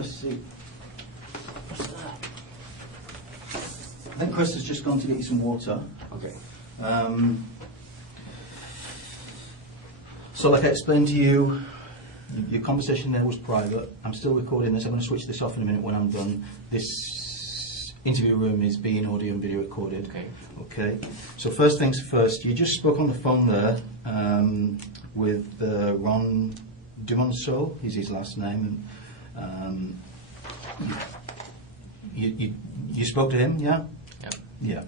Let's see. What's that? I think Chris has just gone to get you some water. Okay. So like I explained to you, your conversation there was private. I'm still recording this. I'm going to switch this off in a minute when I'm done. This interview room is being audio and video recorded. Okay. Okay. So first things first, you just spoke on the phone there with Ron Dumonceau, is his last name. And, you spoke to him, yeah? Yep. Yeah.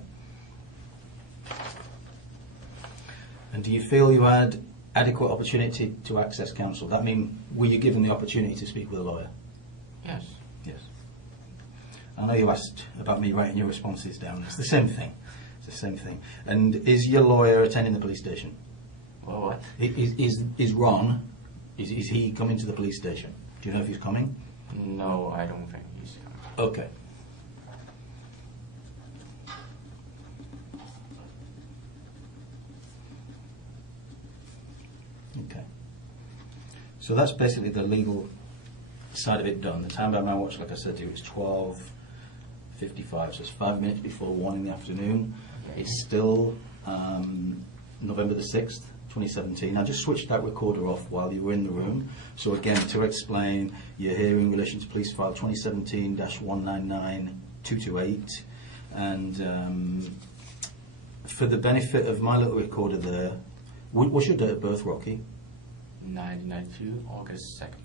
And do you feel you had adequate opportunity to access counsel? That mean, were you given the opportunity to speak with a lawyer? Yes. Yes. I know you asked about me writing your responses down. It's the same thing. It's the same thing. And is your lawyer attending the police station? Well, what? Is Ron, is he coming to the police station? Do you know if he's coming? No, I don't think he's coming. Okay. Okay. So that's basically the legal side of it done. The time by my watch, like I said to you, it's 12:55, so it's 5 minutes before 1 in the afternoon. It's still November the 6th, 2017. I just switched that recorder off while you were in the room. So again, to explain, you're here in relation to police file 2017-199228, and for the benefit of my little recorder there, what's your date of birth, Rocky? 1992, August 2nd.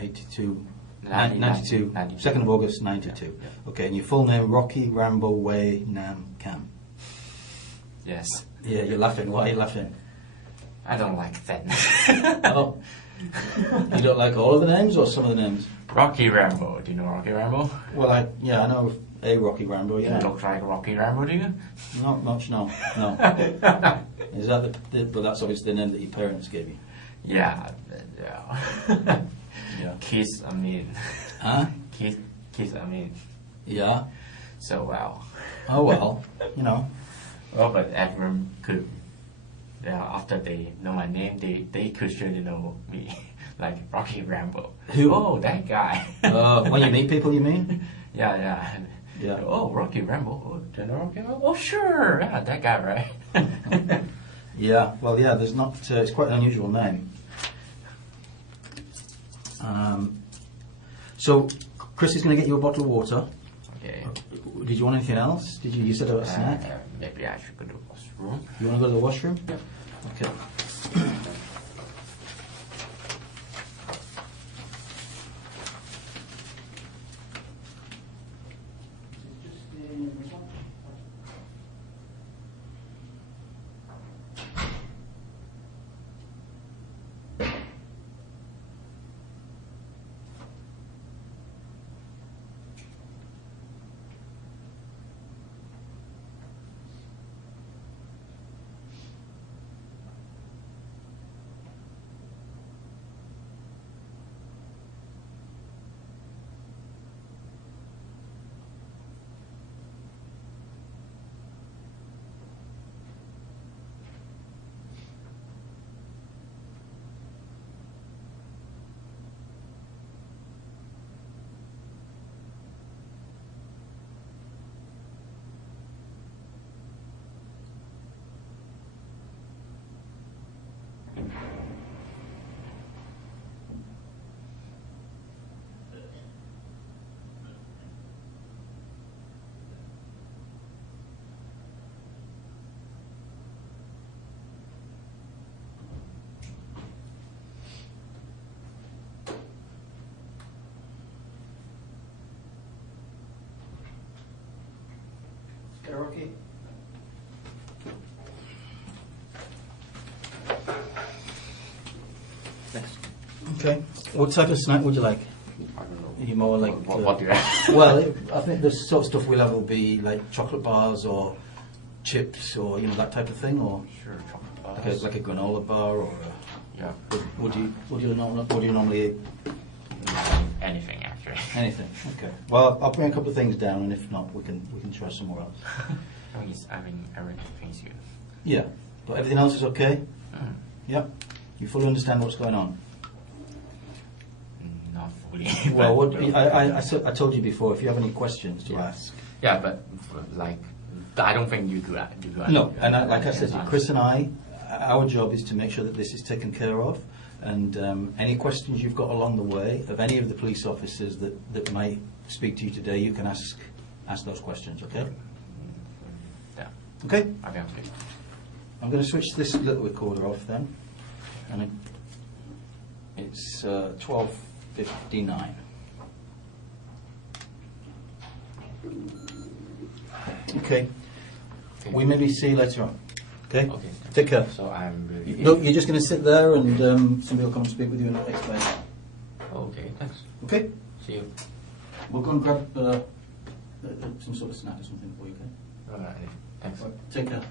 82. 92. 2nd of August, 92. Yeah. Okay, and your full name, Rocky Rambo Wei Nam Kam. Yes. Yeah, you're laughing. Why are you laughing? I don't like that. Oh. You don't like all of the names or some of the names? Rocky Rambo. Do you know Rocky Rambo? Well, I know a Rocky Rambo, yeah. You look like Rocky Rambo, do you? Not much, no. No. Is that but that's obviously the name that your parents gave you? Yeah. Yeah. Kids, I mean. Huh? Kids, I mean. Yeah. So, well. Oh, well, you know. Well, but everyone could, after they know my name, they could surely know me, like Rocky Rambo. Who? Oh, that guy. When you meet people, you mean? Yeah. Oh, Rocky Rambo. Oh, General Rocky Rambo. Oh, sure. Yeah, that guy, right? Yeah. Well, yeah. There's not. It's quite an unusual name. So, Chris is going to get you a bottle of water. Okay. Did you want anything else? Did you? You said about a snack. Maybe I should go to the washroom. You want to go to the washroom? Yeah. Okay. Rocky. Yes. Okay. What type of snack would you like? I don't know. Are you more like... What do you have? Well, I think the sort of stuff we'll have will be like chocolate bars or chips or, that type of thing, or Sure, chocolate bars. like a granola bar, or Yeah. what do you normally eat? Anything, actually. Anything. Okay. Well, I'll bring a couple of things down, and if not, we can try somewhere else. Everything's good. Yeah. But everything else is okay? Mm. Yep. You fully understand what's going on? No, not fully. Well, but, I told you before, if you have any questions to ask. Yeah, but like, I don't think you could. No, and like I said, Chris and I, our job is to make sure that this is taken care of. And any questions you've got along the way of any of the police officers that might speak to you today, you can ask those questions, okay? Yeah. Okay? Okay. I'm going to switch this little recorder off then. And it's 12:59. Okay. We maybe see you later on. Okay? Okay. Take care. So I'm really. No, you're just going to sit there and somebody will come and speak with you and explain. Okay, thanks. Okay? See you. We'll go and grab some sort of snack or something for you, okay? Alright, thanks. Right, take care.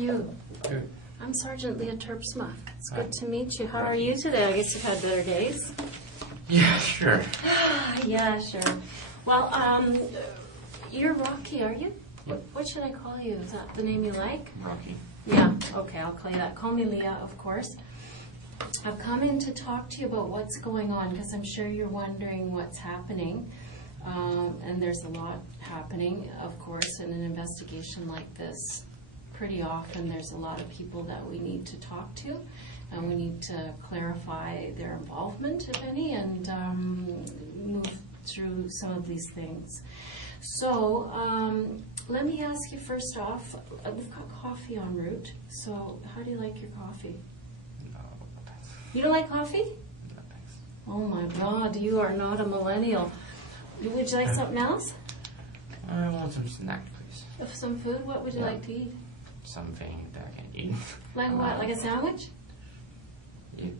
you? Good. I'm Sergeant Leah Terpsma. It's good to meet you. How are you today? I guess you've had better days. Yeah, sure. Yeah, sure. Well, you're Rocky, are you? What should I call you? Is that the name you like? Rocky. Yeah, okay, I'll call you that. Call me Leah, of course. I've come in to talk to you about what's going on because I'm sure you're wondering what's happening. And there's a lot happening, of course, in an investigation like this. Pretty often there's a lot of people that we need to talk to, and we need to clarify their involvement, if any, and move through some of these things. So let me ask you first off, we've got coffee en route, so how do you like your coffee? No, thanks. You don't like coffee? No, thanks. Oh my God, you are not a millennial. Would you like something else? I want some snack, please. Some food? What would you like to eat? Something that I can eat. Like what? Like a sandwich?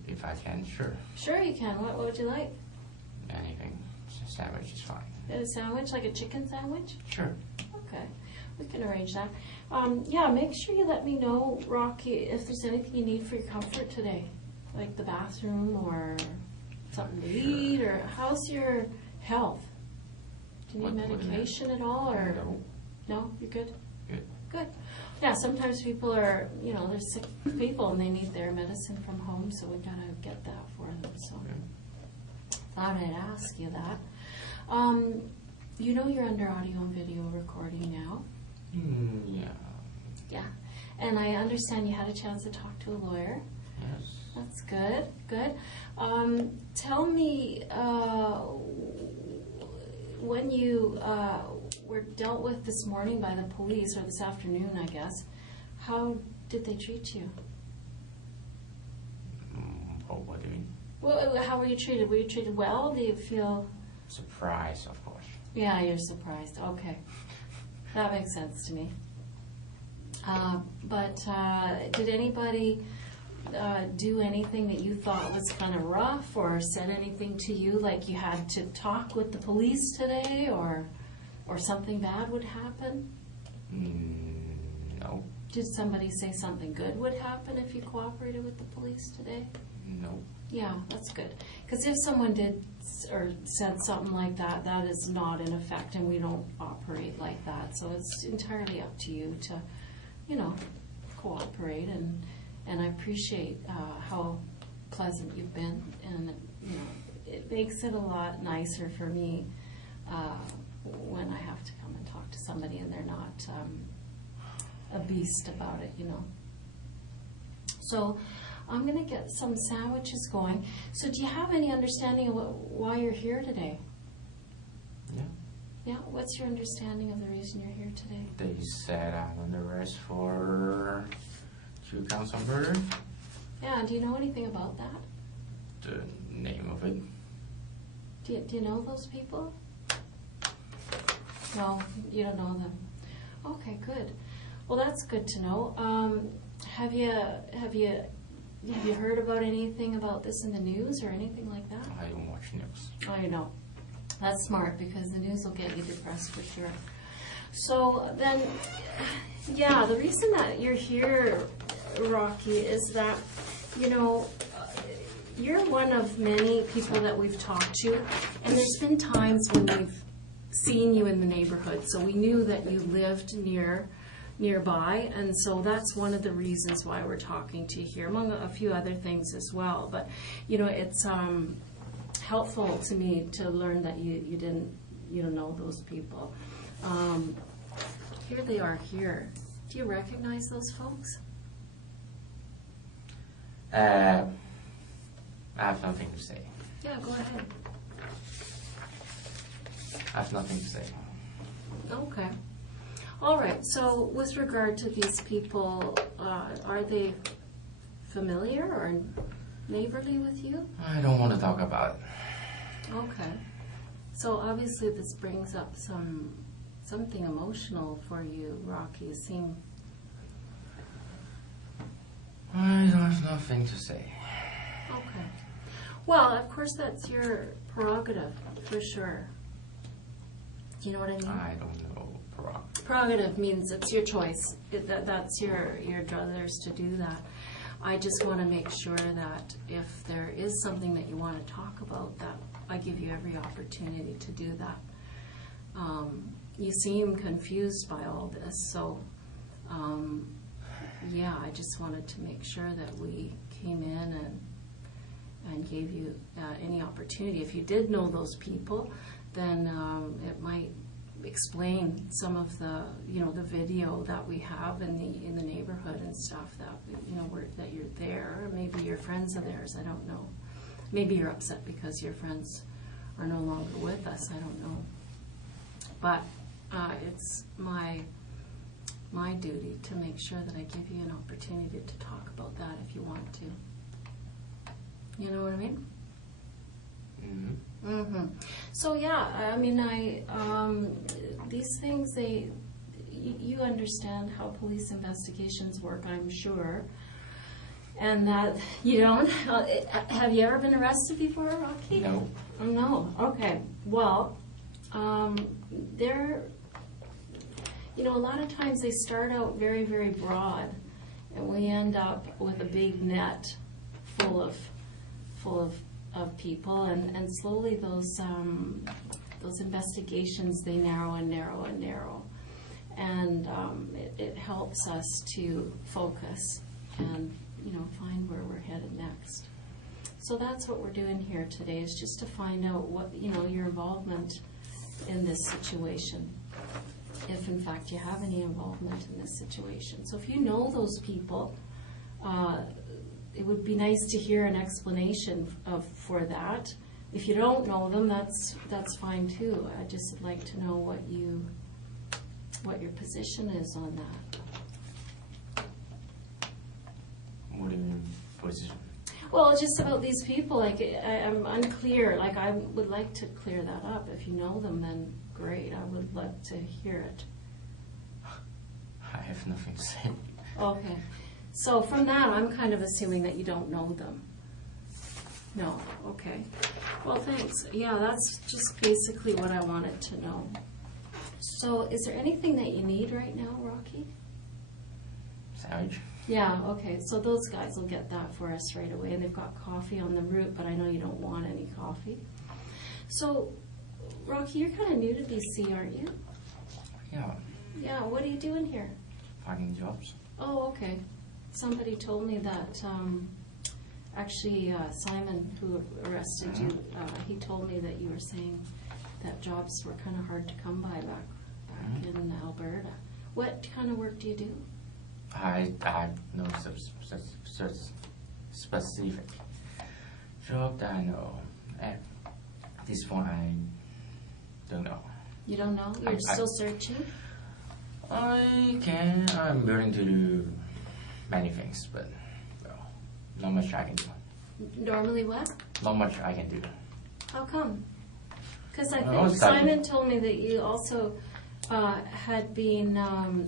If I can, sure. Sure you can. What would you like? Anything. Sandwich is fine. A sandwich? Like a chicken sandwich? Sure. Okay. We can arrange that. Yeah, make sure you let me know, Rocky, if there's anything you need for your comfort today. Like the bathroom or something to eat, or how's your health? Do you need medication at all, or? No. No? You're good? Good. Good. Yeah, sometimes people are, they're sick people and they need their medicine from home, so we've got to get that for them. So thought I'd ask you that. You're under audio and video recording now. Yeah. Yeah. And I understand you had a chance to talk to a lawyer. Yes. That's good. Good. Tell me, when you were dealt with this morning by the police, or this afternoon, I guess, how did they treat you? What do you mean? Well, how were you treated? Were you treated well? Do you feel... Surprise, of course. Yeah, you're surprised. Okay. That makes sense to me. But did anybody do anything that you thought was kind of rough, or said anything to you like you had to talk with the police today, or something bad would happen? No. Did somebody say something good would happen if you cooperated with the police today? No. Yeah, that's good. Because if someone did or said something like that, that is not in effect, and we don't operate like that. So it's entirely up to you to, cooperate. And I appreciate how pleasant you've been, and it makes it a lot nicer for me when I have to come and talk to somebody and they're not a beast about it, So I'm going to get some sandwiches going. So do you have any understanding of why you're here today? Yeah. Yeah? What's your understanding of the reason you're here today? They said I'm under arrest for 2 counts of murder. Yeah, do you know anything about that? The name of it. Do you know those people? No, you don't know them. Okay, good. Well, that's good to know. Have you heard about anything about this in the news or anything like that? I don't watch news. Oh, you know. That's smart, because the news will get you depressed for sure. So then, yeah, the reason that you're here, Rocky, is that, you're one of many people that we've talked to, and there's been times when we've seen you in the neighborhood, so we knew that you lived nearby, and so that's one of the reasons why we're talking to you here, among a few other things as well. But it's helpful to me to learn that you didn't know those people. Here they are here. Do you recognize those folks? I have nothing to say. Yeah, go ahead. I have nothing to say. Okay. All right. So with regard to these people, are they familiar or neighborly with you? I don't want to talk about it. Okay. So obviously this brings up something emotional for you, Rocky. You seem... I have nothing to say. Okay. Well, of course that's your prerogative, for sure. Do you know what I mean? I don't know prerogative means it's your choice. That's your druthers to do that. I just want to make sure that if there is something that you want to talk about, that I give you every opportunity to do that. You seem confused by all this, so yeah, I just wanted to make sure that we came in and gave you any opportunity. If you did know those people, then it might explain some of the the video that we have in the neighborhood and stuff, that that you're there, or maybe your friends are theirs. I don't know. Maybe you're upset because your friends are no longer with us. I don't know. But it's my duty to make sure that I give you an opportunity to talk about that if you want to. You know what I mean? Mm-hmm. Mm-hmm. So yeah, I mean, these things, you understand how police investigations work, I'm sure, and that you don't. Have you ever been arrested before, Rocky? No. No. Okay. Well, a lot of times they start out very, very broad, and we end up with a big net full of people, and slowly those investigations, they narrow and narrow and narrow, and it helps us to focus and find where we're headed next. So that's what we're doing here today, is just to find out what your involvement in this situation, if in fact you have any involvement in this situation. So if you know those people, it would be nice to hear an explanation for that. If you don't know them, that's fine too. I just would like to know what your position is on that. What do you mean, position? Well, just about these people, like I'm unclear. Like I would like to clear that up. If you know them, then great. I would love to hear it. I have nothing to say. Okay. So from that, I'm kind of assuming that you don't know them. No. Okay. Well, thanks. Yeah, that's just basically what I wanted to know. So is there anything that you need right now, Rocky? Sandwich? Yeah, okay. So those guys will get that for us right away. And they've got coffee on the route, but I know you don't want any coffee. So, Rocky, you're kind of new to BC, aren't you? Yeah. Yeah, what are you doing here? Finding jobs. Oh, okay. Somebody told me that, actually, Simon, who arrested you, he told me that you were saying that jobs were kind of hard to come by back in Alberta. What kind of work do you do? I have no specific job that I know. At this point, I don't know. You don't know? You're still searching? I'm willing to do many things, but, well, not much I can do. Normally what? Not much I can do. How come? Because I I think was Simon told me that you also had been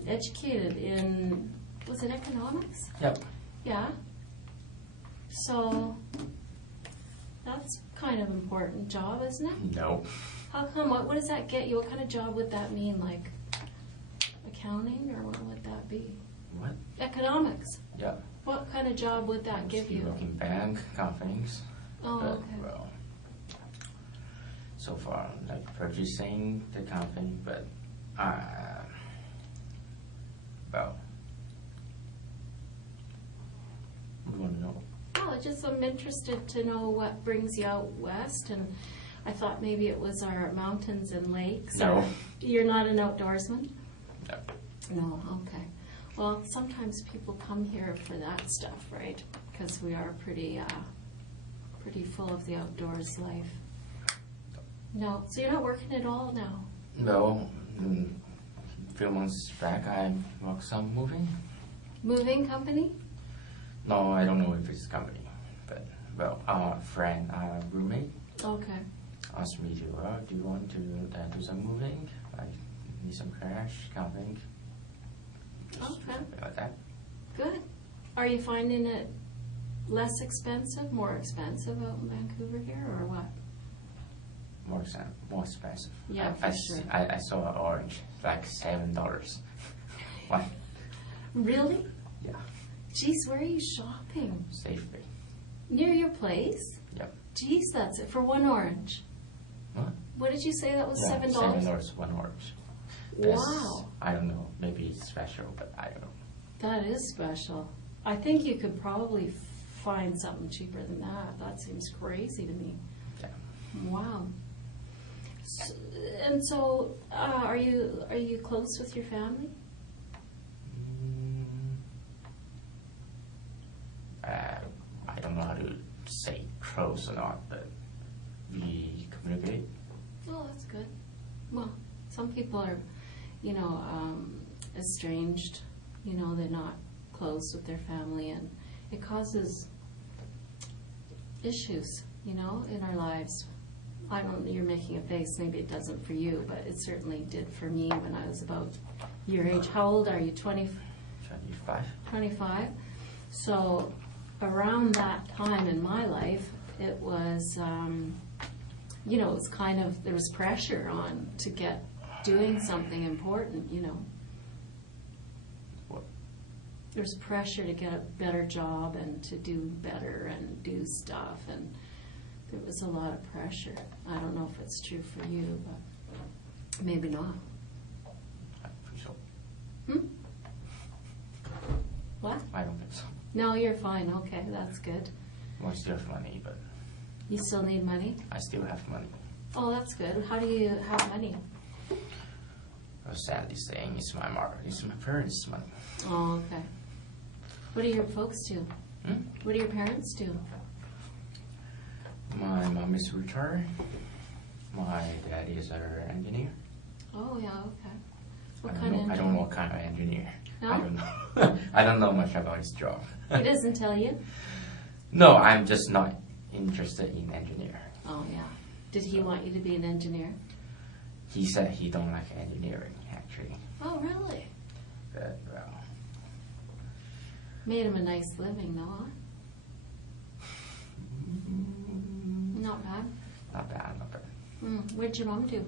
educated in, was it economics? Yep. Yeah. So that's kind of important job, isn't it? No. How come? What does that get you? What kind of job would that mean? Like accounting, or what would that be? What? Economics. Yeah. What kind of job would that give you? Work in bank, companies. Oh, but, okay. well, so far, like purchasing the company, but, well, we want to know. Oh, just I'm interested to know what brings you out west, and I thought maybe it was our mountains and lakes. No. Or you're not an outdoorsman? No. No, okay. Well, sometimes people come here for that stuff, right? Because we are pretty full of the outdoors life. No, so you're not working at all now? No. A few months back, I worked some moving. Moving company? No, I don't know if it's a company, but, well, a friend, a roommate, Okay. asked me to, do you want to do some moving? I need some cash, kind of thing. Just Okay. something like that. Good. Are you finding it less expensive, more expensive out in Vancouver here, or what? More expensive. Yeah, I for sure. I saw an orange like $7. What? Really? Yeah, Geez, where are you shopping? Safeway. Near your place? Yep. Geez, that's it. For one orange. What? What did you say that was Yeah, $7? $7, one orange. That's- Wow. I don't know. Maybe it's special, but I don't know. That is special. I think you could probably find something cheaper than that. That seems crazy to me. Yeah. Wow. And so, are you close with your family? I don't know how to say close or not, but we communicate. Oh, that's good. Well, some people are, estranged. They're not close with their family, and it causes issues, in our lives. You're making a face, maybe it doesn't for you, but it certainly did for me when I was about your age. How old are you, 25. 25? So around that time in my life, it was, it was kind of, there was pressure on to get doing something important, What? There's pressure to get a better job and to do better and do stuff, and there was a lot of pressure. I don't know if it's true for you, but maybe not. I think so. What? I don't think so. No, you're fine. Okay, that's good. I still have money, but You still need money? I still have money. Oh, that's good. How do you have money? Sadly saying, it's my parents' money. Oh, okay. What do your folks do? What do your parents do? My mom is retired. My dad is an engineer. Oh, yeah, okay. What I kind of don't know engineer? what kind of engineer. No? I don't know. I don't know much about his job. He doesn't tell you? No, I'm just not interested in engineer. Oh, yeah. Did he want you to be an engineer? He said he don't like engineering, actually. Oh, really? But, well, Made him a nice living, though, huh? Not bad. not bad, not bad. What'd your mom do?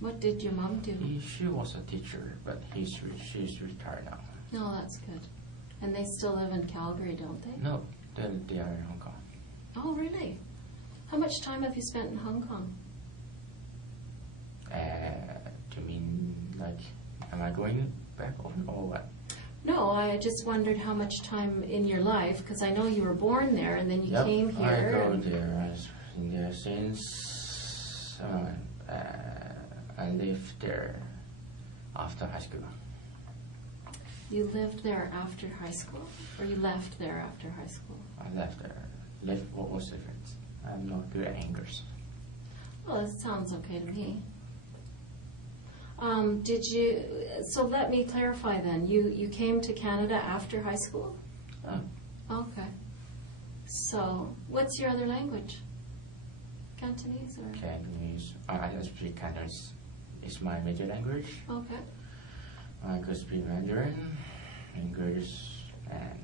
What did your mom do? She was a teacher, but she's retired now. No, that's good. And they still live in Calgary, don't they? No, they are in Hong Kong. Oh, really? How much time have you spent in Hong Kong? Do you mean, like, am I going back home or what? No, I just wondered how much time in your life, because I know you were born there and then you came here. I go and- there. I've been there since I lived there after high school. You lived there after high school? Or you left there after high school? I left there. What was the difference? I'm not good at English. Well, that sounds okay to me. So let me clarify then. You came to Canada after high school? Okay. So, what's your other language? Cantonese or? Cantonese. I speak Cantonese. It's my major language. Okay. I could speak Mandarin, English, and,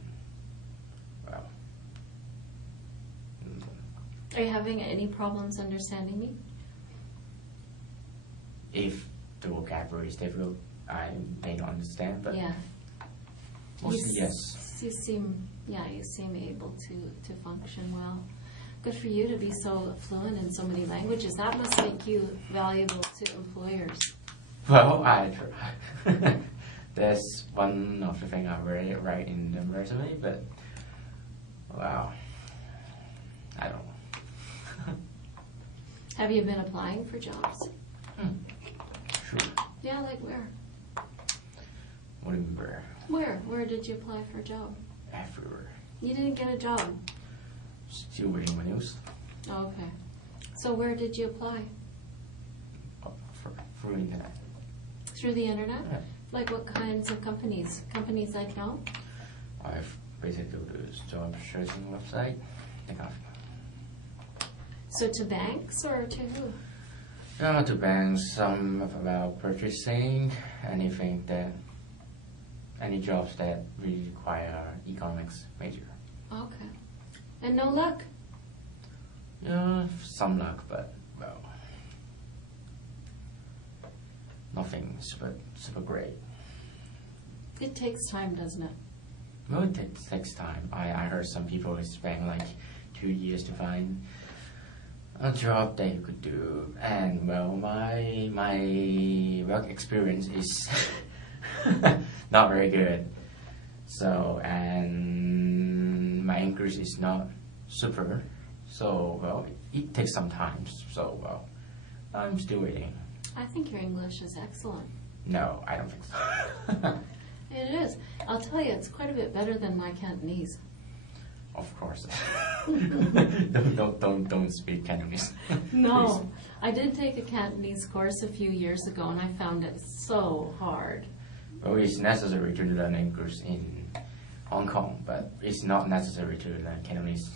well. Are you having any problems understanding me? If the vocabulary is difficult, I may not understand, but Yeah. mostly You yes. You seem able to function well. Good for you to be so fluent in so many languages. That must make you valuable to employers. Well, I try. That's one of the things I write in the resume, but, wow, I don't know. Have you been applying for jobs? Sure. Yeah, like where? What do you mean where? Where? Where did you apply for a job? Everywhere. You didn't get a job. Still waiting my news. Oh, okay. So where did you apply? Through internet. Through the internet? Yeah. Like what kinds of companies? Companies I know? I've basically go to the job searching website. So to banks or to who? To banks, some about purchasing, any jobs that require economics major. Okay. And no luck? Yeah, some luck, but, well, nothing super great. It takes time, doesn't it? Well, it takes time. I heard some people spend like 2 years to find a job they could do, and well, my work experience is not very good. So, and my English is not super. So, well, it takes some time. So, well, I'm still waiting. I think your English is excellent. No, I don't think so. It is. I'll tell you, it's quite a bit better than my Cantonese. Of course. don't speak Cantonese. No, Please. I did take a Cantonese course a few years ago, and I found it so hard. Well, it's necessary to learn English in Hong Kong, but it's not necessary to learn Cantonese.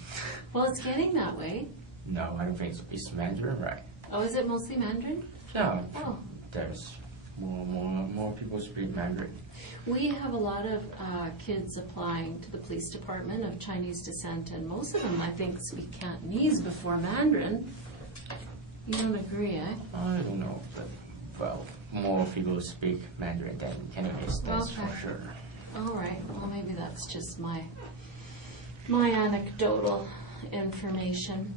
Well, it's getting that way. No, I don't think so. It's Mandarin, right? Oh, is it mostly Mandarin? Yeah. Oh. There's more people speak Mandarin. We have a lot of kids applying to the police department of Chinese descent, and most of them, I think, speak Cantonese before Mandarin. You don't agree, eh? I don't know, but, well, more people speak Mandarin than Cantonese, that's Okay. for sure. All right. Well, maybe that's just my anecdotal information.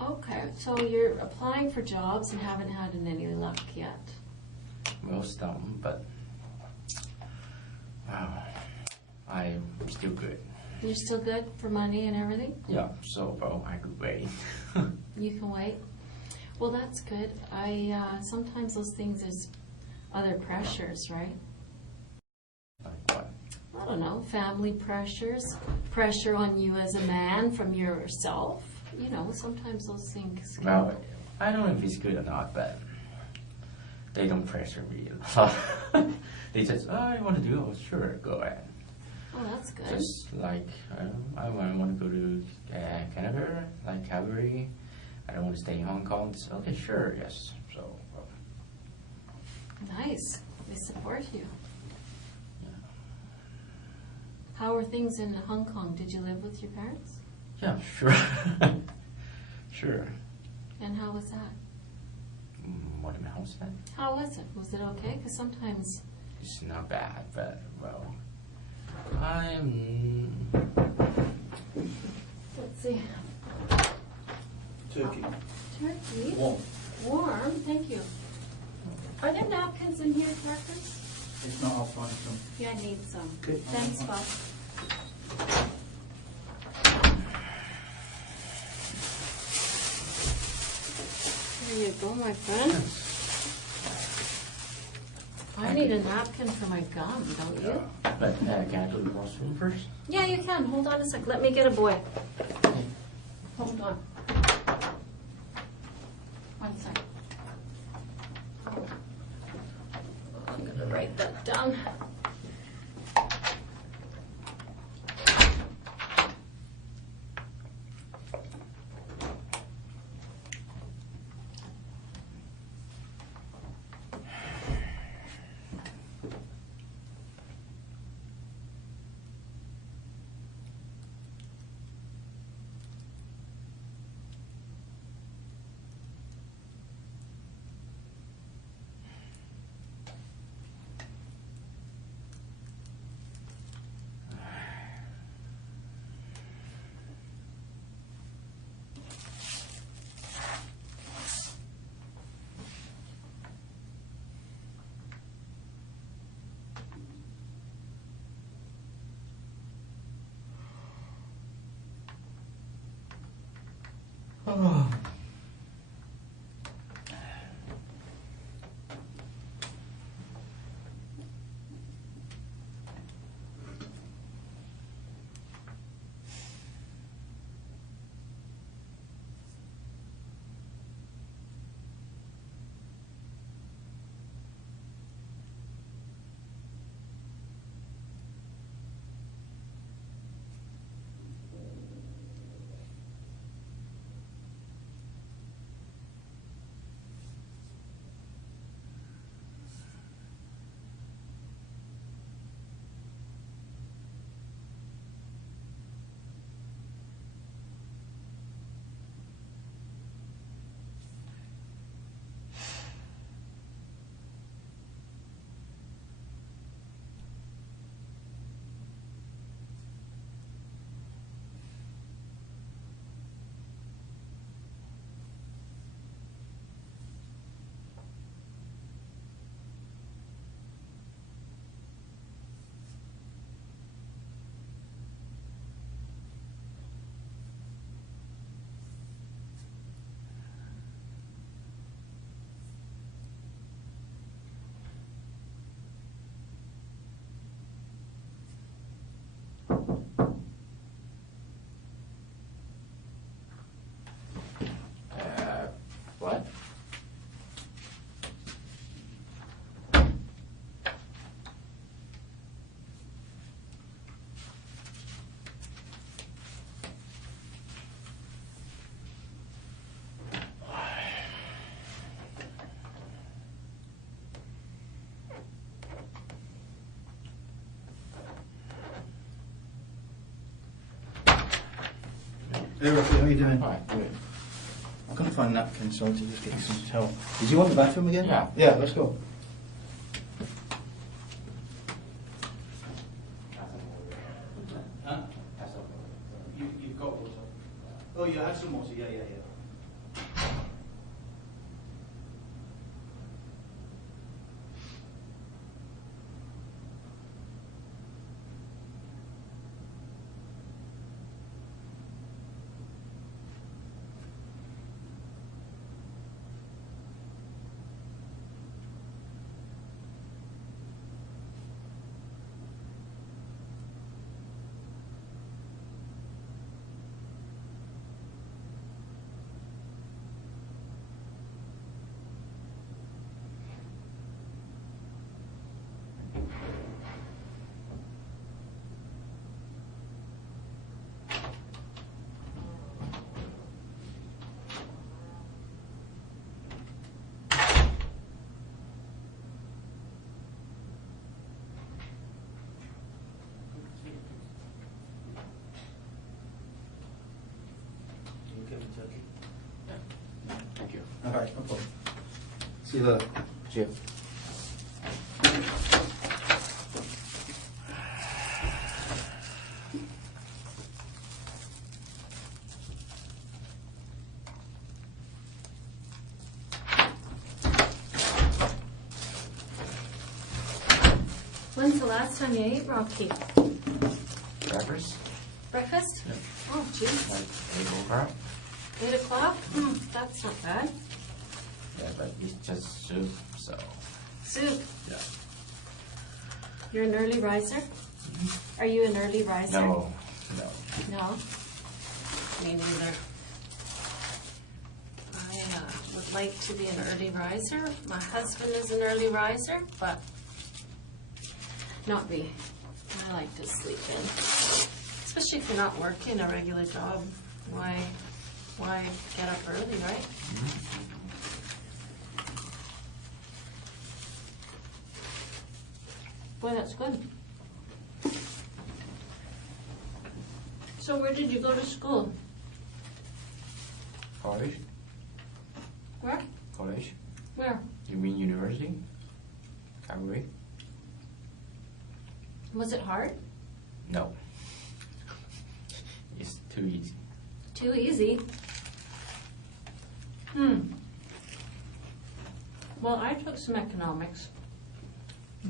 Okay, so you're applying for jobs and haven't had any luck yet. Well, some, but wow, I'm still good. You're still good for money and everything? Yeah, so well, I could wait. You can wait? Well, that's good. Sometimes those things is other pressures, right? Like what? I don't know, family pressures, pressure on you as a man from yourself. You know, sometimes those things can... Well, I don't know if it's good or not, but they don't pressure me a lot. They just, oh, I want to do it. Oh, sure, go ahead. Oh, that's good. Just like, I want to go to Canada, like Calgary. I don't want to stay in Hong Kong. It's, okay, sure, yes. So, well, Nice. They support you. yeah. How are things in Hong Kong? Did you live with your parents? Yeah, sure. Sure. And how was that? What am I house then? How was it? Was it okay? Because sometimes... It's not bad, but, well, I'm... Let's see. Turkey. Turkey? Warm. Warm, thank you. Are there napkins in here, Parkers? If not, I'll find some. Yeah, I need some. Okay. Thanks, Bob. There you go, my friend. I need a napkin for my gum, don't you? But can I go to the washroom first? Yeah, you can. Hold on a sec. Let me get a boy. Hold on. One sec. I'm going to write that down. Oh. What? Hey Rocky, how are you doing? Alright, good. I couldn't find napkins, so I had to just get you some towel. Did you want the bathroom again? Yeah. Yeah, let's go. Huh? You've got water. Oh, you had some water, yeah. Thank you. All right, no problem. See you later. See you. When's the last time you ate, Rocky? Breakfast? Breakfast? Yep. Oh, geez. Like 8 o'clock? 8 o'clock? That's not bad. Yeah, but it's just soup, so. Soup. Yeah. You're an early riser? Are you an early riser? No. No? Me neither. I would like to be an early riser. My husband is an early riser, but not me. I like to sleep in. Especially if you're not working a regular job. Why get up early, right? Boy, that's good. So where did you go to school? College? Where? College? Where? You mean university? Calgary? Was it hard? No. It's too easy. Too easy? Well, I took some economics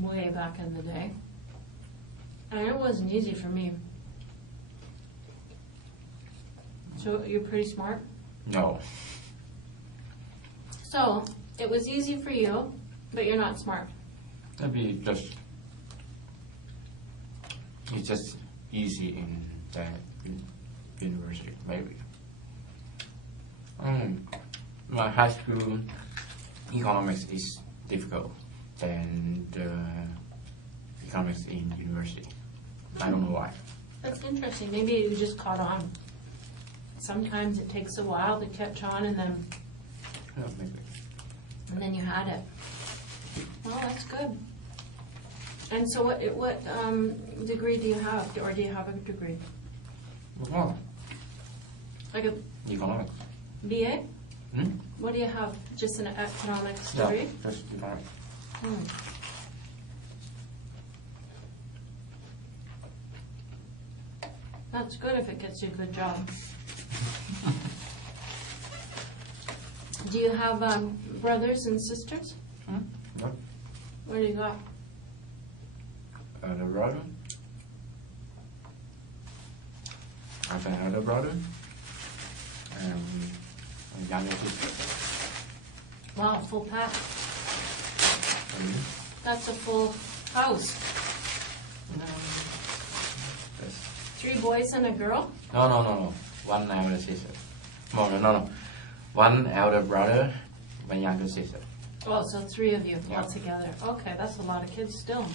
way back in the day. And it wasn't easy for me. So you're pretty smart? No. So, it was easy for you, but you're not smart. That'd be just. It's just easy in the university, maybe. My high school economics is difficult than the economics in university. I don't know why. That's interesting. Maybe you just caught on. Sometimes it takes a while to catch on, and Yeah, maybe. then you had it. Well, that's good. And so what degree do you have, or do you have a degree? Well, Like a economics. BA? Hmm? What do you have? Just an economics Yeah, degree? just economics. That's good if it gets you a good job. Do you have brothers and sisters? What? What do you got? The brother. I have another brother. A younger sister. Wow, full pack. And That's a full house. Just 3 boys and a girl? No. One elder sister. No. One elder brother, one younger sister. Oh, so 3 of you Yeah. all together. Okay, that's a lot of kids still.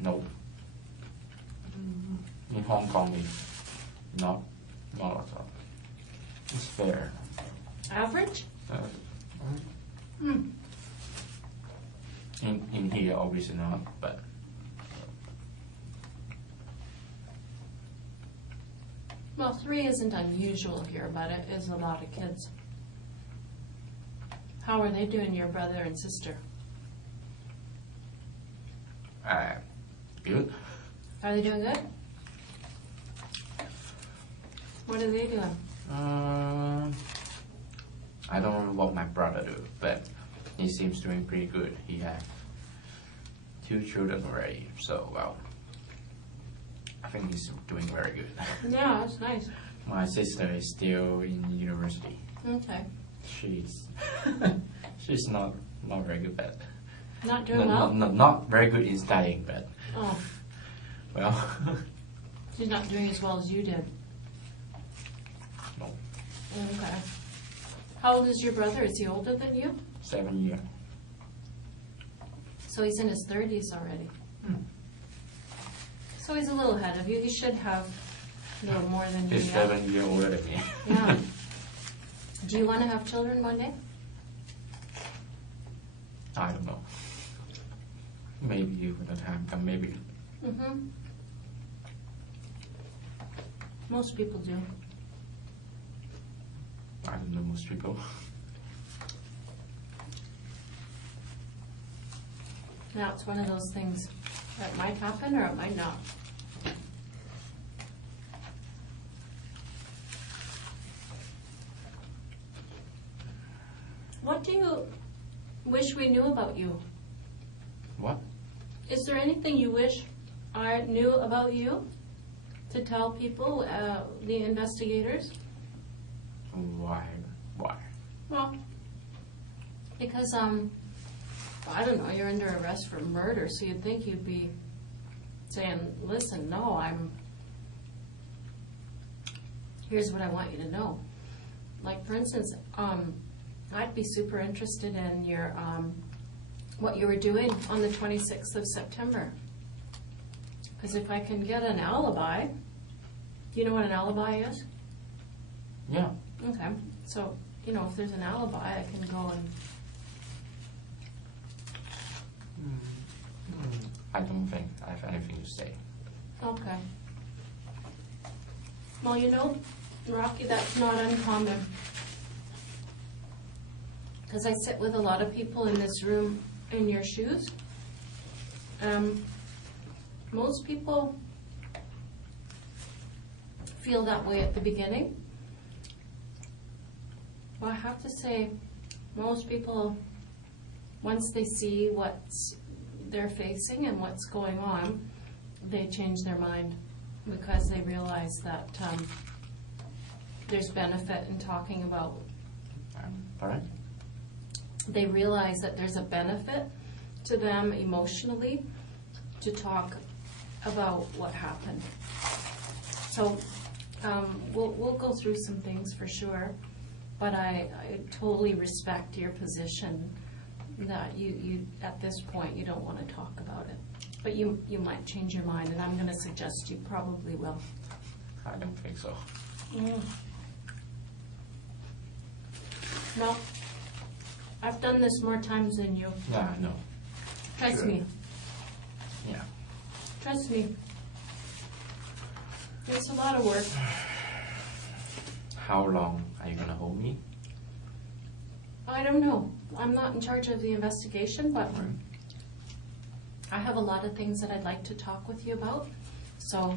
No. In Hong Kong, not a lot. It's fair. Average? In here, obviously not, but Well, 3 isn't unusual here, but it is a lot of kids. How are they doing, your brother and sister? good. Are they doing good? What are they doing? I don't know what my brother do, but he seems doing pretty good. He have 2 children already, so well, I think he's doing very good. Yeah, that's nice. My sister is still in university. Okay. She's she's not very good, but Not doing well? not very good in studying, but Oh, well, she's not doing as well as you did. no, Okay. How old is your brother? Is he older than you? 7 years. So he's in his 30s already. Hmm. So he's a little ahead of you. He should have a little more than you. He's Yeah. 7 years older than me. Yeah. Do you want to have children one day? I don't know. Maybe when the time comes, maybe. Mm-hmm. Most people do. I don't know most people. Now, it's one of those things that might happen or it might not. What do you wish we knew about you? What? Is there anything you wish I knew about you to tell people, the investigators? Why? Well, because, I don't know, you're under arrest for murder, so you'd think you'd be saying, listen, no, here's what I want you to know. Like, for instance, I'd be super interested in your, what you were doing on the 26th of September. Because if I can get an alibi, do you know what an alibi is? Yeah. Okay, so, you know, if there's an alibi, I can go and, I don't think I have anything to say. okay. Well, you know, Rocky, that's not uncommon. Because I sit with a lot of people in this room in your shoes. Most people feel that way at the beginning. Well, I have to say, most people, once they see what they're facing and what's going on, they change their mind because they realize that there's benefit in talking about. Alright? They realize that there's a benefit to them emotionally to talk about what happened. So we'll go through some things for sure, but I totally respect your position that you at this point you don't want to talk about it. But you might change your mind, and I'm going to suggest you probably will. I don't think so. No, I've done this more times than you. Yeah, I know. Trust Sure. me. Yeah. Trust me. It's a lot of work. How long are you gonna hold me? I don't know. I'm not in charge of the investigation, but I have a lot of things that I'd like to talk with you about. So,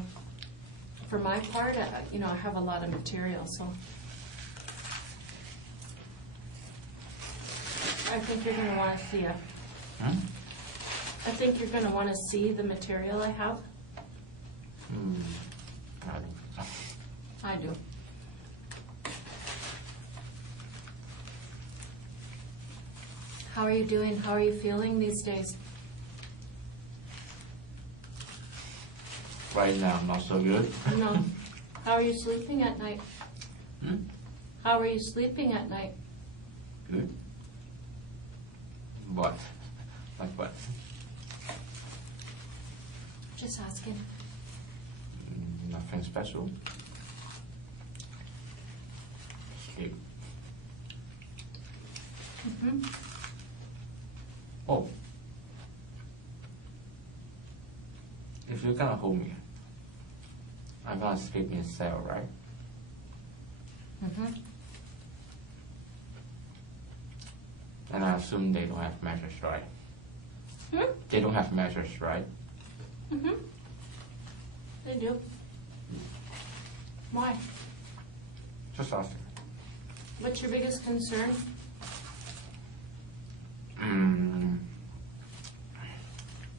for my part, I have a lot of material. So, I think you're going to want to see it. I think you're going to want to see the material I have. I don't think so. I do. How are you doing? How are you feeling these days? Right now, not so good. No. How are you sleeping at night? Hmm? How are you sleeping at night? Good. What? Like what? Just asking. Nothing special. Sleep. Mm-hmm. Oh. If you're gonna hold me, I'm gonna sleep in a cell, right? Mm-hmm. And I assume they don't have mattress, right? Hmm? They don't have mattress, right? Mm-hmm. They do. Why? Just asking. What's your biggest concern?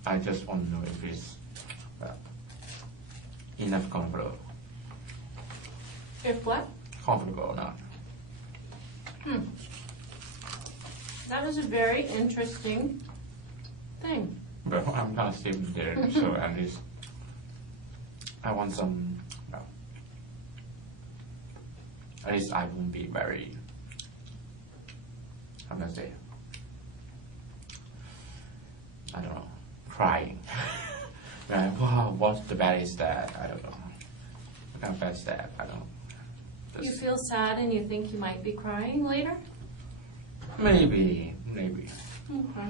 I just want to know if it's enough comfortable. If what? Comfortable or not. That is a very interesting thing. But I'm not sleeping there, so at least I want some. At least I won't be very. How can I say? I don't know. Crying. Right? Wow, what the bed is that? I don't know. What kind of bed is that? I don't know. You feel sad and you think you might be crying later? Maybe. Okay.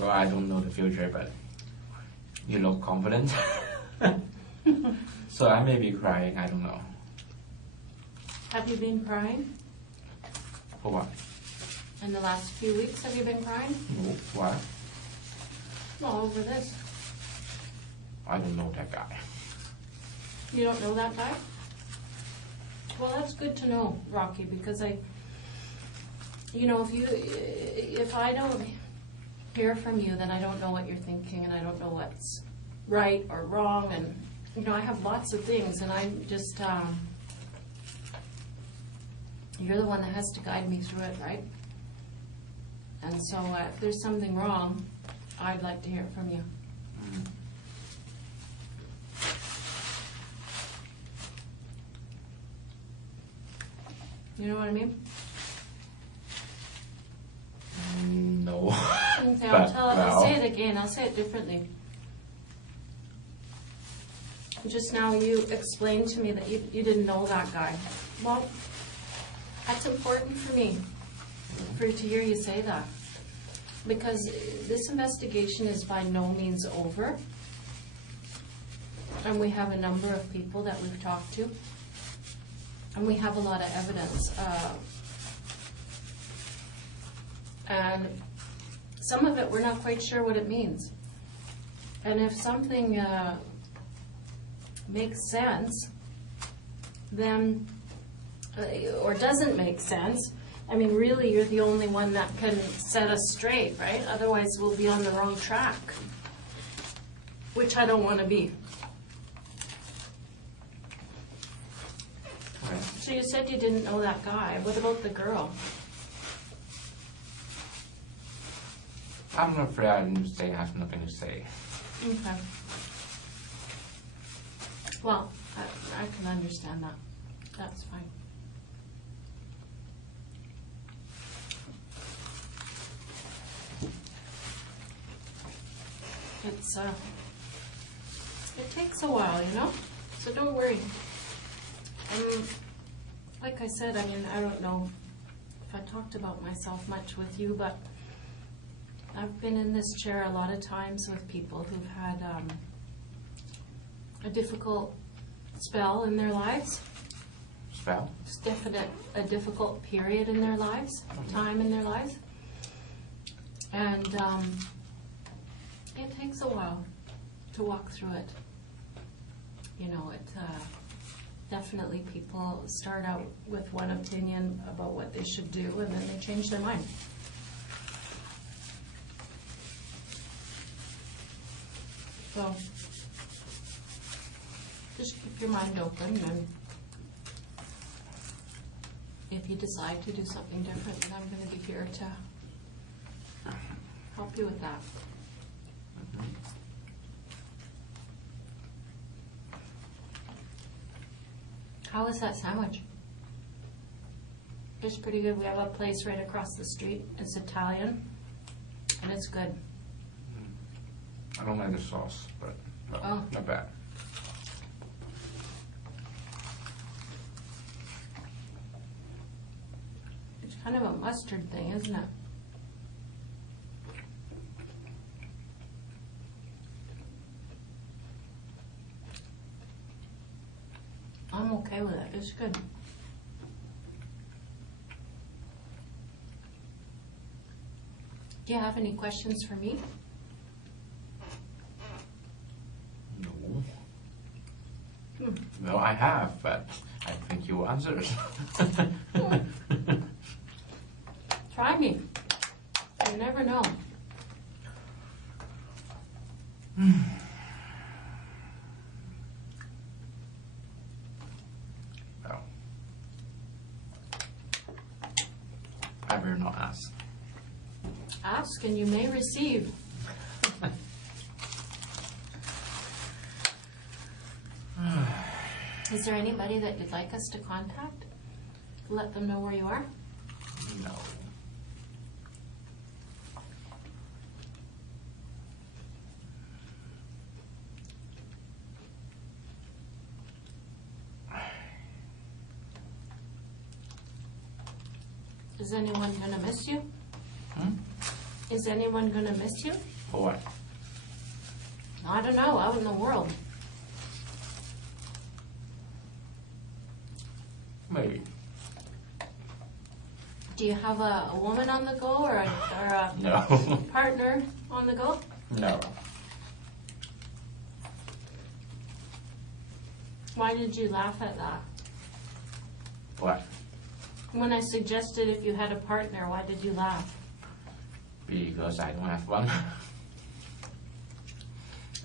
Well, I don't know the future, but you look confident. So I may be crying, I don't know. Have you been crying? For what? In the last few weeks, have you been crying? No. Why? Well, over this. I don't know that guy. You don't know that guy? Well, that's good to know, Rocky, because if I don't hear from you, then I don't know what you're thinking, and I don't know what's right or wrong, and, I have lots of things, and I'm just, you're the one that has to guide me through it, right? And so if there's something wrong, I'd like to hear from you. You know what I mean? No. Okay, But, I'll say it again. I'll say it differently. Just now you explained to me that you didn't know that guy. Well, that's important for me, to hear you say that. Because this investigation is by no means over. And we have a number of people that we've talked to. And we have a lot of evidence. And some of it we're not quite sure what it means. And if something makes sense, then, or doesn't make sense, I mean, really, you're the only one that can set us straight, right? Otherwise, we'll be on the wrong track, which I don't want to be. Okay. So you said you didn't know that guy. What about the girl? I'm afraid I didn't say I have nothing to say. Okay. Well, I can understand that. That's fine. It takes a while, so don't worry. Like I said, I mean, I don't know if I talked about myself much with you, but I've been in this chair a lot of times with people who've had a difficult spell in their lives. Spell? It's a difficult period in their lives, time in their lives. And it takes a while to walk through it. Definitely people start out with one opinion about what they should do, and then they change their mind. So just keep your mind open, and if you decide to do something different, then I'm going to be here to help you with that. How is that sandwich? It's pretty good. We have a place right across the street. It's Italian, and it's good. I don't like the sauce, but Oh. not bad. It's kind of a mustard thing, isn't it? I'm okay with it. It's good. Do you have any questions for me? No. Hmm. Well, I have, but I think you answered. Try me. You never know. Well, I will not ask. Ask and you may receive. Is there anybody that you'd like us to contact? Let them know where you are? No. Is anyone gonna miss you? Hmm? Is anyone gonna miss you? For what? I don't know, out in the world. Maybe. Do you have a woman on the go or a No. partner on the go? No. Why did you laugh at that? What? When I suggested if you had a partner, why did you laugh? Because I don't have one.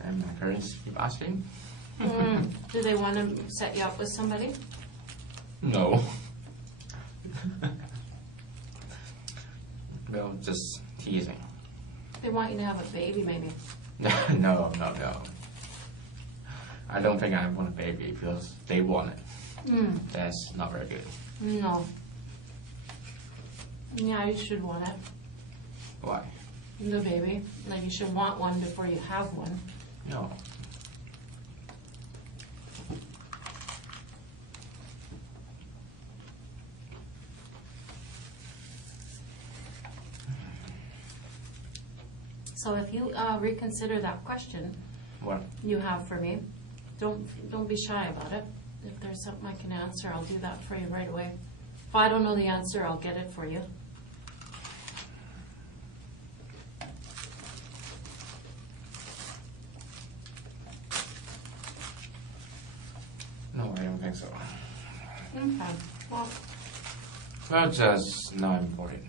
And my parents keep asking. Do they want to set you up with somebody? No. Well, just teasing. They want you to have a baby, maybe. No. I don't think I want a baby because they want it. That's not very good. No. Yeah, you should want it. Why? The baby. Like you should want one before you have one. No. So if you reconsider that question What? you have for me, don't be shy about it. If there's something I can answer, I'll do that for you right away. If I don't know the answer, I'll get it for you. No, I don't think so. Okay. Well, just not important.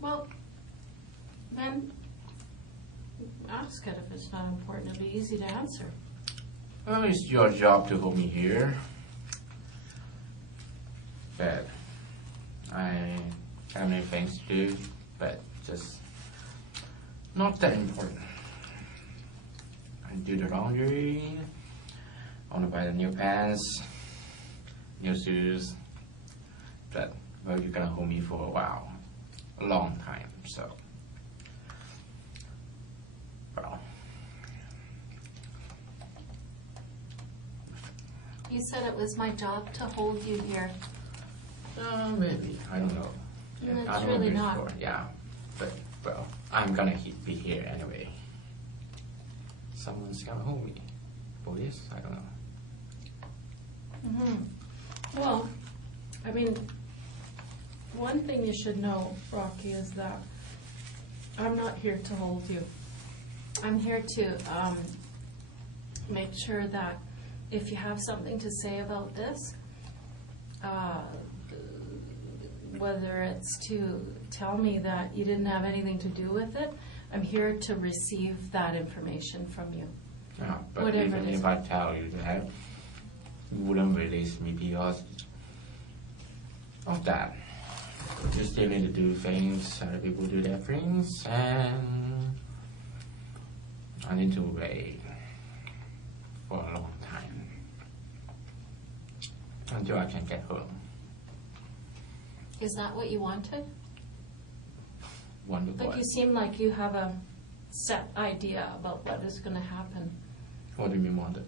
Well, then ask it if it's not important. It'll be easy to answer. Well, it's your job to hold me here. But I have many things to do, but just not that important. I do the laundry. I want to buy the new pants, new shoes. But, well, you're gonna hold me for a while. A long time, so. Well. You said it was my job to hold you here. Maybe. I don't know. No, it's I don't really know not. before. Yeah. But, well, I'm gonna be here anyway. Someone's gonna hold me. Police? I don't know. Well, I mean, one thing you should know, Rocky, is that I'm not here to hold you. I'm here to make sure that if you have something to say about this, whether it's to tell me that you didn't have anything to do with it, I'm here to receive that information from you. Yeah, but Whatever even it is. if I tell you that, you wouldn't release me because of that. You still need to do things, other people do their things, and I need to wait for a long time. until I can get home. Is that what you wanted? Wonderful. Like you seem like you have a set idea about what is going to happen. What do you mean wanted?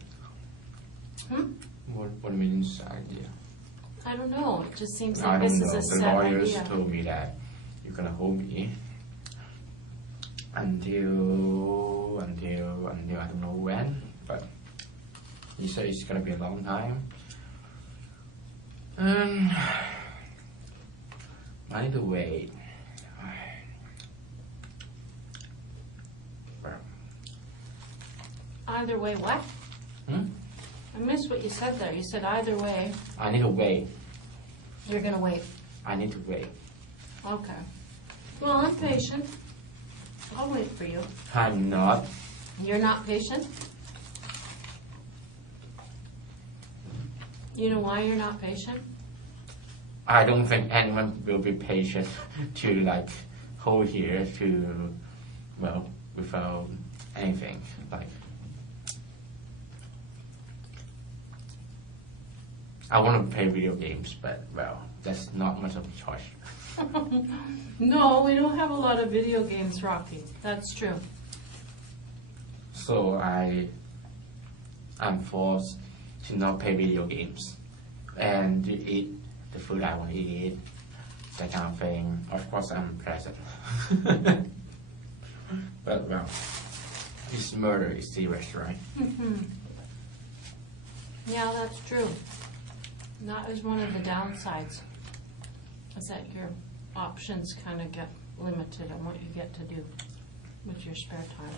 What do you mean idea? I don't know. It just seems I like don't this know. is a The set lawyers idea. told me that you're gonna hold me until I don't know when, but he said it's gonna be a long time. I need to wait. Either way, what? I missed what you said there. You said either way, I need to wait. you're going to wait. I need to wait. Okay. Well, I'm patient. I'll wait for you. I'm not. You're not patient? You know why you're not patient? I don't think anyone will be patient to like hold here to, well, without anything. Like, I want to play video games, but well, that's not much of a choice. No, we don't have a lot of video games, Rocky. That's true. So I'm forced to not play video games and to eat the food I want to eat, that kind of thing. Of course, I'm present. But well, this murder is serious, right? Yeah, that's true. That is one of the downsides, is that your options kind of get limited on what you get to do with your spare time.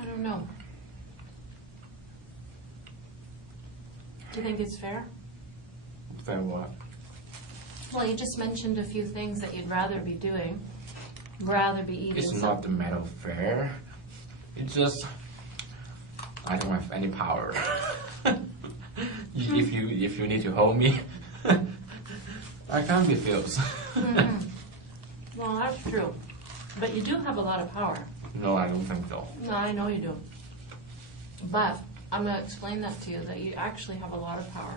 I don't know. Do you think it's fair? Fair what? Well, you just mentioned a few things that you'd rather be doing, rather be eating. It's not the matter of fair. It's just I don't have any power. If you need to hold me, I can't refuse. Well, that's true. But you do have a lot of power. No, I don't think so. No, I know you do. But I'm going to explain that to you, that you actually have a lot of power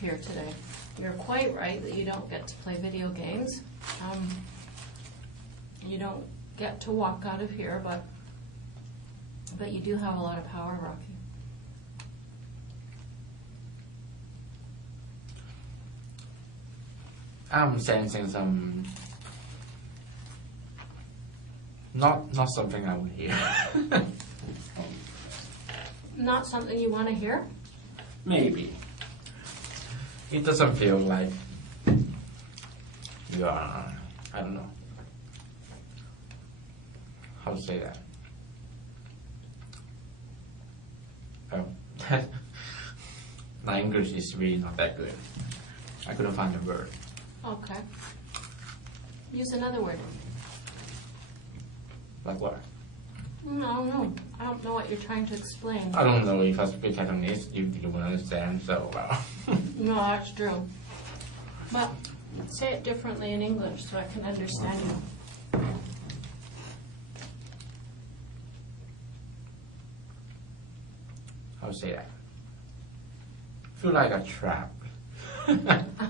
here today. You're quite right that you don't get to play video games. You don't get to walk out of here, but you do have a lot of power, Rocky. I'm sensing some not something I would hear. Not something you want to hear? Maybe. It doesn't feel like you are, I don't know how to say that. Oh, my English is really not that good. I couldn't find a word. Okay. Use another word. Like what? No, I don't know. I don't know what you're trying to explain. I don't know if I speak Cantonese, you will understand so well. No, that's true. But say it differently in English so I can understand you. How to say that? Feel like a trap.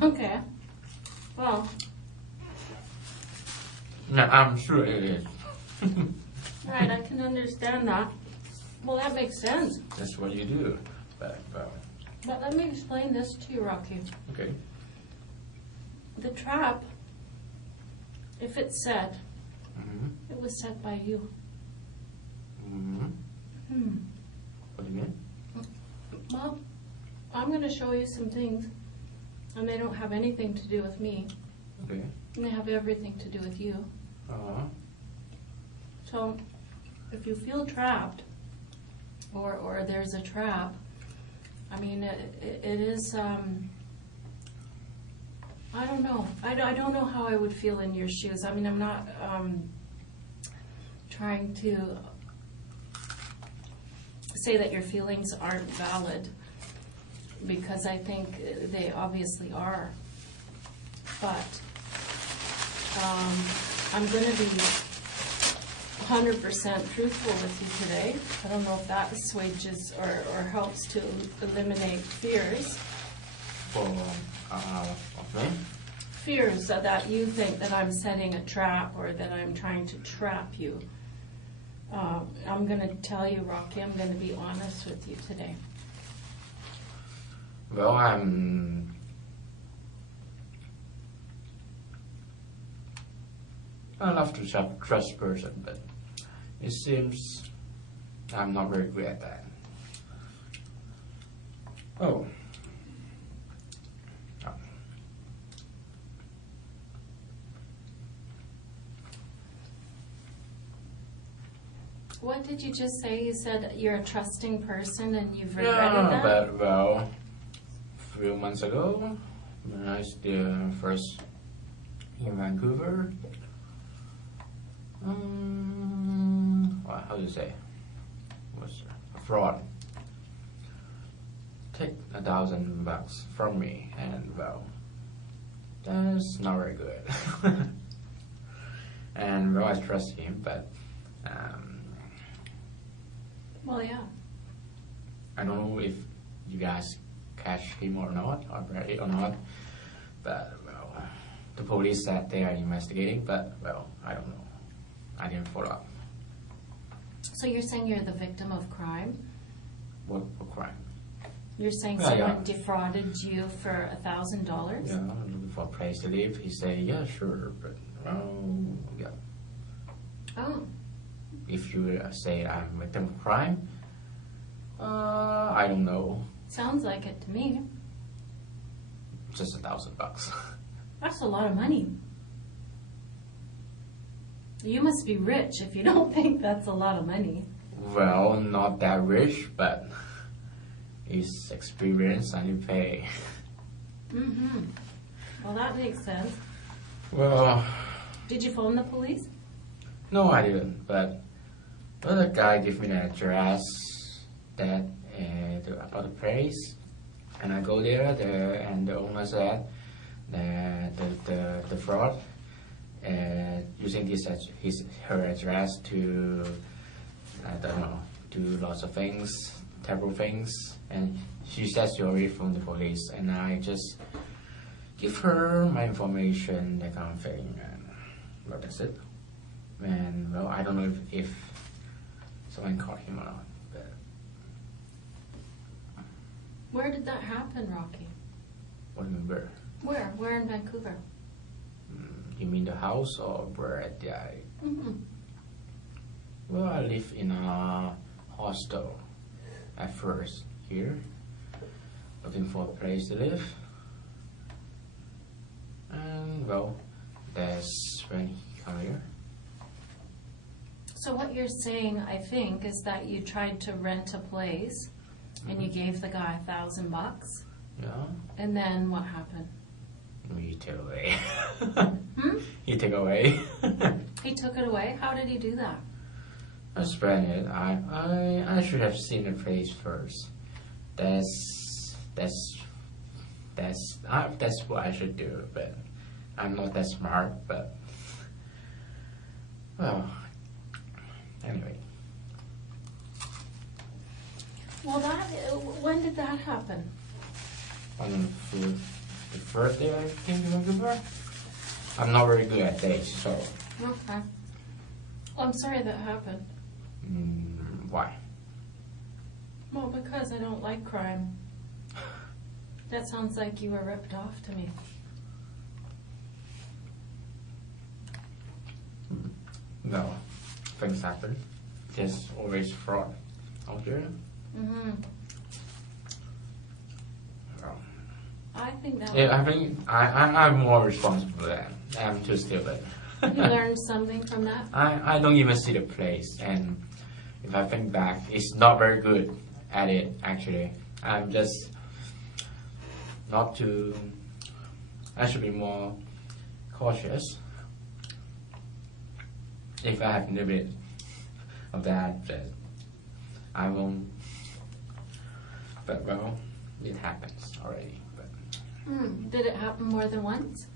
Okay. Well, No, I'm sure it is. right, I can understand that. Well, that makes sense. That's what you do. But let me explain this to you, Rocky. okay. The trap, if it's set, Mm-hmm. it was set by you. Mm-hmm. What do you mean? Well, I'm going to show you some things, and they don't have anything to do with me. Okay. And they have everything to do with you. Uh-huh. So, if you feel trapped, or there's a trap, I mean, it is, I don't know. I don't know how I would feel in your shoes. I mean, I'm not trying to say that your feelings aren't valid, because I think they obviously are. But I'm going to be 100% truthful with you today. I don't know if that assuages or helps to eliminate fears. Of me? Fears that you think that I'm setting a trap or that I'm trying to trap you. I'm going to tell you, Rocky, I'm going to be honest with you today. Well, I'm I love to trust person, but it seems I'm not very good at that. Oh. What did you just say? You said you're a trusting person and you've regretted that? But well, a few months ago, when I was first in Vancouver, how do you say? Was a fraud. Take $1,000 from me, and well, that's not very good. And well, I trust him, but well, yeah. I don't know if you guys catch him or not, or bury it or not. But well, the police said they are investigating, but well, I don't know. I didn't follow up. So you're saying you're the victim of crime? What crime? You're saying Yeah, someone defrauded you for $1,000? Yeah, I'm looking for a place to live. He said, yeah, sure, but yeah. Oh. If you say I'm a victim of crime, I don't know. Sounds like it to me. Just $1,000. That's a lot of money. You must be rich if you don't think that's a lot of money. Well, not that rich, but it's experience and you pay. Mm-hmm. Well, that makes sense. Well, did you phone the police? No, I didn't, but the guy gave me the address that about the place, and I go there, and the owner said that the fraud using her address to, I don't know, do lots of things, terrible things, and she said she already phoned the police, and I just give her my information, that kind of thing, and well, that's it. And well, I don't know if someone caught him or not. But where did that happen, Rocky? what do you mean where? Where? Where in Vancouver? You mean the house or where at the? Mm-hmm. Well, I live in a hostel at first here, looking for a place to live. And well, that's when he came here. So what you're saying, I think, is that you tried to rent a place and you gave the guy $1,000, Yeah. and then what happened? He took away. He took away. He took it away? How did he do that? I spent it. I should have seen the place first. That's what I should do. But I'm not that smart. But well, anyway. Well, when did that happen? On the first day I came to Vancouver. I'm not very good at dates, so. Okay. Well, I'm sorry that happened. Why? Well, because I don't like crime. That sounds like you were ripped off to me. No, things happen. There's always fraud out here. Mm-hmm. Well, I think that yeah, I think I'm more responsible than I'm too stupid. you learned something from that. I don't even see the place, and if I think back, it's not very good at it actually. I'm just not too. I should be more cautious. If I have a little bit of that, but I won't. But well, it happens already. But Did it happen more than once?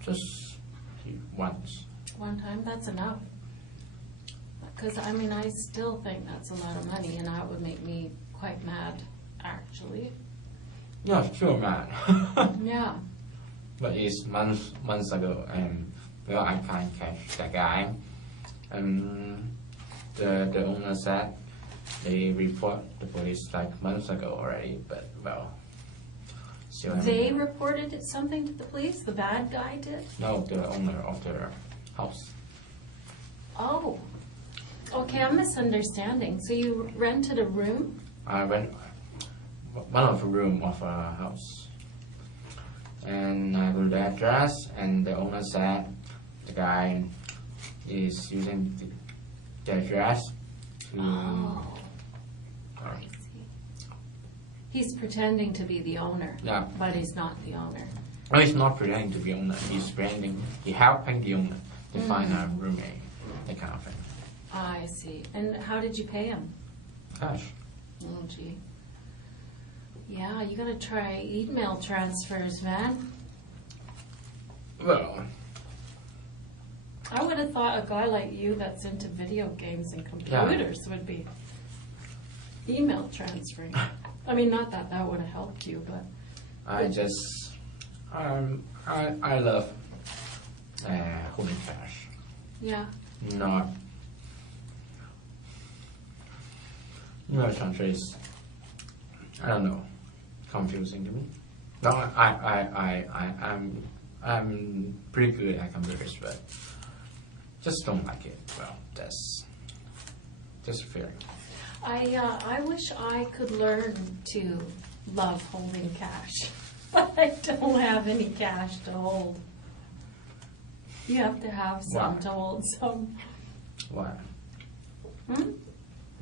just once. One time? That's enough. Because, I mean, I still think that's a lot of money, and that would make me quite mad, actually. Yeah, sure, man. Yeah. But it's months ago, and well, I can't catch that guy. And the owner said they report the police like months ago already, but well, still They reported something to the police? The bad guy did? no, the owner of the house. Oh. Okay, I'm misunderstanding. So you rented a room? I went one of the room of a house, and I got the address, and the owner said the guy is using the address to. Oh. I see. He's pretending to be the owner. Yeah. But he's not the owner. No, he's not pretending to be owner. He's pretending. He helping the owner to find a roommate, that kind of thing. I see. And how did you pay him? Cash. Oh, gee. Yeah, you gotta try email transfers, man. Well, I would have thought a guy like you that's into video games and computers would be email transferring. I mean, not that that would have helped you, but I just I love holding cash. yeah. Not email transfer is, I don't know, confusing to me. No, I'm pretty good at computers, but just don't like it. Well, that's just a feeling. I wish I could learn to love holding cash, but I don't have any cash to hold. You have to have some Why? to hold some. Why? Hmm?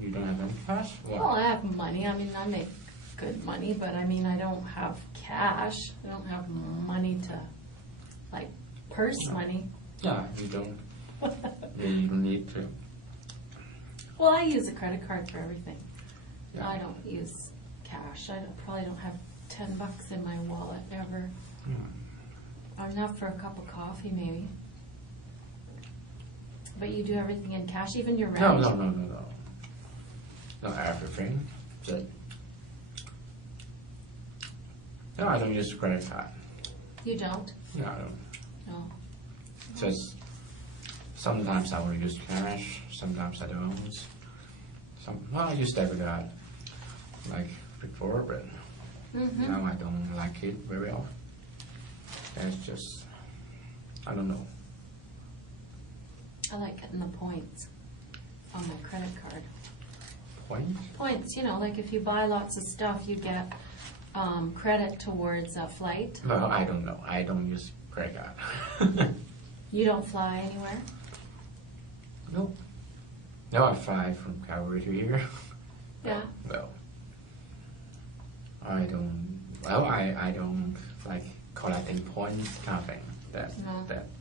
You don't have any cash? Why? Well, I have money. I mean, I make good money, but I mean, I don't have cash. I don't have money to, like, purse money. Yeah, you don't. You don't need to. Well, I use a credit card for everything. Yeah. I don't use cash. Probably don't have $10 in my wallet ever. Enough for a cup of coffee, maybe. But you do everything in cash, even your rent? No. Not everything. Just, no, I don't use credit card. You don't? No, I don't. No. Just sometimes I will use cash, sometimes I don't. I use debit card like before, but Mm-hmm. now I don't like it very often. It's just, I don't know. I like getting the points on my credit card. Point? Points, you know, like if you buy lots of stuff, you get credit towards a flight. Well, I don't know. I don't use credit card. You don't fly anywhere? Nope. No, I fly from Calgary to here. Yeah. Well, I don't. Well, I don't like collecting points kind of thing. That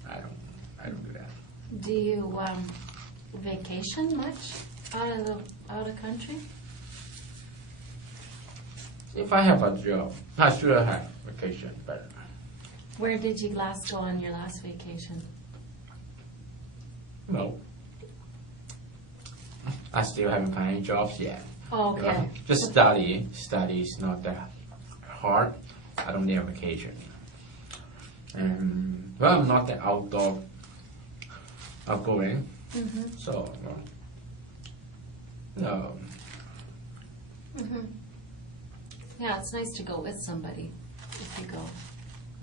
I don't do that. Do you vacation much out of country? If I have a job, I should have vacation, but Where did you last go on your last vacation? no. I still haven't found any jobs yet. Oh, okay. Just study. Study is not that hard. I don't need a vacation. Well, I'm not that outgoing. Mm-hmm. So, no. Mm-hmm. Yeah, it's nice to go with somebody if you go.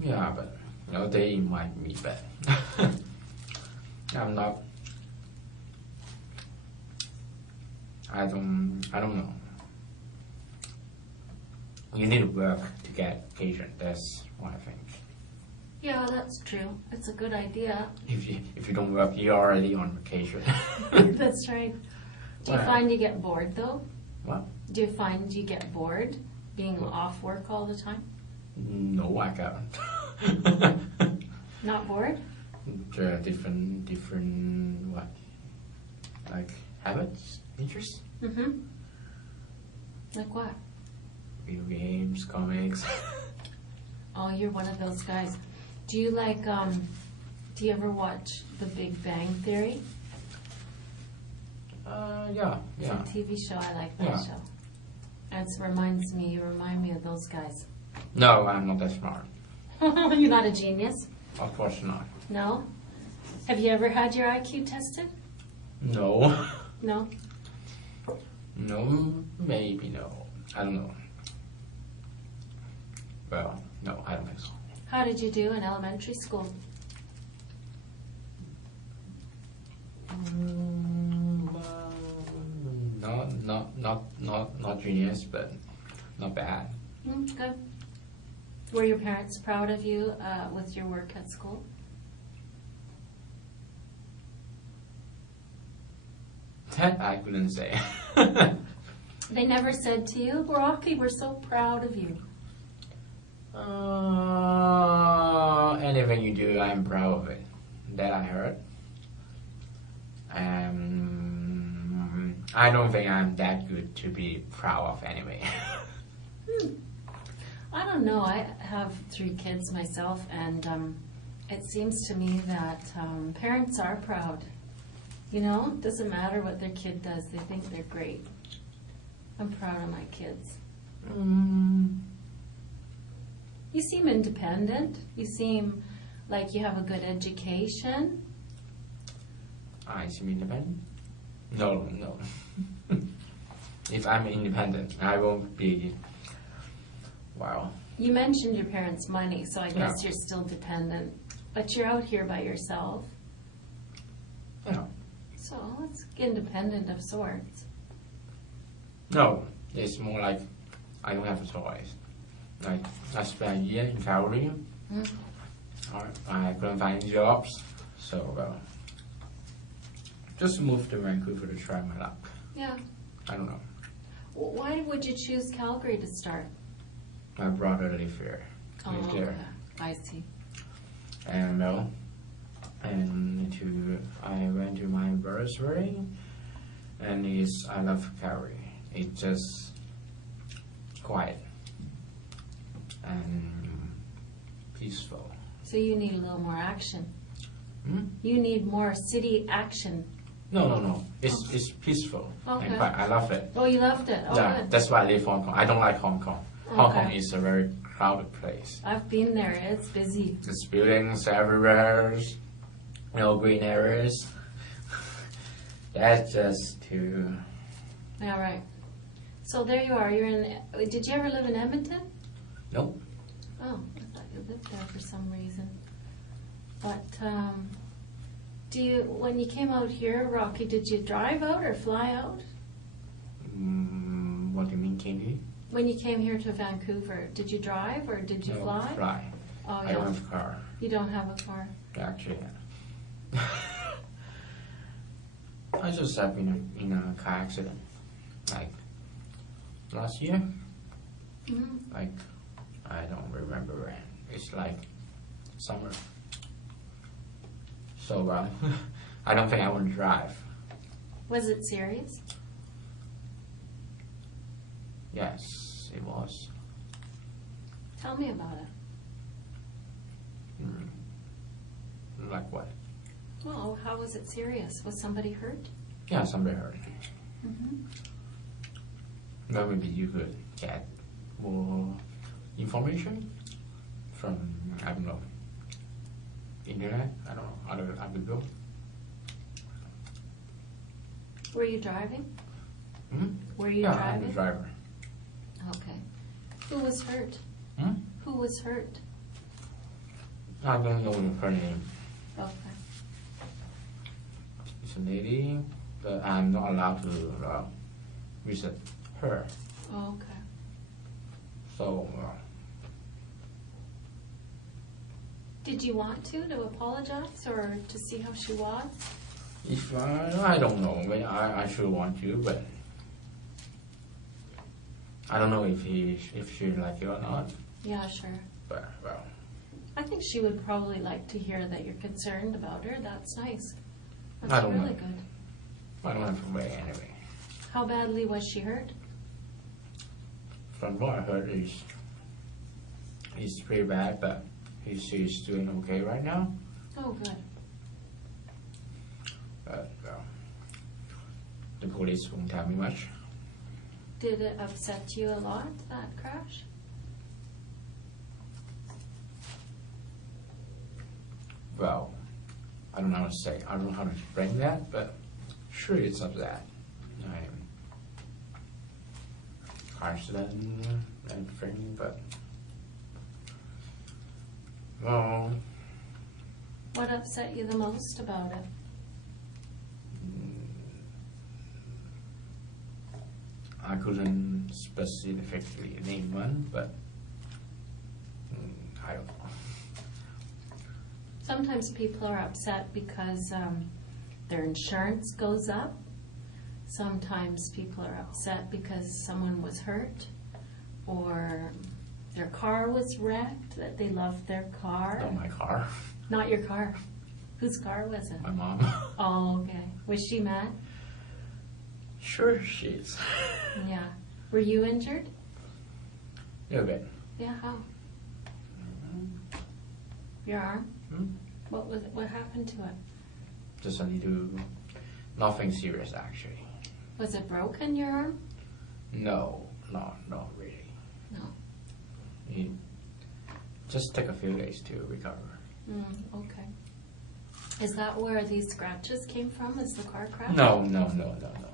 Yeah, but they invite me, but I'm not. I don't know. You need to work to get vacation. That's what I think. Yeah, that's true. It's a good idea. If you don't work, you're already on vacation. That's right. Do you Well. find you get bored though? What? Do you find you get bored being off work all the time? No, I can't. Not bored? There are different what? Like habits, interests, Mm-hmm. Like what? video games, comics. Oh, you're one of those guys. Do you like, do you ever watch The Big Bang Theory? Yeah. It's a TV show. I like that show. You remind me of those guys. No, I'm not that smart. You're not a genius? Of course not. No? Have you ever had your IQ tested? No. No? No, maybe no. I don't know. Well, no, I don't think so. How did you do in elementary school? Not genius, but not bad. Good. Were your parents proud of you with your work at school? That I couldn't say. They never said to you, Rocky, we're so proud of you. Anything you do, I'm proud of it. That I heard. I don't think I'm that good to be proud of anyway. I don't know. I have 3 kids myself, and it seems to me that parents are proud. You know, it doesn't matter what their kid does. They think they're great. I'm proud of my kids. You seem independent. You seem like you have a good education. I seem independent? No. If I'm independent, I won't be. Wow. You mentioned your parents' money, so I guess you're still dependent. But you're out here by yourself. Yeah. So it's independent of sorts. No, it's more like I don't have a choice. Like I spent a year in Calgary. I couldn't find jobs, so just moved to Vancouver to try my luck. Yeah. I don't know. Why would you choose Calgary to start? My brother lives here. Lives there. Okay. I see. And I went to my brother's wedding, and I love Calgary. It's just quiet and peaceful. So you need a little more action. Hmm? You need more city action. No. It's peaceful. Okay. And quiet. I love it. Oh, you loved it? Oh, Yeah, good. that's why I leave Hong Kong. I don't like Hong Kong. Hong Okay. Kong is a very crowded place. I've been there. It's busy. There's buildings everywhere, green areas. That's just too. Yeah, right. So there you are. Did you ever live in Edmonton? Nope. Oh, I thought you lived there for some reason. But when you came out here, Rocky, did you drive out or fly out? What do you mean, came here? When you came here to Vancouver, did you drive or did you fly? Fly. Oh, yeah. I don't have a car. You don't have a car? Actually, I just have been in a car accident, like last year. Mm-hmm. Like I don't remember when. It's like summer. So I don't think I would drive. Was it serious? Yes, it was. Tell me about it. Like what? Well, how was it serious? Was somebody hurt? Yeah, somebody hurt. Mm-hmm. Well, maybe you could get more information from, I don't know, internet, I don't know, other people. Were you driving? Were you Yeah, driving? I'm the driver. Okay. Who was hurt? Who was hurt? I don't know her name. Okay. It's a lady, but I'm not allowed to visit her. Oh, okay. So, Did you want to apologize or to see how she was? if I don't know, maybe I should want to, but I don't know if she like it or not. Yeah, sure. But well, I think she would probably like to hear that you're concerned about her. That's nice. I That's don't really know. good. I don't have to wait anyway. How badly was she hurt? From what I heard, he's pretty bad, but she's doing okay right now. Oh, good. But well, the police won't tell me much. Did it upset you a lot, that crash? Well, I don't know how to say. I don't know how to explain that, but sure it's upset. Accident and everything, but well. What upset you the most about it? I couldn't specifically name one, but I don't know. Sometimes people are upset because their insurance goes up. Sometimes people are upset because someone was hurt or their car was wrecked, that they loved their car. Not my car. Not your car. Whose car was it? My mom. Oh, okay. Was she mad? Sure she is. Yeah. Were you injured? A little bit. Yeah, how? Your arm? What was it? What happened to it? Just only do nothing serious actually. Was it broken, your arm? No, not really. No. It just take a few days to recover. Okay. Is that where these scratches came from? Is the car crash? No.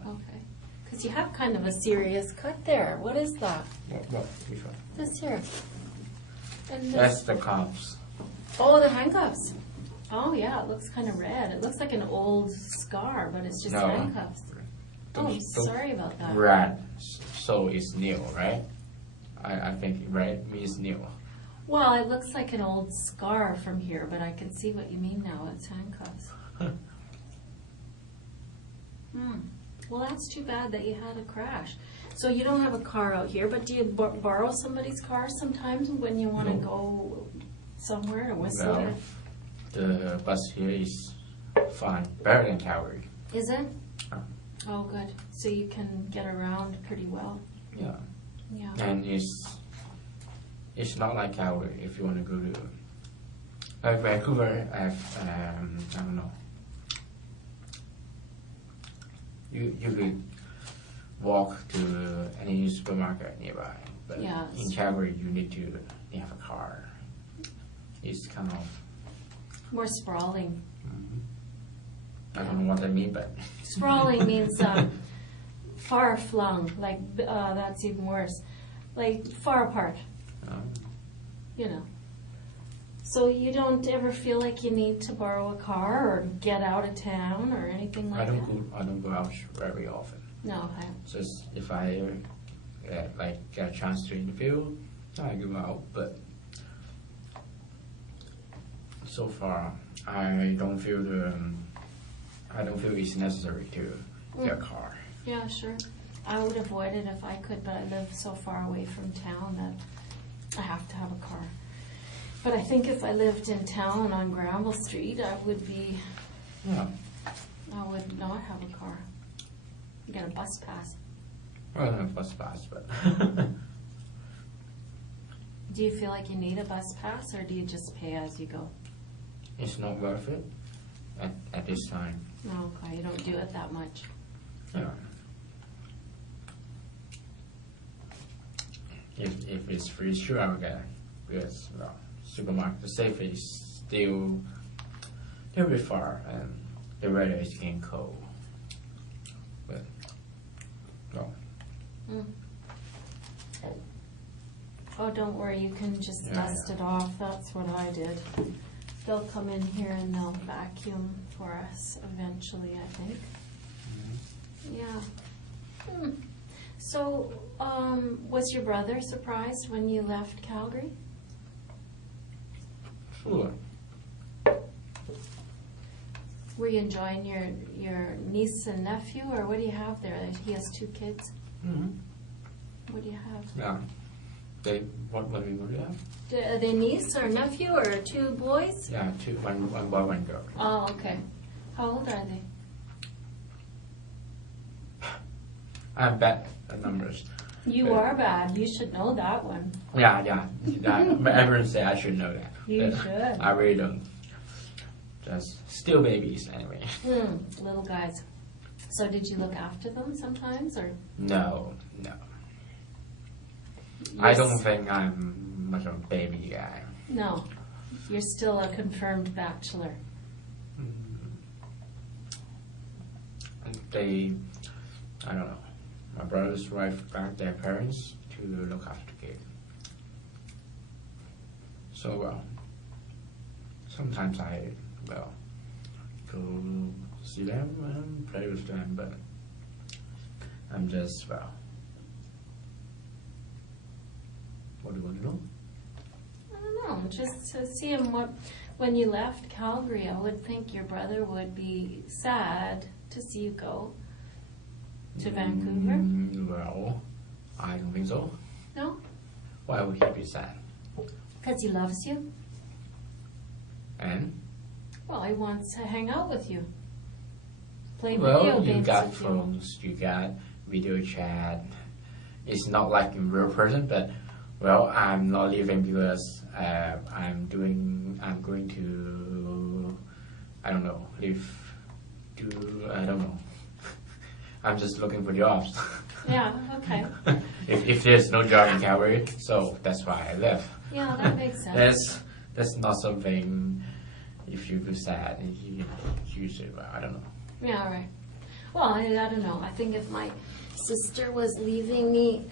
Okay. Because you have kind of a serious cut there. What is that? What? Which one? This here. And this. That's the cuffs. Oh, the handcuffs. Oh, yeah, it looks kind of red. It looks like an old scar, but it's just No. handcuffs. Oh, I'm Those sorry about that. red, so it's new, right? I think red means new. Well, it looks like an old scar from here, but I can see what you mean now. It's handcuffs. Well, that's too bad that you had a crash. So you don't have a car out here, but do you borrow somebody's car sometimes when you want to go somewhere to whistle Well, it? the bus here is fine, better than Calgary. Is it? Oh, good. So you can get around pretty well. Yeah. Yeah. And it's not like Calgary if you want to go to like Vancouver. I don't know. You could walk to any supermarket nearby, but Yeah. in Calgary you have a car. It's kind of More sprawling. I don't know what that means, but Sprawling means far flung. Like that's even worse. Like far apart. You know. So you don't ever feel like you need to borrow a car or get out of town or anything like I that? don't go out very often. No, okay. Just if I get a chance to interview, I go out. But so far, I don't feel it's necessary to get a car. Yeah, sure. I would avoid it if I could, but I live so far away from town that I have to have a car. But I think if I lived in town on Granville Street, I would not have a car. Get a bus pass. Well, not a bus pass, but Do you feel like you need a bus pass, or do you just pay as you go? it's not worth it at this time. No, okay, you don't do it that much. Yeah. If it's free, sure I'll get it. Because supermarket, the safe is still very far, and the weather is getting cold. But no. Oh, don't worry, you can just Yeah, dust yeah. it off. That's what I did. They'll come in here and they'll vacuum for us eventually, I think. Yeah. So, was your brother surprised when you left Calgary? Sure. Were you enjoying your niece and nephew, or what do you have there? He has 2 kids. What do you have? Yeah. What do you have? Are they niece or nephew or 2 boys? Yeah, one boy, one girl. Oh, okay. How old are they? I'm bad at numbers. You are bad. You should know that one. Yeah. But everyone say I should know that. You But should. I really don't. Just still babies anyway. Little guys. So did you look after them sometimes, or? No. I Yes. don't think I'm much of a baby guy. No, you're still a confirmed bachelor. I don't know. My brother's wife got their parents to look after the kid. So, sometimes I, go see them and play with them, but I'm just, what do you want to know? I don't know, just to see him. When you left Calgary, I would think your brother would be sad to see you go to Vancouver. Well, I don't think so. No? Why would he be sad? Because he loves you. And? Well, he wants to hang out with you. Play Well, video you games got with you. phones, you got video chat. It's not like in real person, but I'm not leaving because I'm going to, I don't know, I don't know. I'm just looking for jobs. Yeah, okay. if there's no job in Calgary, so that's why I left. Yeah, that makes sense. That's not something. If you feel sad, you say, I don't know. Yeah, right. Well, I don't know. I think if my sister was leaving me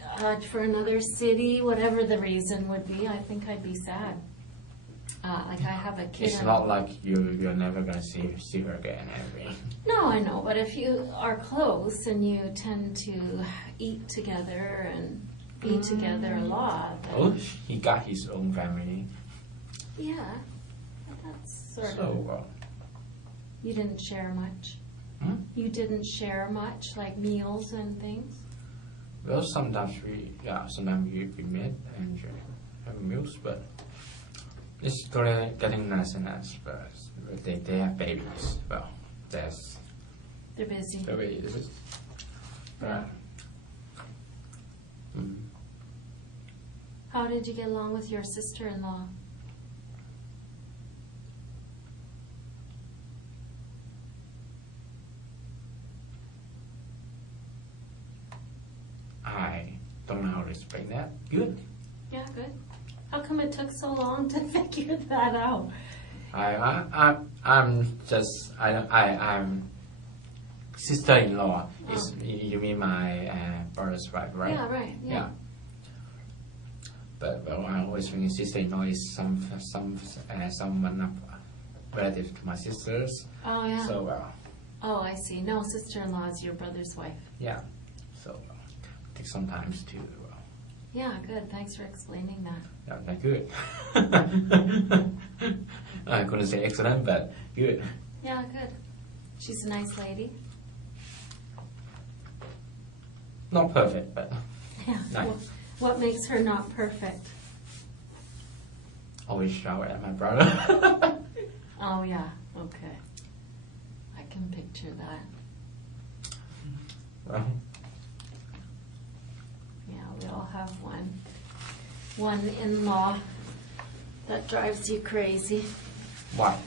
for another city, whatever the reason would be, I think I'd be sad. Like I have a kid. It's not like you're never gonna see her again, anyway. No, I know, but if you are close and you tend to eat together and be together a lot, then Oh, he got his own family. yeah, that's sort of. So, You didn't share much. hmm? You didn't share much, like meals and things. Well, sometimes we meet and have meals, but it's getting nice and nice. But they have babies. Well, They're busy. the way it is. Yeah. How did you get along with your sister-in-law? I don't know how to explain that. Good. Yeah, good. How come it took so long to figure that out? I'm sister-in-law. Is you mean my brother's wife, right? Yeah, right. Yeah. But I always think sister-in-law is someone up relative to my sisters. Oh, yeah. So Oh, I see. No, sister-in-law is your brother's wife. yeah. So it takes some time to. Yeah, good. Thanks for explaining that. Yeah, not good. I couldn't say excellent, but good. Yeah, good. She's a nice lady. Not perfect, but Yeah. nice. What makes her not perfect? Always shower at my brother. Oh, yeah. Okay. I can picture that. Well, Yeah, we all have one in-law that drives you crazy. why?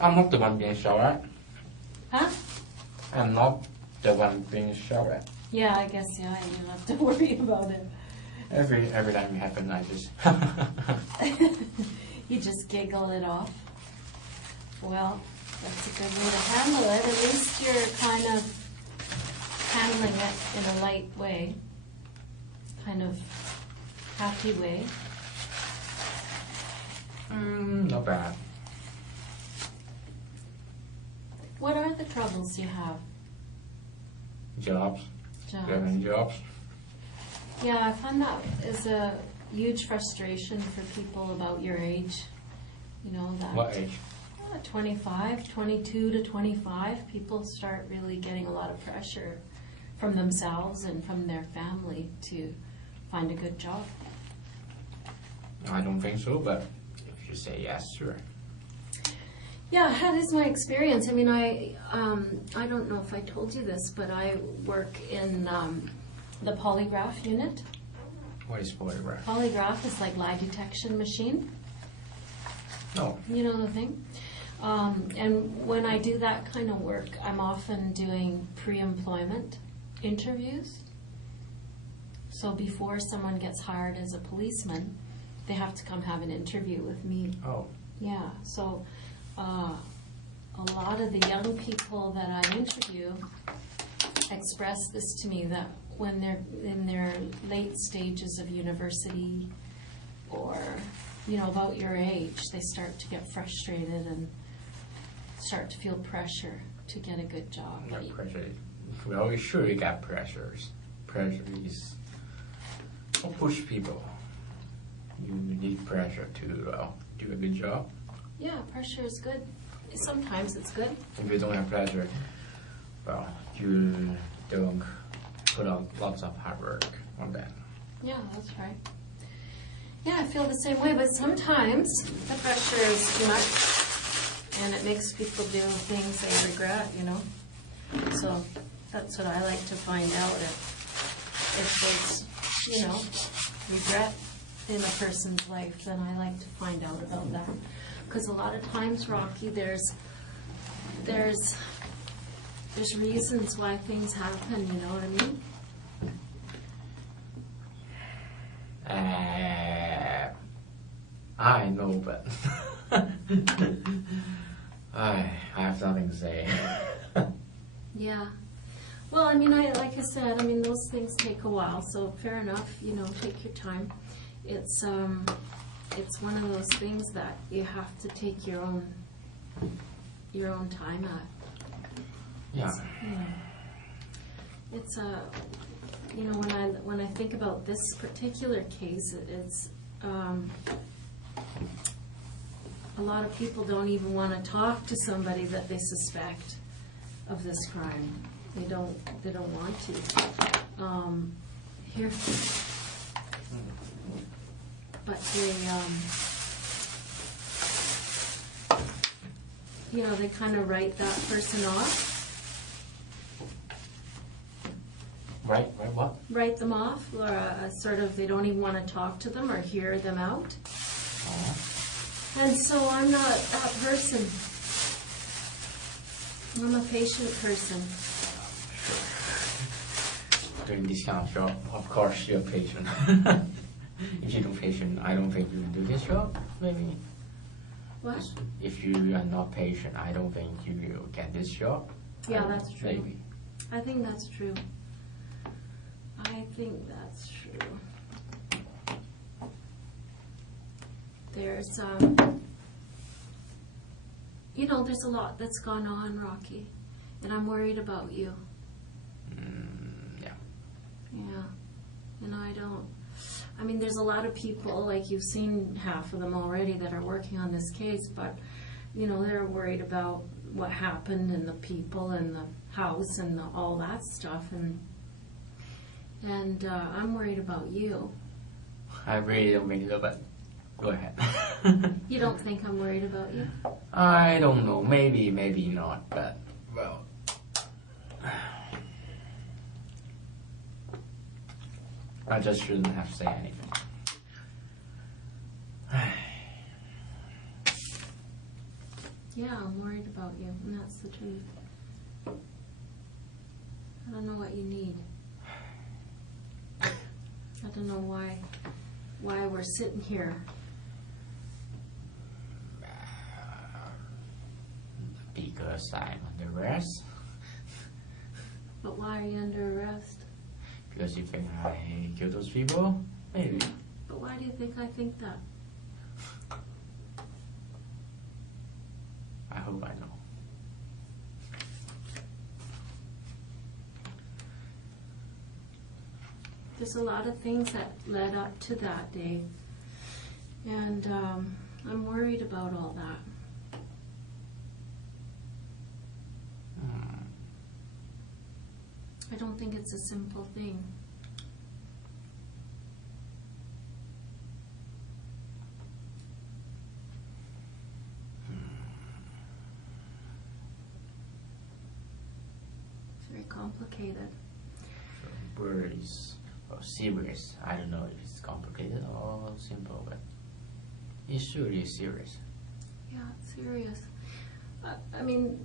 I'm not the one being showered at. Huh? I'm not the one being showered at. Yeah, I guess, yeah, you don't have to worry about it. Every time it happens, I just. You just giggle it off. Well, that's a good way to handle it. At least you're kind of handling it in a light way. Kind of happy way. Not bad. What are the troubles you have? Jobs. Jobs. Do you have any jobs? Yeah, I find that is a huge frustration for people about your age. You know, that What age? 25, 22 to 25, people start really getting a lot of pressure from themselves and from their family to find a good job. I don't think so, but if you say yes, sure. Yeah, that is my experience. I mean, I don't know if I told you this, but I work in the polygraph unit. What is polygraph? Polygraph is like lie detection machine. No. You know the thing? And when I do that kind of work, I'm often doing pre-employment interviews. So before someone gets hired as a policeman, they have to come have an interview with me. Oh. Yeah, so a lot of the young people that I interview express this to me, that when they're in their late stages of university or, about your age, they start to get frustrated and start to feel pressure to get a good job. Not pressure. Well, sure you got pressures. Pressure is don't push people. You need pressure to do a good job. Yeah, pressure is good. Sometimes it's good. If you don't have pressure, well, you don't put out lots of hard work on that. Yeah, that's right. Yeah, I feel the same way, but sometimes the pressure is too much and it makes people do things they regret, So that's what I like to find out, if there's, regret in a person's life, then I like to find out about that. Because a lot of times, Rocky, there's reasons why things happen, you know what I mean? I know, but I have nothing to say. Yeah. Well, like I said, those things take a while, so fair enough, take your time. It's one of those things that you have to take your own time at. Yeah. It's when I think about this particular case, it's a lot of people don't even want to talk to somebody that they suspect of this crime. They don't want to. But they kind of write that person off. Right, what? Write them off, or they don't even want to talk to them or hear them out. And so I'm not that person. I'm a patient person. Doing this kind of job, of course you're patient. If you're not patient, I don't think you can do this job, maybe. What? If you are not patient, I don't think you will get this job. Yeah, that's true. Maybe. I think that's true. I think that's true. There's, there's a lot that's gone on, Rocky, and I'm worried about you. Yeah. Yeah. And there's a lot of people, like you've seen half of them already, that are working on this case, but, they're worried about what happened and the people and the house and all that stuff, and I'm worried about you. I really don't think so, but go ahead. You don't think I'm worried about you? I don't know. Maybe, maybe not, but, well... I just shouldn't have said anything. Yeah, I'm worried about you, and that's the truth. I don't know what you need. I don't know why we're sitting here. Because I'm under arrest. But why are you under arrest? Because you think I killed those people? Maybe. But why do you think I think that? I hope I know. There's a lot of things that led up to that day. And I'm worried about all that. I don't think it's a simple thing. It's very complicated. Words or serious. I don't know if it's complicated or simple, but it's surely serious. Yeah, it's serious. I mean,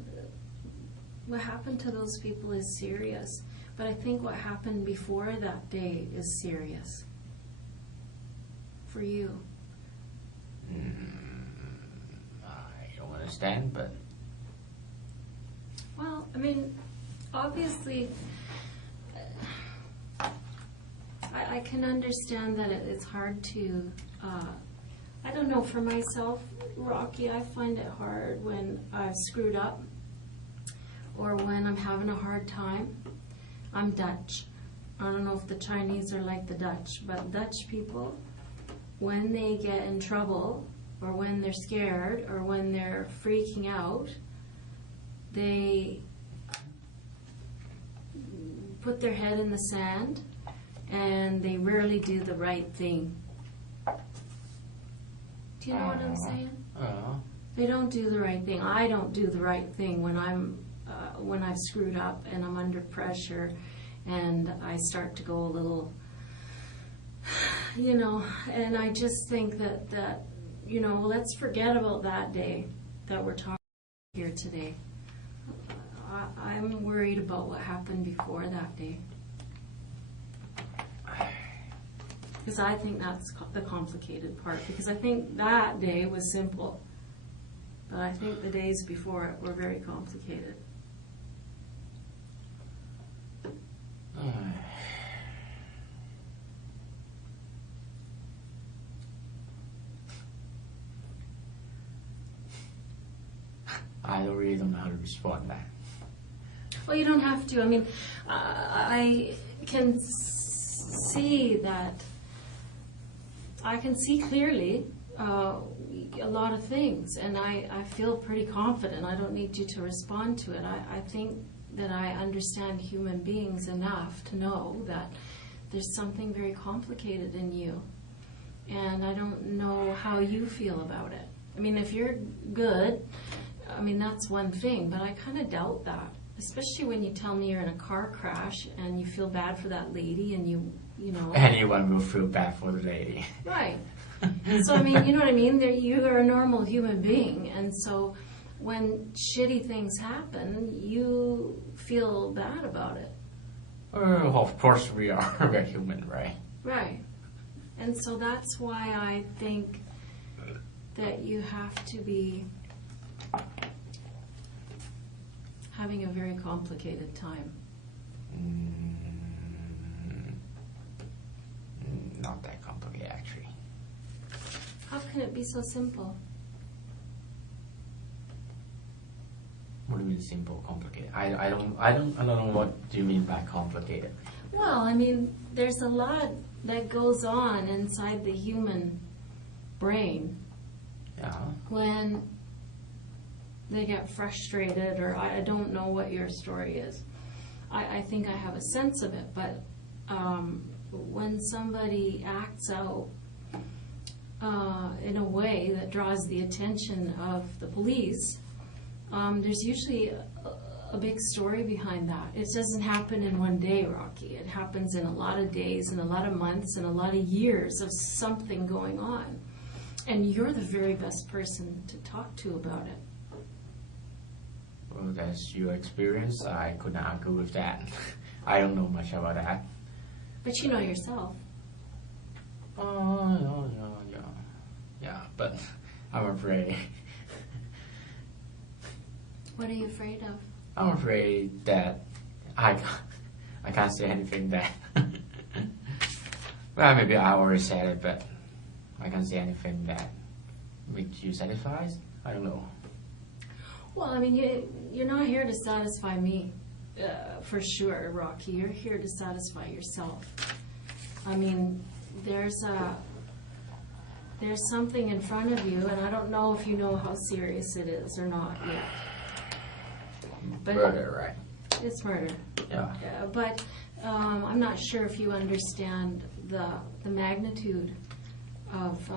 what happened to those people is serious, but I think what happened before that day is serious for you. I don't understand, but... Well, I mean, obviously, I can understand that it's hard to, I don't know, for myself, Rocky, I find it hard when I've screwed up or when I'm having a hard time. I'm Dutch. I don't know if the Chinese are like the Dutch, but Dutch people, when they get in trouble or when they're scared or when they're freaking out, they put their head in the sand and they rarely do the right thing. Do you know what I'm saying? They don't do the right thing. I don't do the right thing when I've screwed up and I'm under pressure and I start to go a little, and I just think that let's forget about that day that we're talking here today. I'm worried about what happened before that day. Because I think that's the complicated part. Because I think that day was simple. But I think the days before it were very complicated. I really don't know how to respond to that. Well, you don't have to. I mean, I can see that. I can see clearly a lot of things, and I feel pretty confident. I don't need you to respond to it. I think that I understand human beings enough to know that there's something very complicated in you, and I don't know how you feel about it. I mean, if you're good, I mean, that's one thing, but I kind of doubt that. Especially when you tell me you're in a car crash and you feel bad for that lady and you know. Anyone will feel bad for the lady. Right. So, I mean, you know what I mean? You are a normal human being. And so when shitty things happen, you feel bad about it. Of course we are. We're human, right? Right. And so that's why I think that you have to be having a very complicated time. Not that complicated, actually. How can it be so simple? What do you mean simple, complicated? I don't know what do you mean by complicated. Well, I mean, there's a lot that goes on inside the human brain. Yeah. When they get frustrated, or I don't know what your story is. I think I have a sense of it, but when somebody acts out in a way that draws the attention of the police, there's usually a big story behind that. It doesn't happen in one day, Rocky. It happens in a lot of days and a lot of months and a lot of years of something going on. And you're the very best person to talk to about it. Well, that's your experience. I could not agree with that. I don't know much about that. But you know yourself. Yeah, but I'm afraid. What are you afraid of? I'm afraid that I can't say anything that... Well, maybe I already said it, but I can't say anything that makes you satisfied. I don't know. Well, I mean, you're not here to satisfy me, for sure, Rocky. You're here to satisfy yourself. I mean, there's something in front of you, and I don't know if you know how serious it is or not yet. But Murder, right? It's murder. Yeah. But I'm not sure if you understand the magnitude of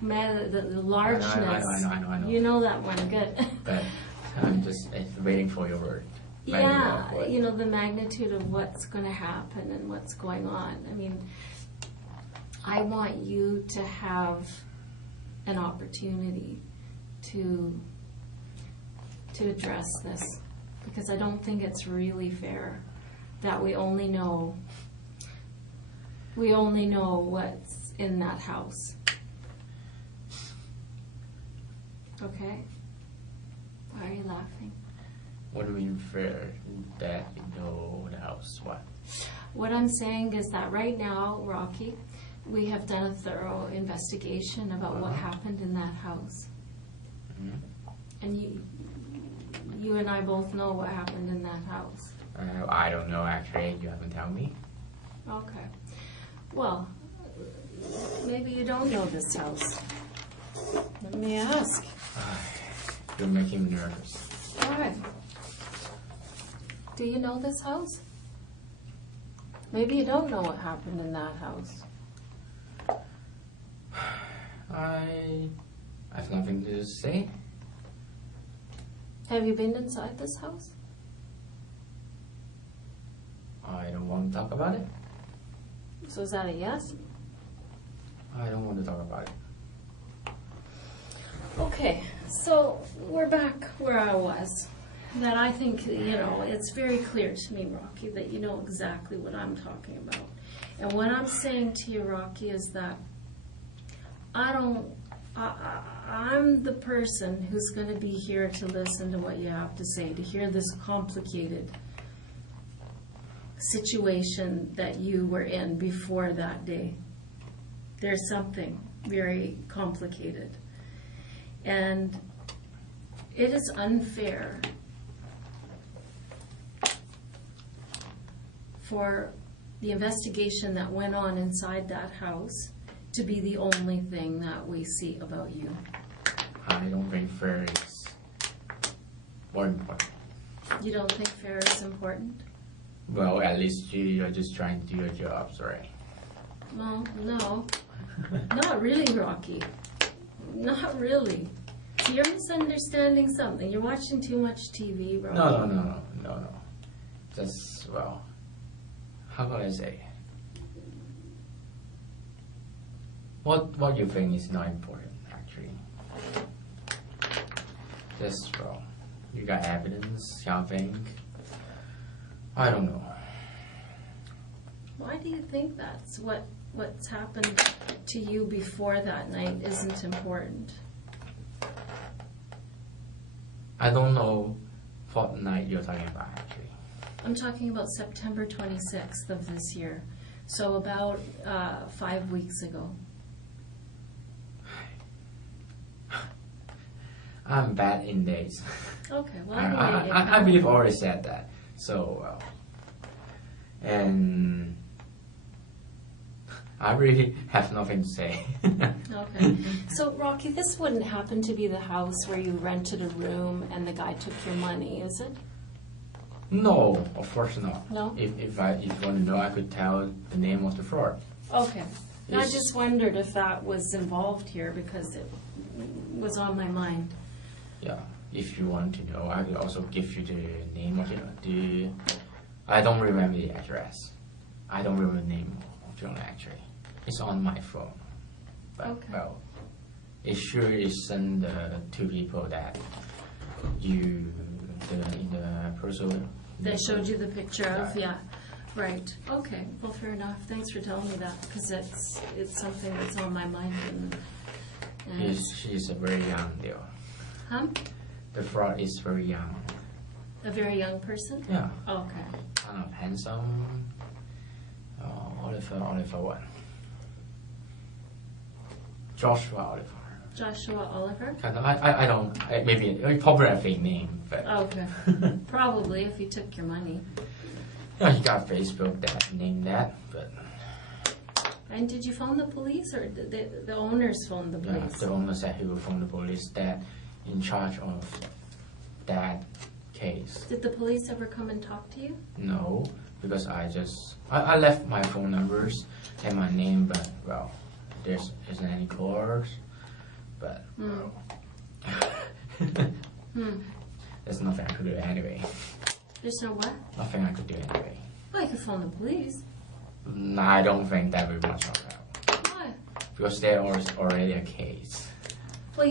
the largeness. I know. You know that one, good. But I'm just waiting for your word. Yeah, you know, the magnitude of what's going to happen and what's going on. I mean, I want you to have an opportunity to address this, because I don't think it's really fair that we only know what's in that house. Okay? Why are you laughing? What do you mean fair that you know the house? What? What I'm saying is that right now, Rocky, we have done a thorough investigation about what happened in that house. Mm-hmm. And you and I both know what happened in that house. I don't know actually. You haven't told me. Okay. Well, maybe you don't know this house. Let me ask. You're making me nervous. Why? Do you know this house? Maybe you don't know what happened in that house. I have nothing to say. Have you been inside this house? I don't want to talk about it. So is that a yes? I don't want to talk about it. Okay, so we're back where I was. That I think, it's very clear to me, Rocky, that you know exactly what I'm talking about. And what I'm saying to you, Rocky, is that I'm the person who's going to be here to listen to what you have to say, to hear this complicated situation that you were in before that day. There's something very complicated. And it is unfair for the investigation that went on inside that house to be the only thing that we see about you. I don't think fair is more important. You don't think fair is important? Well, at least you're just trying to do your job, right? Well, no. Not really, Rocky. Not really. So you're misunderstanding something. You're watching too much TV, Rocky. No. Just, well, how can I say? What you think is not important, actually. Just, well, you got evidence, you think. I don't know. Why do you think that's what's happened to you before that night isn't important? I don't know what night you're talking about, actually. I'm talking about September 26th of this year. So about 5 weeks ago. I'm bad in days. Okay, well, I believe I already said that. So, well. And I really have nothing to say. Okay. So, Rocky, this wouldn't happen to be the house where you rented a room and the guy took your money, is it? No, of course not. No? If you want to know, I could tell the name of the fraud. Okay. I Yes. just wondered if that was involved here because it was on my mind. Yeah, if you want to know, I could also give you the name of the. I don't remember the address. I don't remember the name of the owner, actually. It's on my phone. But, Okay. well, it sure isn't the two people that in the person. They showed you the picture of, Yeah. yeah. Right. Okay. Well, fair enough. Thanks for telling me that because it's something that's on my mind. And She's a very young girl. huh? The fraud is very young. A very young person? Yeah, Okay. kind of handsome. Oliver what? Joshua Oliver. Joshua Oliver? Kind of, I don't, maybe probably a fake name, but Okay. Probably if he took your money. yeah, he got Facebook that named that, but And did you phone the police or did the owners phone the yeah, police? the owner said he will phone the police that in charge of that case. Did the police ever come and talk to you? No, because I left my phone numbers and my name, but well, there isn't any calls, but well, there's nothing I could do anyway. There's no what? Nothing I could do anyway. Well, you could phone the police. I don't think that will be much of help Why? because there is already a case. Well,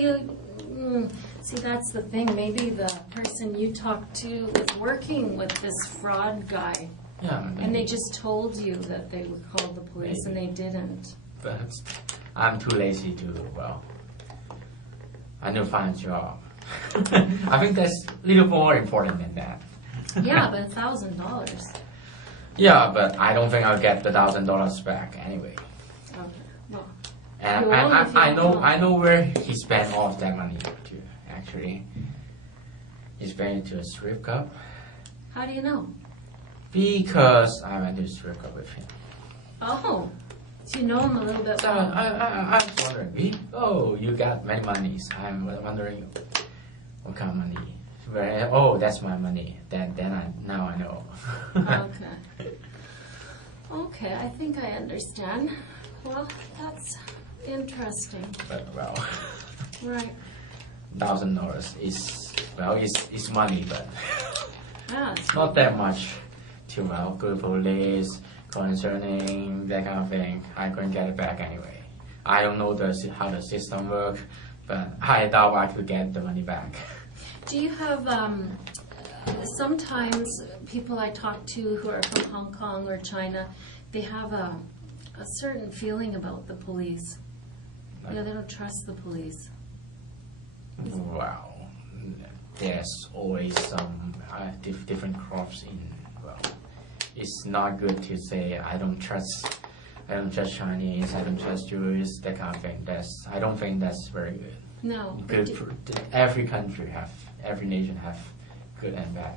see, that's the thing. Maybe the person you talked to was working with this fraud guy. Yeah. And they just told you that they would call the police and they didn't. But I'm too lazy to, I need to find a job. I think that's a little more important than that. Yeah, but $1,000. Yeah, but I don't think I'll get the $1,000 back anyway. Okay. Well, And you will if you I know where he spent all of that money to, actually. He spent it to a strip club. how do you know? Because I went to a strip club with him. Oh, so you know him a little bit So well. I was wondering, you got many monies. I'm wondering what kind of money. That's my money. Now I know. Okay. Okay, I think I understand. Well, that's interesting. But Right. $1,000 is it's money, but Yeah, it's not that much to go to police concerning that kind of thing. I couldn't get it back anyway. I don't know how the system works, but I doubt I could get the money back. Do you have, sometimes people I talk to who are from Hong Kong or China, they have a certain feeling about the police. You know, they don't trust the police. Well, there's always some different crops in. It's not good to say I don't trust Chinese, I don't trust Jews, that kind of thing. I don't think that's very good. No. Every nation have good and bad.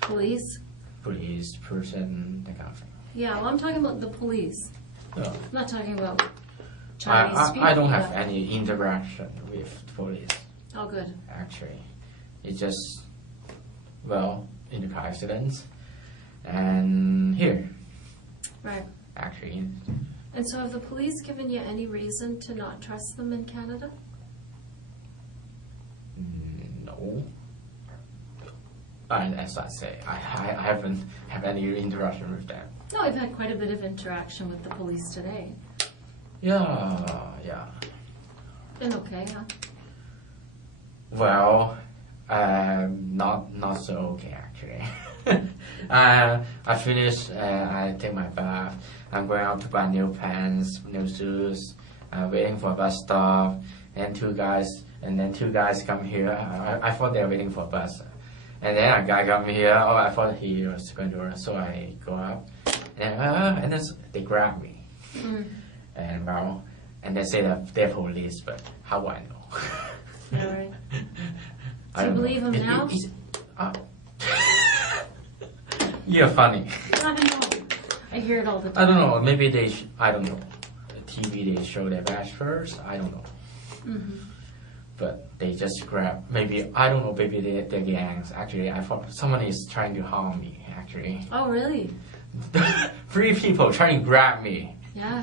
Police? Police, person, that kind of thing. Yeah, well, I'm talking about the police. No. I'm not talking about Chinese people. I don't have any interaction with police. Oh, good. Actually, it's just in the car accidents and here. Right. Actually. And so have the police given you any reason to not trust them in Canada? No. As I say, I haven't had any interaction with them. No, I've had quite a bit of interaction with the police today. Yeah. Been okay, huh? Well, not so okay actually. I finished. I take my bath. I'm going out to buy new pants, new shoes. Waiting for a bus stop, and two guys come here. I thought they were waiting for a bus, and then a guy come here. Oh, I thought he was going to run, so I go up, and then they grab me, and they say that they're police, but how do I know? All right. Do you believe him now? You're funny. I don't know. I hear it all the time. I don't know. Maybe I don't know. TV they show their badge first. I don't know. Mm-hmm. But they just grab. Maybe I don't know. Maybe they're gangs. Actually, I thought someone is trying to harm me. Actually. Oh, really? 3 people trying to grab me. Yeah.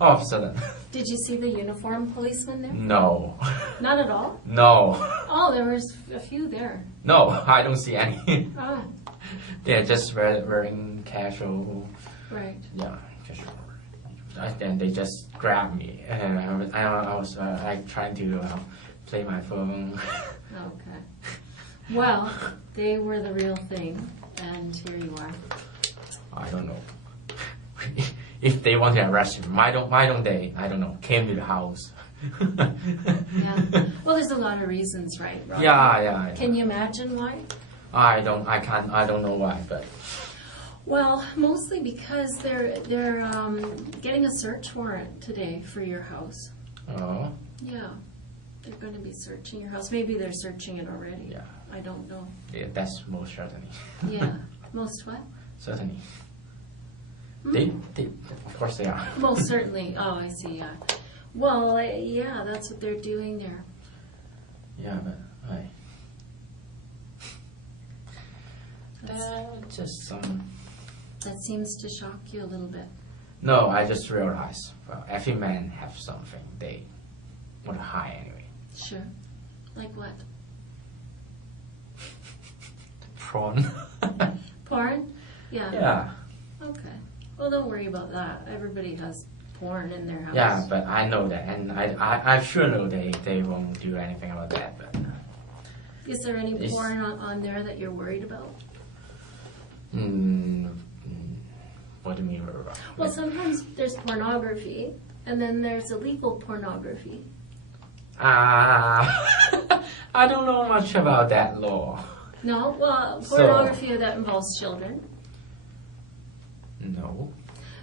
All of a sudden. Did you see the uniformed policeman there? No. Not at all? No. Oh, there was a few there. No, I don't see any. Ah, They're just wearing casual. right. Yeah, casual. And they just grabbed me, and I was trying to play my phone. Okay. Well, they were the real thing, and here you are. I don't know. If they want to arrest me, why don't they? I don't know. Came to the house. Yeah. Well, there's a lot of reasons, right, Rob? Yeah. Can you imagine why? I don't know why, but. Well, mostly because they're getting a search warrant today for your house. Oh. Yeah. They're going to be searching your house. Maybe they're searching it already. Yeah. I don't know. Yeah, that's most certainly. Yeah. Most what? Certainly. Hmm? They, of course they are. Most certainly. Oh, I see. Yeah. Well, yeah, that's what they're doing there. Yeah, but just some. That seems to shock you a little bit. No, I just realized. Well, every man have something they want to hide anyway. Sure. Like what? Prawn. Porn? Yeah. Yeah. Okay. Well, don't worry about that. Everybody has porn in their house. Yeah, but I know that, and I sure know they won't do anything about that. But Is there any porn on there that you're worried about? What do you mean? Well, sometimes there's pornography, and then there's illegal pornography. I don't know much about that law. No? Well, pornography that involves children. No.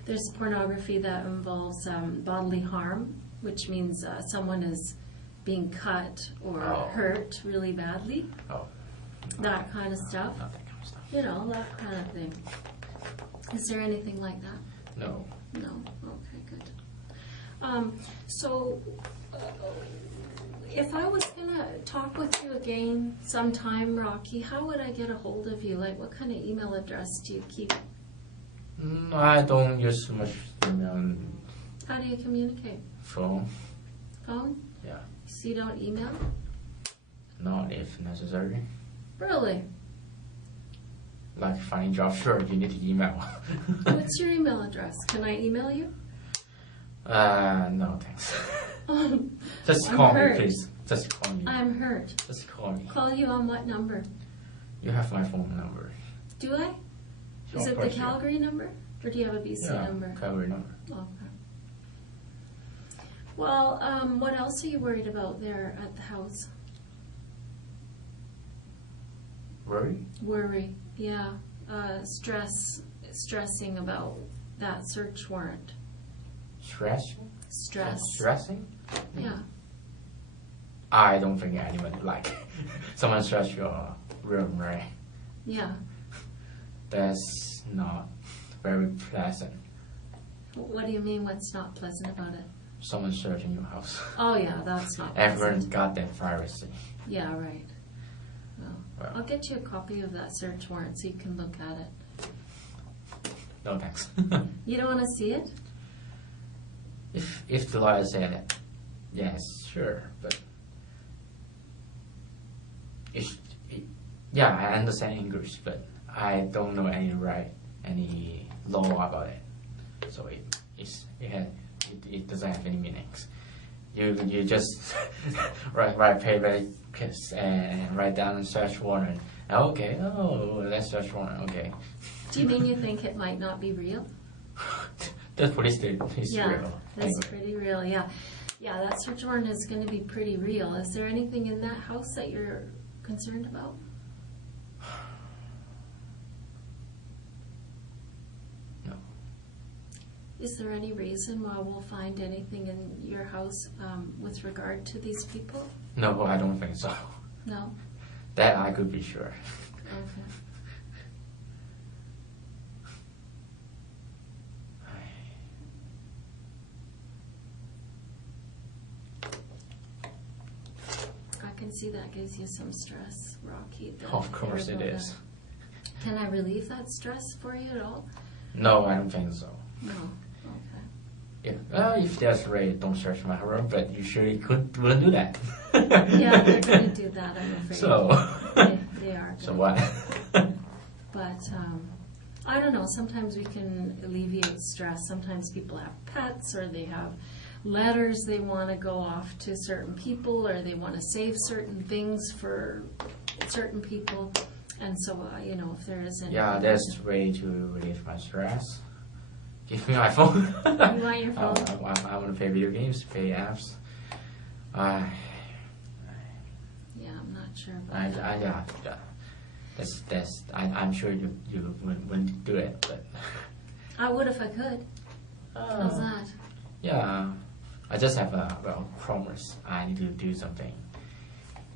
There's pornography that involves bodily harm, which means someone is being cut or hurt really badly. Oh. That kind of stuff. Not that kind of stuff. You know, that kind of thing. Is there anything like that? No. No? Okay, good. So, if I was going to talk with you again sometime, Rocky, how would I get a hold of you? Like, what kind of email address do you keep? I don't use much email. How do you communicate? Phone. Phone? Yeah. So you don't email? Not if necessary. Really? Like finding job, sure, you need to email. What's your email address? Can I email you? No thanks. Just call me, please. Just call me. I'm hurt. Just call me. Call you on what number? You have my phone number. Do I? Sure, Is of it the course, Calgary number? Or do you have a BC number? Calgary number. Okay. Well, what else are you worried about there at the house? Worry, yeah. Stressing about that search warrant. Stressing? Yeah. I don't think anybody like someone stress your room, right? Yeah. That's not very pleasant. What do you mean what's not pleasant about it? Someone searching your house. Oh yeah, that's not pleasant. Everyone's got their privacy. Yeah, right. Well, Well. I'll get you a copy of that search warrant so you can look at it. No thanks. You don't want to see it? If the lawyer said yes, sure, but yeah, I understand English, but I don't know any law about it, so it doesn't have any meanings. You just write paper and write down a search warrant. Okay, that's search warrant. Okay. Do you mean you think it might not be real? The police did is Yeah, real. that's Anyway. pretty real. Yeah, that search warrant is going to be pretty real. Is there anything in that house that you're concerned about? No. Is there any reason why we'll find anything in your house with regard to these people? No, I don't think so. No? That I could be sure. Okay. I can see that gives you some stress, Rocky. Of course it is. Can I relieve that stress for you at all? No, I don't think so. No. Okay. If there's raid, don't search my room, but you surely wouldn't do that. Yeah, they're going to do that, I'm afraid. So. They are. So what? But I don't know. Sometimes we can alleviate stress. Sometimes people have pets, or they have letters they want to go off to certain people, or they want to save certain things for certain people. And so, if there is any... Yeah, that's a way to relieve my stress. Give me my phone. You want your phone? I want to play video games, play apps. Yeah, I'm not sure about that. Yeah. I'm sure you wouldn't do it, but... I would if I could. How's that? Yeah, I just have a promise. I need to do something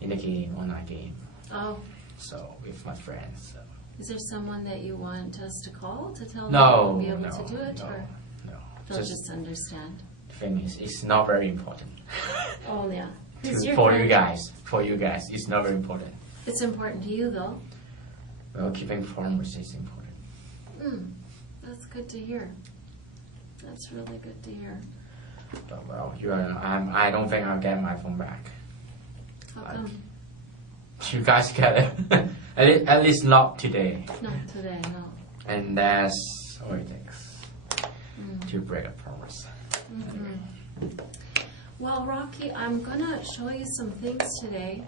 in the game, online game. Oh. So with my friends. So. Is there someone that you want us to call to tell No, them to be able to do it? Or no. they'll just understand? The thing is, it's not very important. Oh, yeah. For you guys, it's not very important. It's important to you, though. Well, keeping promise is important. That's good to hear. That's really good to hear. But well, I don't think I'll get my phone back. How come? You guys get it. At least not today. Not today, no. And that's all it takes to break a promise. Well, Rocky, I'm gonna show you some things today,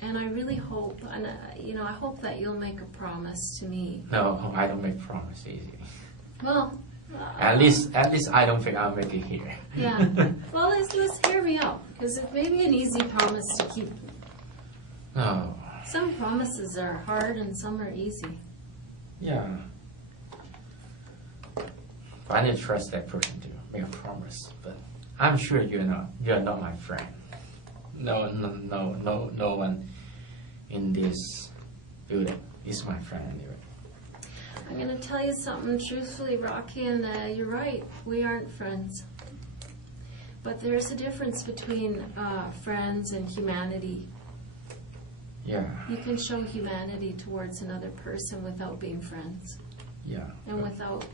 and I really hope, and I hope that you'll make a promise to me. No, I don't make promises easy. Well, At least I don't think I'll make it here. yeah. Well, let's hear me out, because it may be an easy promise to keep. No. Some promises are hard and some are easy. Yeah. But I didn't trust that person to make a promise. But I'm sure you're not my friend. No one in this building is my friend anyway. I'm going to tell you something truthfully, Rocky, and you're right. We aren't friends. But there's a difference between friends and humanity. Yeah. You can show humanity towards another person without being friends. Yeah. And without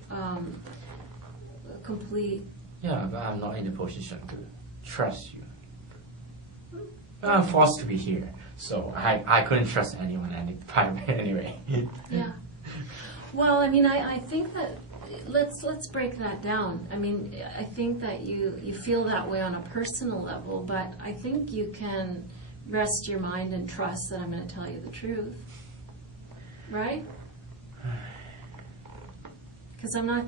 complete... Yeah, but I'm not in a position to trust you. I'm forced to be here, so I couldn't trust anyone anyway. Yeah. Well, I mean, I think that let's break that down. I mean, I think that you feel that way on a personal level, but I think you can rest your mind and trust that I'm going to tell you the truth, right? Because I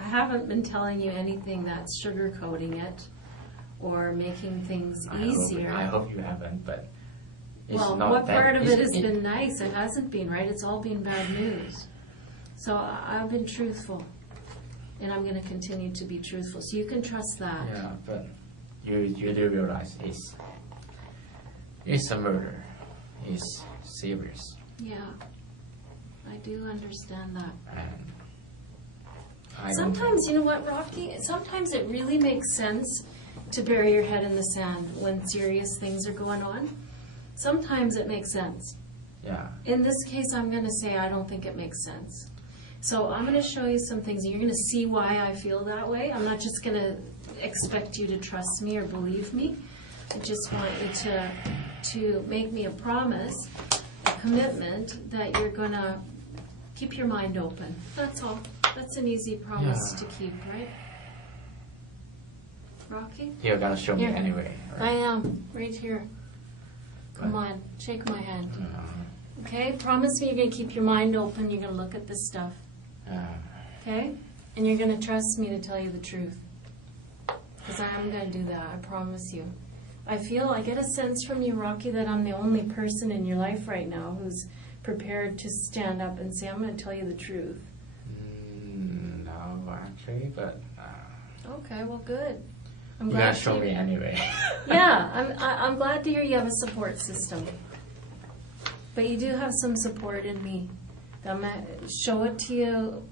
haven't been telling you anything that's sugarcoating it or making things easier. I hope you haven't, but it's well, not what that, part of it has been nice? It hasn't been, right? It's all been bad news. So I've been truthful, and I'm going to continue to be truthful. So you can trust that. Yeah, but you do realize it's a murder. It's serious. Yeah, I do understand that. And Sometimes, you know what, Rocky? Sometimes it really makes sense to bury your head in the sand when serious things are going on. Sometimes it makes sense. Yeah. In this case, I'm going to say I don't think it makes sense. So I'm going to show you some things. You're going to see why I feel that way. I'm not just going to expect you to trust me or believe me. I just want you to make me a promise, a commitment that you're going to keep your mind open. That's all. That's an easy promise to keep, right? Rocky? You're going to show me anyway. Right? I am. Right here. Come on. Shake my hand. Okay? Promise me you're going to keep your mind open. You're going to look at this stuff. Okay? And you're going to trust me to tell you the truth. Because I'm going to do that. I promise you. I get a sense from you, Rocky, that I'm the only person in your life right now who's prepared to stand up and say, I'm going to tell you the truth. No, actually, but... Okay, well, good. I'm you're going to show me anyway. Yeah, I'm glad to hear you have a support system. But you do have some support in me. I'm going to show it to you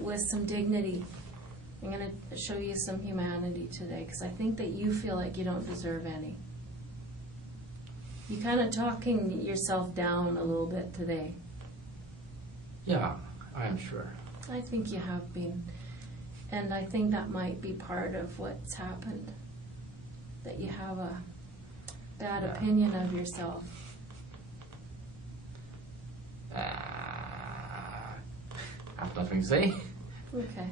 with some dignity. I'm going to show you some humanity today because I think that you feel like you don't deserve any. You're kind of talking yourself down a little bit today. Yeah, I'm sure. I think you have been. And I think that might be part of what's happened. That you have a bad opinion of yourself. I have nothing to say. Okay.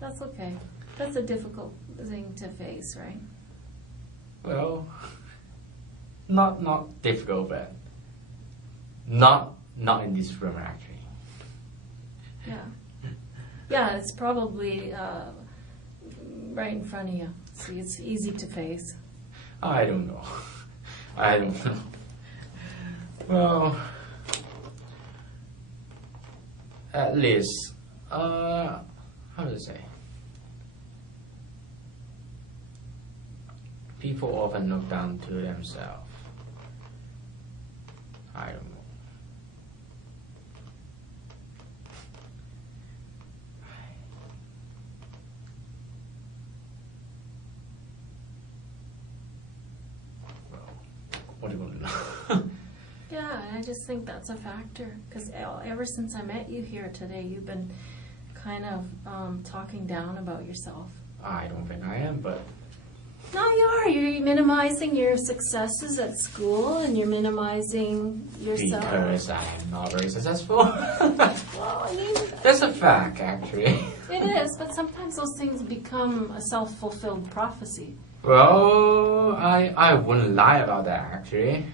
That's okay. That's a difficult thing to face, right? Well, not difficult, but not in this room actually. Yeah. Yeah, it's probably right in front of you. See, it's easy to face. I don't know. I don't know. Well, at least, how do I say? People often look down to themselves. I don't know. Well, what do you want to know? Yeah, I just think that's a factor. Because ever since I met you here today, you've been kind of talking down about yourself. I don't think I am, but No, you are. You're minimizing your successes at school, and you're minimizing yourself. Because I am not very successful. Well, I mean, That's a fact, actually. it is, but sometimes those things become a self-fulfilled prophecy. Well, I wouldn't lie about that, actually.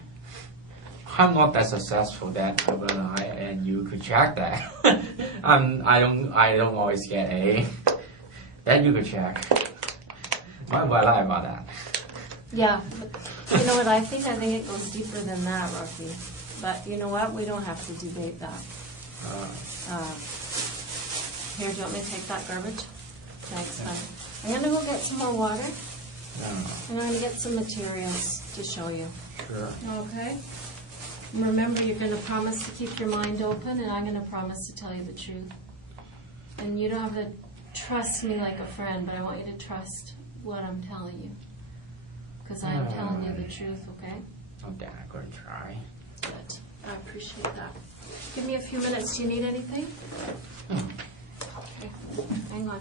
I'm not that successful that I will lie, and you could check that. I don't always get A. That you could check. Why would I lie about that? Yeah, but you know what I think? I think it goes deeper than that, Rocky. But you know what? We don't have to debate that. Here, do you want me to take that garbage? Thanks, honey. I'm going to go get some more water, and I'm going to get some materials to show you. Sure. Okay? And remember, you're going to promise to keep your mind open, and I'm going to promise to tell you the truth. And you don't have to trust me like a friend, but I want you to trust what I'm telling you. Because I am telling you the truth, okay? Okay, I'm going to try. Good. I appreciate that. Give me a few minutes. Do you need anything? Okay. Hang on.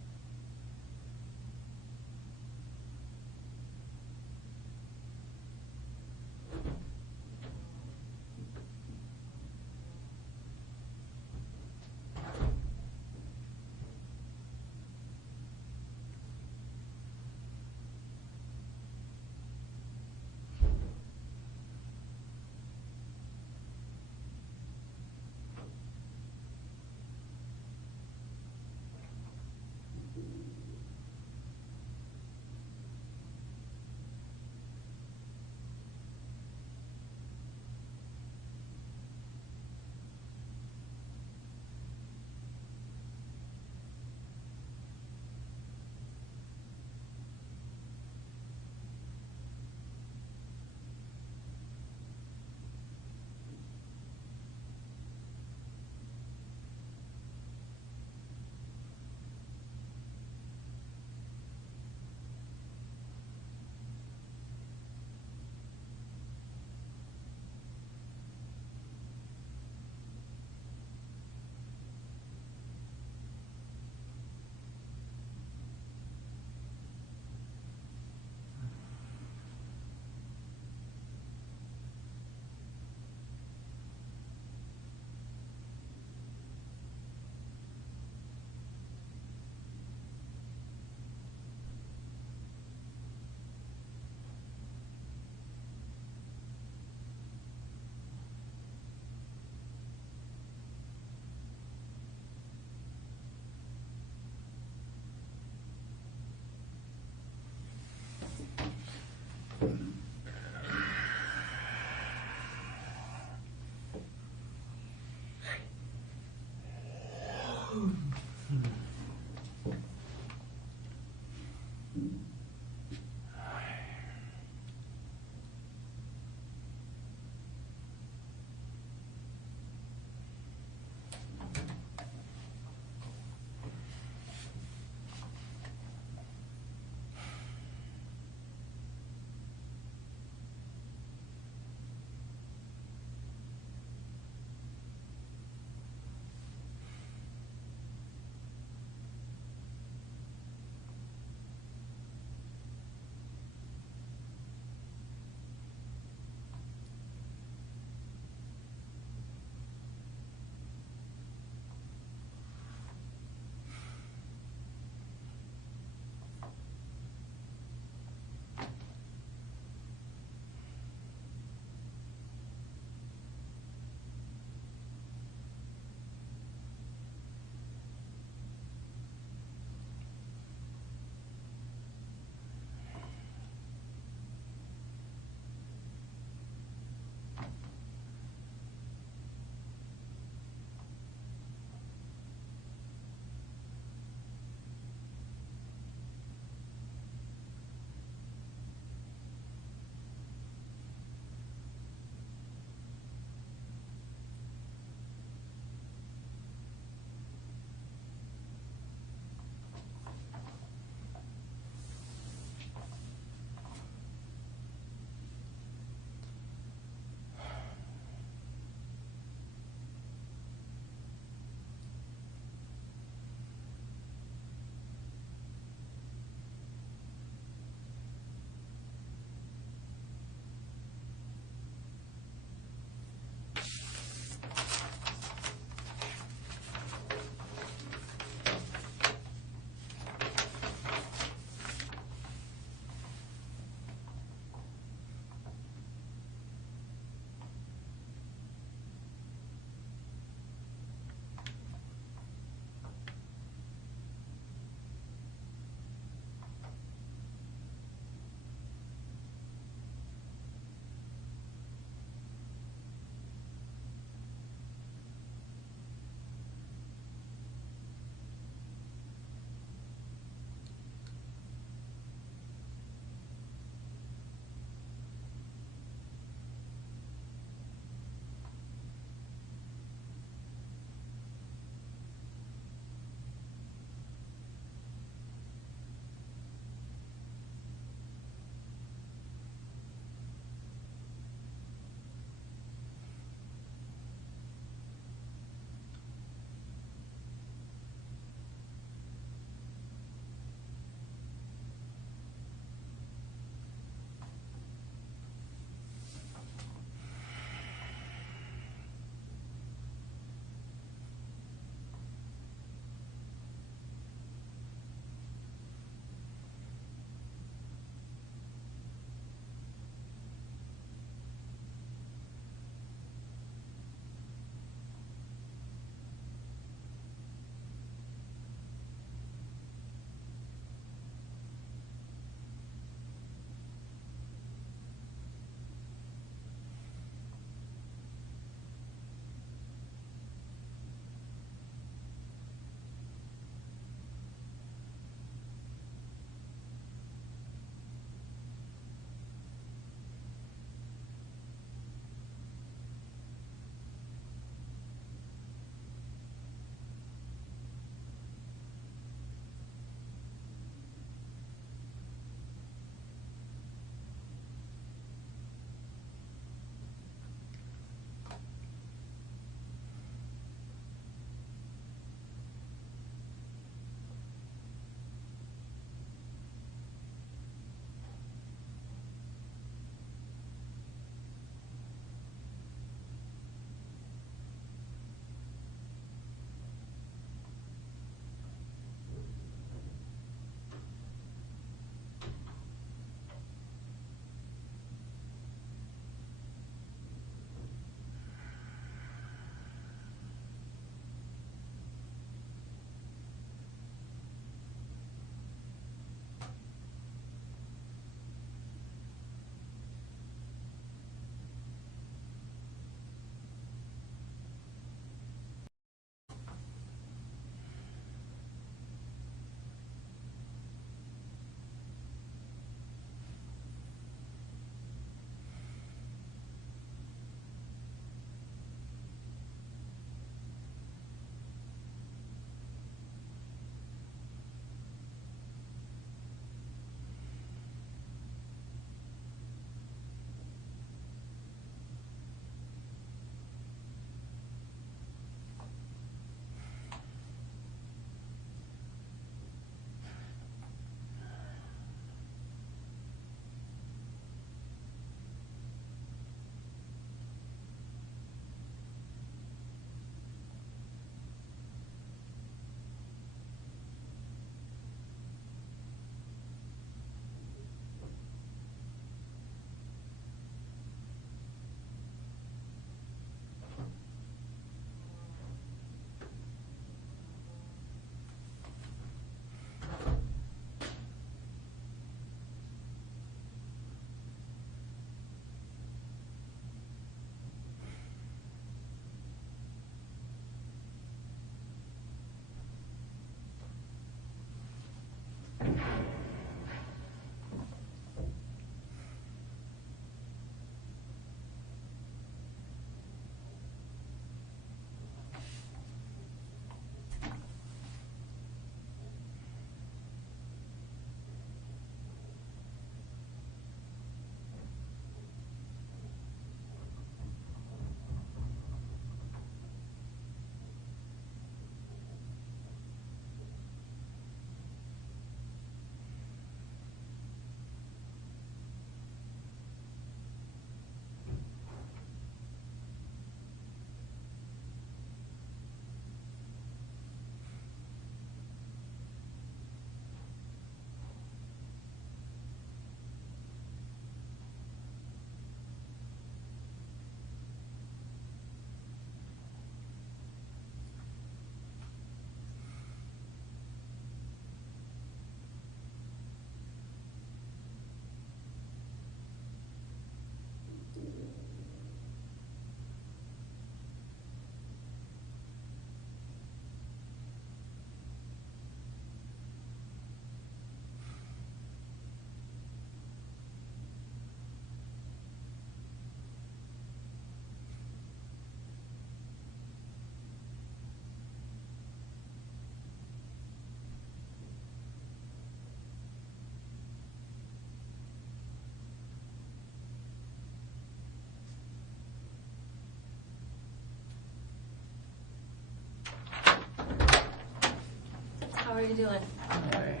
How are you doing? Alright.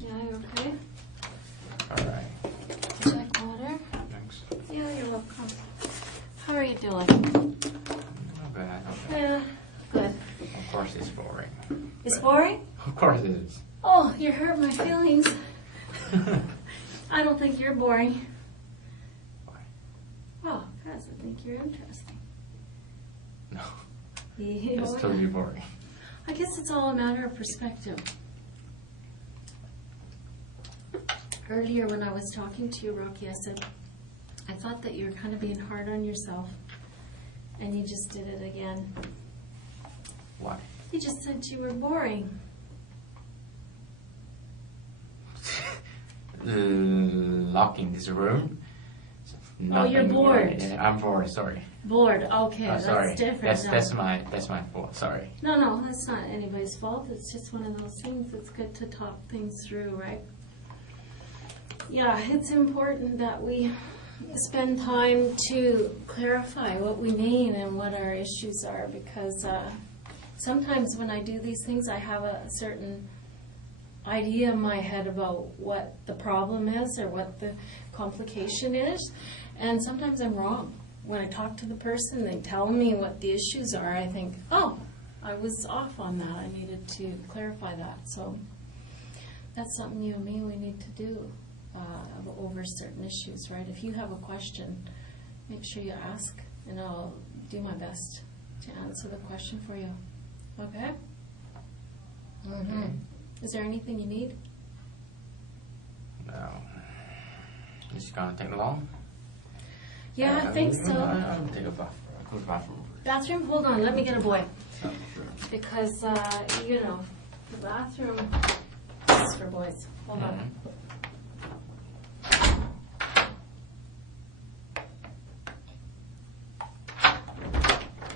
Yeah, you okay? Alright. Check water? Thanks. Yeah, you're welcome. How are you doing? Not bad, not bad. Yeah, good. Of course it's boring. It's But- boring? Of course it is. Oh, you hurt my feelings. I don't think you're boring. Why? Oh, because I think you're interesting. No. Yeah, It's totally boring. I guess it's all a matter of perspective. Earlier when I was talking to you, Rocky, I said, I thought that you were kind of being hard on yourself. And you just did it again. Why? You just said you were boring. Locking this room. Oh, you're bored. Yeah, I'm bored. Sorry. Bored. Okay, Sorry. that's different. That's my fault. Sorry. No, that's not anybody's fault. It's just one of those things. It's good to talk things through, right? Yeah, it's important that we spend time to clarify what we mean and what our issues are, because sometimes when I do these things, I have a certain idea in my head about what the problem is or what the complication is, and sometimes I'm wrong. When I talk to the person, they tell me what the issues are, I think, oh, I was off on that. I needed to clarify that. So that's something you and me, we need to do over certain issues, right? If you have a question, make sure you ask, and I'll do my best to answer the question for you. Okay? Mm-hmm. Is there anything you need? No. It's gonna take long. Yeah, I think so. I'll take a bath. I'll go to the bathroom. Bathroom? Hold on, let me get a boy. Oh, sure. Because, the bathroom is for boys. Hold on.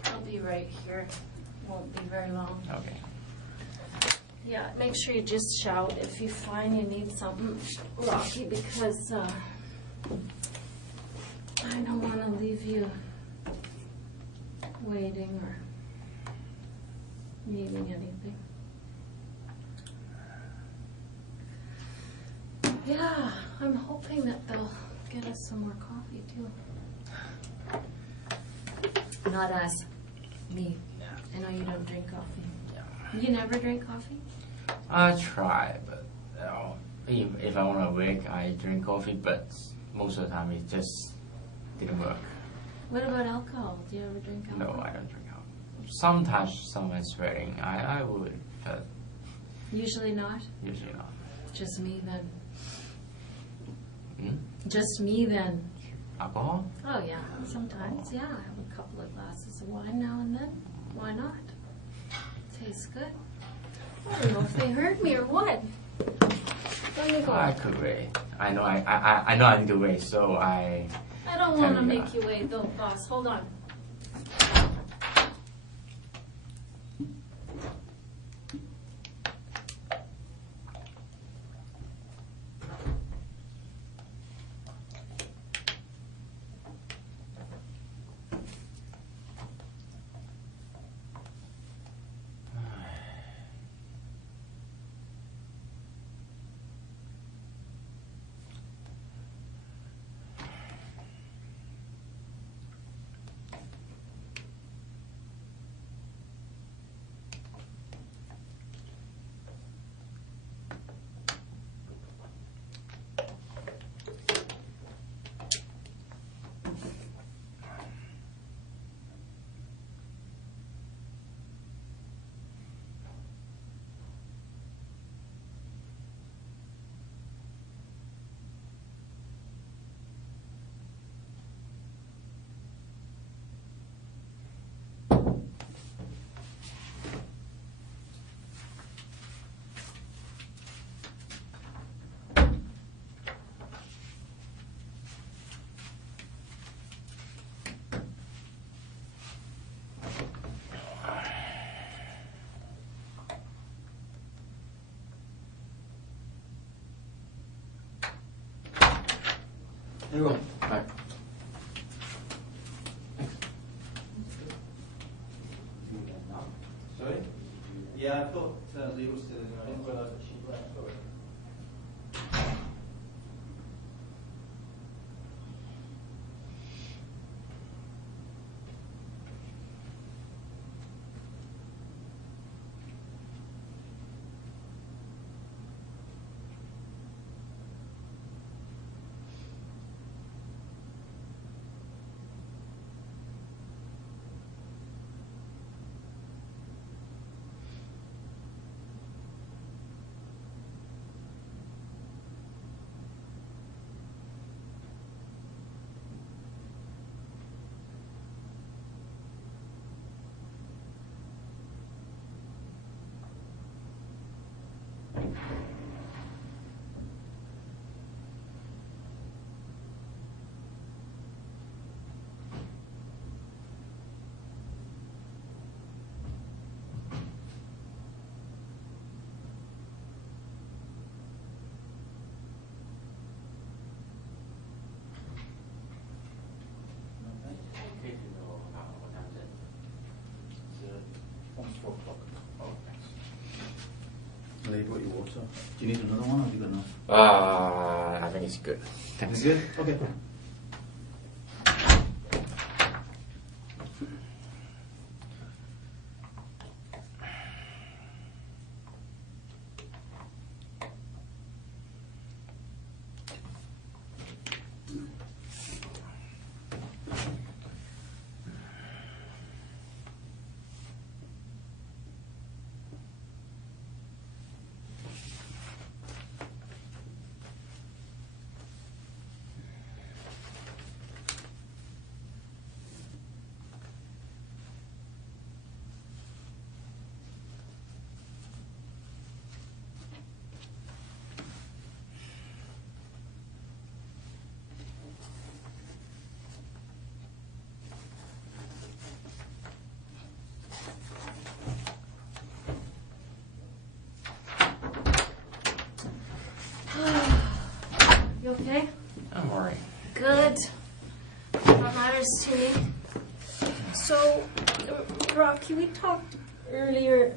I'll be right here. Won't be very long. Okay. Yeah, make sure you just shout if you find you need something, Rocky, because I don't want to leave you waiting or needing anything. Yeah, I'm hoping that they'll get us some more coffee too. Not us, me. I know you don't drink coffee. Yeah. You never drink coffee? I try, but if I want to wake, I drink coffee. But most of the time, it just didn't work. What about alcohol? Do you ever drink alcohol? No, I don't drink alcohol. Sometimes someone swearing, I would, but Usually not? usually not. Just me then. Hmm? Just me then. Alcohol? Oh yeah, sometimes. Yeah, I have a couple of glasses of wine now and then. Why not? Tastes good. I don't know if they heard me or what. Let me go. I could wait. I know I need to wait, so I don't want to Tell you make you wait though, boss. Hold on. Here you go. Back. Sorry? Do you need another one, or have you got enough? I think it's good. Thanks. Good? Okay. You okay? I'm alright. Good. That matters to me. So, Rocky, we talked earlier,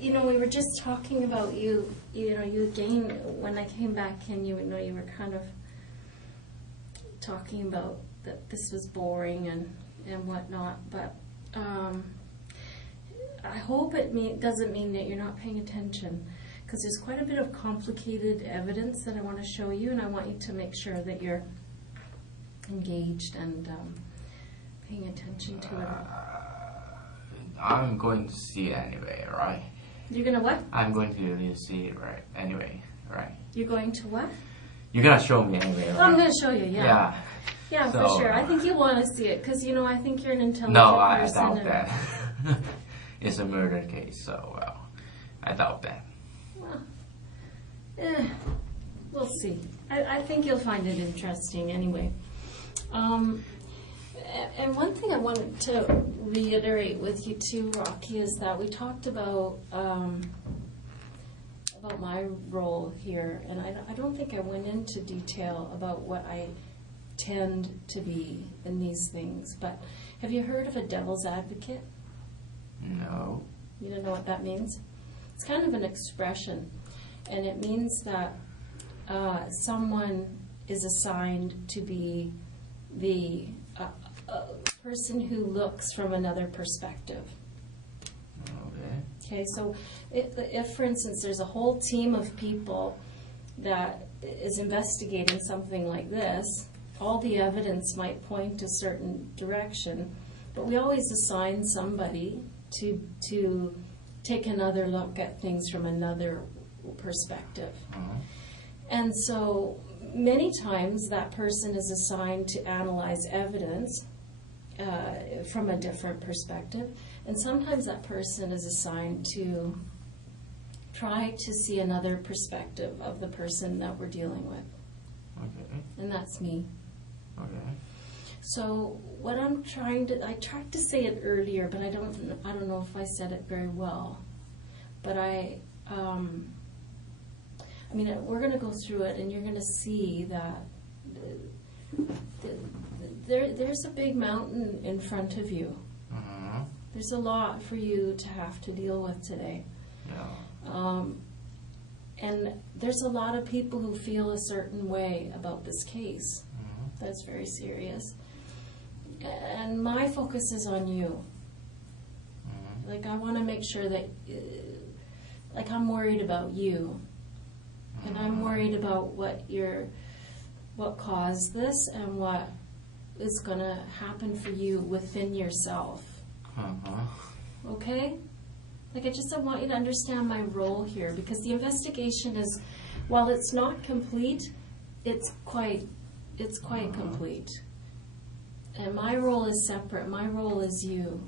we were just talking about you again, when I came back in, you were kind of talking about that this was boring and whatnot, but I hope it doesn't mean that you're not paying attention, because there's quite a bit of complicated evidence that I want to show you, and I want you to make sure that you're engaged and paying attention to it. I'm going to see it anyway, right? You're going to what? I'm going to see it anyway, right? You're going to what? You're going to show me anyway, right? Oh, I'm going to show you, yeah. Yeah. Yeah, So, for sure. I think you want to see it, because, I think you're an intelligent No, I person. doubt and- that. It's a murder case, so, well, I doubt that. Well, we'll see. I think you'll find it interesting anyway. And one thing I wanted to reiterate with you too, Rocky, is that we talked about my role here, and I don't think I went into detail about what I tend to be in these things. But have you heard of a devil's advocate? No. You don't know what that means? It's kind of an expression, and it means that someone is assigned to be the person who looks from another perspective. Okay. Okay, so if, for instance, there's a whole team of people that is investigating something like this, all the evidence might point a certain direction, but we always assign somebody to take another look at things from another perspective. Uh-huh. And so many times that person is assigned to analyze evidence from a different perspective, and sometimes that person is assigned to try to see another perspective of the person that we're dealing with. Okay. And that's me. Okay. So what I tried to say it earlier, but I don't know if I said it very well. But we're going to go through it, and you're going to see that there's a big mountain in front of you. Uh-huh. There's a lot for you to have to deal with today. Yeah. And there's a lot of people who feel a certain way about this case. Uh-huh. That's very serious. And my focus is on you. Uh-huh. Like, I want to make sure that, I'm worried about you. And I'm worried about what caused this and what is going to happen for you within yourself. Uh-huh. Okay? I want you to understand my role here, because the investigation is, while it's not complete, it's quite complete. And my role is separate. My role is you.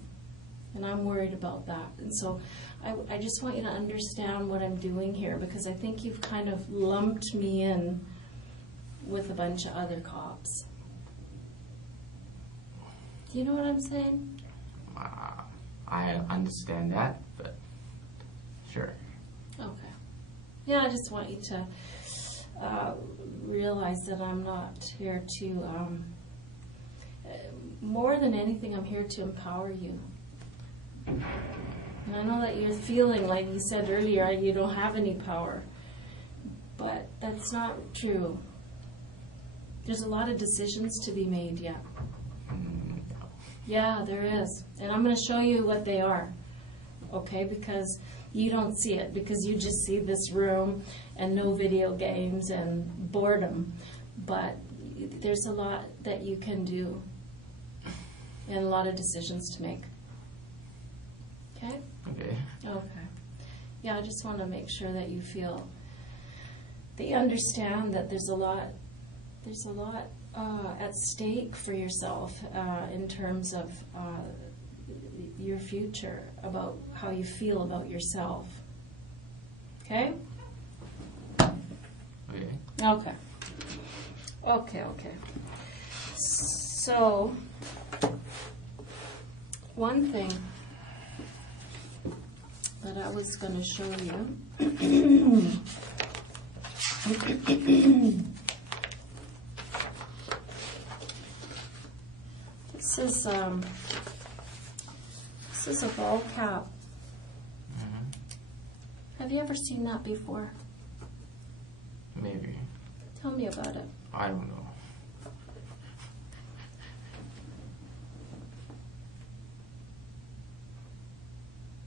And I'm worried about that. And so I just want you to understand what I'm doing here, because I think you've kind of lumped me in with a bunch of other cops. Do you know what I'm saying? I understand that, but sure. Okay. Yeah, I just want you to realize that I'm not here to, more than anything, I'm here to empower you. And I know that you're feeling, like you said earlier, you don't have any power. but that's not true. There's a lot of decisions to be made yet. Yeah, there is. And I'm going to show you what they are, okay? Because you don't see it, because you just see this room and no video games and boredom. But there's a lot that you can do and a lot of decisions to make. Okay? Okay. Okay. Yeah, I just want to make sure that you feel, that you understand that there's a lot at stake for yourself in terms of your future, about how you feel about yourself. Okay? Okay. Okay. Okay. So, one thing that I was going to show you. This is a ball cap. Mm-hmm. Have you ever seen that before? Maybe. Tell me about it. I don't know.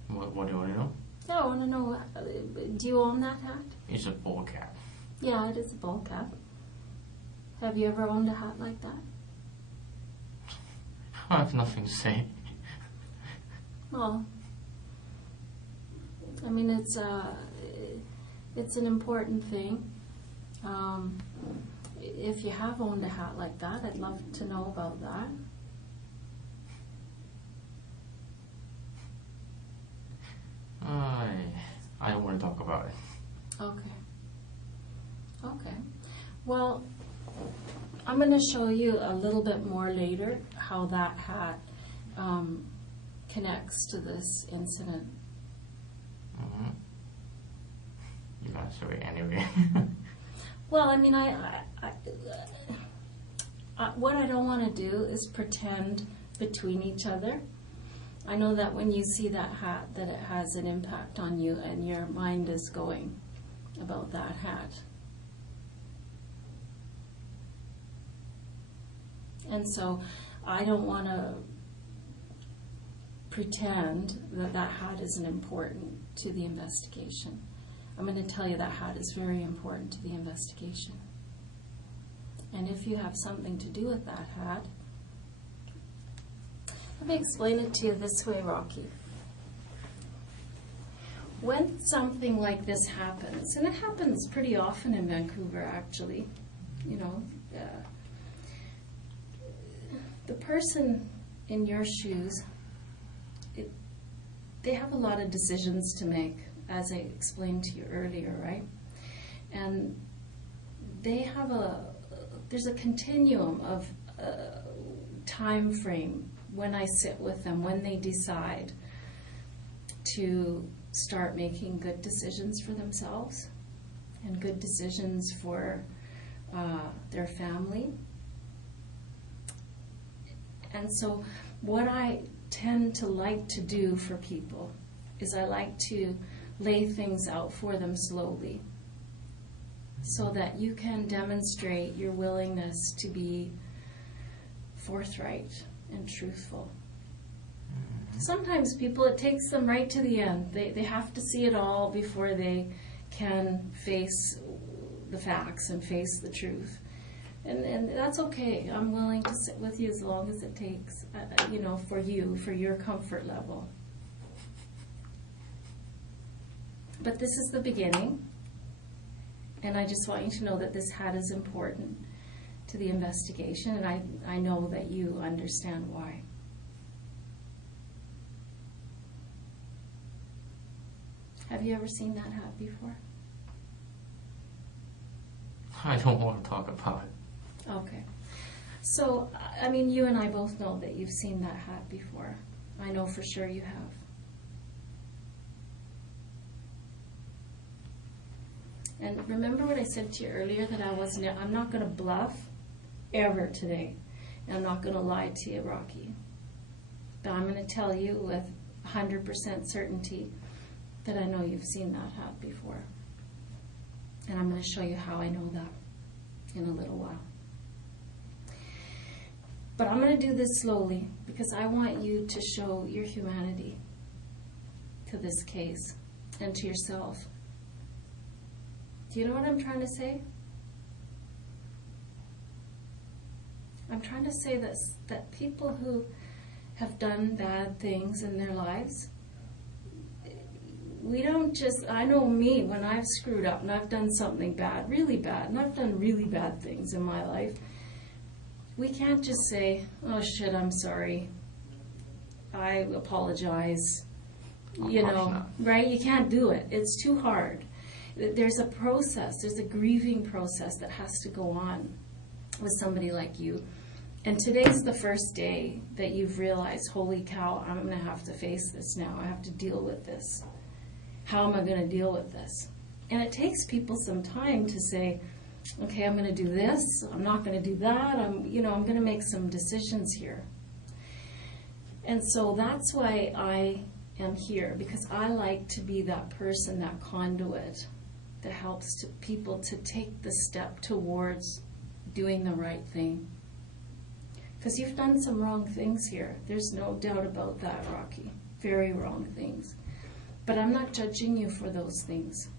What do you want to know? Yeah, I want to know, do you own that hat? It's a ball cap. Yeah, it is a ball cap. Have you ever owned a hat like that? I have nothing to say. Well, I mean, it's an important thing. If you have owned a hat like that, I'd love to know about that. I don't want to talk about it. Okay. Well, I'm going to show you a little bit more later how that hat connects to this incident. Mm-hmm. You're gonna show it anyway. Well, I mean, what I don't want to do is pretend between each other. I know that when you see that hat, that it has an impact on you, and your mind is going about that hat. And so I don't want to pretend that that hat isn't important to the investigation. I'm going to tell you that hat is very important to the investigation. And if you have something to do with that hat, let me explain it to you this way, Rocky. When something like this happens, and it happens pretty often in Vancouver, actually, you know, the person in your shoes, they have a lot of decisions to make, as I explained to you earlier, right? And they have there's a continuum of time frame when I sit with them, when they decide to start making good decisions for themselves and good decisions for their family. And so what I tend to like to do for people is I like to lay things out for them slowly so that you can demonstrate your willingness to be forthright and truthful. Sometimes people, it takes them right to the end. They have to see it all before they can face the facts and face the truth. And that's okay. I'm willing to sit with you as long as it takes, for you, for your comfort level. But this is the beginning, and I just want you to know that this hat is important to the investigation, and I know that you understand why. Have you ever seen that hat before? I don't want to talk about it. Okay. So, I mean, you and I both know that you've seen that hat before. I know for sure you have. And remember what I said to you earlier, that I'm not going to bluff ever today. And I'm not going to lie to you, Rocky. But I'm going to tell you with 100% certainty that I know you've seen that hat before. And I'm going to show you how I know that in a little while. But I'm going to do this slowly because I want you to show your humanity to this case and to yourself. Do you know what I'm trying to say? I'm trying to say this, that people who have done bad things in their lives, we don't just, I know me, when I've screwed up and I've done something bad, really bad, and I've done really bad things in my life, we can't just say, oh shit, I'm sorry, I apologize, you know, right? You can't do it. It's too hard. There's a process, there's a grieving process that has to go on with somebody like you. And today's the first day that you've realized, holy cow, I'm going to have to face this now. I have to deal with this. How am I going to deal with this? And it takes people some time to say, okay, I'm going to do this. I'm not going to do that. I'm going to make some decisions here. And so that's why I am here, because I like to be that person, that conduit that helps people to take the step towards doing the right thing. Because you've done some wrong things here. There's no doubt about that, Rocky. Very wrong things. But I'm not judging you for those things.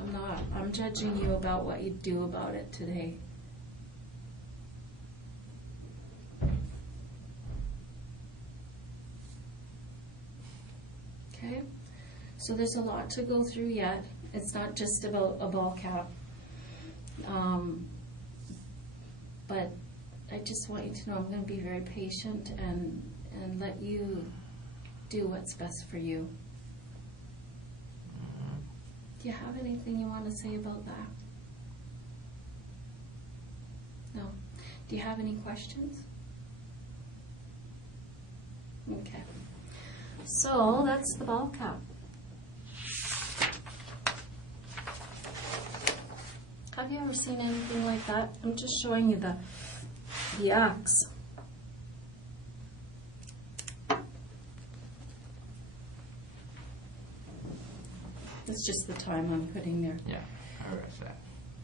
I'm not. I'm judging you about what you do about it today. Okay? So there's a lot to go through yet. It's not just about a ball cap. But I just want you to know I'm going to be very patient and let you do what's best for you. Do you have anything you want to say about that? No. Do you have any questions? Okay. So that's the ball cap. Have you ever seen anything like that? I'm just showing you the axe. It's just the time I'm putting there. Yeah, I heard that.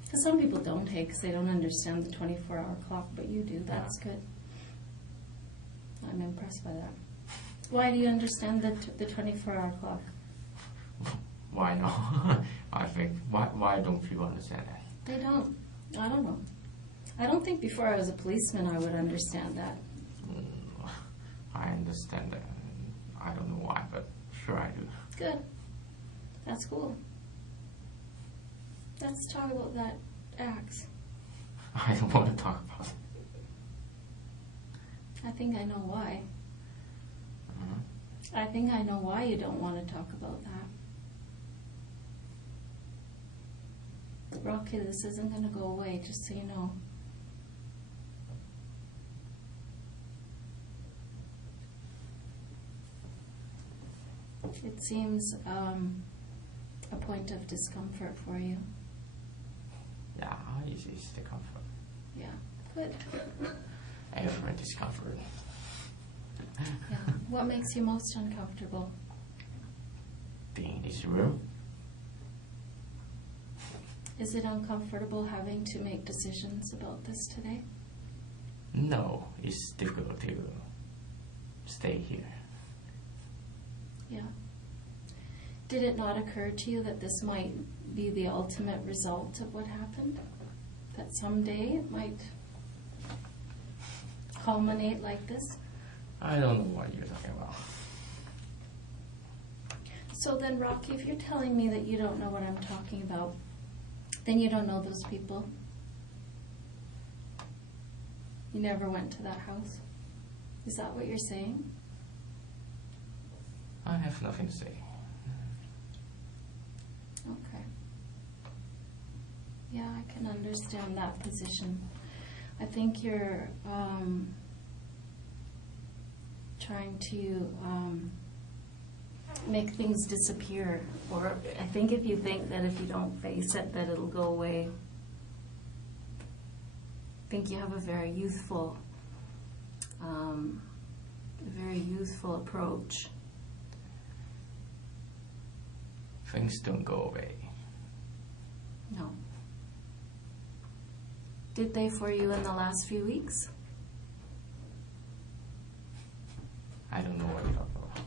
Because some people don't take, because they don't understand the 24-hour clock, but you do. That's good. I'm impressed by that. Why do you understand the 24-hour clock? Why not? I think, why don't people understand that? They don't. I don't know. I don't think before I was a policeman I would understand that. I understand that. I don't know why, but sure I do. Good. That's cool. Let's talk about that axe. I don't want to talk about it. I think I know why. I think I know why you don't want to talk about that. Rocky, this isn't going to go away, just so you know. It seems a point of discomfort for you. Yeah, it's the comfort. Yeah, good. Every discomfort. Yeah. What makes you most uncomfortable? Being in this room. Is it uncomfortable having to make decisions about this today? No, it's difficult to stay here. Yeah. Did it not occur to you that this might be the ultimate result of what happened? That someday it might culminate like this? I don't know what you're talking about. So then, Rocky, if you're telling me that you don't know what I'm talking about, then you don't know those people. You never went to that house. Is that what you're saying? I have nothing to say. Okay. Yeah, I can understand that position. I think you're trying to make things disappear. Or I think if you think that if you don't face it, that it'll go away. I think you have a very youthful approach. Things don't go away. No. Did they for you in the last few weeks? I don't know what you're talking about.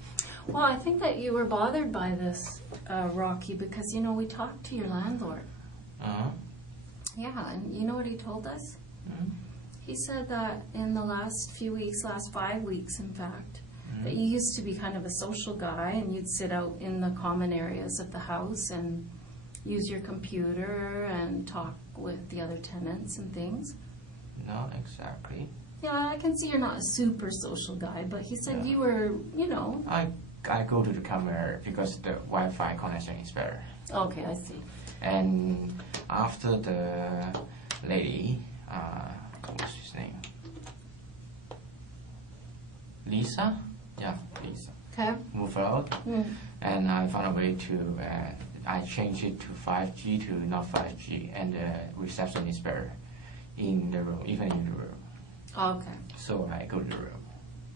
Well, I think that you were bothered by this, Rocky, because, we talked to your landlord. Uh-huh. Yeah, and you know what he told us? Mm-hmm. He said that in the last few weeks, last 5 weeks, in fact, that you used to be kind of a social guy and you'd sit out in the common areas of the house and use your computer and talk with the other tenants and things. Not exactly. Yeah, I can see you're not a super social guy, but he said Yeah. you were, I go to the camera because the Wi-Fi connection is better. Okay, I see. And after the lady, what's his name? Lisa? Yeah, Lisa. Okay. Move out. And I found a way to, I changed it to 5G to not 5G, and the reception is better in the room, even in the room. Okay. So I go to the room.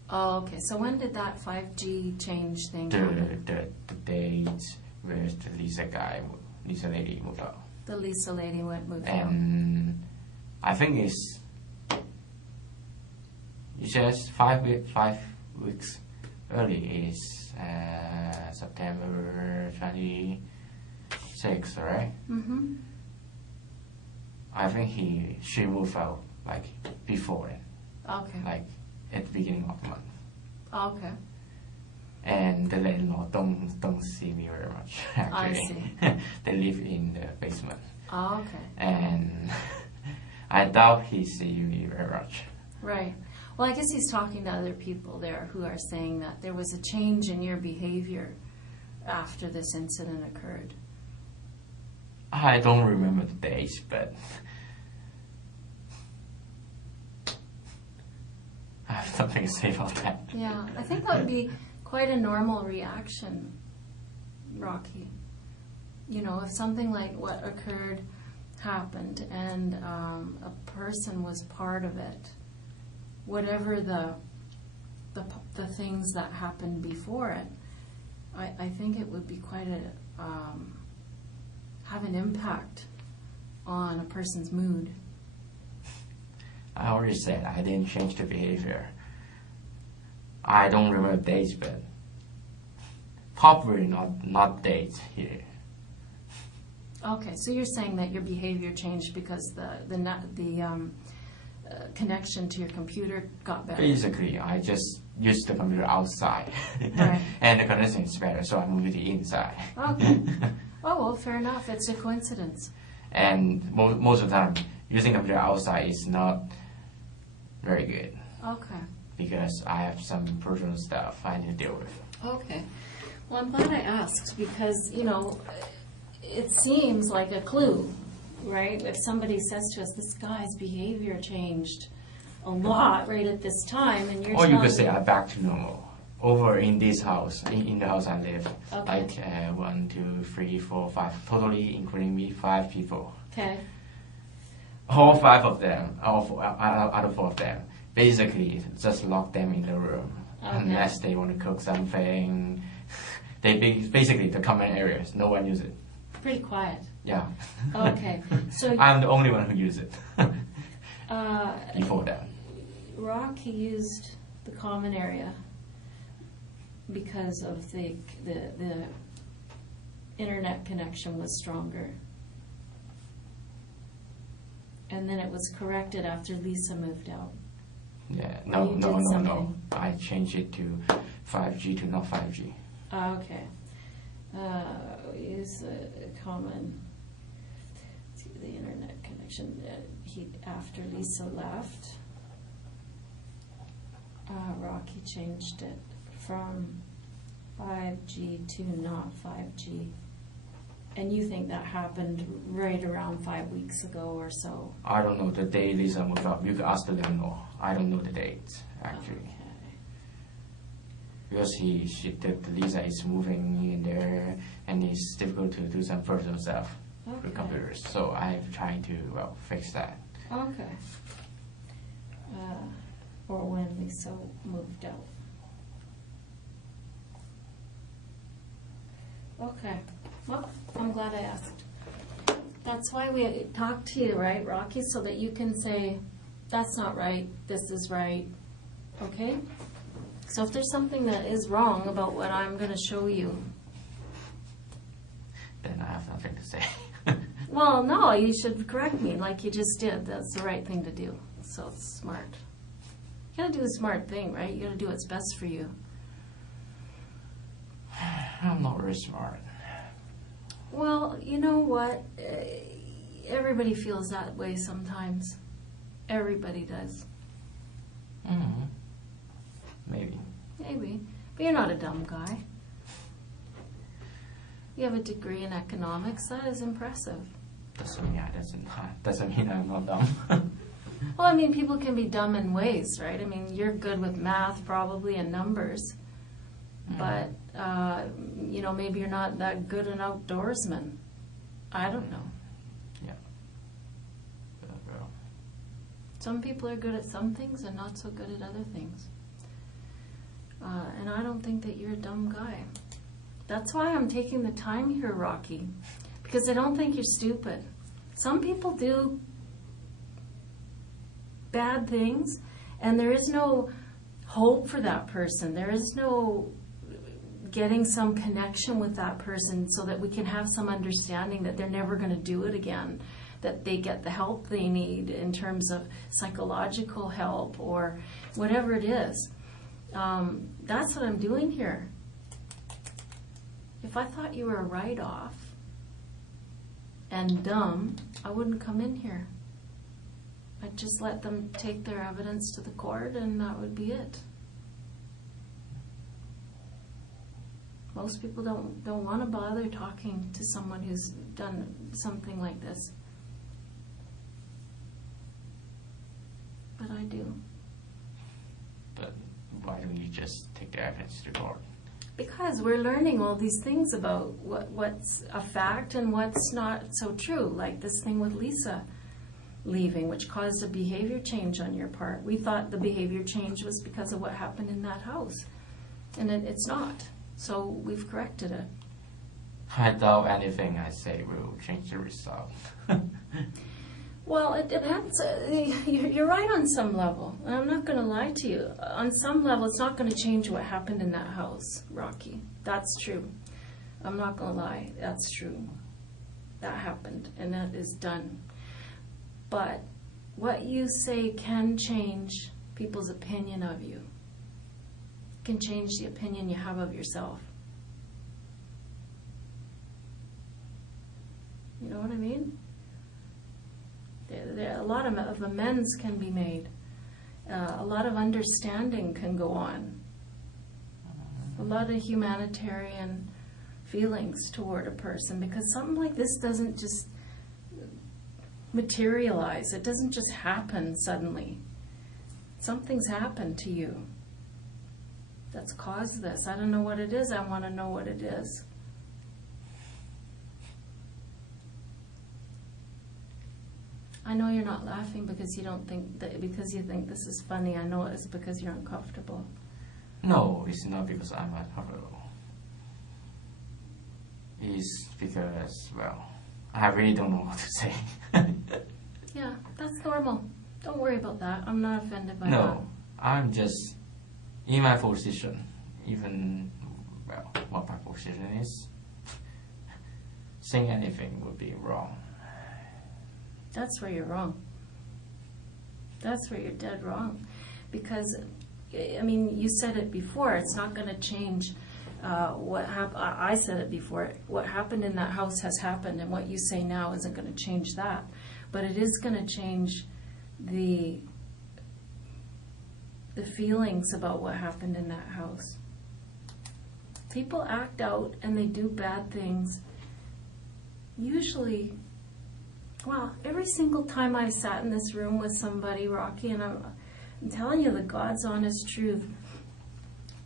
Oh, okay. So when did that 5G change thing happen? The date where the Lisa lady moved out. The Lisa lady moved out. And I think it says 5 weeks early is September 26th, right? Mm-hmm. I think she moved out like before it, Okay. like at the beginning of the month. Okay. And the landlord don't see me very much. Actually, I see. They live in the basement. Oh, okay. And I doubt he see me very much. Right. Well, I guess he's talking to other people there who are saying that there was a change in your behavior after this incident occurred. I don't remember the dates, but I have something to say about that. Yeah, I think that would be quite a normal reaction, Rocky. If something like what occurred happened and a person was part of it, whatever the things that happened before it, I think it would be quite have an impact on a person's mood. I already said I didn't change the behavior. I don't remember dates, but probably not dates here. Okay, so you're saying that your behavior changed because the connection to your computer got better. Basically, I just use the computer outside, Right. and the connection is better, so I moved it inside. Okay. Oh, well, fair enough. It's a coincidence. And most of the time, using the computer outside is not very good Okay. because I have some personal stuff I need to deal with. Okay. Well, I'm glad I asked because, it seems like a clue, right? If somebody says to us, this guy's behavior changed a lot right at this time, and you're Or you could telling say me- I'm back to normal. Over in this house, in the house I live, Okay. like 1, 2, 3, 4, 5, totally including me, 5 people. Okay. All 5 of them, out of 4 of them, basically just lock them in the room Okay. unless they want to cook something. Basically the common areas, no one uses it. Pretty quiet. Yeah. Okay. So I'm the only one who uses it uh, before that. Rocky used the common area because of the internet connection was stronger. And then it was corrected after Lisa moved out. Yeah. Or you did No. something. I changed it to 5G to not 5G. Okay. Use a common to the internet connection. After Lisa left, Rocky changed it from 5G to not 5G. And you think that happened right around 5 weeks ago or so? I don't know the day Lisa moved up. You can ask the landlord. I don't know the date actually. Okay. Because Lisa is moving in there and it's difficult to do some personal stuff with Okay. computers. So I'm trying to fix that. Okay. Or when Lisa moved out. Okay. Well, I'm glad I asked. That's why we talk to you, right, Rocky, so that you can say, that's not right, this is right, okay? So if there's something that is wrong about what I'm going to show you, then I have nothing to say. well, no, you should correct me like you just did. That's the right thing to do. So it's smart. You gotta do the smart thing, right? You gotta do what's best for you. I'm not very smart. Well, you know what? Everybody feels that way sometimes. Everybody does. Mm-hmm. Maybe. Maybe. But you're not a dumb guy. You have a degree in economics. That is impressive. Doesn't mean I'm not dumb. Well, I mean, people can be dumb in ways, right? I mean, you're good with math probably and numbers. But, you know, maybe you're not that good an outdoorsman. I don't know. Yeah. Well, Some people are good at some things and not so good at other things. And I don't think that you're a dumb guy. That's why I'm taking the time here, Rocky, because I don't think you're stupid. Some people do bad things, and there is no hope for that person. There is no getting some connection with that person so that we can have some understanding that they're never going to do it again, that they get the help they need in terms of psychological help or whatever it is. That's what I'm doing here. If I thought you were a write-off and dumb, I wouldn't come in here. I'd just let them take their evidence to the court and that would be it. Most people don't want to bother talking to someone who's done something like this. But I do. but why don't you just take the evidence to court? Because we're learning all these things about what's a fact and what's not so true, like this thing with Lisa leaving, which caused a behavior change on your part. We thought the behavior change was because of what happened in that house, and it's not. So we've corrected it. I doubt anything I say will change the result. Well, it depends. You're right on some level. I'm not going to lie to you. On some level, it's not going to change what happened in that house, Rocky. That's true. I'm not going to lie. That's true. That happened, and that is done. But what you say can change people's opinion of you. It can change the opinion you have of yourself. You know what I mean? A lot of amends can be made. A lot of understanding can go on. A lot of humanitarian feelings toward a person, because something like this doesn't just materialize. It doesn't just happen suddenly. Something's happened to you that's caused this. I don't know what it is. I want to know what it is. I know you're not laughing because you don't think that, because you think this is funny. I know it's because you're uncomfortable. No, it's not because I'm uncomfortable. It's because, well, I really don't know what to say. Yeah, that's normal. Don't worry about that. I'm not offended by that. No, I'm just in my position. Even, well, what my position is, saying anything would be wrong. That's where you're wrong. That's where you're dead wrong. Because, I mean, you said it before. It's not going to change what happened. I said it before. What happened in that house has happened, and what you say now isn't going to change that. But it is going to change the feelings about what happened in that house. People act out and they do bad things. Usually, well, every single time I've sat in this room with somebody, Rocky, and I'm telling you the God's honest truth,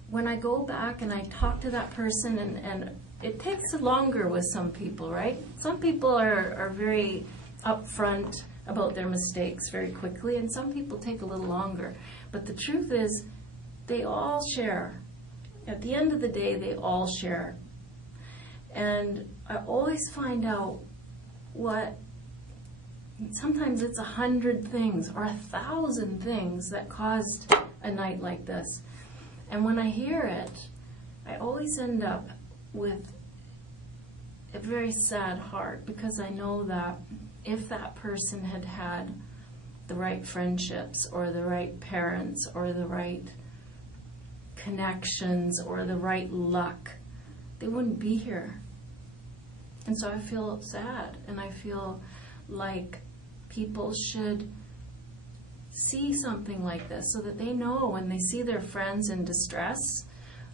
when I go back and I talk to that person, and it takes longer with some people, right? Some people are very upfront about their mistakes very quickly, and some people take a little longer. But the truth is, they all share. At the end of the day, they all share. And I always find out what sometimes it's 100 things or 1,000 things that caused a night like this. And when I hear it, I always end up with a very sad heart, because I know that if that person had had the right friendships or the right parents or the right connections or the right luck, they wouldn't be here. And so I feel sad, and I feel like people should see something like this so that they know when they see their friends in distress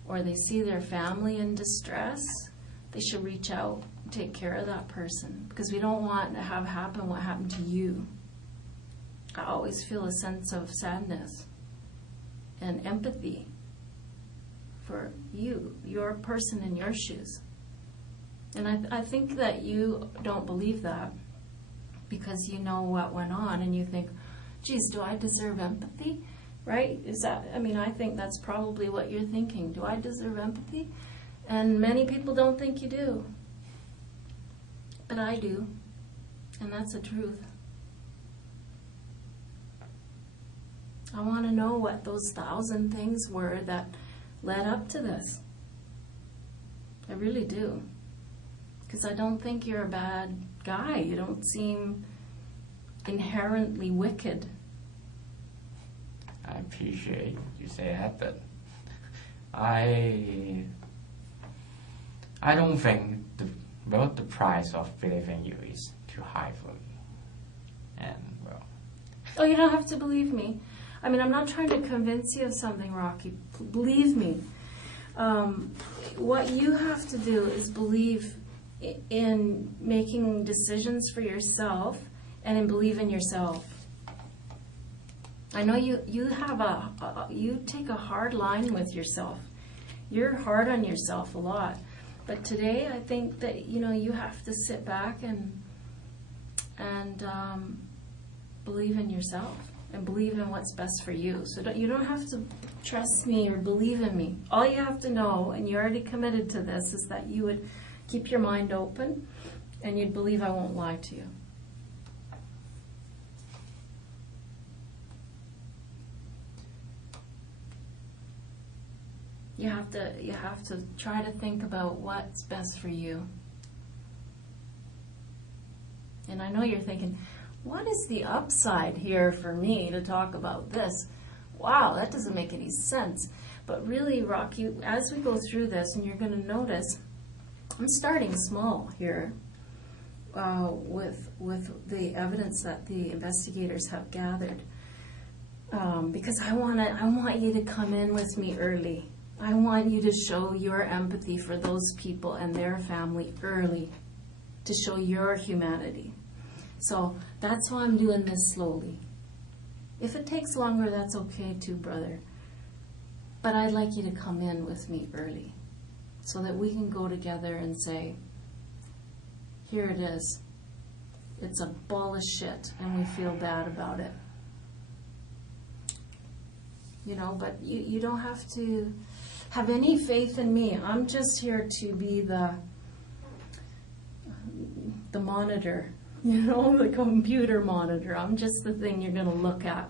or they see their family in distress, they should reach out and take care of that person, because we don't want to have happen what happened to you. I always feel a sense of sadness and empathy for you, your person in your shoes. And I think that you don't believe that because you know what went on, and you think, geez, do I deserve empathy? Right? Is that, I mean, I think that's probably what you're thinking. Do I deserve empathy? And many people don't think you do. But I do. And that's the truth. I want to know what those 1,000 things were that led up to this. I really do. Because I don't think you're a bad guy. You don't seem inherently wicked. I appreciate you say that, but I don't think the price of believing you is too high for me. And well, Oh, you don't have to believe me. I mean, I'm not trying to convince you of something, Rocky. Believe me. What you have to do is believe in making decisions for yourself and in believe in yourself. I know you you take a hard line with yourself. You're hard on yourself a lot. But today I think that, you know, you have to sit back and believe in yourself and believe in what's best for you. So you don't have to trust me or believe in me. All you have to know, and you're already committed to this, is that you would keep your mind open and you'd believe I won't lie to you. You have to try to think about what's best for you. And I know you're thinking, what is the upside here for me to talk about this? Wow, that doesn't make any sense. But really, Rocky, as we go through this, and you're going to notice, I'm starting small here with the evidence that the investigators have gathered, because I want you to come in with me early. I want you to show your empathy for those people and their family early, to show your humanity. So that's why I'm doing this slowly. If it takes longer, that's okay too, brother. But I'd like you to come in with me early so that we can go together and say, here it is. It's a ball of shit and we feel bad about it. You know, but you don't have to have any faith in me. I'm just here to be the monitor, you know, the computer monitor. I'm just the thing you're going to look at.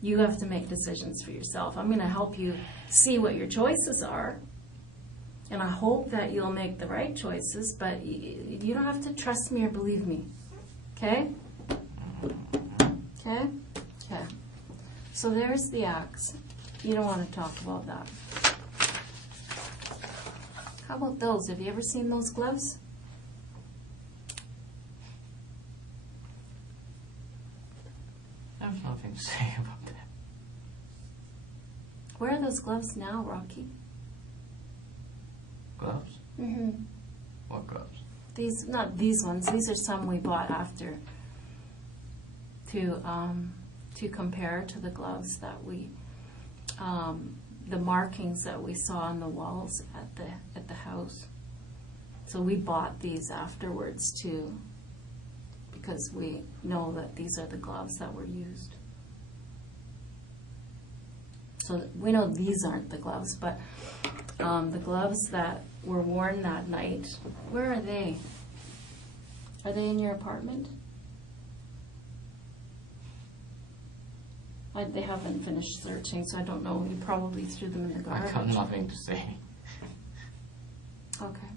You have to make decisions for yourself. I'm going to help you see what your choices are, and I hope that you'll make the right choices, but you don't have to trust me or believe me. Okay? Okay? Okay. So there's the axe. You don't want to talk about that. How about those? Have you ever seen those gloves? I have nothing to say about that. Where are those gloves now, Rocky? Gloves? Mm-hmm. What gloves? These, not these ones. These are some we bought after to compare to the gloves that we, the markings that we saw on the walls at the house. So we bought these afterwards too, because we know that these are the gloves that were used. So we know these aren't the gloves, but the gloves that were worn that night, where are they? Are they in your apartment? They haven't finished searching, so I don't know. You probably threw them in the I garbage. got nothing to say. Okay.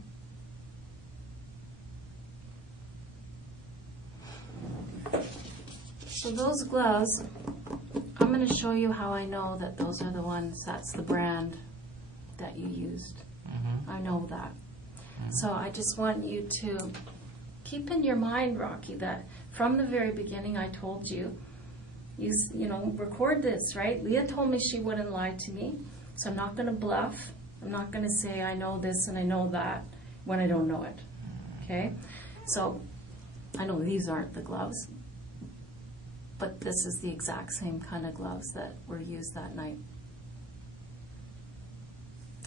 So those gloves, I'm going to show you how I know that those are the ones, that's the brand that you used. Mm-hmm. I know that. So I just want you to keep in your mind, Rocky, that from the very beginning I told you, you know, record this, right? Leah told me she wouldn't lie to me, so I'm not going to bluff. I'm not going to say I know this and I know that when I don't know it, okay? So I know these aren't the gloves, but this is the exact same kind of gloves that were used that night.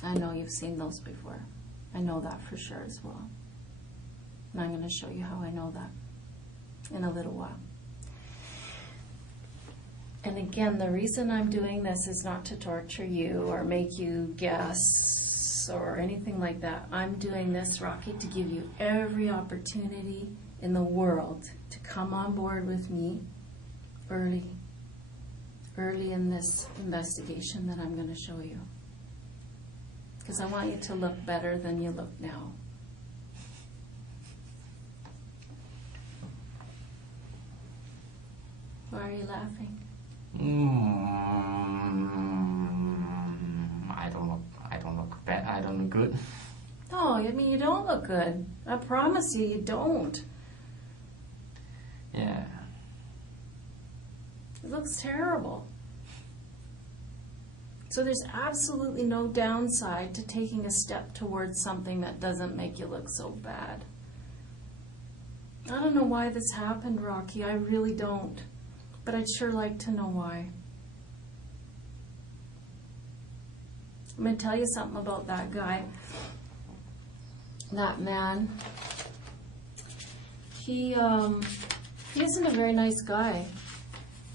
I know you've seen those before. I know that for sure as well. And I'm going to show you how I know that in a little while. And again, the reason I'm doing this is not to torture you or make you guess or anything like that. I'm doing this, Rocky, to give you every opportunity in the world to come on board with me early in this investigation that I'm going to show you. Because I want you to look better than you look now. Why are you laughing? I don't look bad. I don't look good. No, I mean, you don't look good. I promise you, you don't. Yeah. It looks terrible. So there's absolutely no downside to taking a step towards something that doesn't make you look so bad. I don't know why this happened, Rocky. I really don't. But I'd sure like to know why. I'm going to tell you something about that guy. That man. He isn't a very nice guy.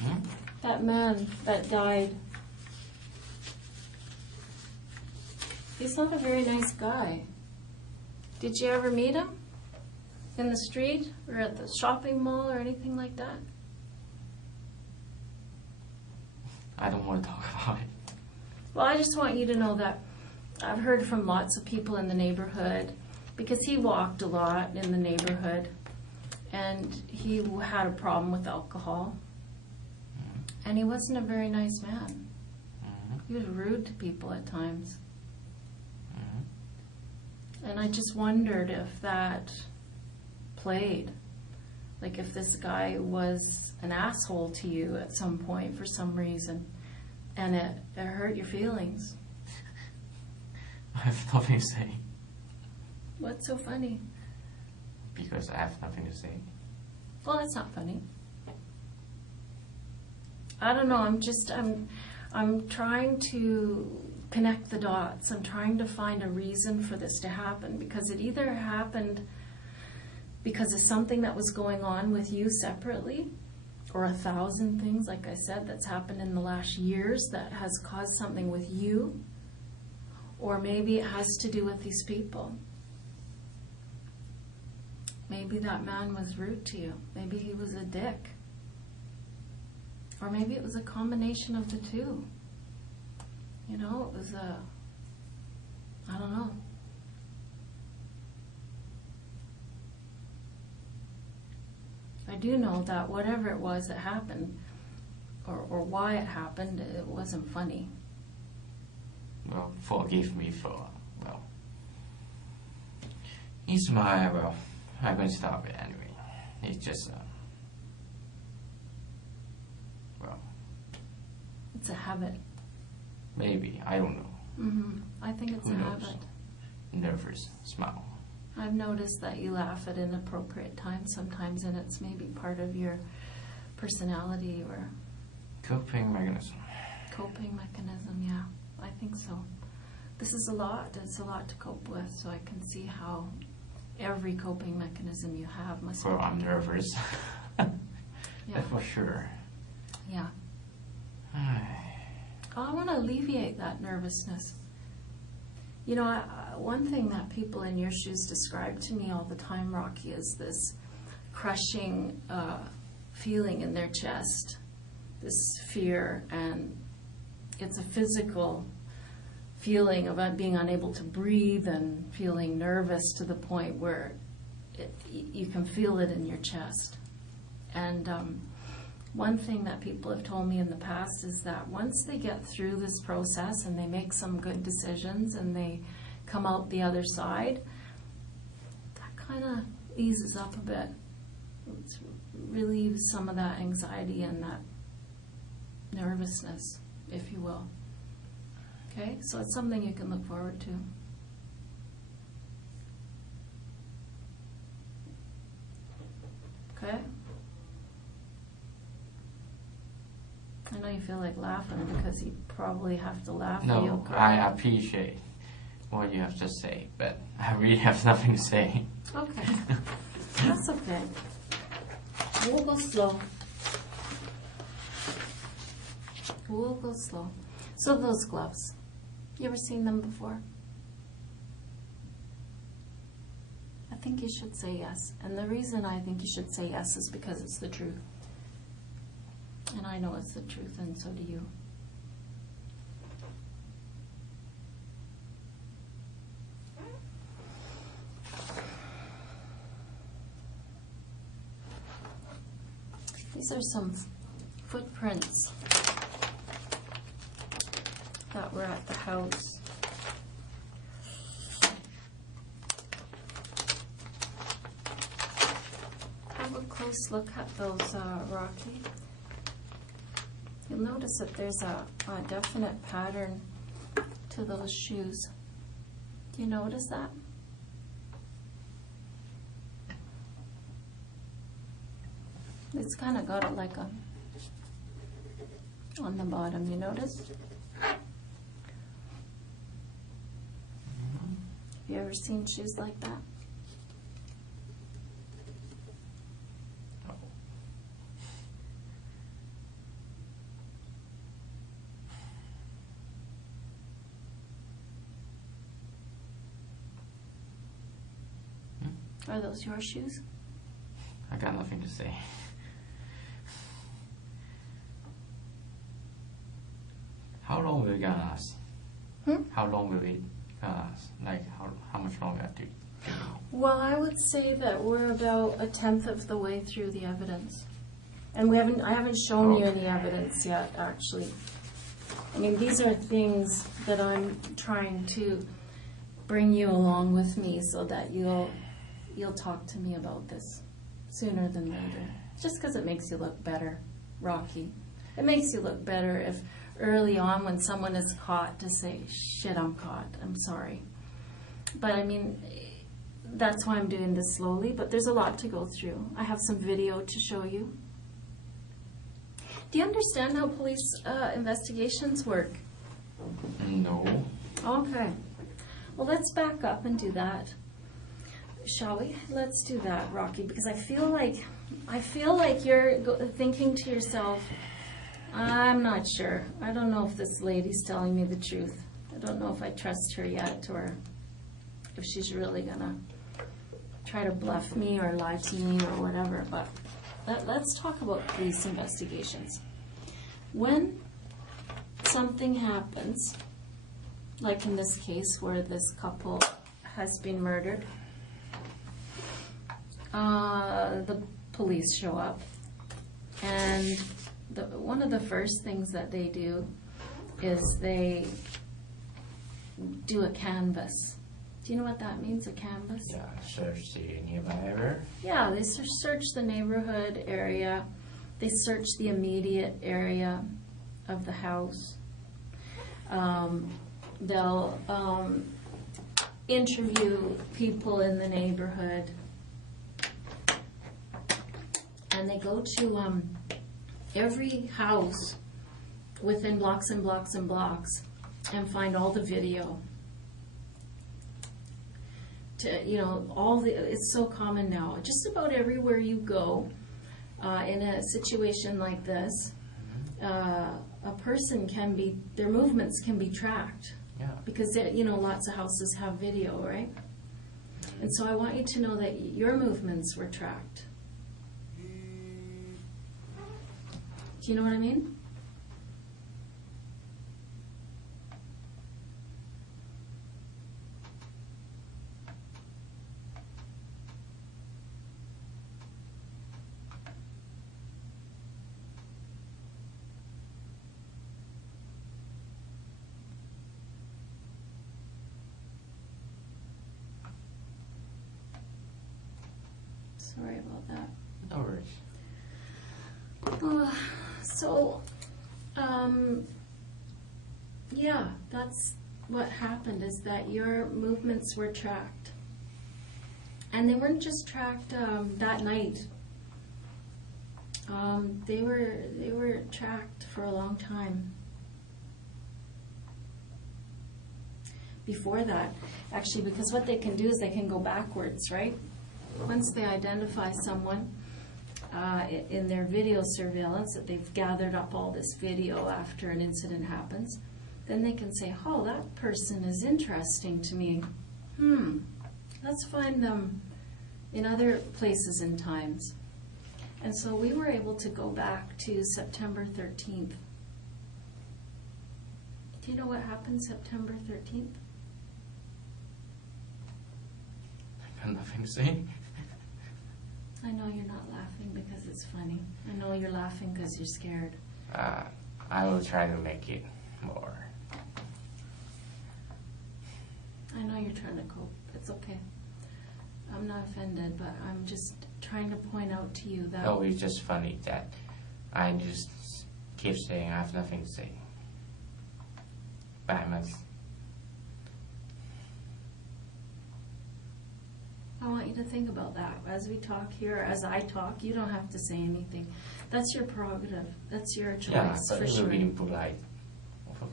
Hmm? That man that died. He's not a very nice guy. Did you ever meet him? In the street or at the shopping mall or anything like that? I don't want to talk about it. Well, I just want you to know that I've heard from lots of people in the neighborhood, because he walked a lot in the neighborhood, and he had a problem with alcohol, and he wasn't a very nice man. He was rude to people at times. And I just wondered if that played. Like if this guy was an asshole to you at some point for some reason, and it hurt your feelings. I have nothing to say. What's so funny? Because I have nothing to say. Well, that's not funny. I don't know, I'm trying to connect the dots. I'm trying to find a reason for this to happen, because it either happened because of something that was going on with you separately, or 1,000 things, like I said, that's happened in the last years that has caused something with you, or maybe it has to do with these people. Maybe that man was rude to you. Maybe he was a dick. Or maybe it was a combination of the two. You know, it was I don't know. I do know that whatever it was that happened, or why it happened, it wasn't funny. Well, forgive me for, he's my, I'm going to stop it anyway. It's just, It's a habit. Maybe, I don't know. I think it's Who a knows? habit. Nervous smile. I've noticed that you laugh at inappropriate times sometimes, and it's maybe part of your personality or Coping mechanism. coping mechanism. Yeah, I think so. This is a lot. It's a lot to cope with, so I can see how every coping mechanism you have must be. Well, I'm nervous. Yeah. That's for sure. Yeah. I want to alleviate that nervousness. You know, one thing that people in your shoes describe to me all the time, Rocky, is this crushing feeling in their chest. this fear, and it's a physical feeling of being unable to breathe and feeling nervous to the point where you can feel it in your chest. And one thing that people have told me in the past is that once they get through this process and they make some good decisions and they come out the other side, that kind of eases up a bit. It relieves some of that anxiety and that nervousness, if you will. Okay, so it's something you can look forward to. Okay? I know you feel like laughing because you probably have to laugh. or you'll No, cry. I appreciate what you have to say, but I really have nothing to say. Okay. That's okay. We'll go slow. We'll go slow. So those gloves, you ever seen them before? I think you should say yes. And the reason I think you should say yes is because it's the truth. And I know it's the truth, and so do you. These are some footprints that were at the house. Have a close look at those, Rocky. You'll notice that there's a definite pattern to those shoes. Do you notice that? It's kind of got it like a on the bottom, you notice? Have you ever seen shoes like that? Are those your shoes? I got nothing to say. How long will it gonna last? How long will it gonna last? Like how much longer do you? Well, I would say that we're about 1/10 of the way through the evidence. And I haven't shown you any evidence yet, actually. I mean, these are things that I'm trying to bring you along with me so that you'll talk to me about this sooner than later. Just because it makes you look better, Rocky. It makes you look better if early on when someone is caught to say, shit, I'm caught, I'm sorry. But I mean, that's why I'm doing this slowly, but there's a lot to go through. I have some video to show you. Do you understand how police investigations work? No. Okay. Well, let's back up and do that. Shall we? Let's do that, Rocky, because I feel like you're thinking to yourself, I'm not sure. I don't know if this lady's telling me the truth. I don't know if I trust her yet, or if she's really gonna try to bluff me or lie to me or whatever. But let's talk about police investigations. When something happens, like in this case where this couple has been murdered, the police show up, and one of the first things that they do is they do a canvass. Do you know what that means, a canvass? Yeah, search the nearby area. Yeah, they search the neighborhood area. They search the immediate area of the house. They'll interview people in the neighborhood. And they go to every house within blocks and blocks and blocks and find all the video. It's so common now. Just about everywhere you go, in a situation like this, a person their movements can be tracked. Yeah. Because, lots of houses have video, right? And so I want you to know that your movements were tracked. Do you know what I mean? Sorry about that. No worries. So, yeah, that's what happened, is that your movements were tracked. And they weren't just tracked that night. They were tracked for a long time. Before that, actually, because what they can do is they can go backwards, right? Once they identify someone in their video surveillance, that they've gathered up all this video after an incident happens, then they can say, oh, that person is interesting to me. Let's find them in other places and times. And so we were able to go back to September 13th. Do you know what happened September 13th? I got nothing to say. I know you're not laughing because it's funny. I know you're laughing because you're scared. I will try to make it more. I know you're trying to cope. It's okay. I'm not offended, but I'm just trying to point out to you that... No, it's just funny that I just keep saying I have nothing to say. But I must. I want you to think about that. As we talk here, as I talk, you don't have to say anything. That's your prerogative. That's your choice, Yeah, but for it sure. will be impolite.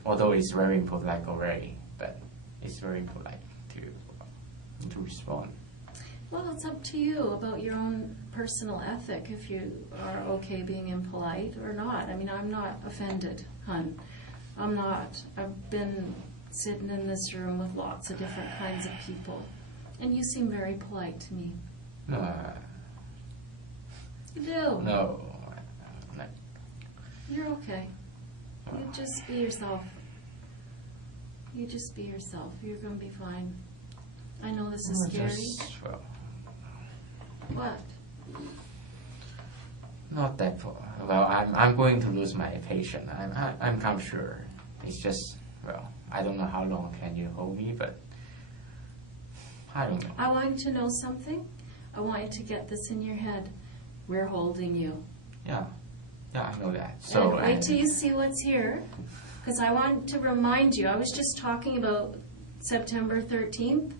Although it's very impolite already, but it's very impolite to respond. Well, it's up to you about your own personal ethic, if you are okay being impolite or not. I mean, I'm not offended, hun. I'm not. I've been sitting in this room with lots of different kinds of people, and you seem very polite to me. No. You do. No. You're okay. You just be yourself. You just be yourself. You're going to be fine. I know this is scary. What? Not that far. Well, I'm going to lose my patient. I'm kind of sure. It's just, well, I don't know how long can you hold me, but I don't know. I want you to know something. I want you to get this in your head. We're holding you. Yeah, I know that. So And wait till you see what's here, because I want to remind you. I was just talking about September 13th.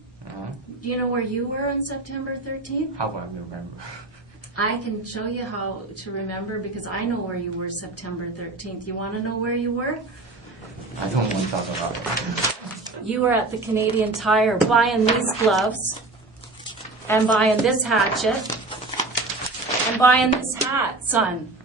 Do you know where you were on September 13th? How do I remember? I can show you how to remember, because I know where you were September 13th. You want to know where you were? I don't want to talk about it. You were at the Canadian Tire buying these gloves, and buying this hatchet, and buying this hat, son.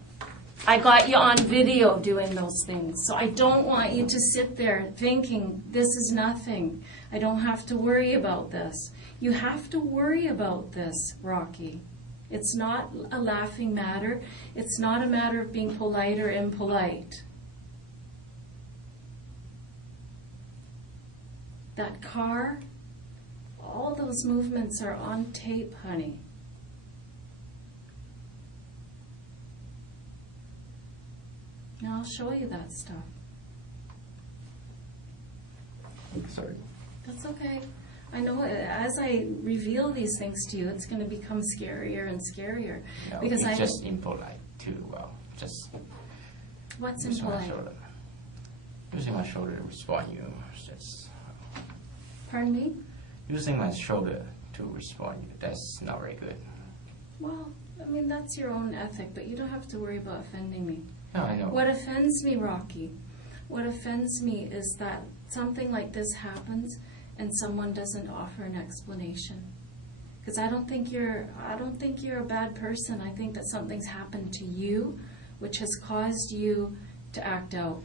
I got you on video doing those things. So I don't want you to sit there thinking this is nothing. I don't have to worry about this. You have to worry about this, Rocky. It's not a laughing matter. It's not a matter of being polite or impolite. That car, all those movements are on tape, honey. Now I'll show you that stuff. Sorry. That's okay. I know as I reveal these things to you, it's going to become scarier and scarier. No, because it's just impolite too. Well, just what's using my impolite? shoulder. Using my shoulder to respond you. Just Pardon me? using my shoulder to respond you. That's not very good. Well, I mean, that's your own ethic, but you don't have to worry about offending me. No, I know. What offends me, Rocky, what offends me is that something like this happens and someone doesn't offer an explanation. Because I don't think you're a bad person. I think that something's happened to you which has caused you to act out.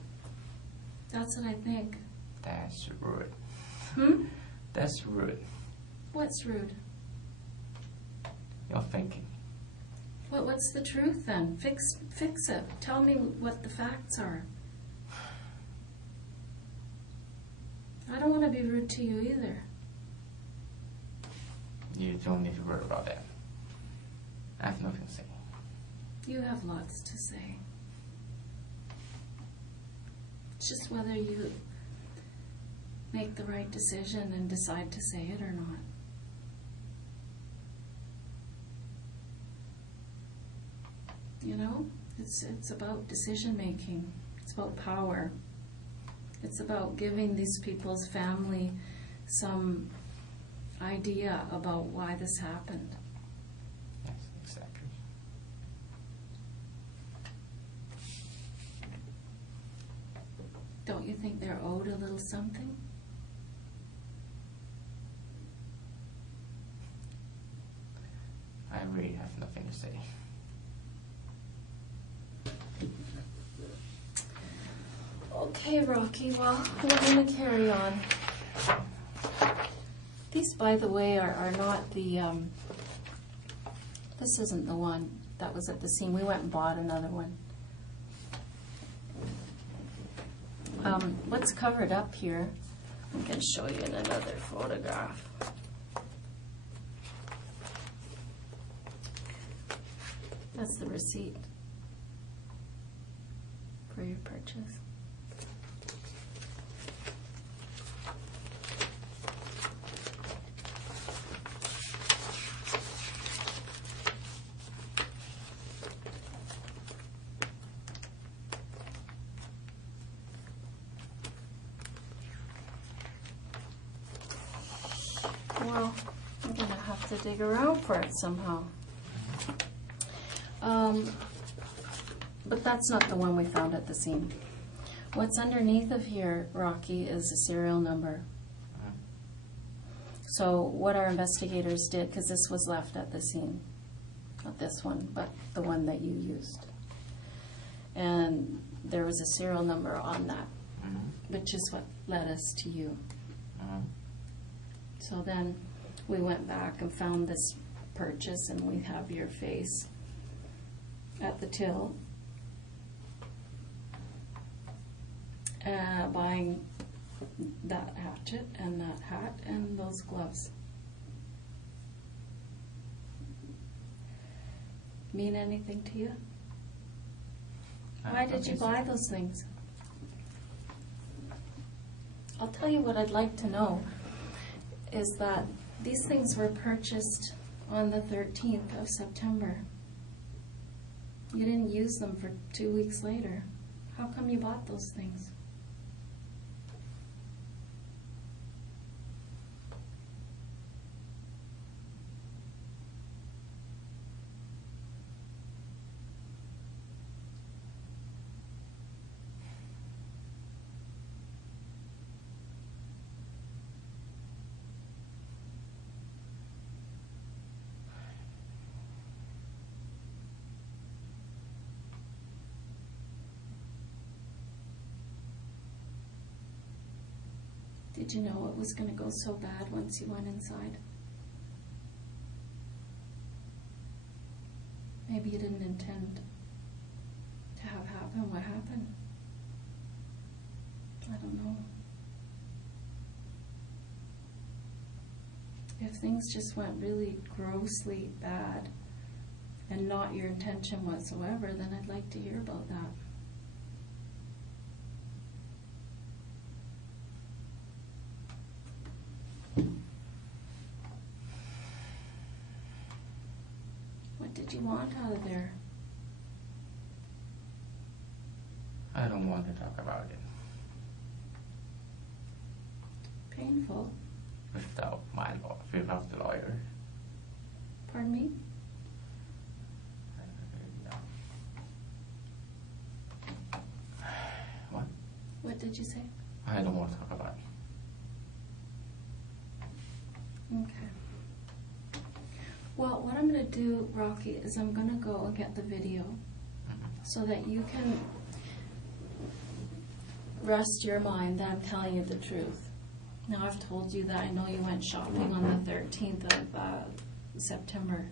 That's what I think. That's rude. That's rude. What's rude? You're thinking. What's the truth then? Fix it. Tell me what the facts are. I don't want to be rude to you either. You don't need to worry about that. I have nothing to say. You have lots to say. It's just whether you make the right decision and decide to say it or not. You know, it's about decision making. It's about power. It's about giving these people's family some idea about why this happened. Yes, exactly. Don't you think they're owed a little something? I really have nothing to say. Okay, Rocky, well, we're going to carry on. These, by the way, are not the, this isn't the one that was at the scene. We went and bought another one. What's covered up here, I can show you in another photograph. That's the receipt for your purchase. Well, I'm going to have to dig around for it somehow. But that's not the one we found at the scene. What's underneath of here, Rocky, is a serial number. So what our investigators did, because this was left at the scene, not this one, but the one that you used. And there was a serial number on that, which is what led us to you. So then we went back and found this purchase, and we have your face at the till buying that hatchet and that hat and those gloves. Mean anything to you? Why did you buy those things? I'll tell you what I'd like to know is that these things were purchased on the 13th of September. You didn't use them for 2 weeks later. How come you bought those things? Did you know it was going to go so bad once you went inside? Maybe you didn't intend to have happen what happened. I don't know. If things just went really grossly bad and not your intention whatsoever, then I'd like to hear about that. What did you want out of there? I don't want to talk about it. Painful. Without the lawyer. Pardon me? What? What did you say? I don't want to talk about it. Okay. Well, what I'm going to do, Rocky, is I'm going to go and get the video so that you can rest your mind that I'm telling you the truth. Now, I've told you that I know you went shopping on the 13th of September.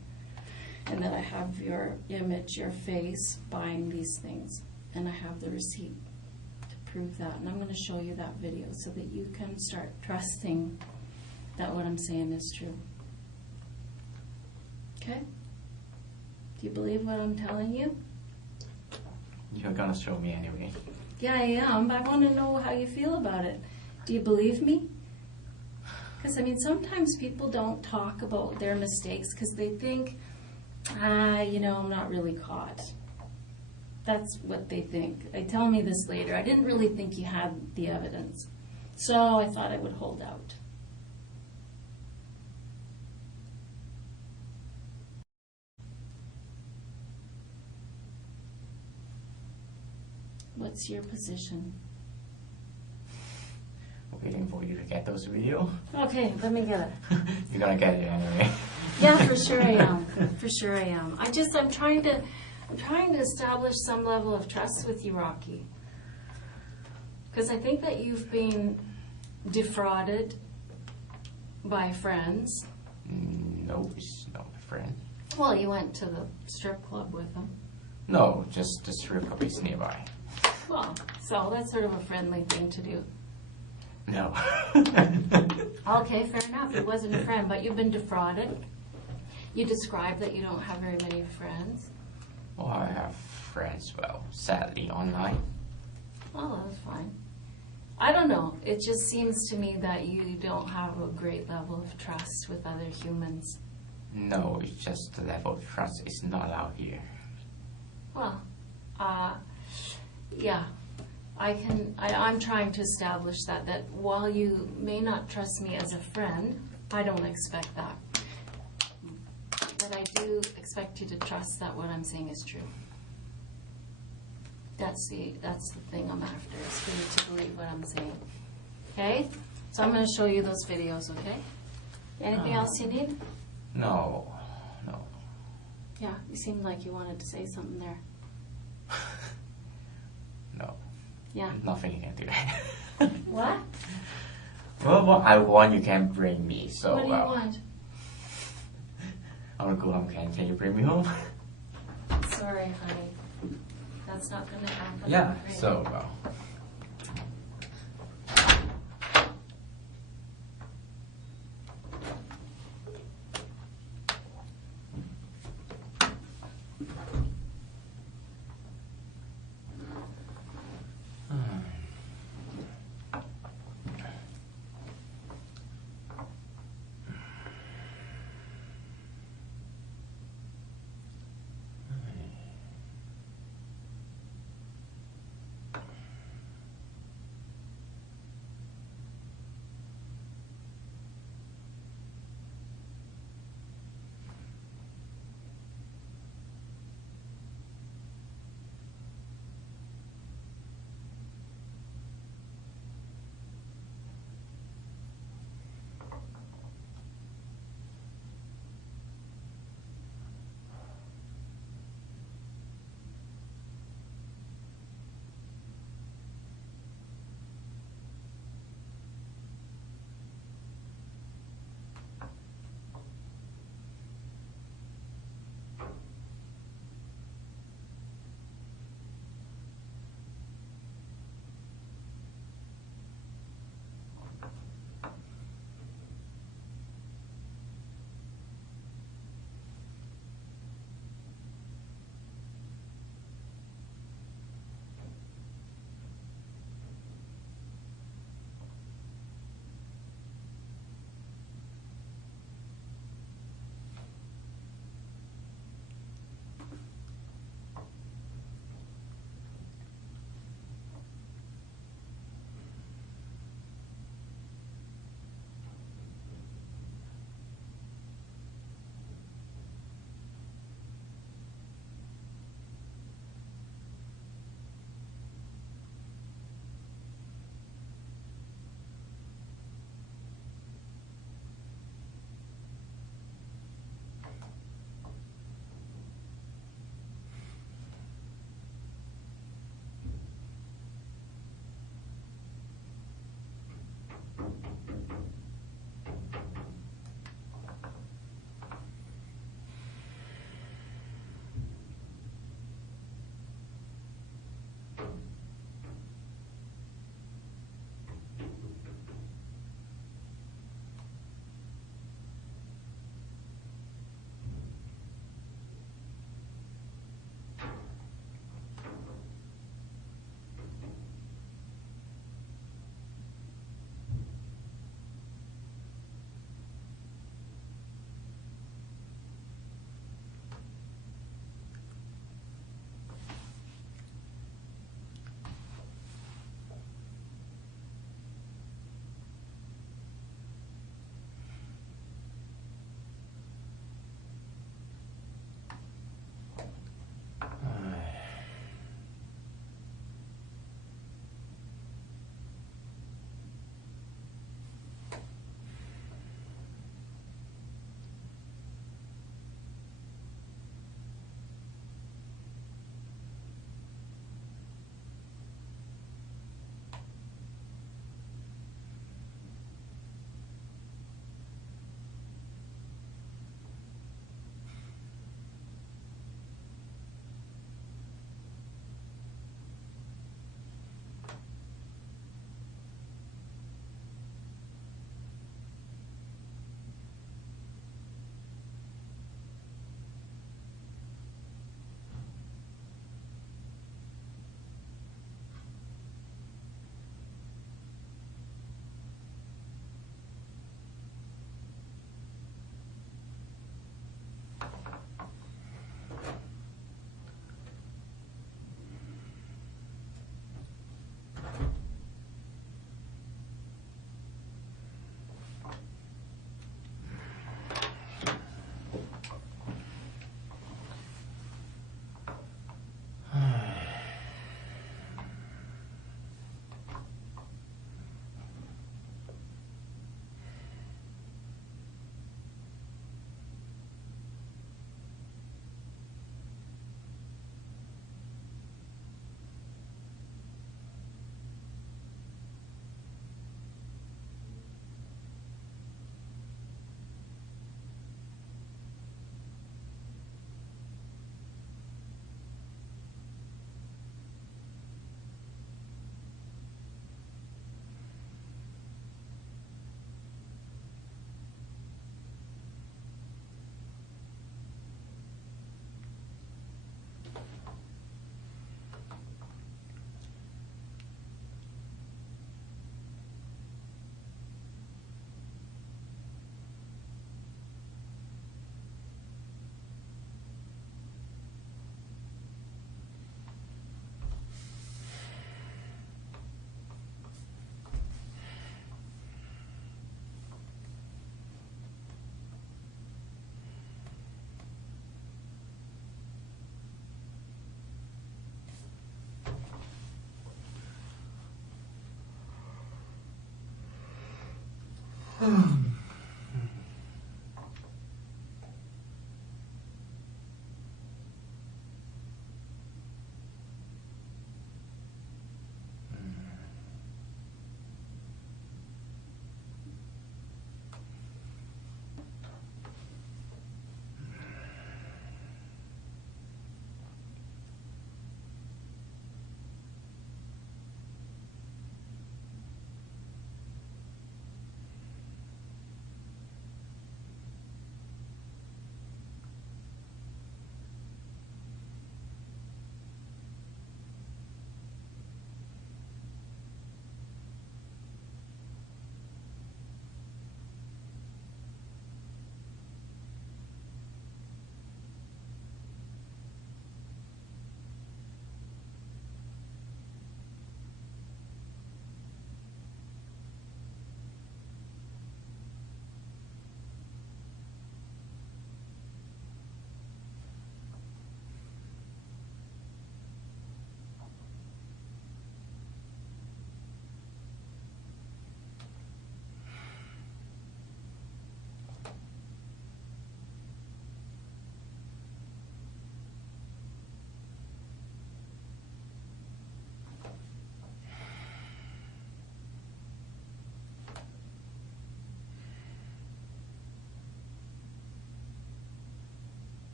and that I have your image, your face, buying these things. And I have the receipt to prove that. And I'm going to show you that video so that you can start trusting that what I'm saying is true. Okay? Do you believe what I'm telling you? You're gonna show me anyway. Yeah, I am, but I want to know how you feel about it. Do you believe me? Because, I mean, sometimes people don't talk about their mistakes because they think, you know, I'm not really caught. That's what they think. They tell me this later. I didn't really think you had the evidence, so I thought I would hold out. What's your position? Waiting for you to get those videos. Okay, let me get it. You're gonna get it anyway. Yeah, for sure I am. For sure I am. I'm trying to establish some level of trust with you, Rocky. Because I think that you've been defrauded by friends. No, he's not my friend. Well, you went to the strip club with them. No, just the strip club is nearby. Well, so that's sort of a friendly thing to do. No. Okay, fair enough. It wasn't a friend, but you've been defrauded. You described that you don't have very many friends. Well, I have friends, well, sadly, online. Oh, that's fine. I don't know. It just seems to me that you don't have a great level of trust with other humans. No, it's just the level of trust is not out here. Well, yeah. I'm trying to establish that while you may not trust me as a friend, I don't expect that. But I do expect you to trust that what I'm saying is true. That's the thing I'm after, is for you to believe what I'm saying. Okay? So I'm going to show you those videos, okay? Anything else you need? No. Yeah, you seemed like you wanted to say something there. No. Yeah. Nothing you can do. What? Well, what I want you can bring me, so What do you want? I want to go home. Can you bring me home? Sorry, honey. That's not going to happen. Yeah, Right? so,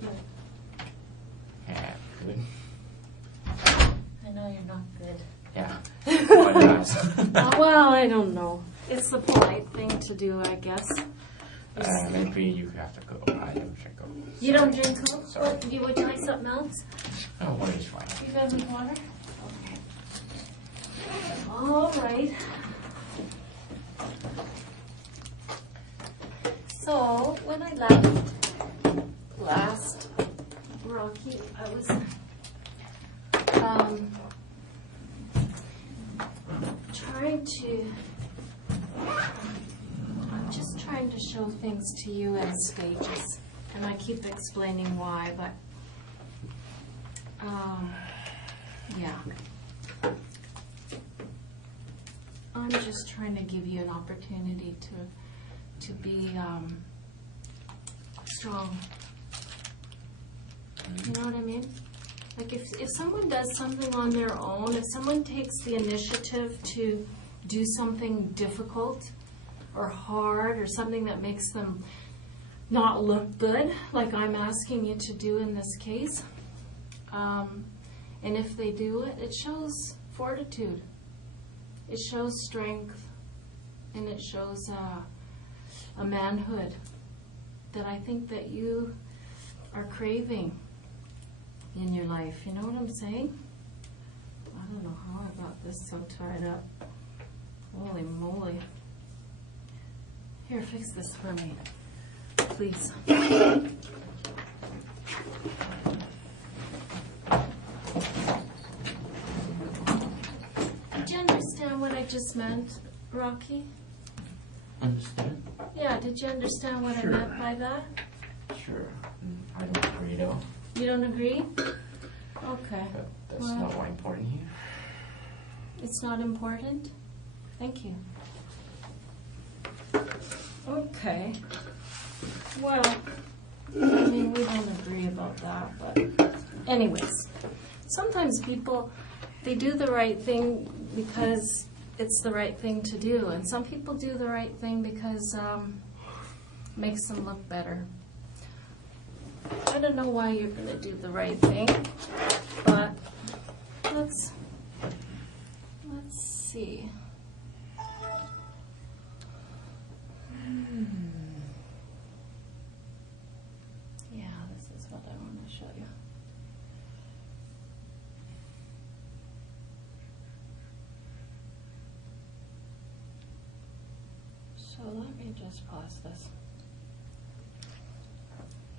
good? Yeah, good. I know you're not good. Yeah. What else? Well, I don't know. It's the polite thing to do, I guess. Maybe you have to go. I should go. You don't drink Coke? Sorry. What, would you like something else? Oh, what is fine? You guys need water? Okay. All right. So, when I left last, Rocky, I was I'm just trying to show things to you in stages. And I keep explaining why, but, yeah. I'm just trying to give you an opportunity to be strong. You know what I mean? Like if someone does something on their own, if someone takes the initiative to do something difficult or hard or something that makes them not look good, like I'm asking you to do in this case, and if they do it, it shows fortitude. It shows strength, and it shows a manhood that I think that you are craving in your life. You know what I'm saying? I don't know how I got this so tied up. Holy moly. Here, fix this for me, please. Did you understand what I just meant, Rocky? Understand? Yeah, did you understand what Sure. I meant by that? Sure. I don't agree though. You don't agree? Okay. But that's Well, not what's important here. it's not important? Thank you. Okay. Well, I mean, we don't agree about that, but anyways, sometimes people, they do the right thing because it's the right thing to do, and some people do the right thing because it makes them look better. I don't know why you're going to do the right thing, but let's see. Yeah, this is what I want to show you. So let me just pause this.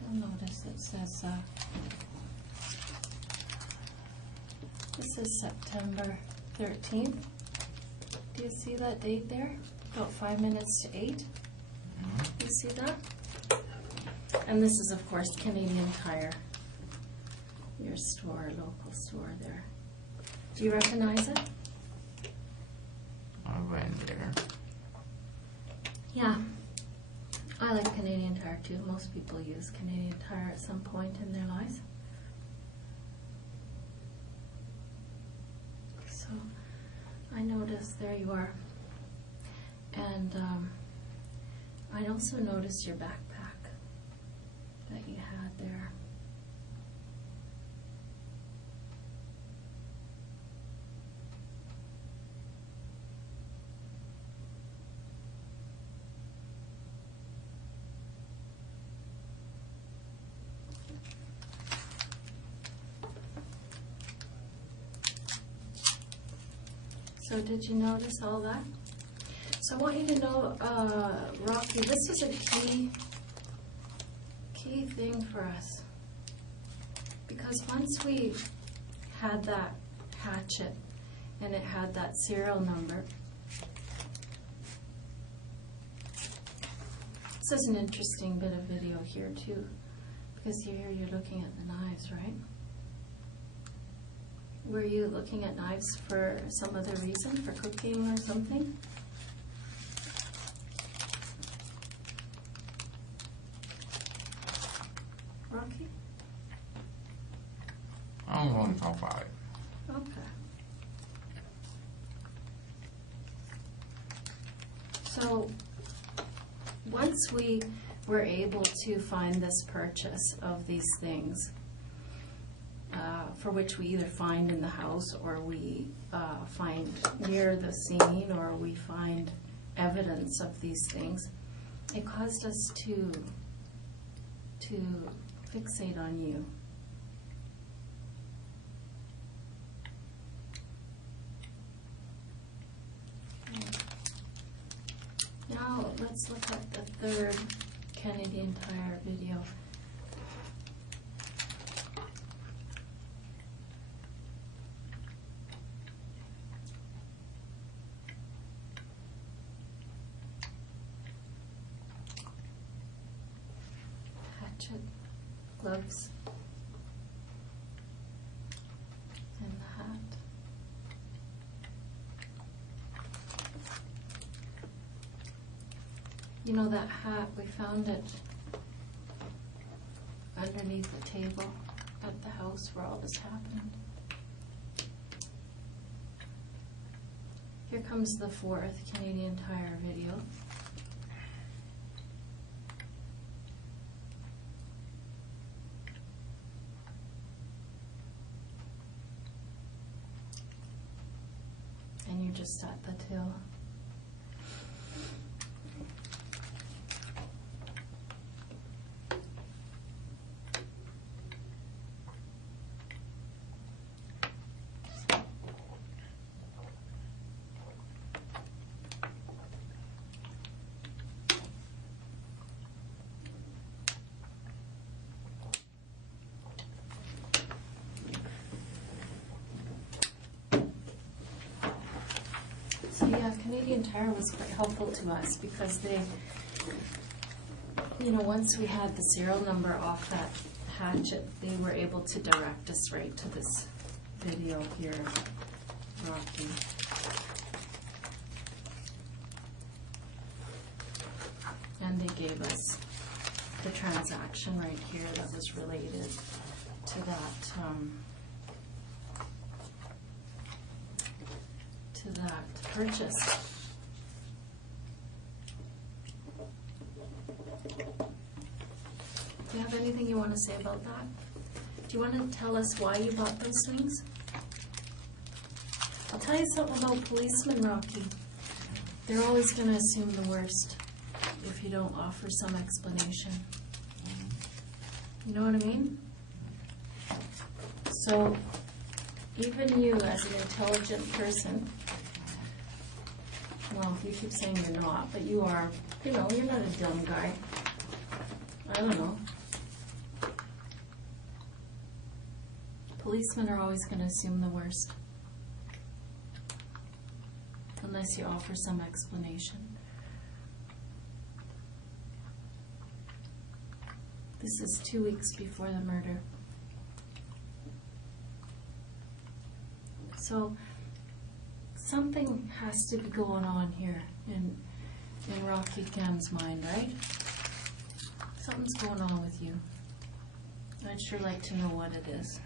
You'll notice it says, this is September 13th. Do you see that date there? About 5 minutes to 8. You see that? And this is, of course, Canadian Tire. Your store, local store there. Do you recognize it? I went there. Yeah. I like Canadian Tire too. Most people use Canadian Tire at some point in their lives. So I noticed there you are. And I also noticed your backpack that you had there. So did you notice all that? So I want you to know, Rocky, this is a key thing for us. Because once we had that hatchet and it had that serial number, this is an interesting bit of video here too, because here you're looking at the knives, right? Were you looking at knives for some other reason, for cooking or something? Rocky? I'm going to talk about it. Okay. So, once we we're able to find this purchase of these things, for which we either find in the house or we find near the scene or we find evidence of these things. It caused us to fixate on you. Now let's look at the third Canadian Tire video. Hatchet, gloves, and the hat. You know that hat, we found it underneath the table at the house where all this happened. Here comes the fourth Canadian Tire video. And you're just at the till. Yeah, Canadian Tire was quite helpful to us because they, you know, once we had the serial number off that hatchet, they were able to direct us right to this video here, Rocky. And they gave us the transaction right here that was related to that purchase. Do you have anything you want to say about that? Do you want to tell us why you bought those things? I'll tell you something about policemen, Rocky. They're always going to assume the worst if you don't offer some explanation. You know what I mean? So, even you as an intelligent person, well, you keep saying you're not, but you are, you know, you're not a dumb guy. I don't know. Policemen are always going to assume the worst, unless you offer some explanation. This is 2 weeks before the murder. So, something has to be going on here in Rocky Cam's mind, right? Something's going on with you. I'd sure like to know what it is.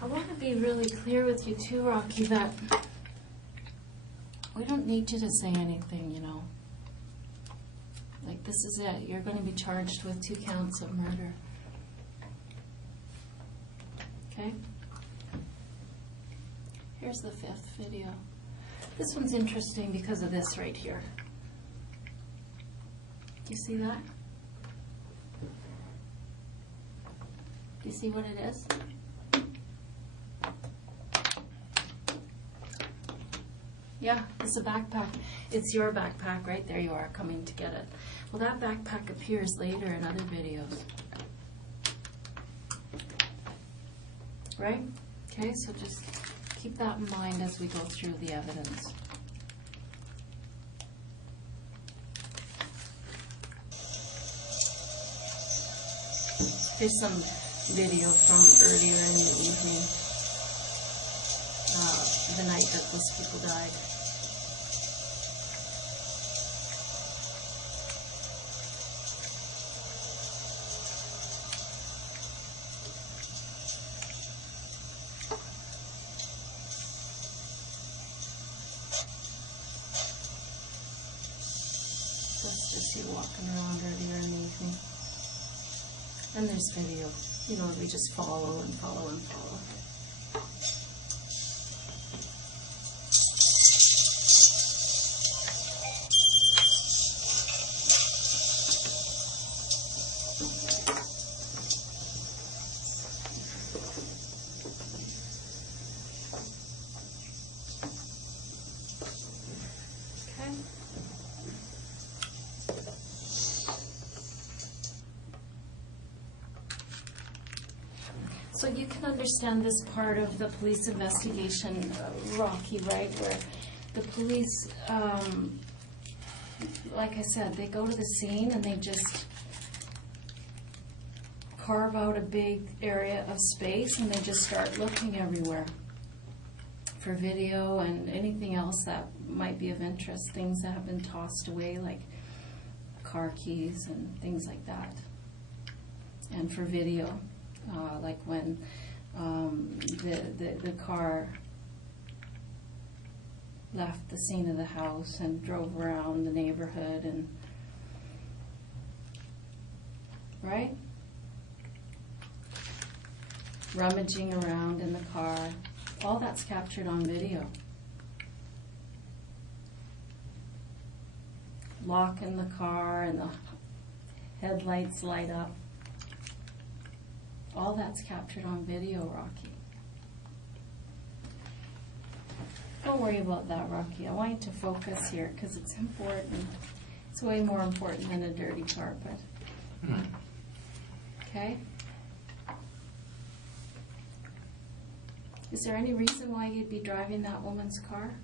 I want to be really clear with you too, Rocky, that we don't need you to say anything, you know. Like, this is it. You're going to be charged with 2 counts of murder. Okay? Here's the 5th video. This one's interesting because of this right here. Do you see that? Do you see what it is? Yeah, it's a backpack. It's your backpack, right? There you are, coming to get it. Well, that backpack appears later in other videos. Right? Okay, so just keep that in mind as we go through the evidence. Here's some video from earlier in the evening, the night that those people died. Let's just see walking around earlier in the evening. And there's video. You know, we just follow and follow and follow. So you can understand this part of the police investigation, Rocky, right, where the police, like I said, they go to the scene and they just carve out a big area of space and they just start looking everywhere for video and anything else that might be of interest, things that have been tossed away, like car keys and things like that, and for video. Like when the car left the scene of the house and drove around the neighborhood, and right? Rummaging around in the car. All that's captured on video. Lock in the car and the headlights light up. All that's captured on video, Rocky. Don't worry about that, Rocky. I want you to focus here because it's important. It's way more important than a dirty carpet. Okay? Is there any reason why you'd be driving that woman's car?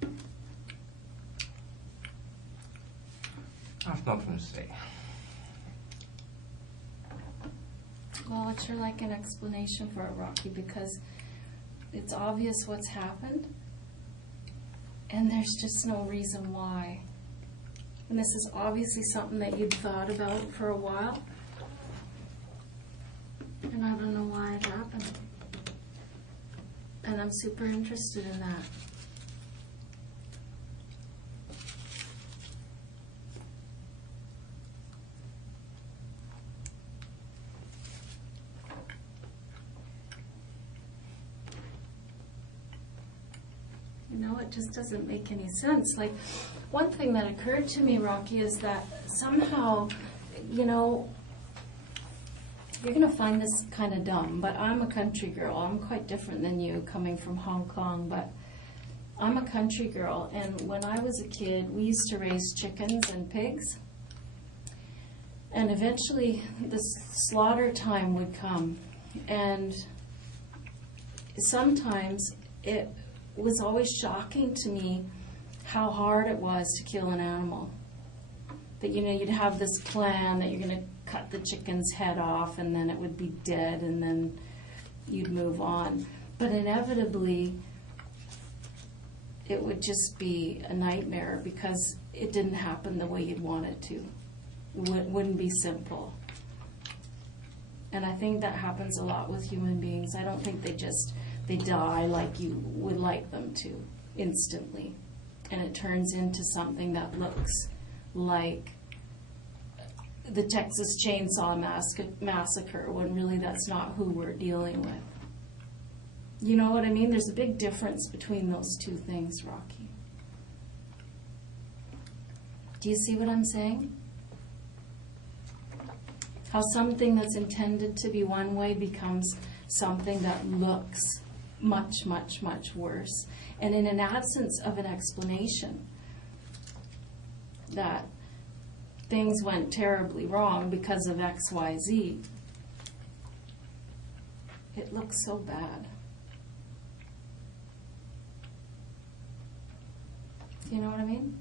I have nothing to say. Well, I'd sure like an explanation for it, Rocky, because it's obvious what's happened, and there's just no reason why. And this is obviously something that you'd thought about for a while, and I don't know why it happened. And I'm super interested in that. It just doesn't make any sense. Like, one thing that occurred to me, Rocky, is that somehow, you know, you're going to find this kind of dumb, but I'm a country girl. I'm quite different than you, coming from Hong Kong, but I'm a country girl, and when I was a kid, we used to raise chickens and pigs, and eventually the slaughter time would come, and sometimes it was always shocking to me how hard it was to kill an animal. That, you know, you'd have this plan that you're going to cut the chicken's head off and then it would be dead and then you'd move on. But inevitably, it would just be a nightmare because it didn't happen the way you'd want it to. It wouldn't be simple. And I think that happens a lot with human beings. I don't think they die like you would like them to, instantly. And it turns into something that looks like the Texas Chainsaw Massacre, when really that's not who we're dealing with. You know what I mean? There's a big difference between those two things, Rocky. Do you see what I'm saying? How something that's intended to be one way becomes something that looks much, much, much worse. And in an absence of an explanation that things went terribly wrong because of X, Y, Z, it looks so bad. Do you know what I mean?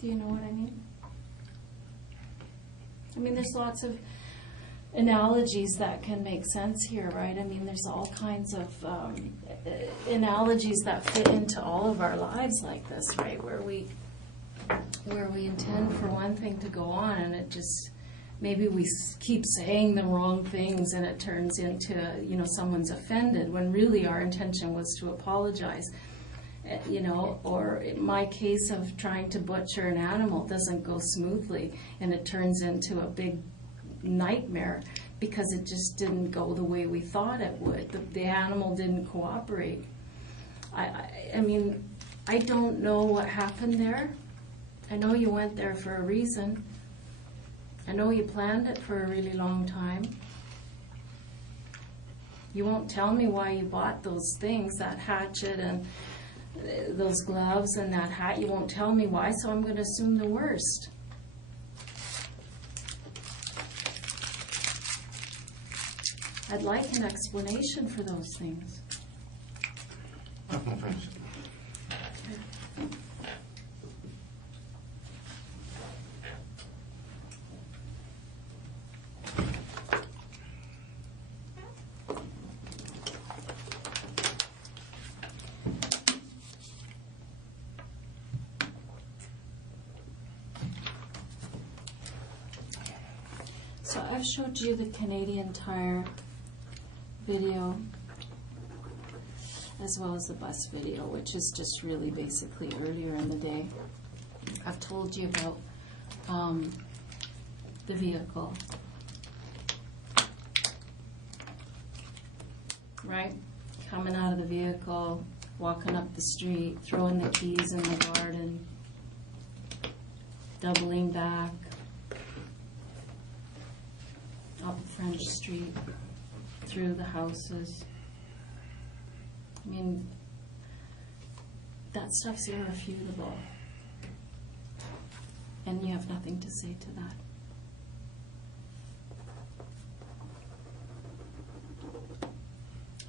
Do you know what I mean? I mean, there's lots of analogies that can make sense here, right? I mean, there's all kinds of analogies that fit into all of our lives like this, right? Where we where we intend for one thing to go on, and it just, maybe we keep saying the wrong things and it turns into, you know, someone's offended, when really our intention was to apologize. You know, or in my case of trying to butcher an animal doesn't go smoothly and it turns into a big nightmare because it just didn't go the way we thought it would. The animal didn't cooperate. I mean, I don't know what happened there. I know you went there for a reason. I know you planned it for a really long time. You won't tell me why you bought those things, that hatchet and those gloves and that hat. You won't tell me why, so I'm going to assume the worst. I'd like an explanation for those things. So I've showed you the Canadian Tire video as well as the bus video, which is just really basically earlier in the day. I've told you about the vehicle, right? Coming out of the vehicle, walking up the street, throwing the keys in the garden, doubling back, up French Street, through the houses. I mean, that stuff's irrefutable. And you have nothing to say to that.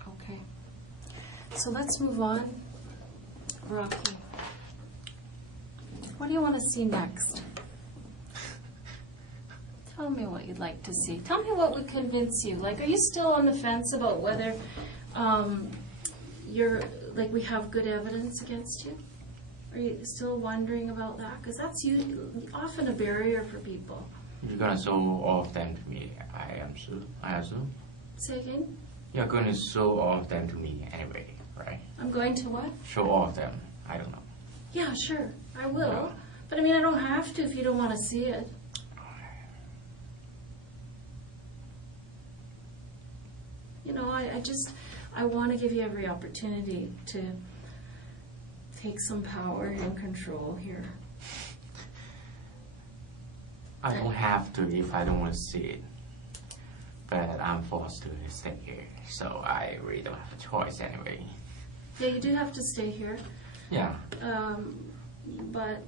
Okay. So let's move on. Rocky, what do you want to see next? Tell me what you'd like to see. Tell me what would convince you. Like, are you still on the fence about whether we have good evidence against you? Are you still wondering about that? Because that's often a barrier for people. You're gonna show all of them to me, I assume? Say again? You're going to show all of them to me anyway, right? I'm going to what? Show all of them. I don't know. Yeah, sure. I will. Yeah. But I mean, I don't have to if you don't want to see it. You know, I want to give you every opportunity to take some power and control here. I don't have to if I don't want to see it. But I'm forced to stay here, so I really don't have a choice anyway. Yeah, you do have to stay here. Yeah. But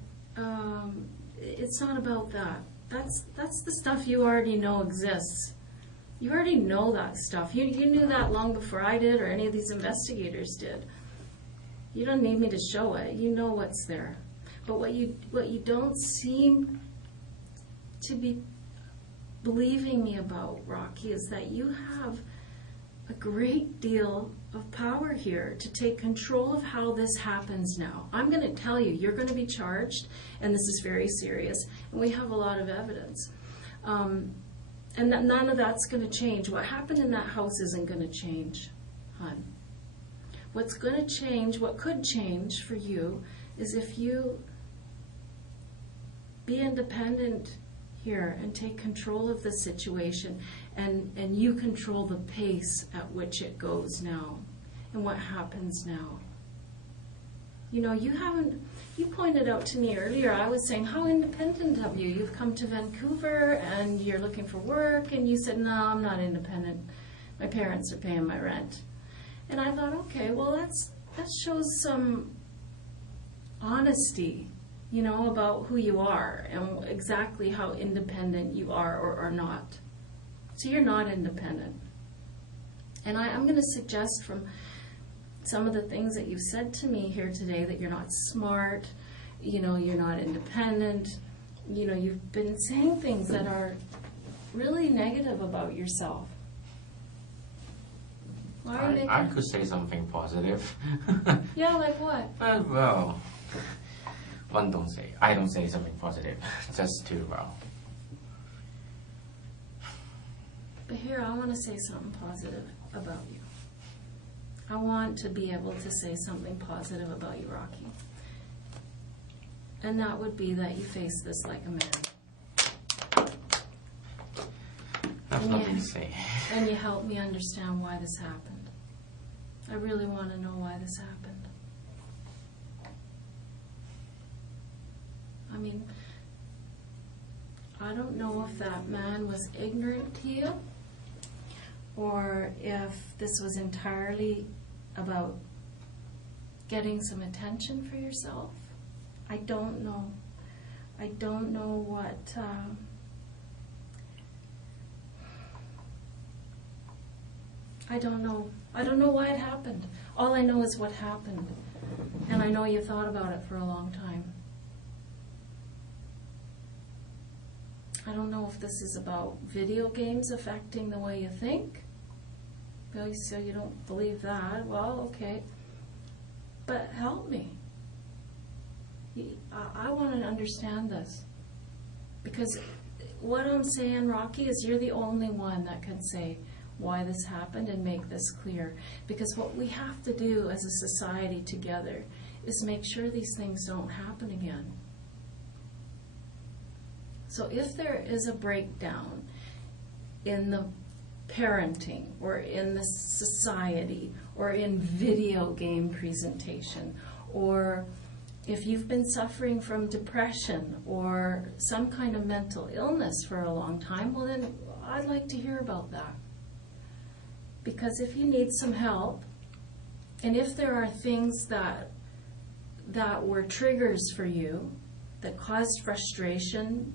it's not about that. That's the stuff you already know exists. You already know that stuff. You knew that long before I did or any of these investigators did. You don't need me to show it. You know what's there. But what you don't seem to be believing me about, Rocky, is that you have a great deal of power here to take control of how this happens now. I'm going to tell you, you're going to be charged, and this is very serious, and we have a lot of evidence. And none of that's going to change. What happened in that house isn't going to change, hon. What's going to change, what could change for you, is if you be independent here and take control of the situation, and you control the pace at which it goes now and what happens now. You know, you pointed out to me earlier, I was saying, how independent of you? You've come to Vancouver and you're looking for work, and you said, no, I'm not independent. My parents are paying my rent. And I thought, okay, well, that shows some honesty, you know, about who you are and exactly how independent you are or are not. So you're not independent. And I'm going to suggest from some of the things that you've said to me here today that you're not smart, you know, you're not independent, you know, you've been saying things that are really negative about yourself. I could say something positive. Yeah, like what? But, well, one don't say. I don't say something positive, just to, well. But here, I want to say something positive about you. I want to be able to say something positive about you, Rocky. And that would be that you face this like a man. That's nothing to say. And you help me understand why this happened. I really want to know why this happened. I mean, I don't know if that man was ignorant to you, or if this was entirely about getting some attention for yourself. I don't know. I don't know what... I don't know. I don't know why it happened. All I know is what happened. And I know you thought about it for a long time. I don't know if this is about video games affecting the way you think. Well, so you don't believe that. Well, okay. But help me. I want to understand this. Because what I'm saying, Rocky, is you're the only one that can say why this happened and make this clear. Because what we have to do as a society together is make sure these things don't happen again. So if there is a breakdown in the parenting or in the society or in video game presentation, or if you've been suffering from depression or some kind of mental illness for a long time, well then I'd like to hear about that. Because if you need some help, and if there are things that were triggers for you that caused frustration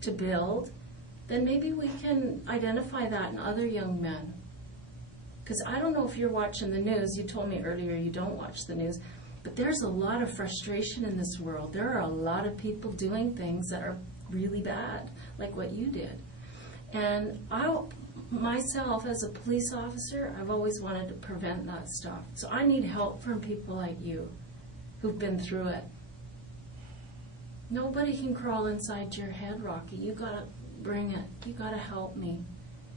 to build, then maybe we can identify that in other young men. Because I don't know if you're watching the news. You told me earlier you don't watch the news. But there's a lot of frustration in this world. There are a lot of people doing things that are really bad, like what you did. And myself, as a police officer, I've always wanted to prevent that stuff. So I need help from people like you who've been through it. Nobody can crawl inside your head, Rocky. You gotta bring it. You gotta help me.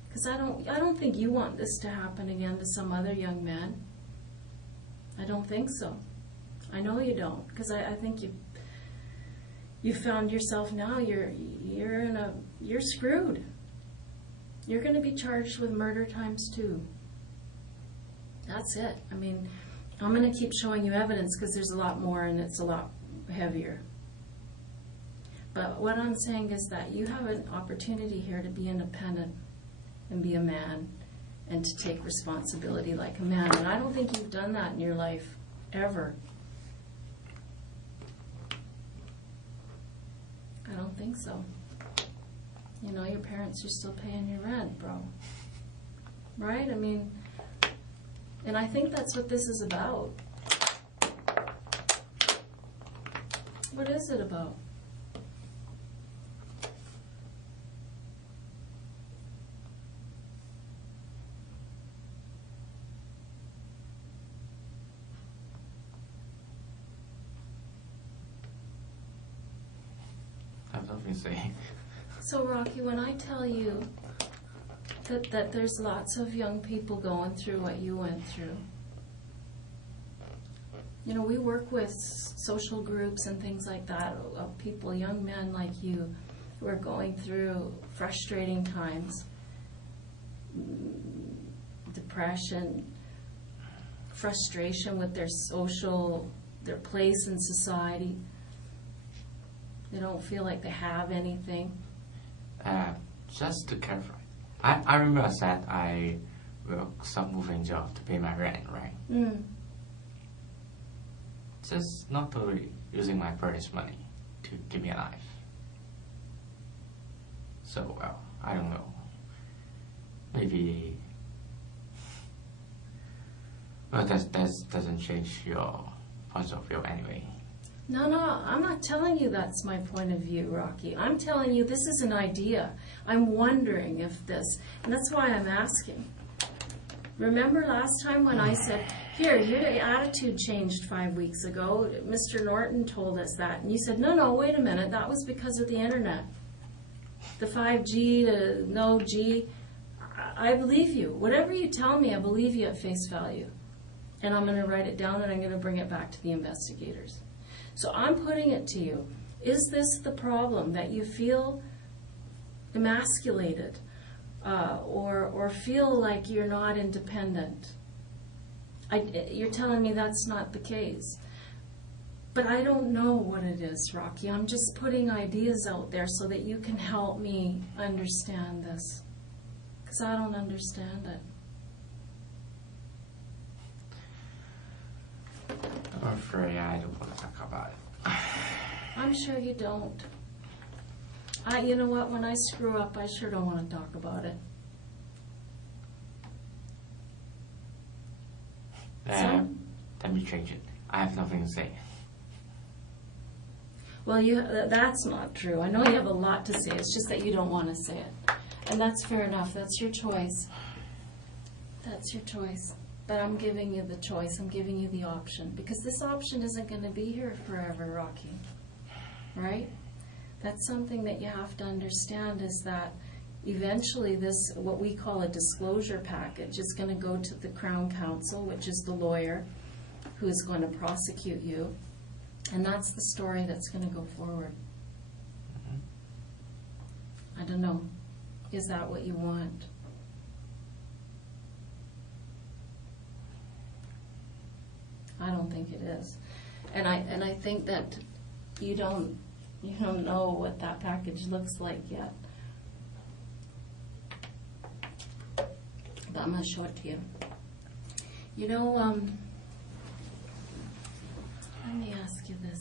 Because I don't think you want this to happen again to some other young man. I don't think so. I know you don't. Because I think you found yourself now. You're screwed. You're going to be charged with murder ×2. That's it. I mean, I'm going to keep showing you evidence because there's a lot more and it's a lot heavier. But what I'm saying is that you have an opportunity here to be independent and be a man and to take responsibility like a man. And I don't think you've done that in your life, ever. I don't think so. You know, your parents are still paying your rent, bro. Right? I mean, and I think that's what this is about. What is it about? I have nothing to say. So, Rocky, when I tell you that there's lots of young people going through what you went through, you know, we work with social groups and things like that of people, young men like you, who are going through frustrating times, depression, frustration with their place in society. They don't feel like they have anything. Just to clarify, I remember I said I work some moving job to pay my rent, right? Mm. Just not totally using my parents' money to keep me alive. So, well, I don't know. Maybe... Well, that doesn't change your point of view anyway. No, I'm not telling you that's my point of view, Rocky. I'm telling you this is an idea. I'm wondering if this, and that's why I'm asking. Remember last time when I said, here, your attitude changed 5 weeks ago. Mr. Norton told us that. And you said, no, wait a minute. That was because of the internet. The 5G, the no G. I believe you. Whatever you tell me, I believe you at face value. And I'm going to write it down and I'm going to bring it back to the investigators. So I'm putting it to you. Is this the problem, that you feel emasculated or feel like you're not independent? You're telling me that's not the case. But I don't know what it is, Rocky. I'm just putting ideas out there so that you can help me understand this. Because I don't understand it. I'm afraid I don't want to talk about it. I'm sure you don't. You know what? When I screw up, I sure don't want to talk about it. Let me change it. I have nothing to say. Well, that's not true. I know you have a lot to say. It's just that you don't want to say it. And that's fair enough. That's your choice. That's your choice. But I'm giving you the choice. I'm giving you the option. Because this option isn't going to be here forever, Rocky. Right? That's something that you have to understand, is that eventually this, what we call a disclosure package, is going to go to the Crown Counsel, which is the lawyer who is going to prosecute you. And that's the story that's going to go forward. I don't know. Is that what you want? I don't think it is. And I think that you don't know what that package looks like yet. But I'm going to show it to you. You know, let me ask you this.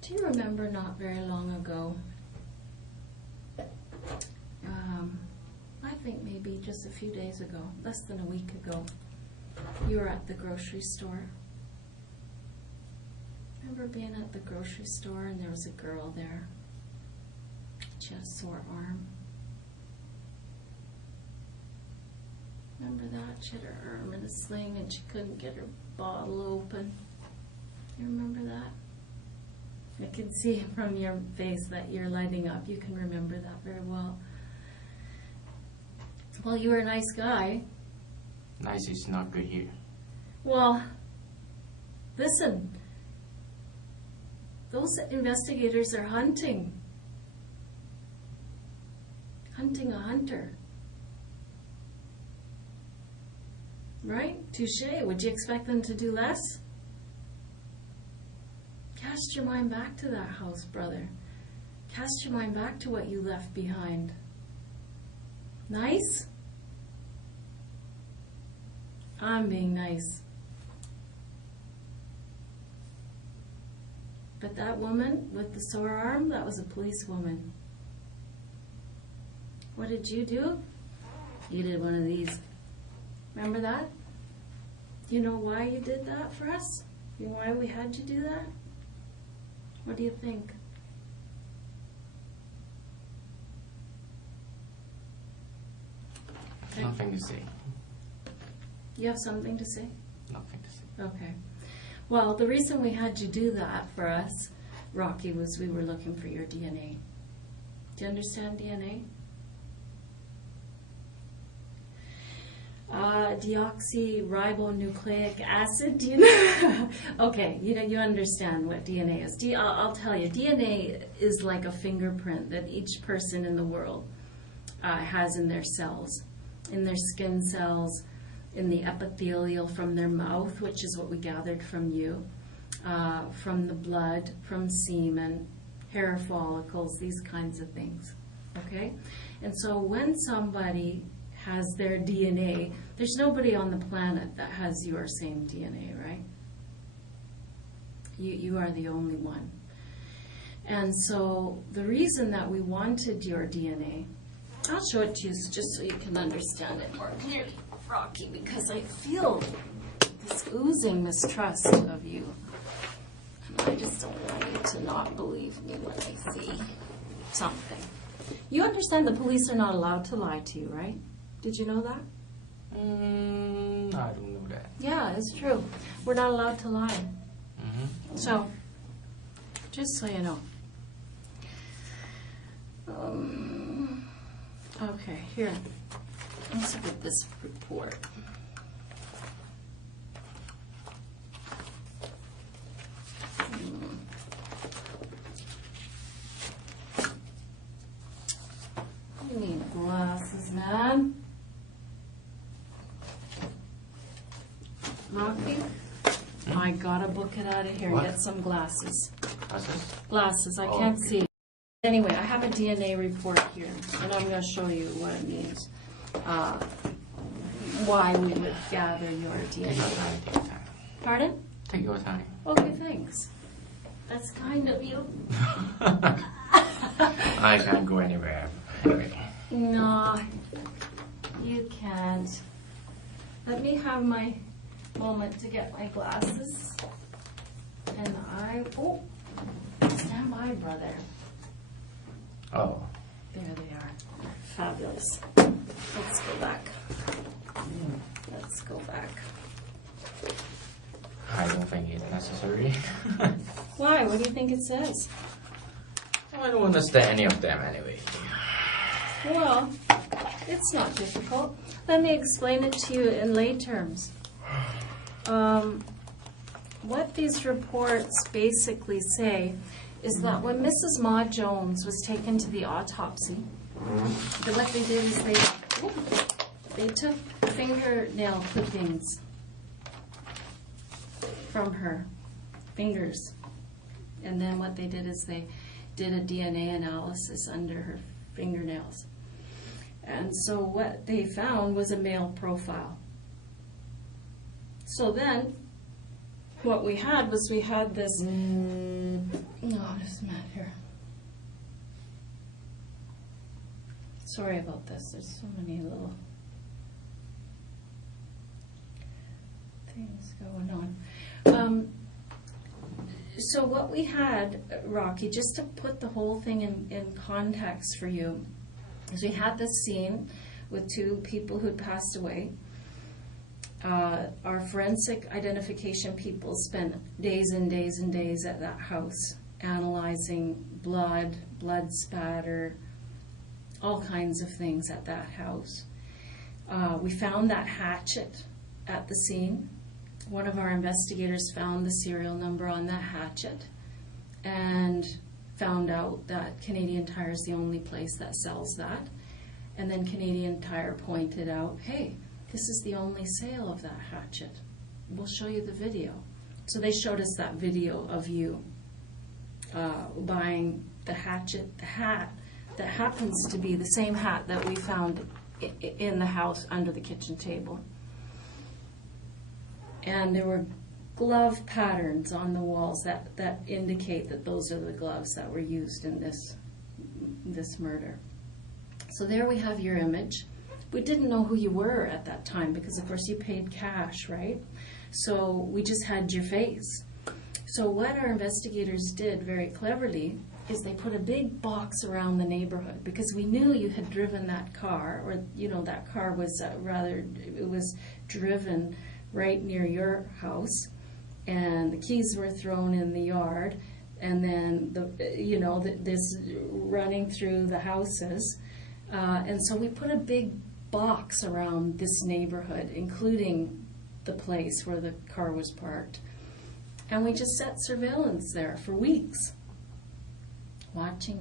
Do you remember not very long ago, I think maybe just a few days ago, less than a week ago, you were at the grocery store? Remember being at the grocery store and there was a girl there? She had a sore arm. Remember that? She had her arm in a sling and she couldn't get her bottle open. You remember that? I can see from your face that you're lighting up. You can remember that very well. Well, you were a nice guy. Nice is not good here. Well, listen. Those investigators are hunting. Hunting a hunter. Right? Touché. Would you expect them to do less? Cast your mind back to that house, brother. Cast your mind back to what you left behind. Nice? I'm being nice. But that woman with the sore arm, that was a policewoman. What did you do? You did one of these. Remember that? Do you know why you did that for us? You know why we had you do that? What do you think? Nothing to say. You have something to say? Nothing to say. Okay. Well, the reason we had you do that for us, Rocky, was we were looking for your DNA. Do you understand DNA? Deoxyribonucleic acid. Do you know? Okay, you understand what DNA is. I'll tell you, DNA is like a fingerprint that each person in the world has in their cells, in their skin cells, in the epithelial from their mouth, which is what we gathered from you, from the blood, from semen, hair follicles, these kinds of things. Okay? And so when somebody has their DNA, there's nobody on the planet that has your same DNA, right? You are the only one. And so the reason that we wanted your DNA, I'll show it to you just so you can understand it more clearly, Rocky, because I feel this oozing mistrust of you. And I just don't want you to not believe me when I see something. You understand the police are not allowed to lie to you, right? Did you know that? I don't know that. Yeah, it's true. We're not allowed to lie. Mm-hmm. So, just so you know. Okay, here. Let's look at this report. You need glasses, man. Rocky? I gotta book it out of here and What? get some glasses. What's this? Glasses, I Oh, can't okay. see. Anyway, I have a DNA report here, and I'm gonna show you what it means. Why we would gather your Take your DNA. time, take your time. Pardon? Take your time. Okay, thanks. That's kind of you. I can't go anywhere. Anyway. No, you can't. Let me have my moment to get my glasses. And stand by, brother. Oh. There they are. Fabulous. Let's go back. Let's go back. I don't think it's necessary. Why? What do you think it says? I don't understand any of them anyway. Well, it's not difficult. Let me explain it to you in lay terms. What these reports basically say is that when Mrs. Mah-Jones was taken to the autopsy, what they did is they took fingernail clippings from her fingers. And then what they did is they did a DNA analysis under her fingernails. And so what they found was a male profile. So then what we had was this, there's Matt here. Sorry about this, there's so many little things going on. So what we had, Rocky, just to put the whole thing in context for you, is we had this scene with two people who'd passed away. Our forensic identification people spent days and days and days at that house analyzing blood spatter, all kinds of things at that house. We found that hatchet at the scene. One of our investigators found the serial number on that hatchet and found out that Canadian Tire is the only place that sells that. And then Canadian Tire pointed out, hey, this is the only sale of that hatchet. We'll show you the video. So they showed us that video of you buying the hatchet, the hat that happens to be the same hat that we found in the house under the kitchen table. And there were glove patterns on the walls that indicate that those are the gloves that were used in this murder. So there we have your image. We didn't know who you were at that time because, of course, you paid cash, right? So we just had your face. So what our investigators did very cleverly is they put a big box around the neighborhood because we knew you had driven that car, or, you know, that car was it was driven right near your house, and the keys were thrown in the yard, and then this running through the houses, and so we put a big box around this neighborhood, including the place where the car was parked, and we just set surveillance there for weeks, watching,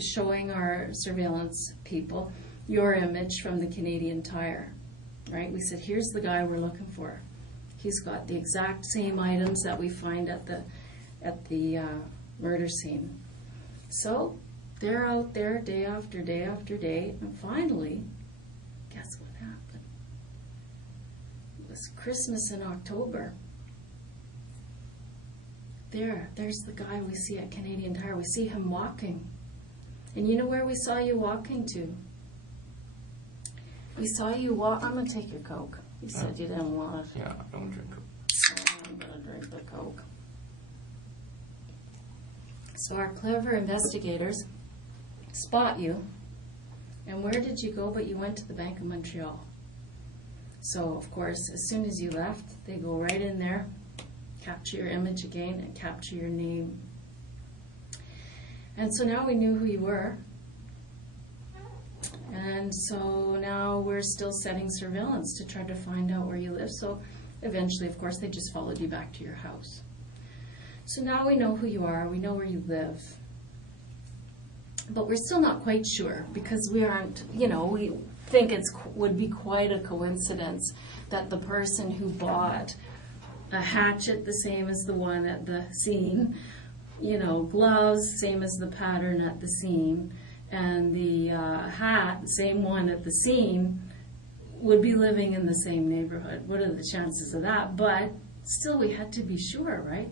showing our surveillance people your image from the Canadian Tire. Right? We said, here's the guy we're looking for. He's got the exact same items that we find at the murder scene. So they're out there day after day after day, and finally, guess what happened? It was Christmas in October. There's the guy we see at Canadian Tire. We see him walking. And you know where we saw you walking to? We saw you walk. I'm going to take your Coke. You said you didn't want it. Yeah, I don't drink. I'm going to drink the Coke. So our clever investigators spot you. And where did you go? But you went to the Bank of Montreal. So, of course, as soon as you left, they go right in there, capture your image again, and capture your name. And so now we knew who you were. And so now we're still setting surveillance to try to find out where you live. So eventually, of course, they just followed you back to your house. So now we know who you are, we know where you live. But we're still not quite sure because we aren't, we think would be quite a coincidence that the person who bought a hatchet the same as the one at the scene, gloves, same as the pattern at the scene, and the hat, same one at the scene, would be living in the same neighborhood. What are the chances of that? But still, we had to be sure, right?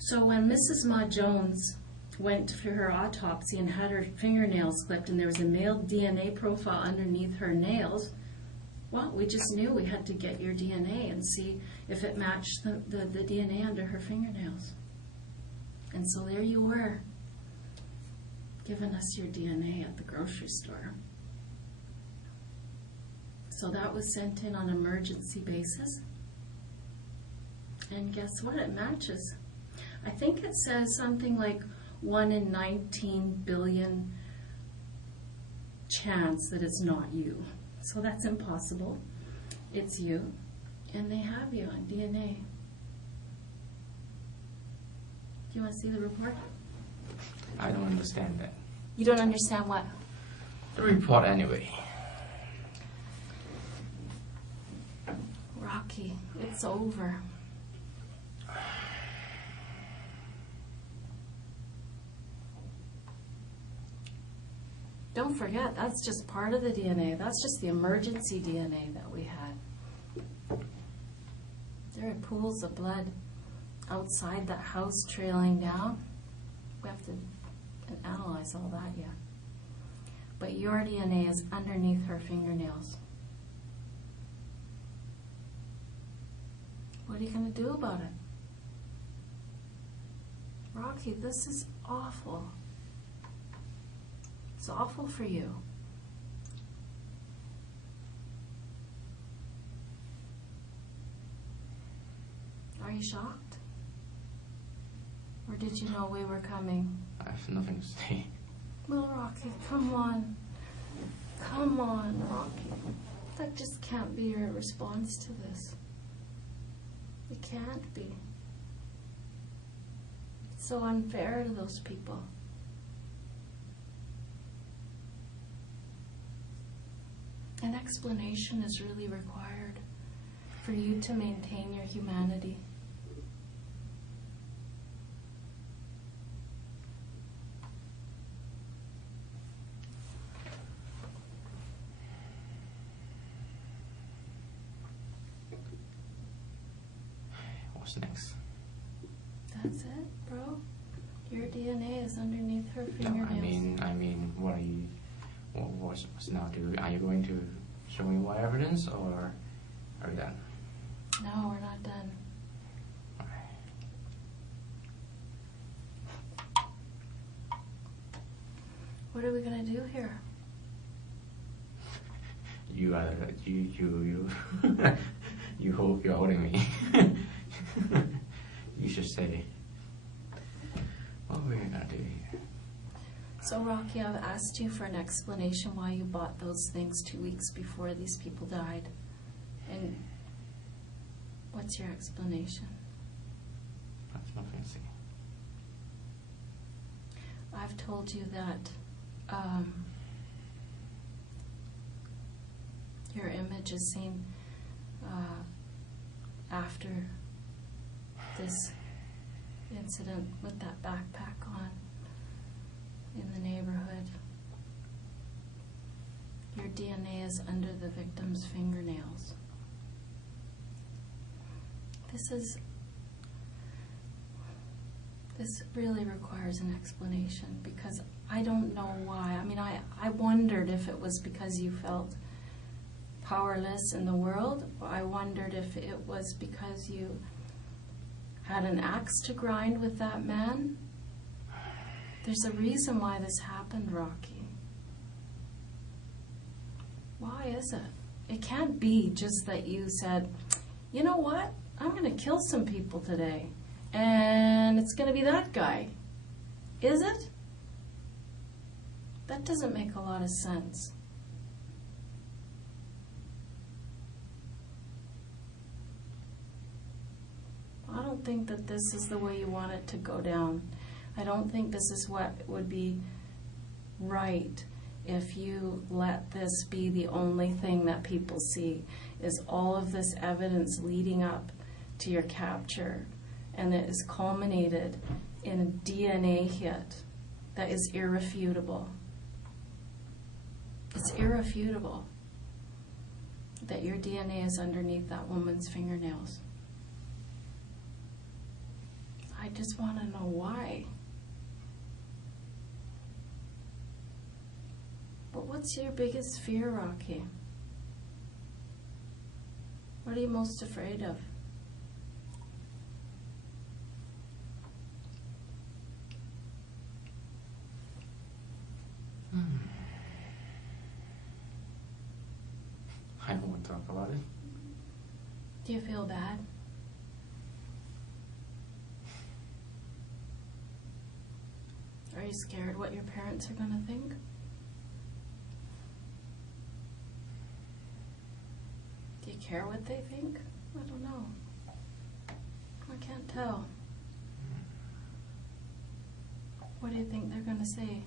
So when Mrs. Mah-Jones went for her autopsy and had her fingernails clipped and there was a male DNA profile underneath her nails, well, we just knew we had to get your DNA and see if it matched the DNA under her fingernails. And so there you were, giving us your DNA at the grocery store. So that was sent in on an emergency basis. And guess what? It matches. I think it says something like 1 in 19 billion chance that it's not you. So that's impossible. It's you. And they have you on DNA. Do you want to see the report? I don't understand that. You don't understand what? The report anyway. Rocky, it's over. Don't forget, that's just part of the DNA. That's just the emergency DNA that we had. There are pools of blood outside that house trailing down. We have to analyze all that yet. But your DNA is underneath her fingernails. What are you going to do about it? Rocky, this is awful. It's awful for you. Are you shocked? Or did you know we were coming? I have nothing to say. Well, Rocky, come on. Come on, Rocky. That just can't be your response to this. It can't be. It's so unfair to those people. An explanation is really required for you to maintain your humanity. What's next? That's it, bro. Your DNA is underneath her No, fingernails. I mean, what are you? What's now? Are you going to show me more evidence, or are we done? No, we're not done. What are we gonna do here? You are you you hope you're holding me. You should say, what are we gonna do here? So, Rocky, I've asked you for an explanation why you bought those things 2 weeks before these people died. And what's your explanation? That's nothing to say. I've told you that your image is seen after this incident with that backpack on in the neighborhood. Your DNA is under the victim's fingernails. This really requires an explanation because I don't know why. I mean, I wondered if it was because you felt powerless in the world, or I wondered if it was because you had an axe to grind with that man. There's a reason why this happened, Rocky. Why is it? It can't be just that you said, you know what, I'm going to kill some people today, and it's going to be that guy. Is it? That doesn't make a lot of sense. I don't think that this is the way you want it to go down. I don't think this is what would be right if you let this be the only thing that people see, is all of this evidence leading up to your capture, and it is culminated in a DNA hit that is irrefutable. It's irrefutable that your DNA is underneath that woman's fingernails. I just want to know why. But what's your biggest fear, Rocky? What are you most afraid of? I don't want to talk about it. Do you feel bad? Are you scared what your parents are going to think? Do you care what they think? I don't know. I can't tell. What do you think they're going to say?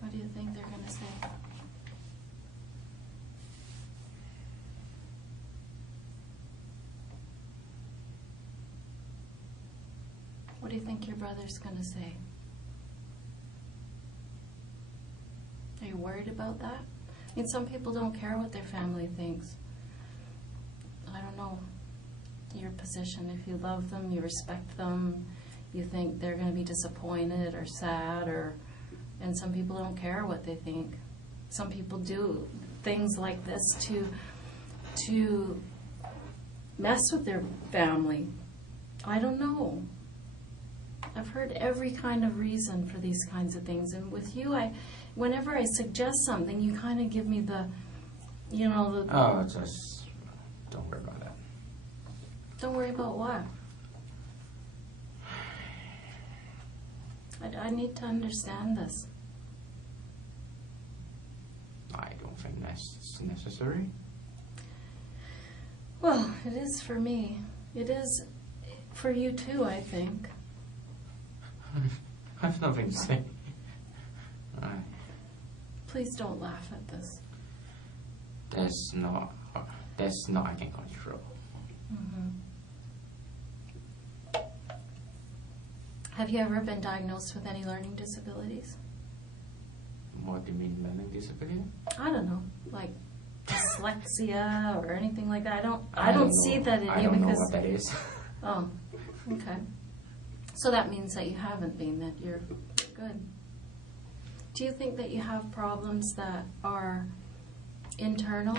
What do you think they're going to say? What do you think your brother's going to say? Are you worried about that? I mean, some people don't care what their family thinks. I don't know your position. If you love them, you respect them, you think they're going to be disappointed or sad, and some people don't care what they think. Some people do things like this to mess with their family. I don't know. I've heard every kind of reason for these kinds of things, and with you, whenever I suggest something, you kind of give me the, Oh, just don't worry about that. Don't worry about what? I need to understand this. I don't think that's necessary. Well, it is for me. It is for you too, I think. I have nothing to say. Please don't laugh at this. That's not I can control. Mm-hmm. Have you ever been diagnosed with any learning disabilities? What do you mean learning disability? I don't know, like dyslexia or anything like that. I don't see that in you I don't because. know what that is. Oh, okay. So that means that you haven't been, that you're good. Do you think that you have problems that are internal?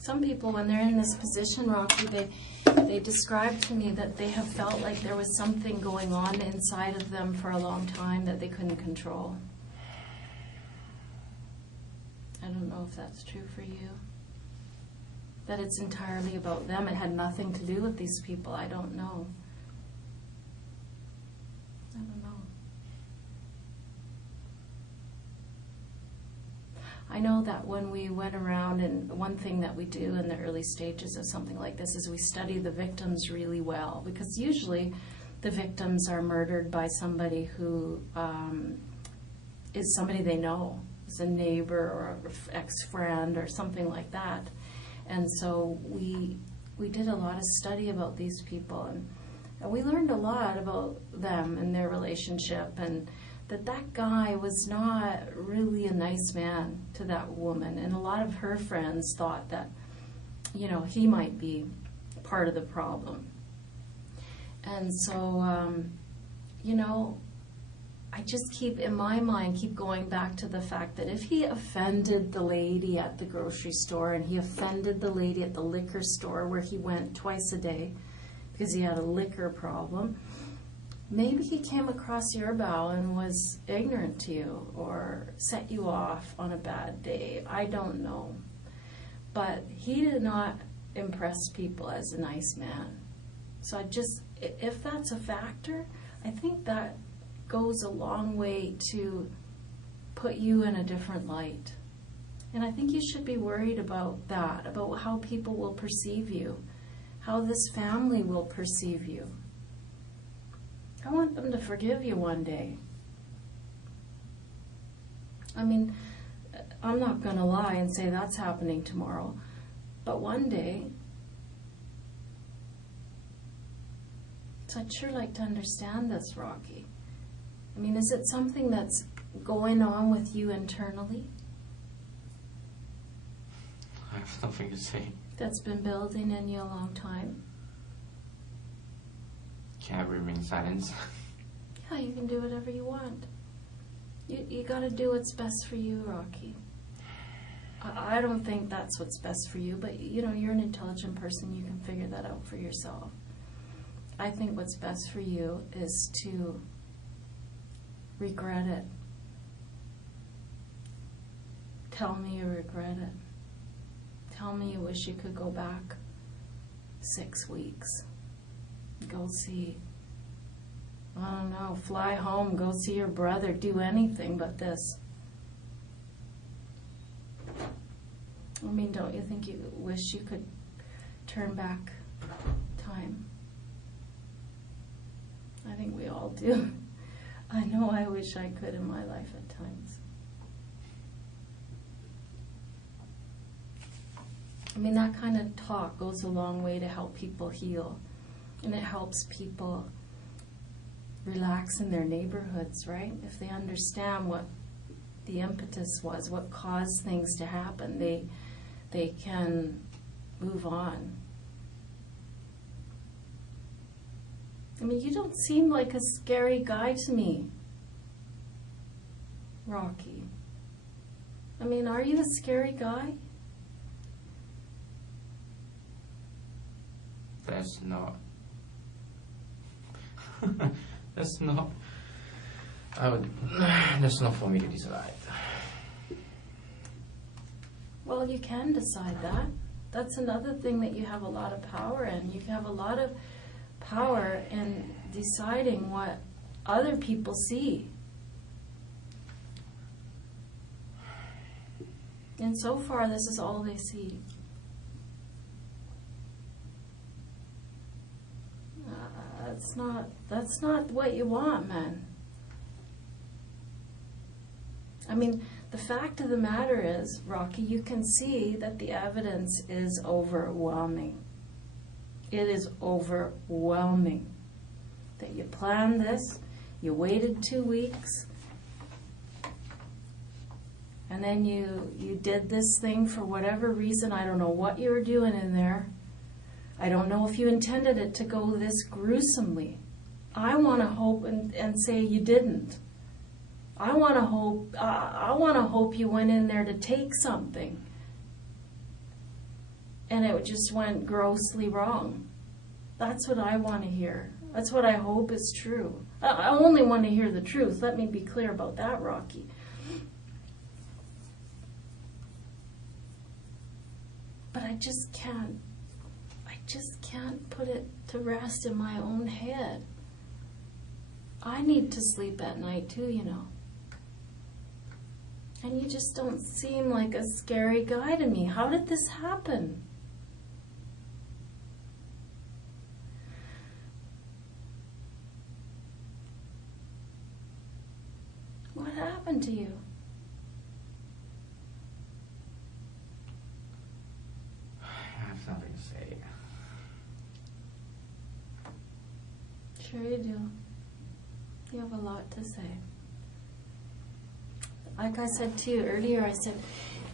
Some people, when they're in this position, Rocky, they describe to me that they have felt like there was something going on inside of them for a long time that they couldn't control. I don't know if that's true for you. That it's entirely about them. It had nothing to do with these people. I don't know. I don't know. I know that when we went around, and one thing that we do in the early stages of something like this is we study the victims really well, because usually the victims are murdered by somebody who is somebody they know, is a neighbor or an ex-friend or something like that. And so we did a lot of study about these people, and we learned a lot about them and their relationship, and that guy was not really a nice man to that woman. And a lot of her friends thought that, he might be part of the problem. And so, I just keep, in my mind, keep going back to the fact that if he offended the lady at the grocery store and he offended the lady at the liquor store where he went twice a day, because he had a liquor problem. Maybe he came across your bow and was ignorant to you or set you off on a bad day. I don't know. But he did not impress people as a nice man. So if that's a factor, I think that goes a long way to put you in a different light. And I think you should be worried about that, about how people will perceive you, how this family will perceive you. I want them to forgive you one day. I mean, I'm not going to lie and say that's happening tomorrow, but one day. So I'd sure like to understand this, Rocky. I mean, is it something that's going on with you internally? I have nothing to say. That's been building in you a long time? Can I remain silent? Yeah, you can do whatever you want. You got to do what's best for you, Rocky. I don't think that's what's best for you, but you're an intelligent person. You can figure that out for yourself. I think what's best for you is to regret it. Tell me you regret it. Tell me you wish you could go back 6 weeks. Go see, I don't know, fly home, go see your brother, do anything but this. I mean, don't you think you wish you could turn back time? I think we all do. I know I wish I could in my life at times. I mean, that kind of talk goes a long way to help people heal. And it helps people relax in their neighborhoods, right? If they understand what the impetus was, what caused things to happen, they can move on. I mean, you don't seem like a scary guy to me, Rocky. I mean, are you a scary guy? That's not. That's not. That's not for me to decide. Well, you can decide that. That's another thing that you have a lot of power in. You have a lot of power in deciding what other people see. And so far, this is all they see. That's not what you want, man. I mean, the fact of the matter is, Rocky, you can see that the evidence is overwhelming. It is overwhelming. That you planned this, you waited 2 weeks, and then you did this thing for whatever reason. I don't know what you were doing in there. I don't know if you intended it to go this gruesomely. I want to hope and say you didn't. I want to hope you went in there to take something, and it just went grossly wrong. That's what I want to hear. That's what I hope is true. I only want to hear the truth. Let me be clear about that, Rocky. But I just can't put it to rest in my own head. I need to sleep at night too, you know. And you just don't seem like a scary guy to me. How did this happen? What happened to you? I have nothing to say. Sure you do. You have a lot to say. Like I said to you earlier, I said,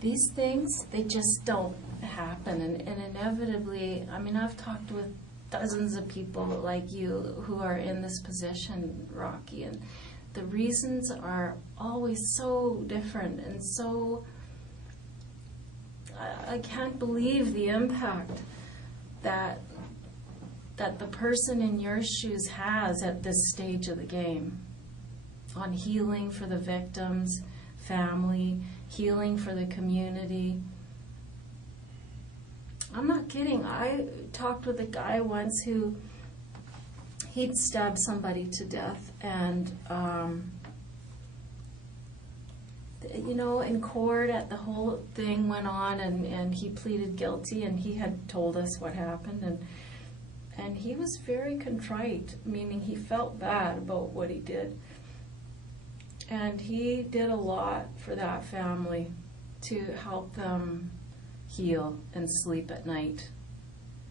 these things, they just don't happen. And inevitably, I mean, I've talked with dozens of people like you who are in this position, Rocky, and the reasons are always so different and so... I can't believe the impact that that the person in your shoes has at this stage of the game on healing for the victims, family, healing for the community. I'm not kidding. I talked with a guy once who he'd stabbed somebody to death, and you know, in court, the whole thing went on, and he pleaded guilty, and he had told us what happened, and he was very contrite, meaning he felt bad about what he did. And he did a lot for that family to help them heal and sleep at night.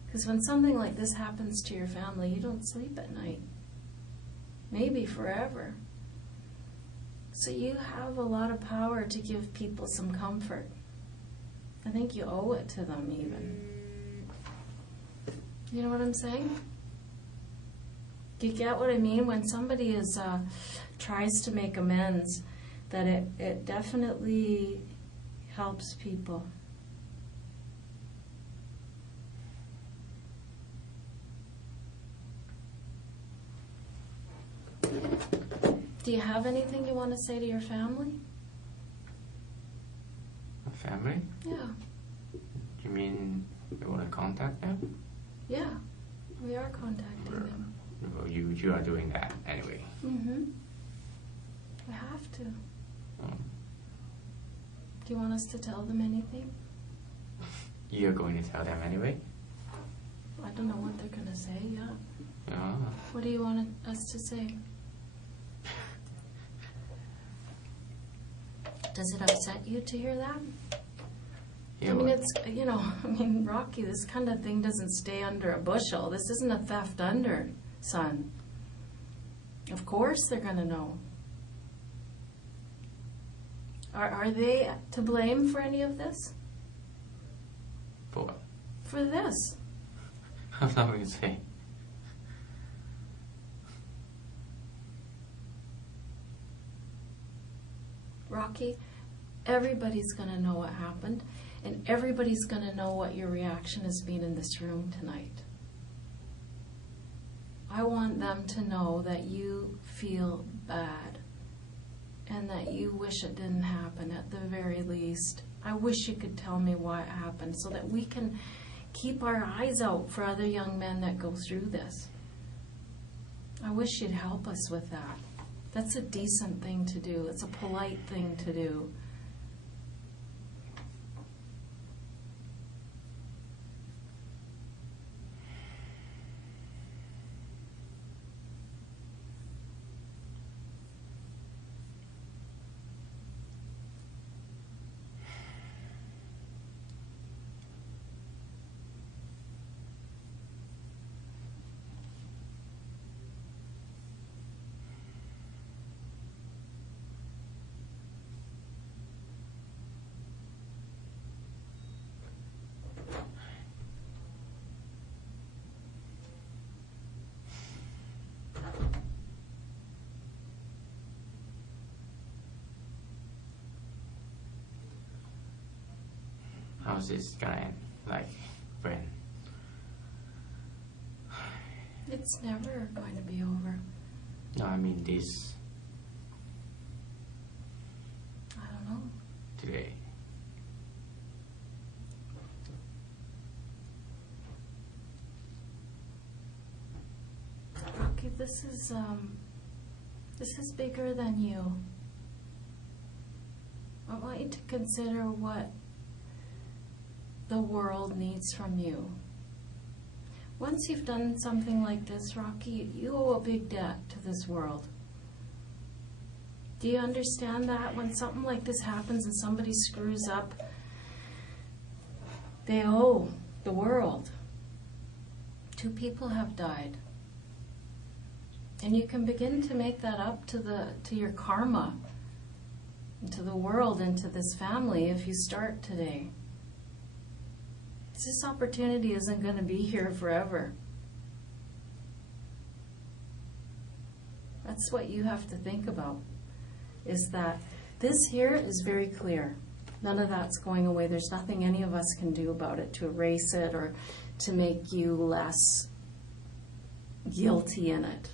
Because when something like this happens to your family, you don't sleep at night. Maybe forever. So you have a lot of power to give people some comfort. I think you owe it to them even. You know what I'm saying? Do you get what I mean? When somebody tries to make amends, that it definitely helps people. Do you have anything you want to say to your family? Family? Yeah. You mean you want to contact them? Yeah, we are contacting them. Well, you are doing that anyway. Mm-hmm. We have to. Oh. Do you want us to tell them anything? You're going to tell them anyway? I don't know what they're going to say, yeah. Yeah. What do you want us to say? Does it upset you to hear that? Yeah, I mean, what? it's, you know, I mean, Rocky, this kind of thing doesn't stay under a bushel. This isn't a theft under, son. Of course they're going to know. Are they to blame for any of this? For what? For this. I'm not going to say. Rocky, everybody's going to know what happened, and everybody's going to know what your reaction has been in this room tonight. I want them to know that you feel bad and that you wish it didn't happen at the very least. I wish you could tell me why it happened so that we can keep our eyes out for other young men that go through this. I wish you'd help us with that. That's a decent thing to do. It's a polite thing to do. How's this gonna end? Like, when? It's never going to be over. No, I mean this I don't know. today. Rocky, this is bigger than you. I want you to consider what the world needs from you. Once you've done something like this, Rocky, you owe a big debt to this world. Do you understand that? When something like this happens and somebody screws up, they owe the world. 2 people have died. And you can begin to make that up to your karma, to the world, and to this family if you start today. This opportunity isn't going to be here forever. That's what you have to think about, is that this here is very clear. None of that's going away. There's nothing any of us can do about it to erase it or to make you less guilty in it.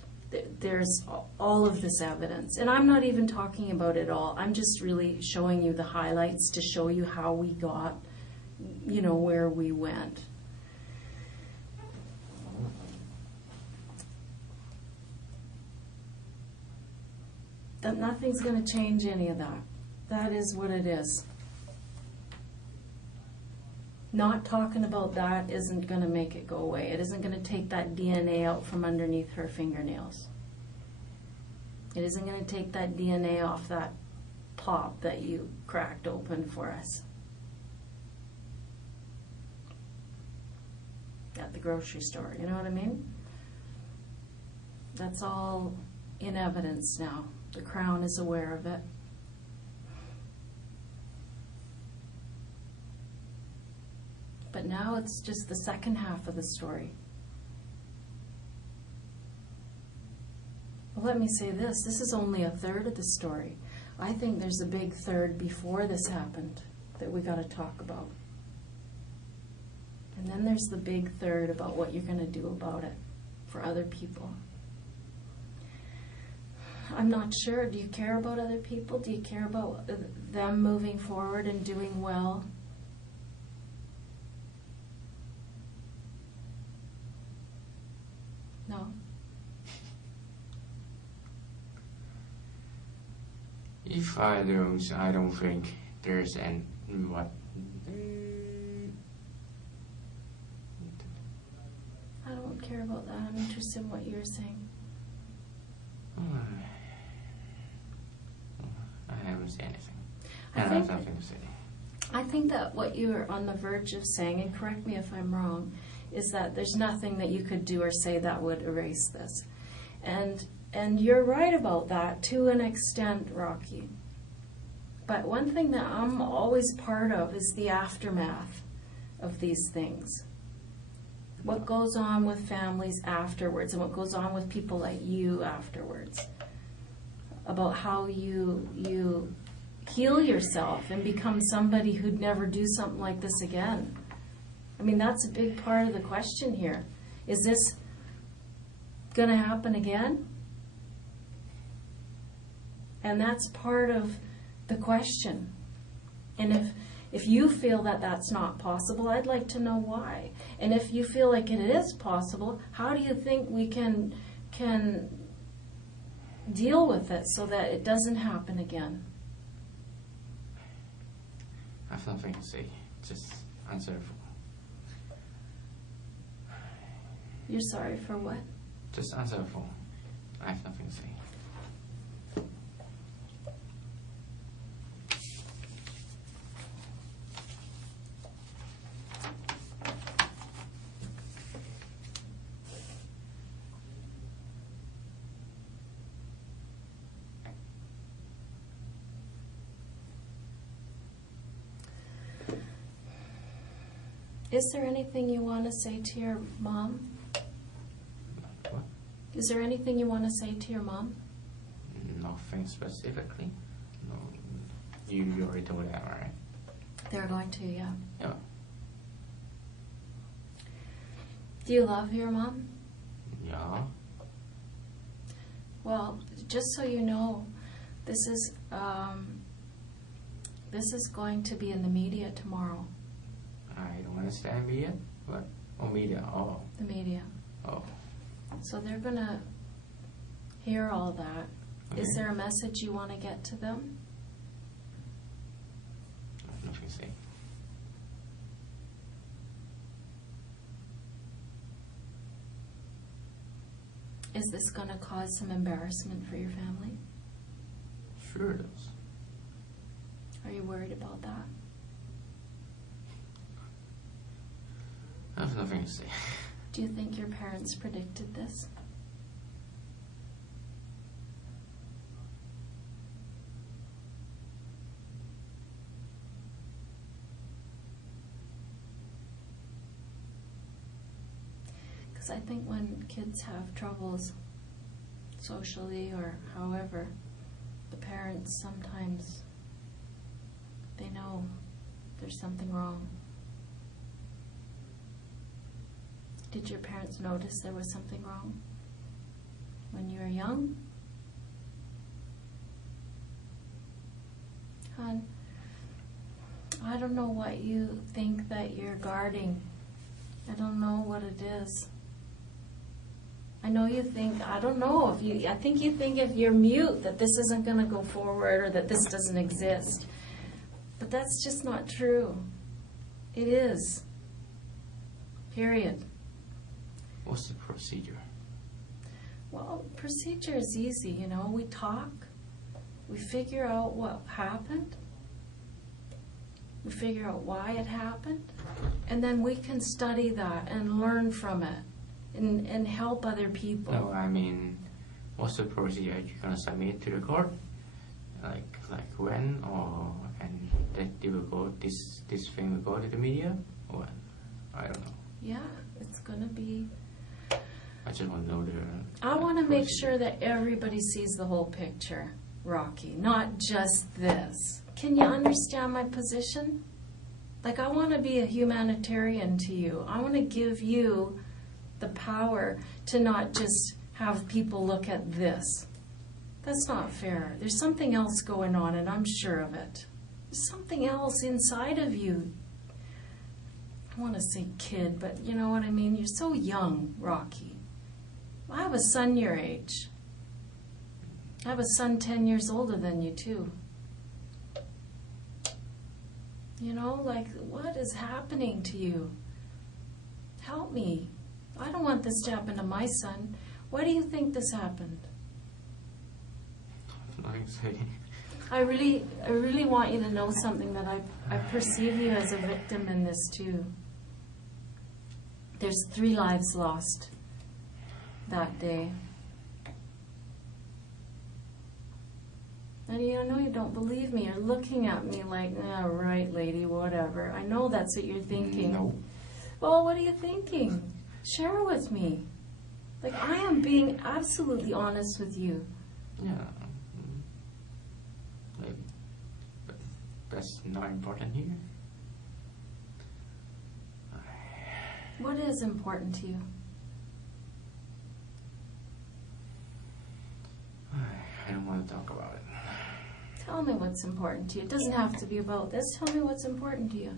There's all of this evidence. And I'm not even talking about it all. I'm just really showing you the highlights to show you how we got, where we went. That nothing's going to change any of that. That is what it is. Not talking about that isn't going to make it go away. It isn't going to take that DNA out from underneath her fingernails. It isn't going to take that DNA off that pop that you cracked open for us at the grocery store. You know what I mean? That's all in evidence now. The Crown is aware of it. But now it's just the second half of the story. Well, let me say this. This is only a third of the story. I think there's a big third before this happened that we got to talk about. And then there's the big third about what you're going to do about it for other people. I'm not sure. Do you care about other people? Do you care about them moving forward and doing well? No. If I don't think there's an what. I don't care about that. I'm interested in what you're saying. I haven't said anything. I I have think- nothing to say. I think that what you're on the verge of saying, and correct me if I'm wrong, is that there's nothing that you could do or say that would erase this. And you're right about that to an extent, Rocky. But one thing that I'm always part of is the aftermath of these things. What goes on with families afterwards and what goes on with people like you afterwards. About how you heal yourself and become somebody who'd never do something like this again. I mean, that's a big part of the question here. Is this going to happen again? And that's part of the question. And if you feel that that's not possible, I'd like to know why. And if you feel like it is possible, how do you think we can deal with it so that it doesn't happen again? I have nothing to say. Just answer the phone. You're sorry for what? Just answer the phone. I have nothing to say. Is there anything you want to say to your mom? What? Is there anything you want to say to your mom? Nothing specifically. No. You already told that, right? They're going to, yeah. Yeah. Do you love your mom? Yeah. Well, just so you know, this is going to be in the media tomorrow. I don't understand media. What? Oh, media. Oh. The media. Oh. So they're going to hear all that. Okay. Is there a message you want to get to them? I have nothing to say. Is this going to cause some embarrassment for your family? Sure it is. Are you worried about that? I have nothing to say. Do you think your parents predicted this? Because I think when kids have troubles socially or however, the parents sometimes, they know there's something wrong. Did your parents notice there was something wrong? when you were young? Hon, I don't know what you think that you're guarding. I don't know what it is. I know you think, I don't know if you, I think you think if you're mute that this isn't going to go forward or that this doesn't exist. But that's just not true. It is. Period. What's the procedure? Well, procedure is easy, you know. We talk. We figure out what happened. We figure out why it happened. And then we can study that and learn from it and help other people. No, I mean, what's the procedure? You're gonna submit to the court, like when, or and that they will go, this thing will go to the media, or when? I don't know. Yeah, it's gonna be. I just want to know the. I want to make sure that everybody sees the whole picture, Rocky, not just this. Can you understand my position? Like, I want to be a humanitarian to you. I want to give you the power to not just have people look at this. That's not fair. There's something else going on, and I'm sure of it. There's something else inside of you. I want to say kid, but you know what I mean? You're so young, Rocky. I have a son your age. I have a son 10 years older than you, too. You know, like, what is happening to you? Help me. I don't want this to happen to my son. Why do you think this happened? I really want you to know something, that I perceive you as a victim in this too. There's 3 lives lost that day. And I know you don't believe me. You're looking at me like, "Ah, right, lady, whatever." I know that's what you're thinking. No. Well, what are you thinking? Share with me. Like, I am being absolutely honest with you. Yeah. Like, but that's not important here. What is important to you? I don't want to talk about it. Tell me what's important to you. It doesn't have to be about this. Tell me what's important to you.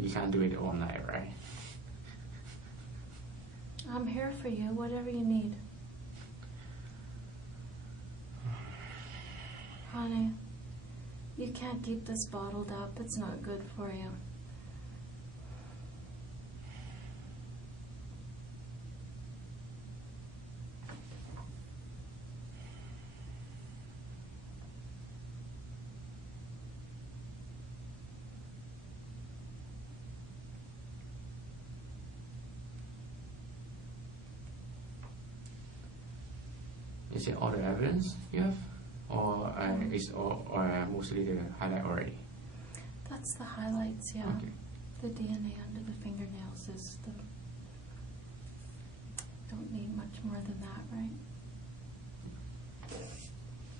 You can't do it all night, right? I'm here for you, whatever you need. Honey, you can't keep this bottled up. It's not good for you. Is it all the evidence you have? Or is or mostly the highlight already? That's the highlights, yeah. Okay. The DNA under the fingernails is the... Don't need much more than that, right?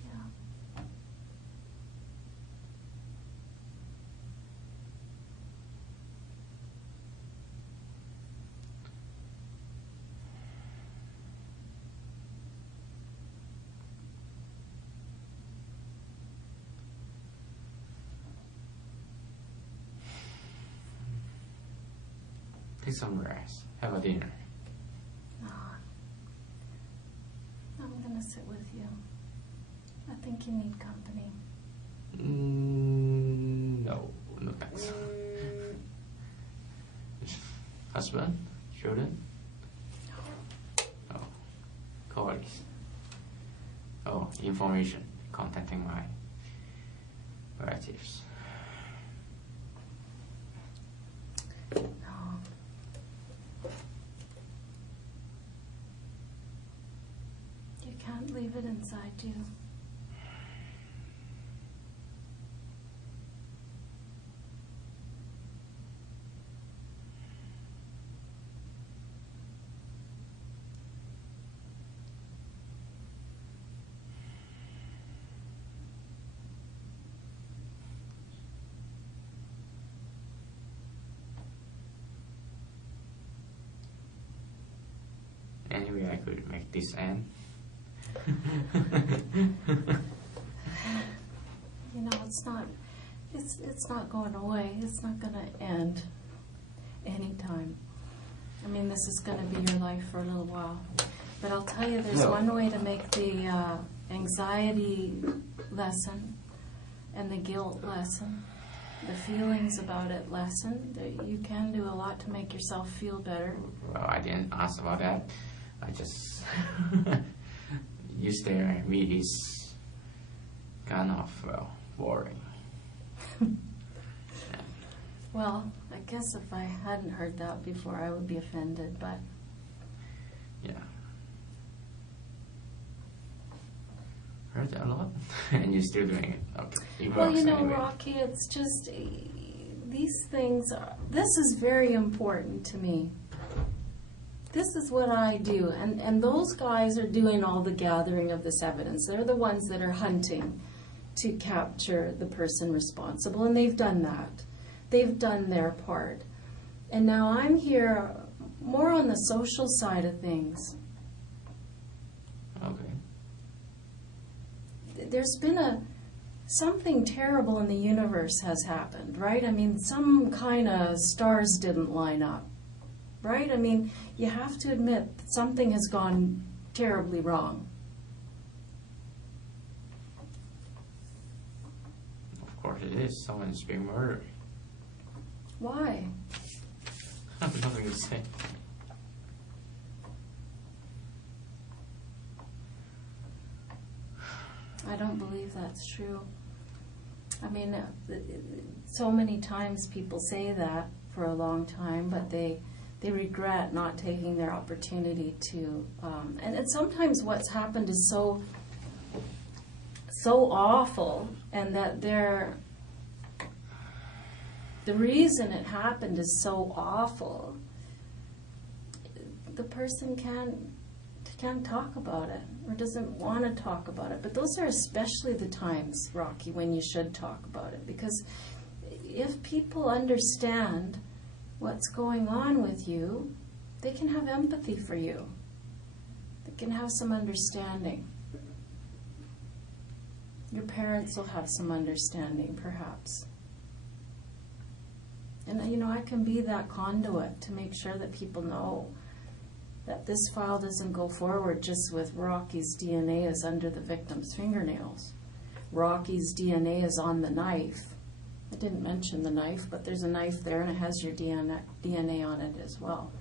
Yeah. Take some rest. Have a dinner. No. I'm gonna sit with you. I think you need company. No, no thanks. Husband? Children? Oh, colleagues. Oh, information. Contacting my relatives. No. You can't leave it inside you. Anyway, I could make this end. You know, it's not going away. It's not going to end anytime. I mean, this is going to be your life for a little while. But I'll tell you, there's one way to make the anxiety lessen and the guilt lessen, the feelings about it lessen. That you can do a lot to make yourself feel better. Well, I didn't ask about that. I just you stare at me is kind of boring. Well, I guess if I hadn't heard that before, I would be offended, but Yeah. Heard that a lot, and you're still doing it. Okay. It well, works you know, anyway. Rocky, it's just these things. This is very important to me. This is what I do, and those guys are doing all the gathering of this evidence. They're the ones that are hunting to capture the person responsible, and they've done that. They've done their part. And now I'm here more on the social side of things. Okay. There's been something terrible in the universe has happened, right? I mean, some kind of stars didn't line up, right? I mean, you have to admit that something has gone terribly wrong. Of course it is. Someone is being murdered. Why? I have nothing to say. I don't believe that's true. I mean, so many times people say that for a long time, but they regret not taking their opportunity to. And sometimes what's happened is so awful, and that the reason it happened is so awful. The person can't talk about it or doesn't want to talk about it. But those are especially the times, Rocky, when you should talk about it. Because if people understand what's going on with you, they can have empathy for you. They can have some understanding. Your parents will have some understanding, perhaps. And, you know, I can be that conduit to make sure that people know that this file doesn't go forward just with Rocky's DNA is under the victim's fingernails. Rocky's DNA is on the knife. I didn't mention the knife, but there's a knife there and it has your DNA on it as well.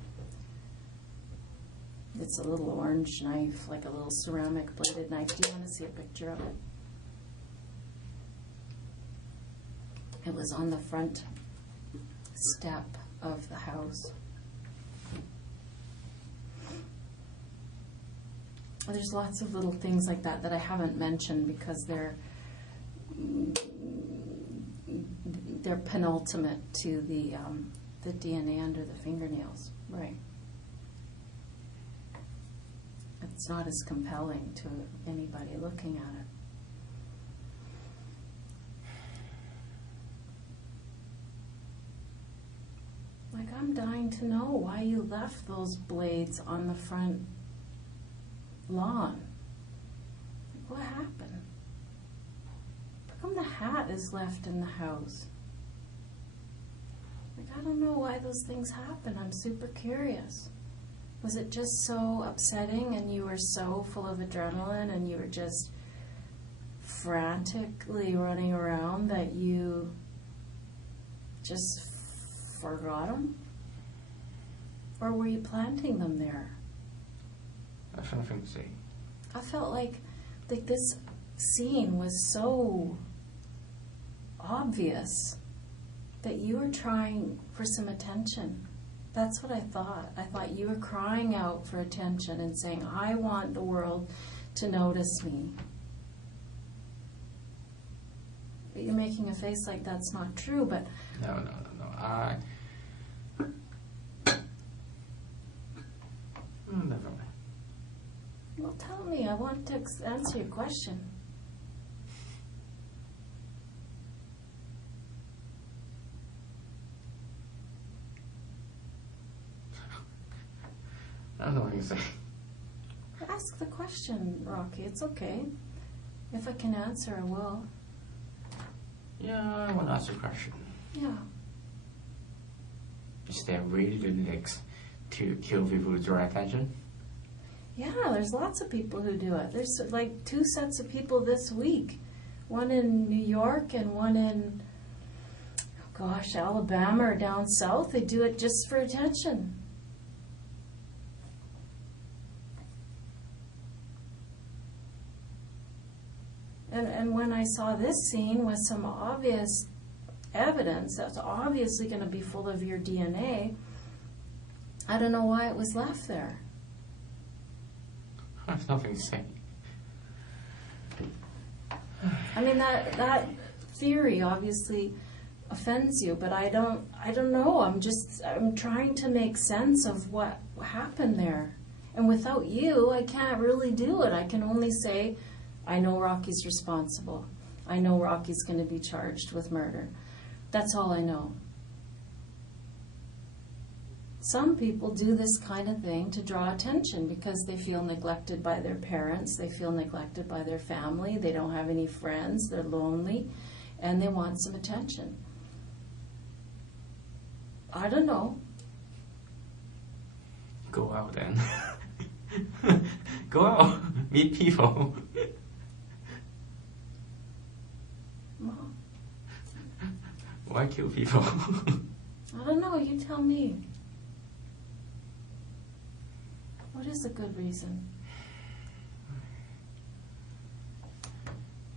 It's a little orange knife, like a little ceramic bladed knife. Do you want to see a picture of it? It was on the front step of the house. There's lots of little things like that that I haven't mentioned because they're penultimate to the DNA under the fingernails, right? It's not as compelling to anybody looking at it. Like, I'm dying to know why you left those blades on the front lawn. Like, what happened? How come the hat is left in the house? Like, I don't know why those things happen. I'm super curious. Was it just so upsetting and you were so full of adrenaline and you were just frantically running around that you just forgot them? Or were you planting them there? I have nothing to say. I felt like this scene was so obvious that you were trying for some attention. That's what I thought. I thought you were crying out for attention and saying, I want the world to notice me. But you're making a face like that's not true, but... No. Never mind. Well, tell me. I want to answer your question. I don't know what you say. Ask the question, Rocky. It's okay. If I can answer, I will. Yeah, I want to ask you a question. Yeah. Is there really the next to kill people to draw attention? Yeah, there's lots of people who do it. There's like 2 sets of people this week. One in New York and one in, Alabama or down south. They do it just for attention. And when I saw this scene with some obvious evidence that's obviously going to be full of your DNA, I don't know why it was left there. I have nothing to say. I mean, that theory obviously offends you, but I don't know. I'm trying to make sense of what happened there. And without you, I can't really do it. I can only say, I know Rocky's responsible. I know Rocky's going to be charged with murder. That's all I know. Some people do this kind of thing to draw attention because they feel neglected by their parents, they feel neglected by their family, they don't have any friends, they're lonely, and they want some attention. I don't know. Go out then. Go out. Meet people. Mom, Why kill people? I don't know, you tell me. What is a good reason?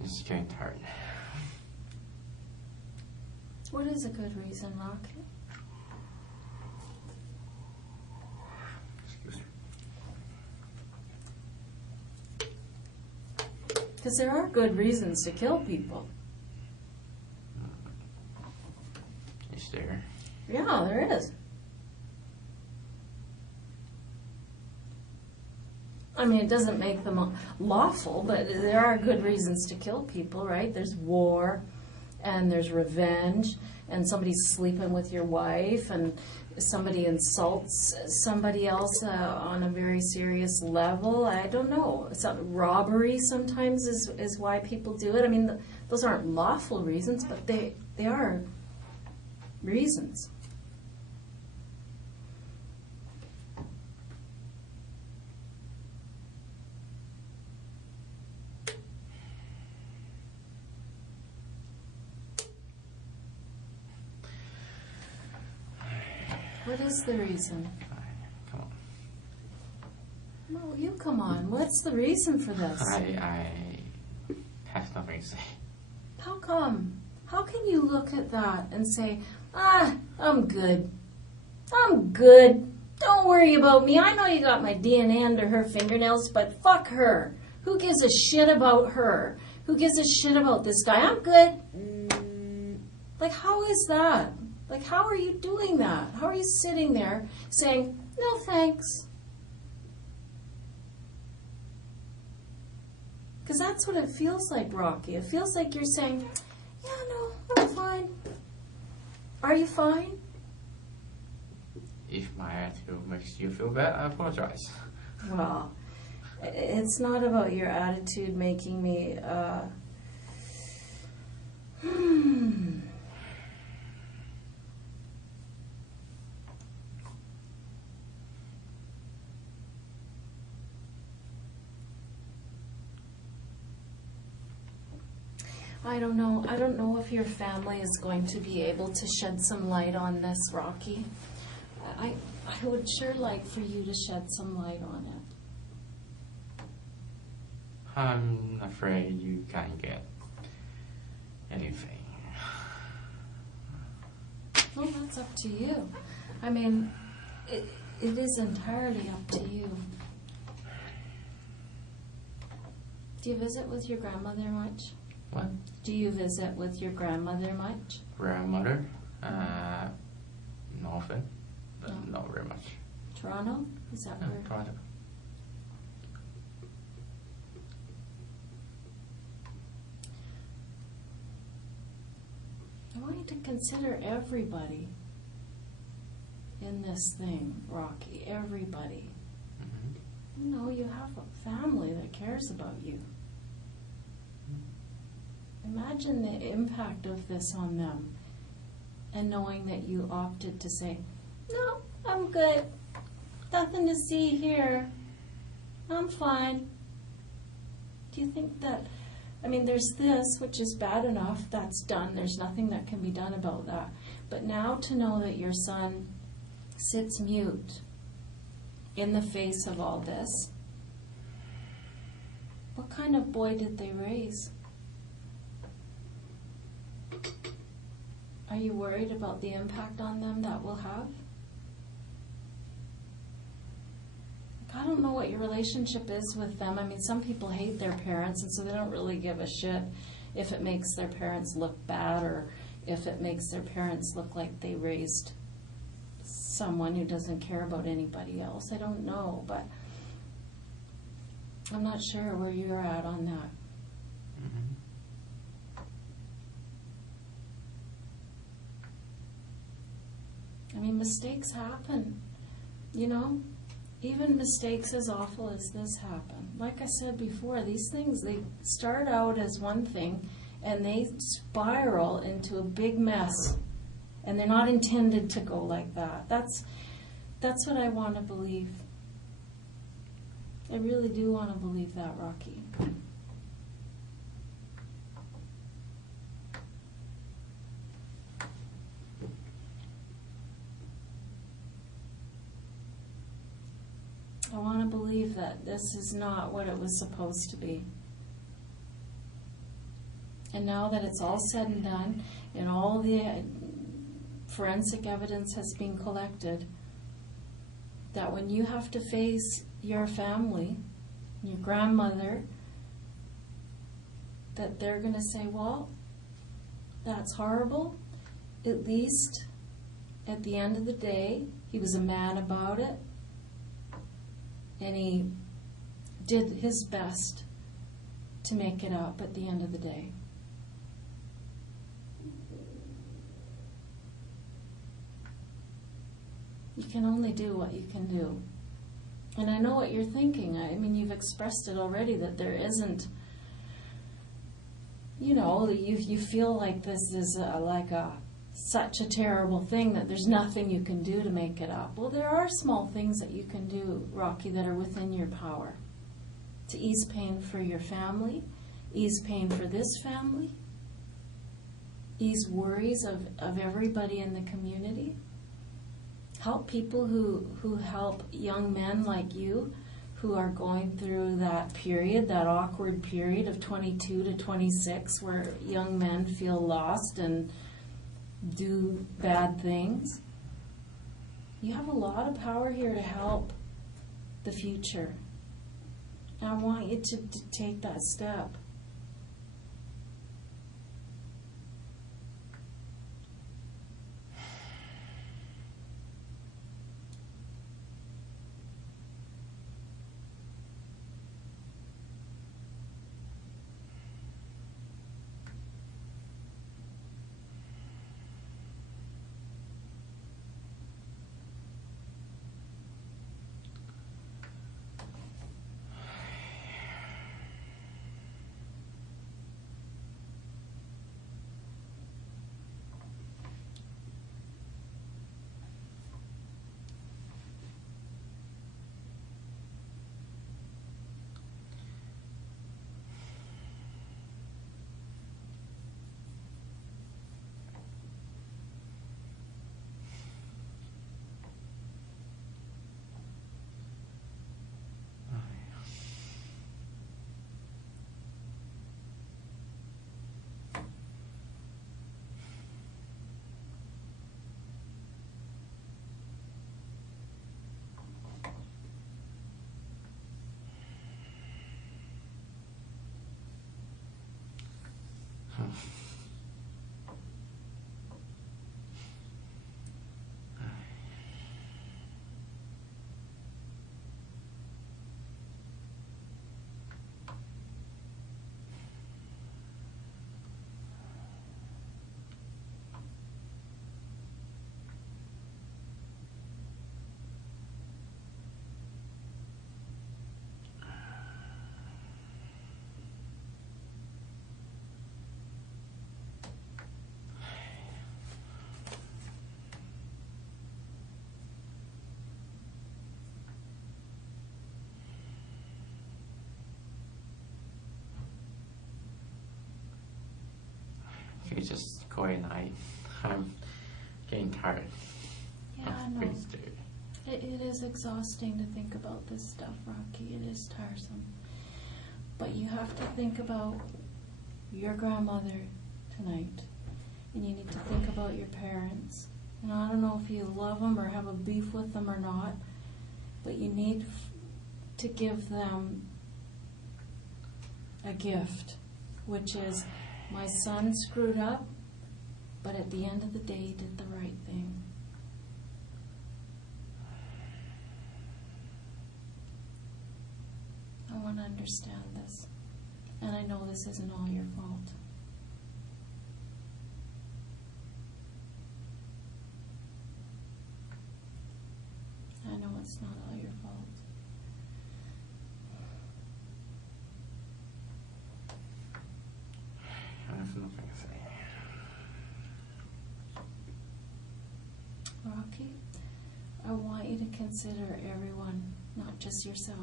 It's getting tired. What is a good reason, Rocky? Excuse me. Because there are good reasons to kill people. Is there? Yeah, there is. I mean, it doesn't make them lawful, but there are good reasons to kill people, right? There's war, and there's revenge, and somebody's sleeping with your wife, and somebody insults somebody else on a very serious level. I don't know. Robbery sometimes is why people do it. I mean, those aren't lawful reasons, but they are reasons. What is the reason? Come on. No, you come on. What's the reason for this? I have nothing to say. How come? How can you look at that and say, I'm good. I'm good. Don't worry about me. I know you got my DNA under her fingernails, but fuck her. Who gives a shit about her? Who gives a shit about this guy? I'm good. Like, how is that? Like, how are you doing that? How are you sitting there saying, no thanks? Because that's what it feels like, Rocky. It feels like you're saying, yeah, no, I'm fine. Are you fine? If my attitude makes you feel bad, I apologize. Well, it's not about your attitude making me, I don't know. I don't know if your family is going to be able to shed some light on this, Rocky. I would sure like for you to shed some light on it. I'm afraid you can't get anything. Well, that's up to you. I mean, it is entirely up to you. Do you visit with your grandmother much? What? Do you visit with your grandmother much? Grandmother? Not often, but not very much. Toronto? Is that No, where? Toronto. I want you to consider everybody in this thing, Rocky. Everybody. Mm-hmm. You know, you have a family that cares about you. Imagine the impact of this on them, and knowing that you opted to say, no, I'm good. Nothing to see here. I'm fine. Do you think that, I mean, there's this, which is bad enough, that's done. There's nothing that can be done about that. But now to know that your son sits mute in the face of all this, what kind of boy did they raise? Are you worried about the impact on them that will have? I don't know what your relationship is with them. I mean, some people hate their parents, and so they don't really give a shit if it makes their parents look bad or if it makes their parents look like they raised someone who doesn't care about anybody else. I don't know, but I'm not sure where you're at on that. Mm-hmm. I mean, mistakes happen, you know? Even mistakes as awful as this happen. Like I said before, these things, they start out as one thing and they spiral into a big mess. And they're not intended to go like that. That's what I want to believe. I really do want to believe that, Rocky. I want to believe that this is not what it was supposed to be. And now that it's all said and done, and all the forensic evidence has been collected, that when you have to face your family, your grandmother, that they're going to say, well, that's horrible. At least at the end of the day, he was a man about it. And he did his best to make it up at the end of the day. You can only do what you can do. And I know what you're thinking. I mean, you've expressed it already, that there isn't, you know, you feel like this is such a terrible thing that there's nothing you can do to make it up. Well, there are small things that you can do, Rocky, that are within your power to ease pain for your family, ease pain for this family, ease worries of everybody in the community, help people who help young men like you who are going through that period, that awkward period of 22 to 26 where young men feel lost and do bad things. You have a lot of power here to help the future. And I want you to take that step. It's just going night. I'm getting tired. Yeah, I know. Please do. It is exhausting to think about this stuff, Rocky. It is tiresome. But you have to think about your grandmother tonight. And you need to think about your parents. And I don't know if you love them or have a beef with them or not, but you need to give them a gift, which is, my son screwed up, but at the end of the day, he did the right thing. I want to understand this. And I know this isn't all your fault. I know it's not all your fault. I have nothing to say. Rocky, I want you to consider everyone, not just yourself.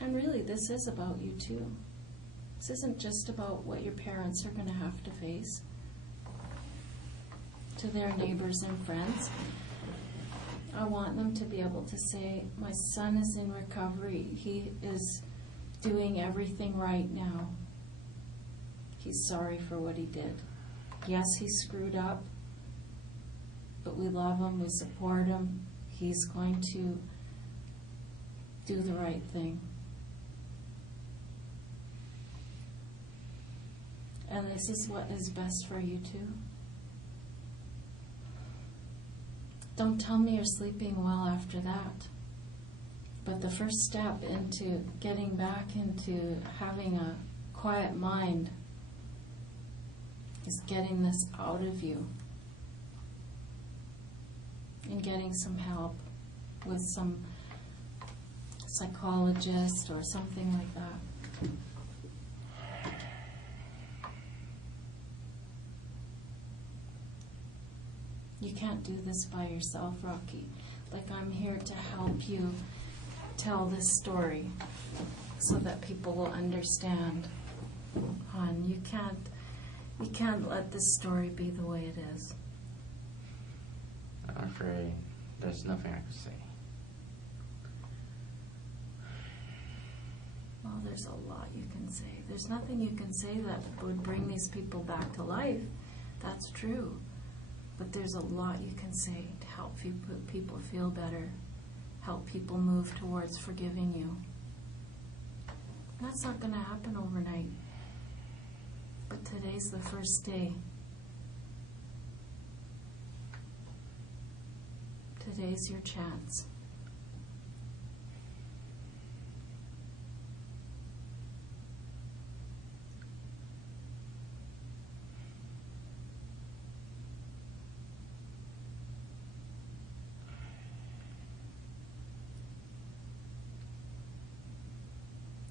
And really, this is about you too. This isn't just about what your parents are going to have to face to their neighbors and friends. I want them to be able to say, my son is in recovery. He is doing everything right now. He's sorry for what he did. Yes, he screwed up, but we love him, we support him. He's going to do the right thing. And this is what is best for you too. Don't tell me you're sleeping well after that. But the first step into getting back into having a quiet mind is getting this out of you and getting some help with some psychologist or something like that. You can't do this by yourself, Rocky. Like, I'm here to help you tell this story so that people will understand. Hon, you can't let this story be the way it is. I'm afraid there's nothing I can say. Well, there's a lot you can say. There's nothing you can say that would bring these people back to life. That's true. But there's a lot you can say to help people feel better, help people move towards forgiving you. That's not going to happen overnight. But today's the first day. Today's your chance.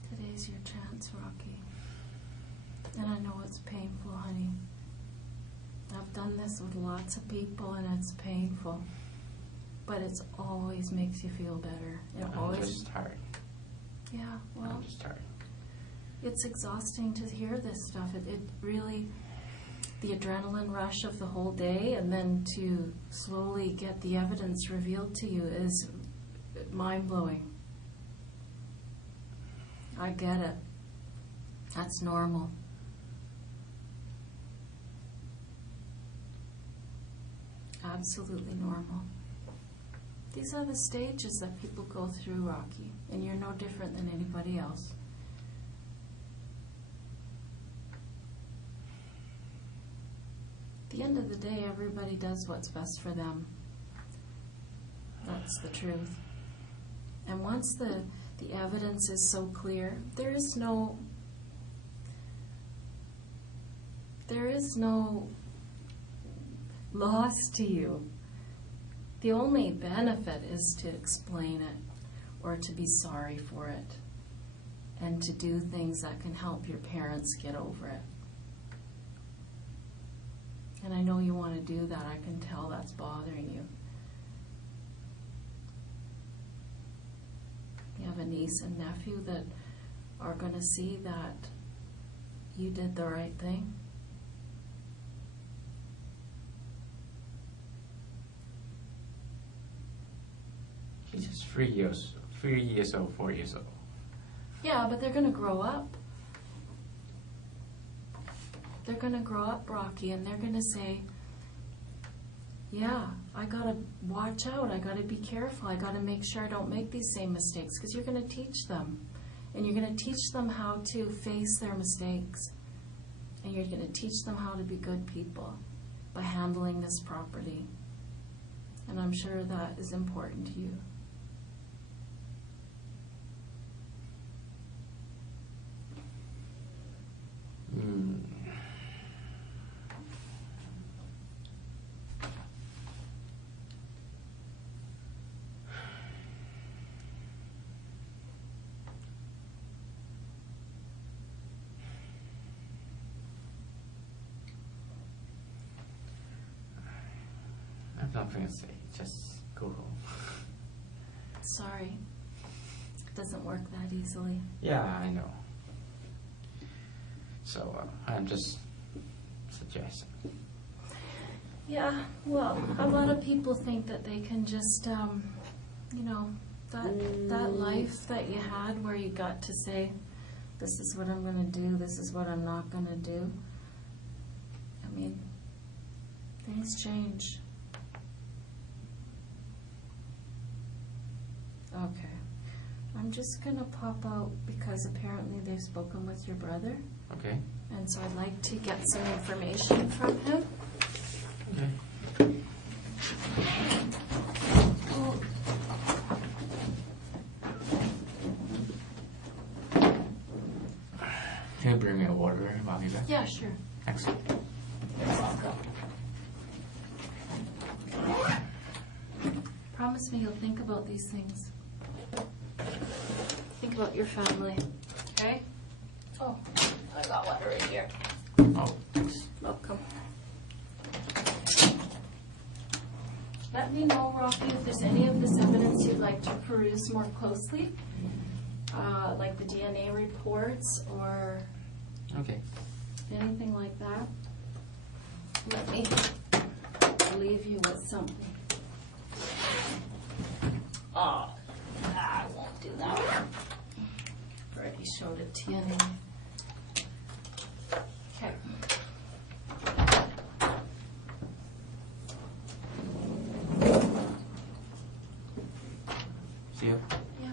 Today's your chance, Rocky. And I know it's painful, honey. I've done this with lots of people and it's painful. But it always makes you feel better. I'm just tired. Yeah, well, I'm just tired. It's exhausting to hear this stuff. It really, the adrenaline rush of the whole day and then to slowly get the evidence revealed to you is mind-blowing. I get it. That's normal. Absolutely normal. These are the stages that people go through, Rocky, and you're no different than anybody else. At the end of the day, everybody does what's best for them. That's the truth. And once the evidence is so clear, there is no loss to you. The only benefit is to explain it or to be sorry for it and to do things that can help your parents get over it. And I know you want to do that. I can tell that's bothering you. You have a niece and nephew that are going to see that you did the right thing. He's just 3 years old, 4 years old. Yeah, but they're gonna grow up. They're gonna grow up, Rocky, and they're gonna say, yeah, I gotta watch out, I gotta be careful, I gotta make sure I don't make these same mistakes, because you're gonna teach them. And you're gonna teach them how to face their mistakes. And you're gonna teach them how to be good people by handling this property. And I'm sure that is important to you. I have nothing to say. Just go home. Sorry. It doesn't work that easily. Yeah, I know. So I'm just suggesting. Yeah, well, a lot of people think that they can just, you know, that life that you had where you got to say, this is what I'm going to do, this is what I'm not going to do. I mean, things change. Okay. I'm just going to pop out because apparently they've spoken with your brother. Okay. And so I'd like to get some information from him. Okay. Can you bring me a water while you're back? Yeah, sure. Excellent. You're welcome. Promise me you'll think about these things. Think about your family, okay? Oh, I got water right here. Oh, thanks. Welcome. Let me know, Rocky, if there's any of this evidence you'd like to peruse more closely, like the DNA reports or Okay. anything like that. Let me leave you with something. Oh, I won't do that one. Already showed it to you anyway. Okay. See you. Yeah.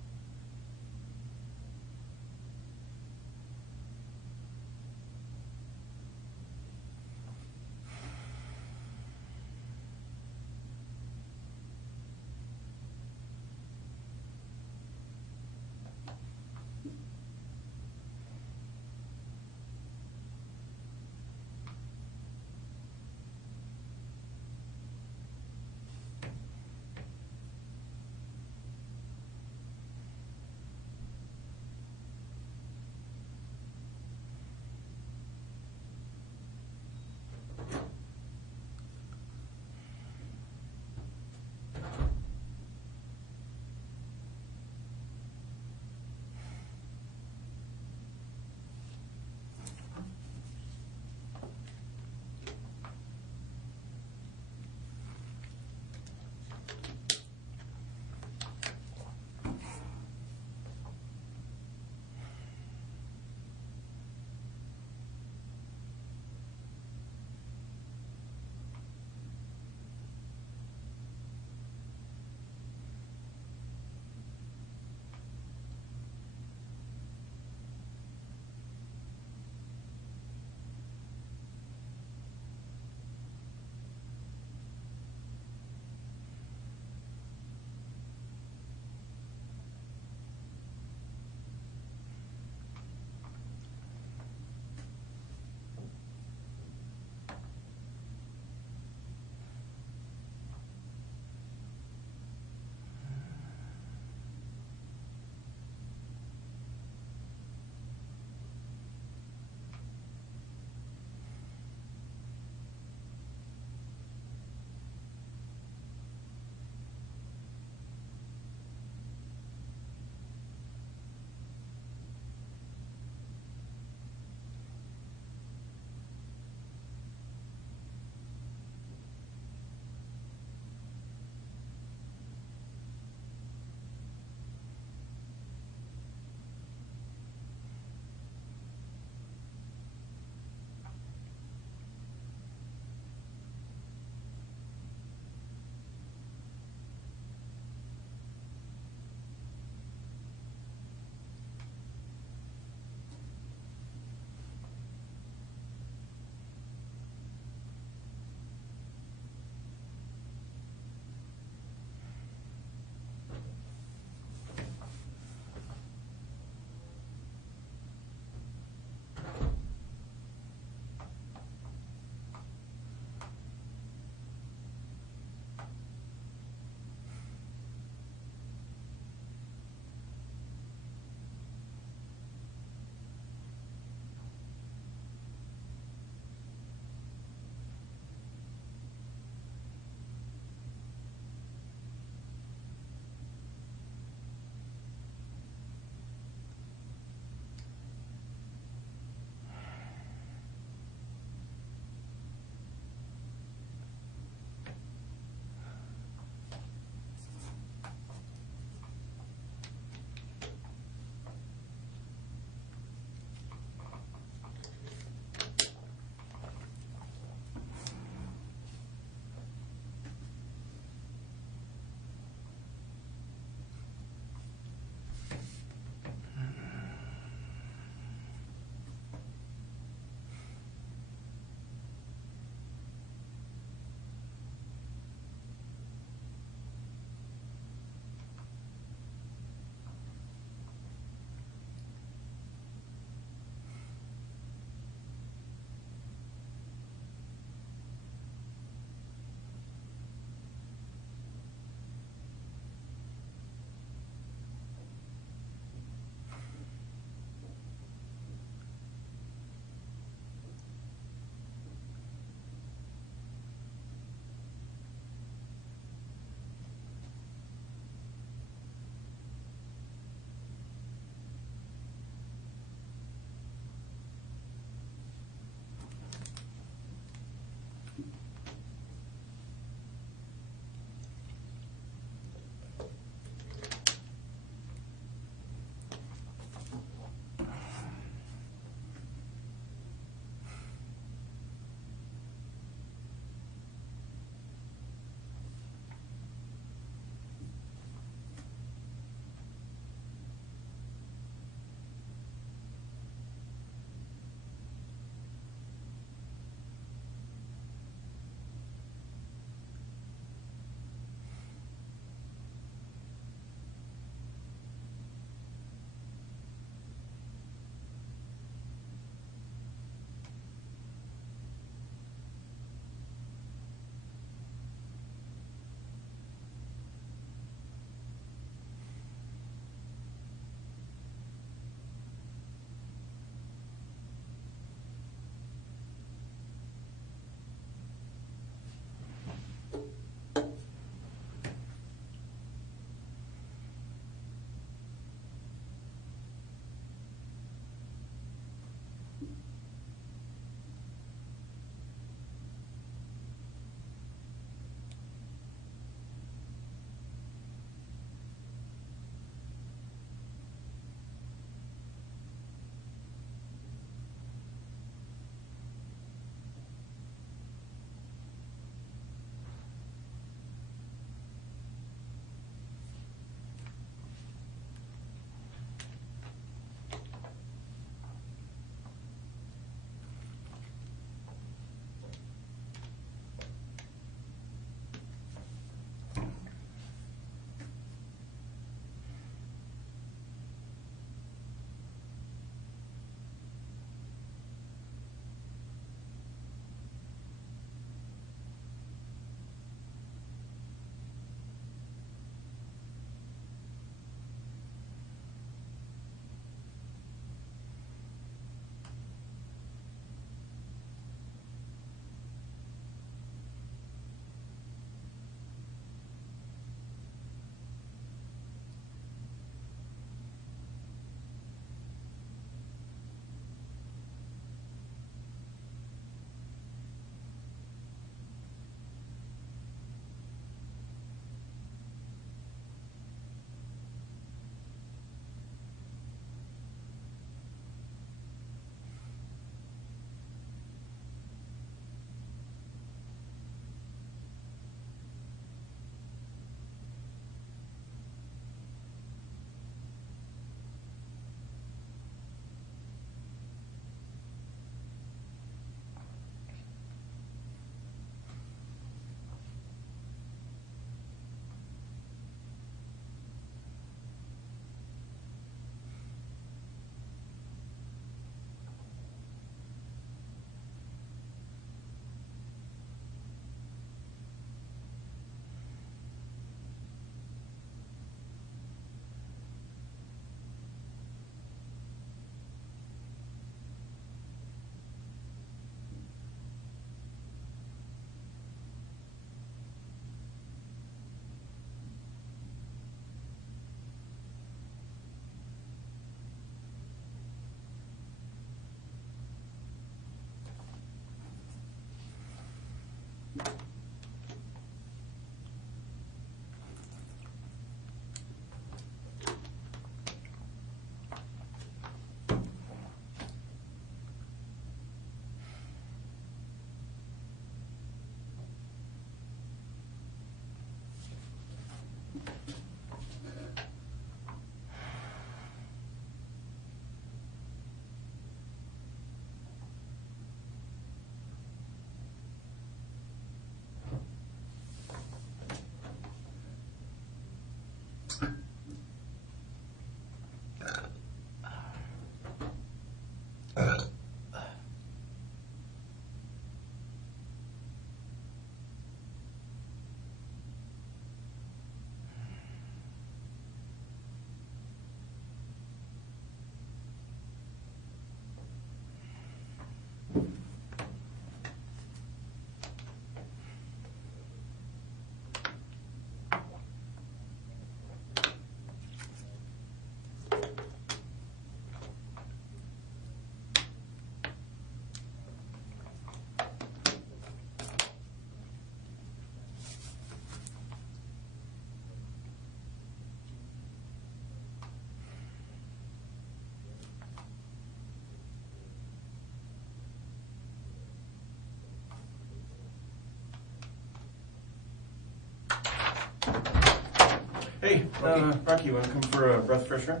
Hey, Rocky, you want to come for a breath of fresh air?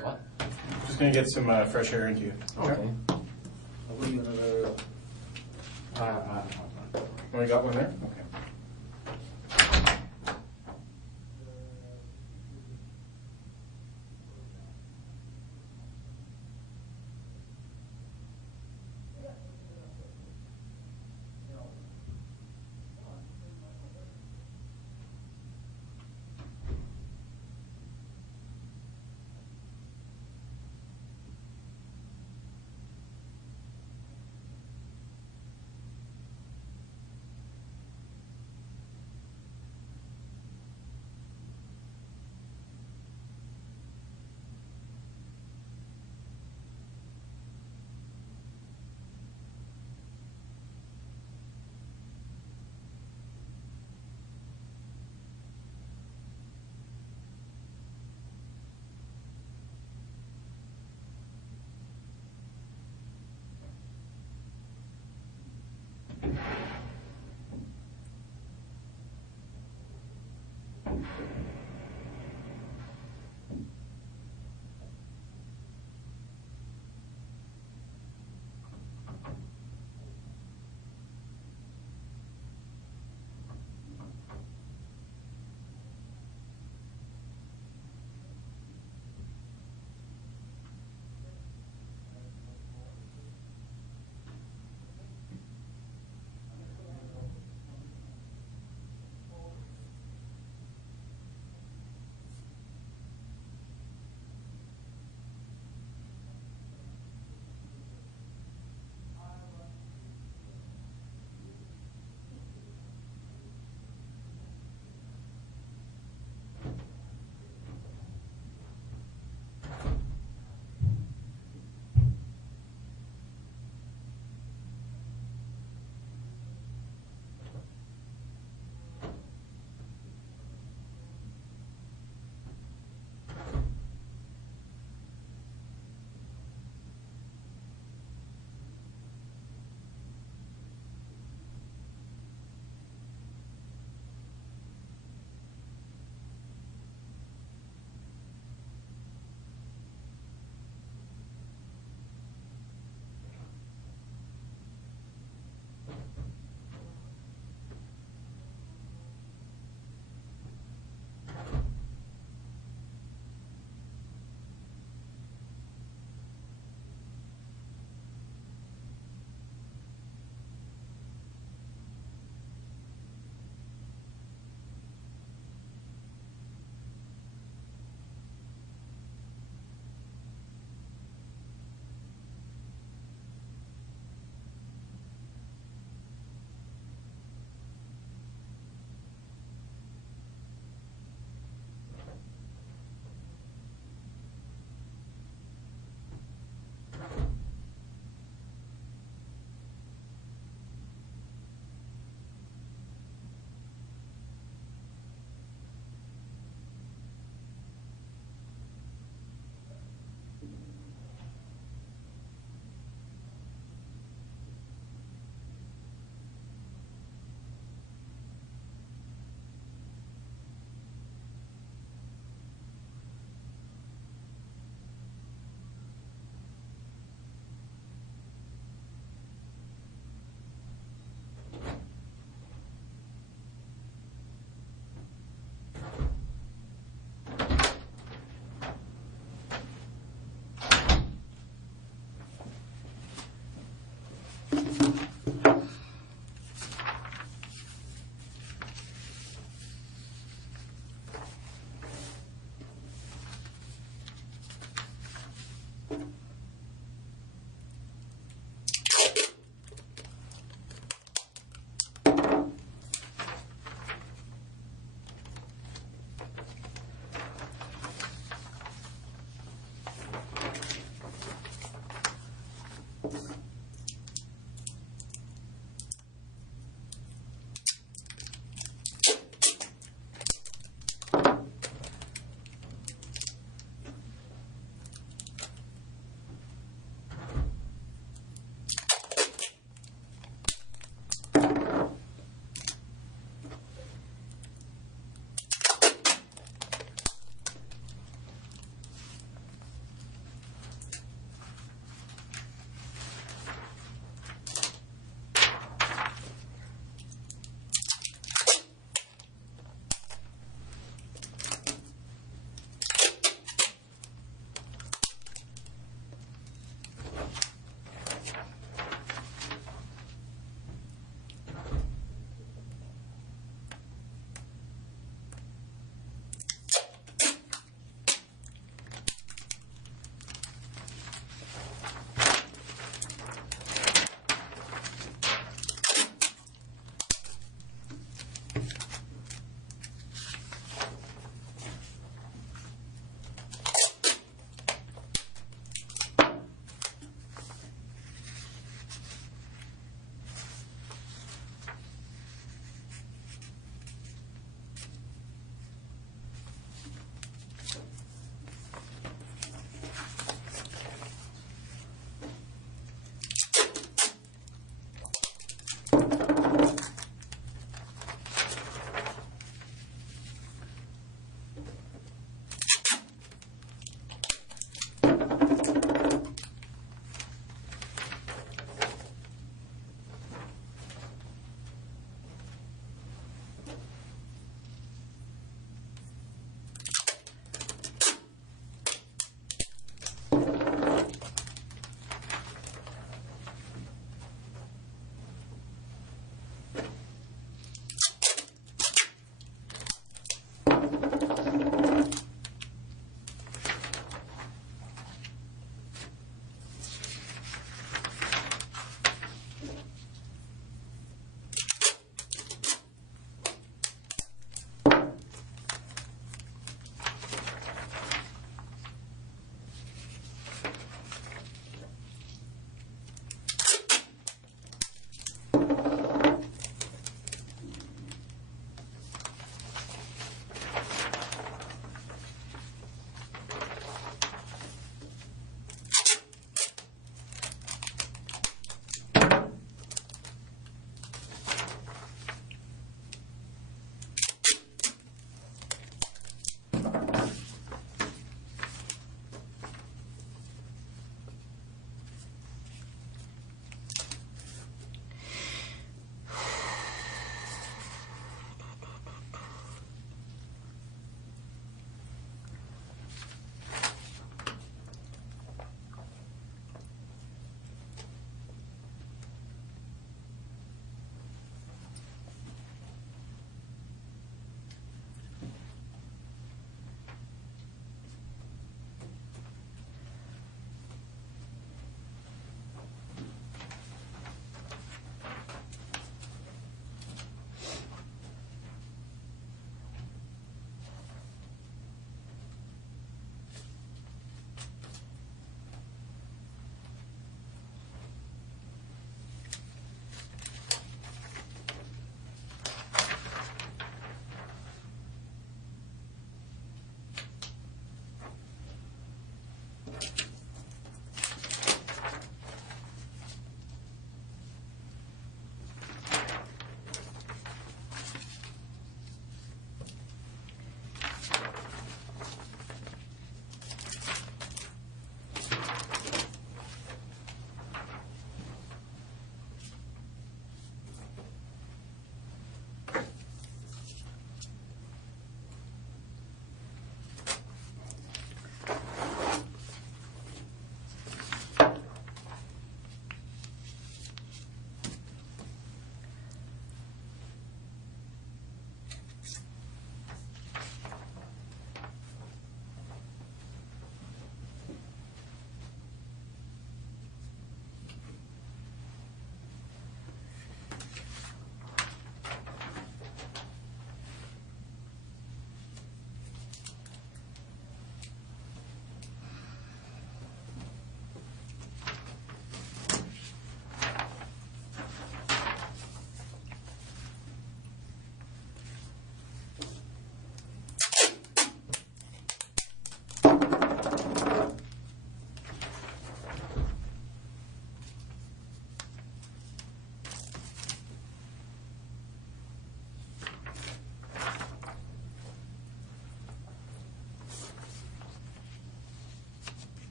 What? Just going to get some fresh air into you. Okay. I'll give you another... Oh, you got one there? Okay.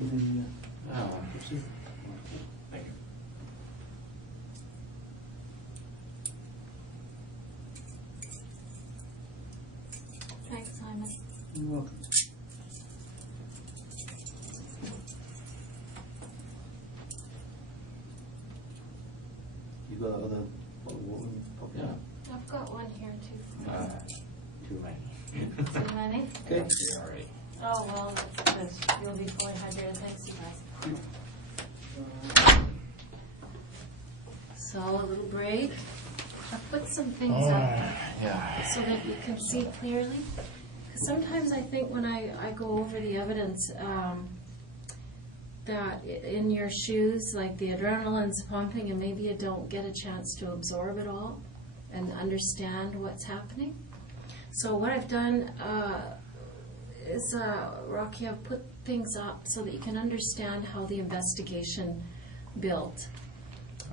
Thank you. Thanks, Simon. You're welcome. You got other bottle of water in your pocket? Yeah. I've got one here too. Too many. Too many? Okay. Already. Oh, well, that's good. You'll be fully hydrated. Thanks, you guys. So, a little break. I've put some things up Yeah. so that you can see clearly. 'Cause sometimes I think when I go over the evidence, that in your shoes, like the adrenaline's pumping and maybe you don't get a chance to absorb it all and understand what's happening. So what I've done is, Rocky, I've put things up so that you can understand how the investigation built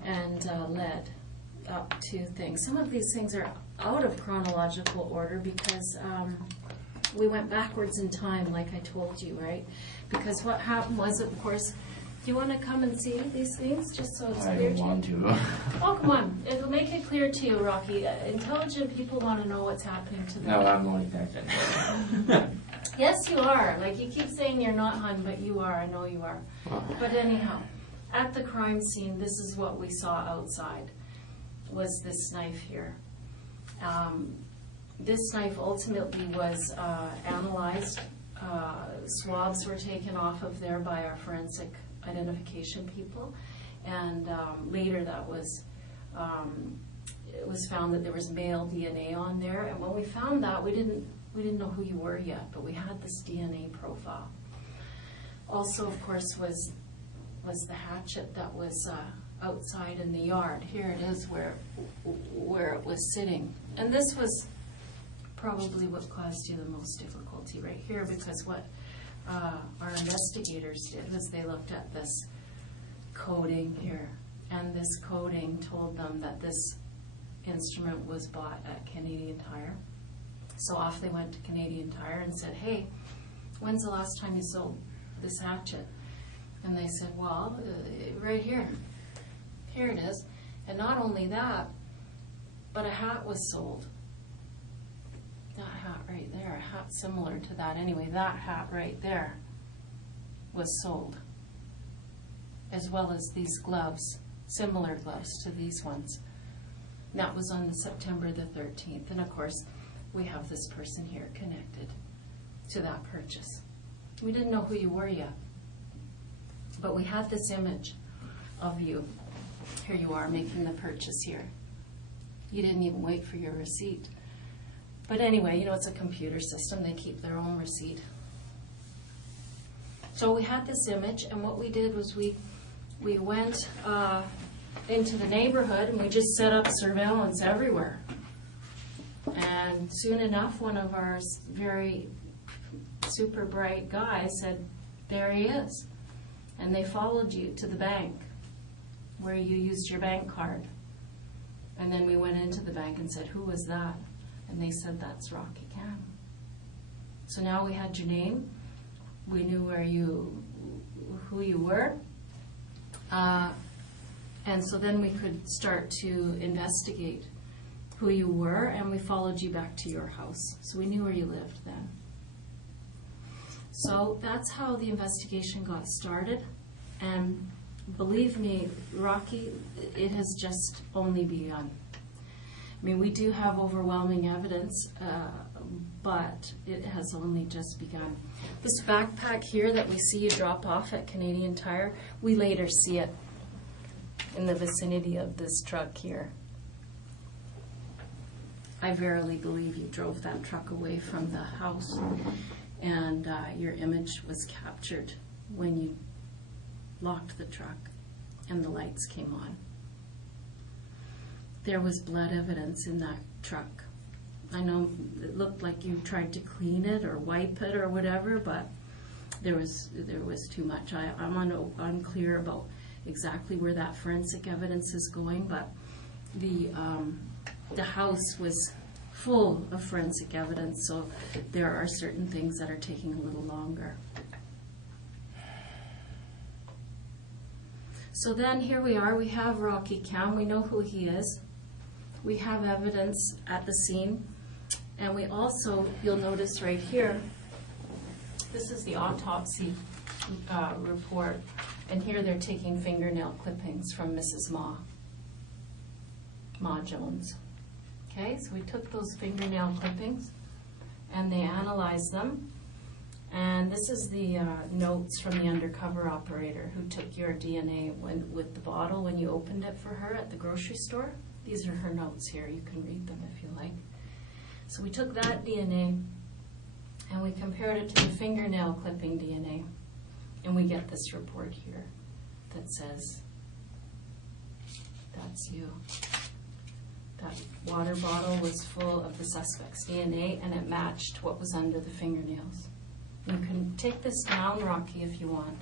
and led up to things. Some of these things are out of chronological order because we went backwards in time, like I told you, right? Because what happened was, of course, do you want to come and see these things, just so it's I clear don't to you? want to. Oh, come on. It'll make it clear to you, Rocky. Intelligent people want to know what's happening to them. No, I'm only that. Yes, you are. Like, you keep saying you're not, hon, but you are. I know you are. But anyhow, at the crime scene, this is what we saw outside, was this knife here. This knife ultimately was analyzed. Swabs were taken off of there by our forensic identification people, and later that was it was found that there was male DNA on there. And when we found that, we didn't know who you were yet, but we had this DNA profile. Also, of course, was the hatchet that was outside in the yard. Here it is where it was sitting, and this was probably what caused you the most difficulty right here, because what our investigators did was they looked at this coding here, and this coding told them that this instrument was bought at Canadian Tire. So off they went to Canadian Tire and said, hey, when's the last time you sold this hatchet? And they said, well, right here. Here it is. And not only that, but a hat was sold. That hat right there, a hat similar to that. Anyway, that hat right there was sold, as well as these gloves, similar gloves to these ones. And that was on September the 13th. And of course, we have this person here connected to that purchase. We didn't know who you were yet, but we had this image of you. Here you are making the purchase here. You didn't even wait for your receipt. But anyway, you know, it's a computer system. They keep their own receipt. So we had this image, and what we did was we went into the neighborhood, and we just set up surveillance everywhere. And soon enough, one of our very super bright guys said, there he is. And they followed you to the bank where you used your bank card. And then we went into the bank and said, who was that? And they said, that's Rocky Kam. So now we had your name. We knew who you were. And so then we could start to investigate who you were, and we followed you back to your house. So we knew where you lived then. So that's how the investigation got started. And believe me, Rocky, it has just only begun. I mean, we do have overwhelming evidence, but it has only just begun. This backpack here that we see you drop off at Canadian Tire, we later see it in the vicinity of this truck here. I verily believe you drove that truck away from the house, and your image was captured when you locked the truck and the lights came on. There was blood evidence in that truck. I know it looked like you tried to clean it or wipe it or whatever, but there was too much. I'm unclear about exactly where that forensic evidence is going, but the house was full of forensic evidence, so there are certain things that are taking a little longer. So then here we are, we have Rocky Cam, we know who he is. We have evidence at the scene. And we also, you'll notice right here, this is the autopsy report. And here they're taking fingernail clippings from Mrs. Mah-Jones. Okay, so we took those fingernail clippings and they analyzed them. And this is the notes from the undercover operator who took your DNA with the bottle when you opened it for her at the grocery store. These are her notes here. You can read them if you like. So we took that DNA and we compared it to the fingernail clipping DNA. And we get this report here that says, that's you. That water bottle was full of the suspect's DNA and it matched what was under the fingernails. You can take this down, Rocky, if you want,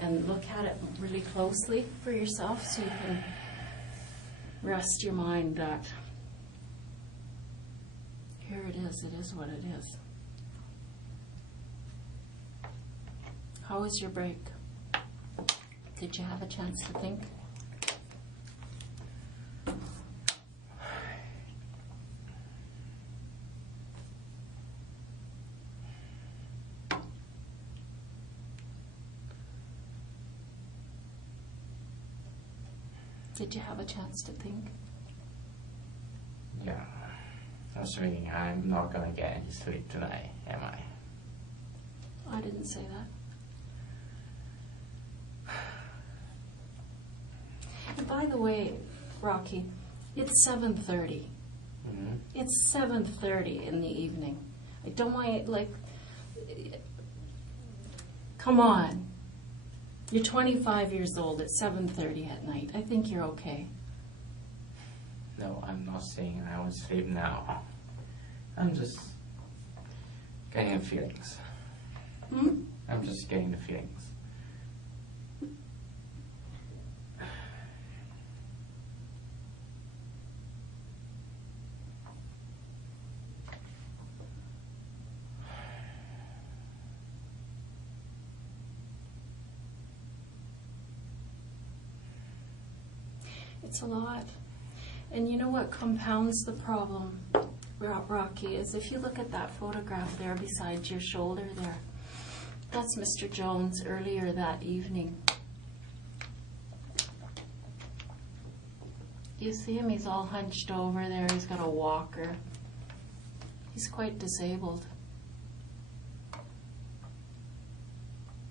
and look at it really closely for yourself so you can rest your mind that here it is what it is. How was your break? Did you have a chance to think? Did you have a chance to think? Yeah. I was thinking I'm not gonna get any sleep tonight, am I? I didn't say that. And by the way, Rocky, it's 7:30. Mm-hmm. It's 7:30 in the evening. I don't want you, come on. You're 25 years old. It's 7:30 at night. I think you're okay. No, I'm not saying I will sleep now. I'm just getting the feelings. Hmm? I'm just getting the feelings. It's a lot. And you know what compounds the problem, Rocky, is if you look at that photograph there beside your shoulder there, that's Mr. Jones earlier that evening. You see him? He's all hunched over there. He's got a walker. He's quite disabled.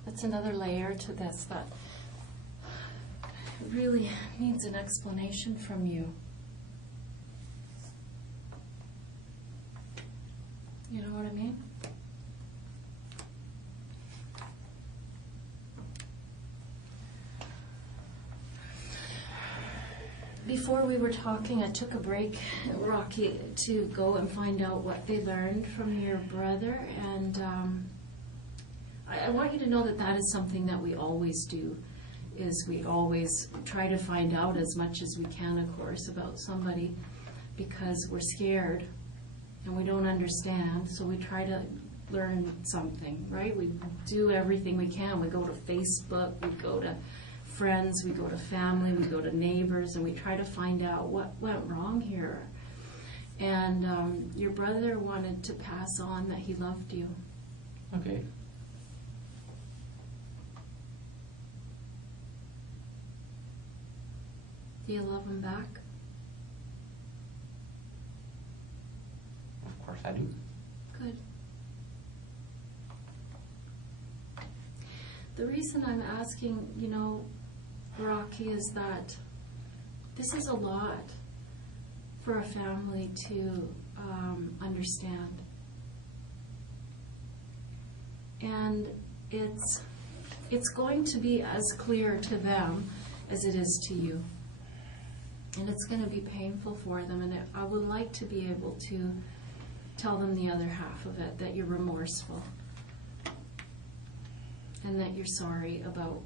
That's another layer to this that really needs an explanation from you. You know what I mean? Before we were talking, I took a break, Rocky, to go and find out what they learned from your brother, and I want you to know that that is something that we always do, is we always try to find out as much as we can, of course, about somebody, because we're scared and we don't understand, so we try to learn something, right? We do everything we can. We go to Facebook, we go to friends, we go to family, we go to neighbors, and we try to find out what went wrong here. And your brother wanted to pass on that he loved you. Okay. Do you love him back? Of course I do. Good. The reason I'm asking, Rocky, is that this is a lot for a family to understand. And it's going to be as clear to them as it is to you. And it's going to be painful for them, and I would like to be able to tell them the other half of it, that you're remorseful and that you're sorry about,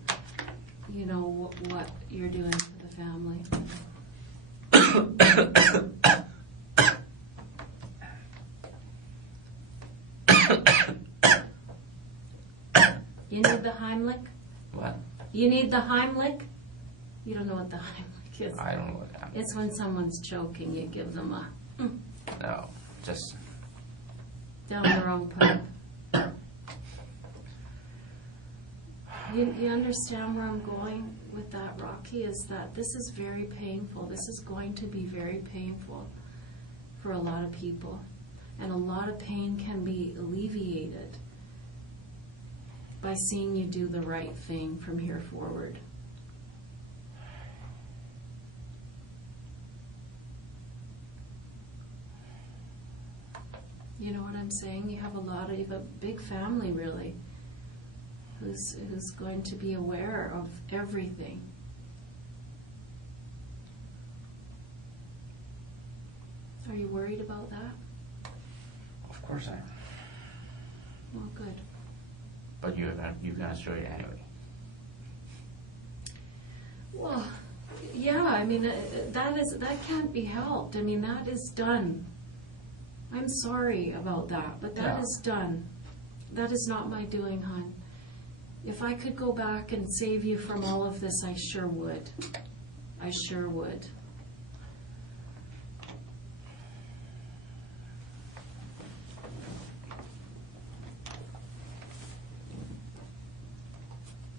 what you're doing to the family. You need the Heimlich? What? You need the Heimlich? You don't know what the Heimlich is? I don't know what that It's when someone's choking, you give them a No, just down the wrong pipe. You understand where I'm going with that, Rocky, is that this is very painful. This is going to be very painful for a lot of people. And a lot of pain can be alleviated by seeing you do the right thing from here forward. You know what I'm saying? You have a big family, really, who's going to be aware of everything. Are you worried about that? of course I am. Well, good. But you're gonna show it anyway. Well, yeah, I mean, that can't be helped. I mean, that is done. I'm sorry about that, but that is done. That is not my doing, hon. If I could go back and save you from all of this, I sure would. I sure would.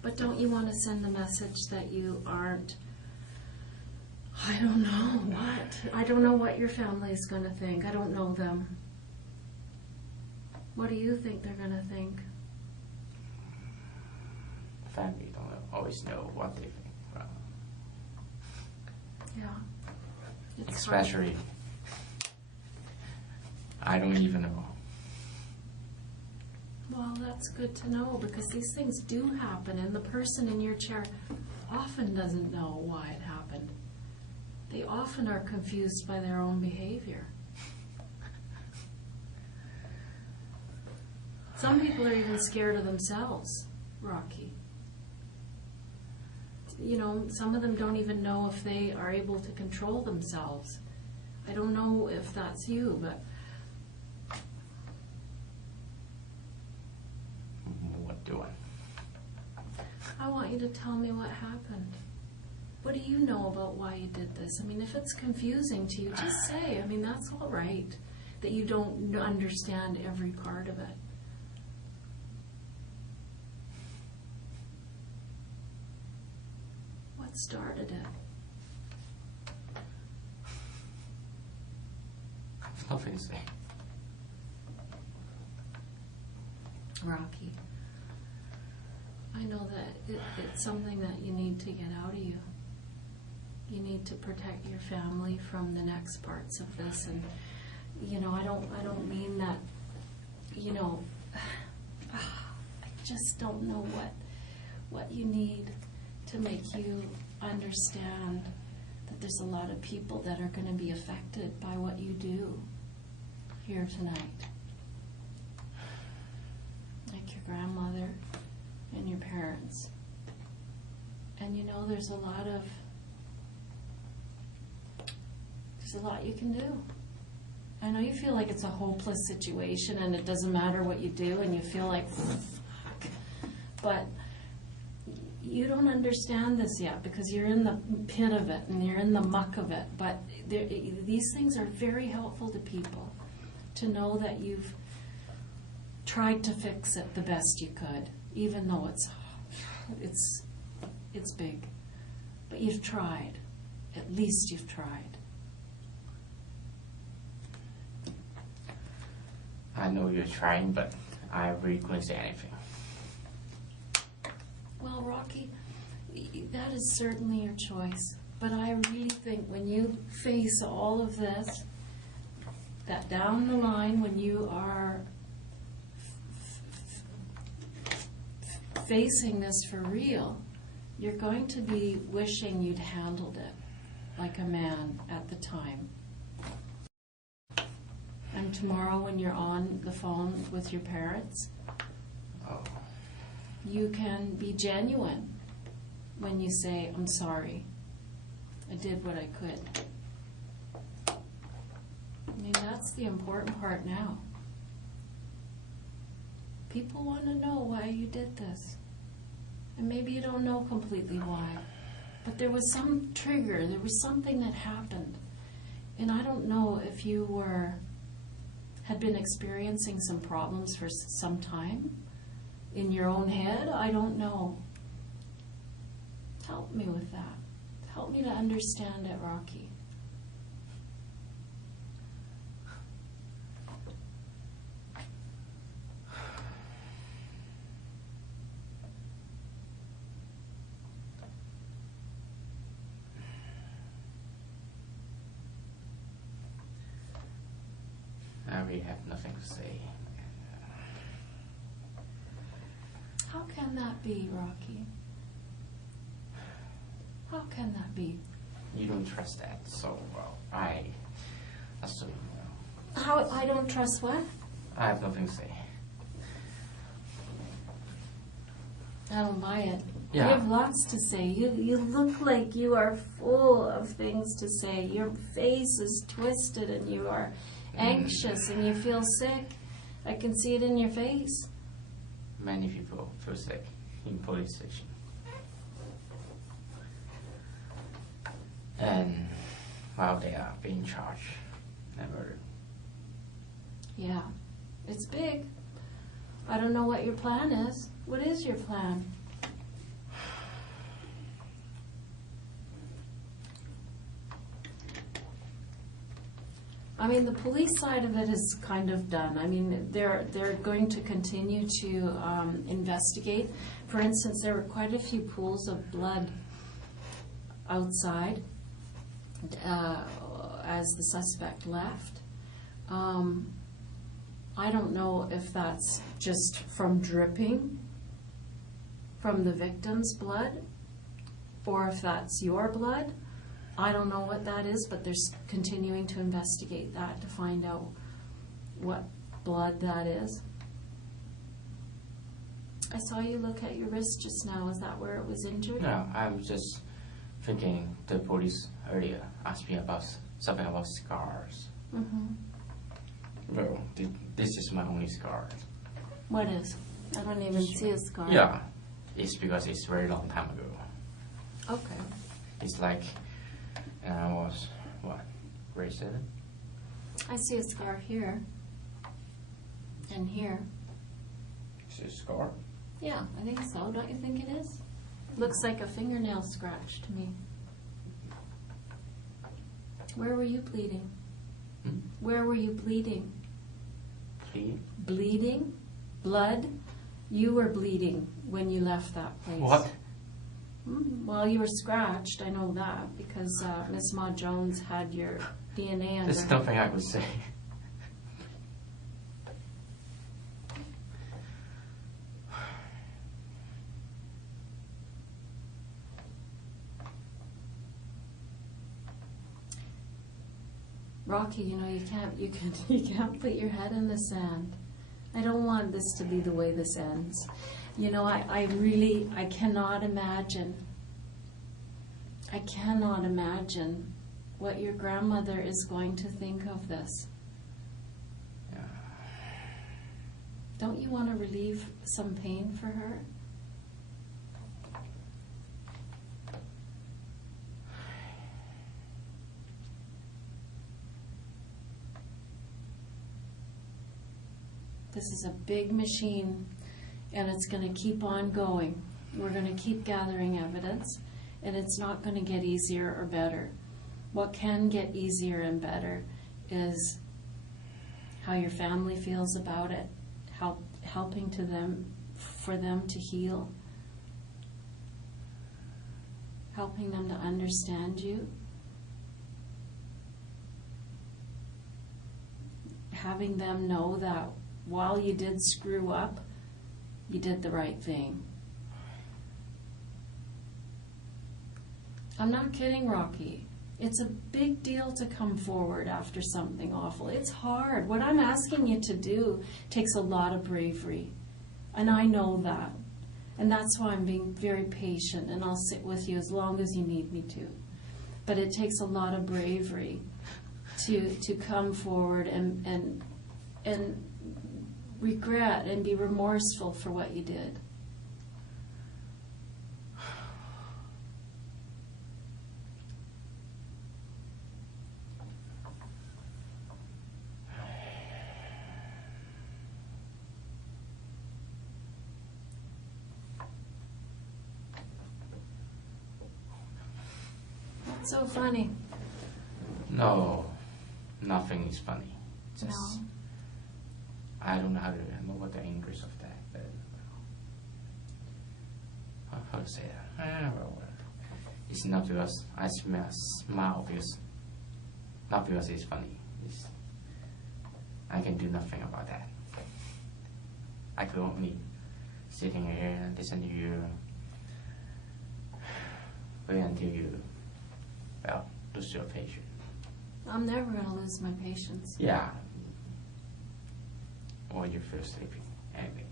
But don't you want to send a message that you aren't, I don't know what. I don't know what your family is going to think. I don't know them. What do you think they're going to think? Family don't always know what they think. Well, Yeah. It's especially, I don't even know. Well, that's good to know, because these things do happen, and the person in your chair often doesn't know why it happened. They often are confused by their own behavior. Some people are even scared of themselves, Rocky. You know, some of them don't even know if they are able to control themselves. I don't know if that's you, but What do I? I want you to tell me what happened. What do you know about why you did this? I mean, if it's confusing to you, just say. I mean, that's all right, that you don't understand every part of it. What started it? I have nothing to say. Rocky, I know that it's something that you need to get out of you. You need to protect your family from the next parts of this, and you know, I don't mean that, you know, I just don't know what you need to make you understand that there's a lot of people that are going to be affected by what you do here tonight. Like your grandmother and your parents. And you know, there's a lot you can do. I know you feel like it's a hopeless situation and it doesn't matter what you do and you feel like, fuck. But you don't understand this yet because you're in the pit of it and you're in the muck of it. But these things are very helpful to people to know that you've tried to fix it the best you could, even though it's big. But you've tried. At least you've tried. I know you're trying, but I really couldn't say anything. Well, Rocky, that is certainly your choice. But I really think when you face all of this, that down the line, when you are facing this for real, you're going to be wishing you'd handled it like a man at the time. And tomorrow when you're on the phone with your parents, you can be genuine when you say, I'm sorry, I did what I could. I mean, that's the important part now. People want to know why you did this. And maybe you don't know completely why. But there was some trigger, there was something that happened. And I don't know if you had been experiencing some problems for some time in your own head. I don't know. Help me with that. Help me to understand it, Rocky. I really have nothing to say. How can that be, Rocky? How can that be? You don't trust that, so well, I assume. How I don't trust what? I have nothing to say. I don't buy it. Yeah. You have lots to say. You look like you are full of things to say. Your face is twisted and you are anxious and you feel sick. I can see it in your face. Many people feel sick in police station. And while they are being charged and murdered. Yeah, it's big. I don't know what your plan is. What is your plan? I mean, the police side of it is kind of done. I mean, they're going to continue to investigate. For instance, there were quite a few pools of blood outside as the suspect left. I don't know if that's just from dripping from the victim's blood or if that's your blood. I don't know what that is, but they're continuing to investigate that to find out what blood that is. I saw you look at your wrist just now. Is that where it was injured? No, I'm just thinking the police earlier asked me about something about scars. Mm-hmm. Well, this is my only scar. What is? I don't even see a scar. Yeah, it's because it's very long time ago. Okay. It's like, and I was, what, grade 7? I see a scar here. And here. Is it a scar? Yeah, I think so. Don't you think it is? Looks like a fingernail scratch to me. Where were you bleeding? Hmm? Where were you bleeding? Bleed? Bleeding? Blood? You were bleeding when you left that place. What? Well, you were scratched, I know that, because Miss Mah-Jones had your DNA under There's her. nothing I could say. Rocky, you know, you can't put your head in the sand. I don't want this to be the way this ends. You know, I cannot imagine. I cannot imagine what your grandmother is going to think of this. Yeah. Don't you want to relieve some pain for her? This is a big machine, and it's going to keep on going. We're going to keep gathering evidence, and it's not going to get easier or better. What can get easier and better is how your family feels about it, helping for them to heal, helping them to understand you, having them know that while you did screw up, you did the right thing. I'm not kidding, Rocky. It's a big deal to come forward after something awful. It's hard. What I'm asking you to do takes a lot of bravery. And I know that. And that's why I'm being very patient, and I'll sit with you as long as you need me to. But it takes a lot of bravery to come forward and regret and be remorseful for what you did. What's so funny? No, nothing is funny. Just, No. I don't know how to remember what the English of that. But, how to say that? Well, it's not because I smile because not because it's funny. I can do nothing about that. I could only sitting here and listen to you, wait until you, well, lose your patience. I'm never going to lose my patience. Yeah. Or you feel sleepy. Anyways.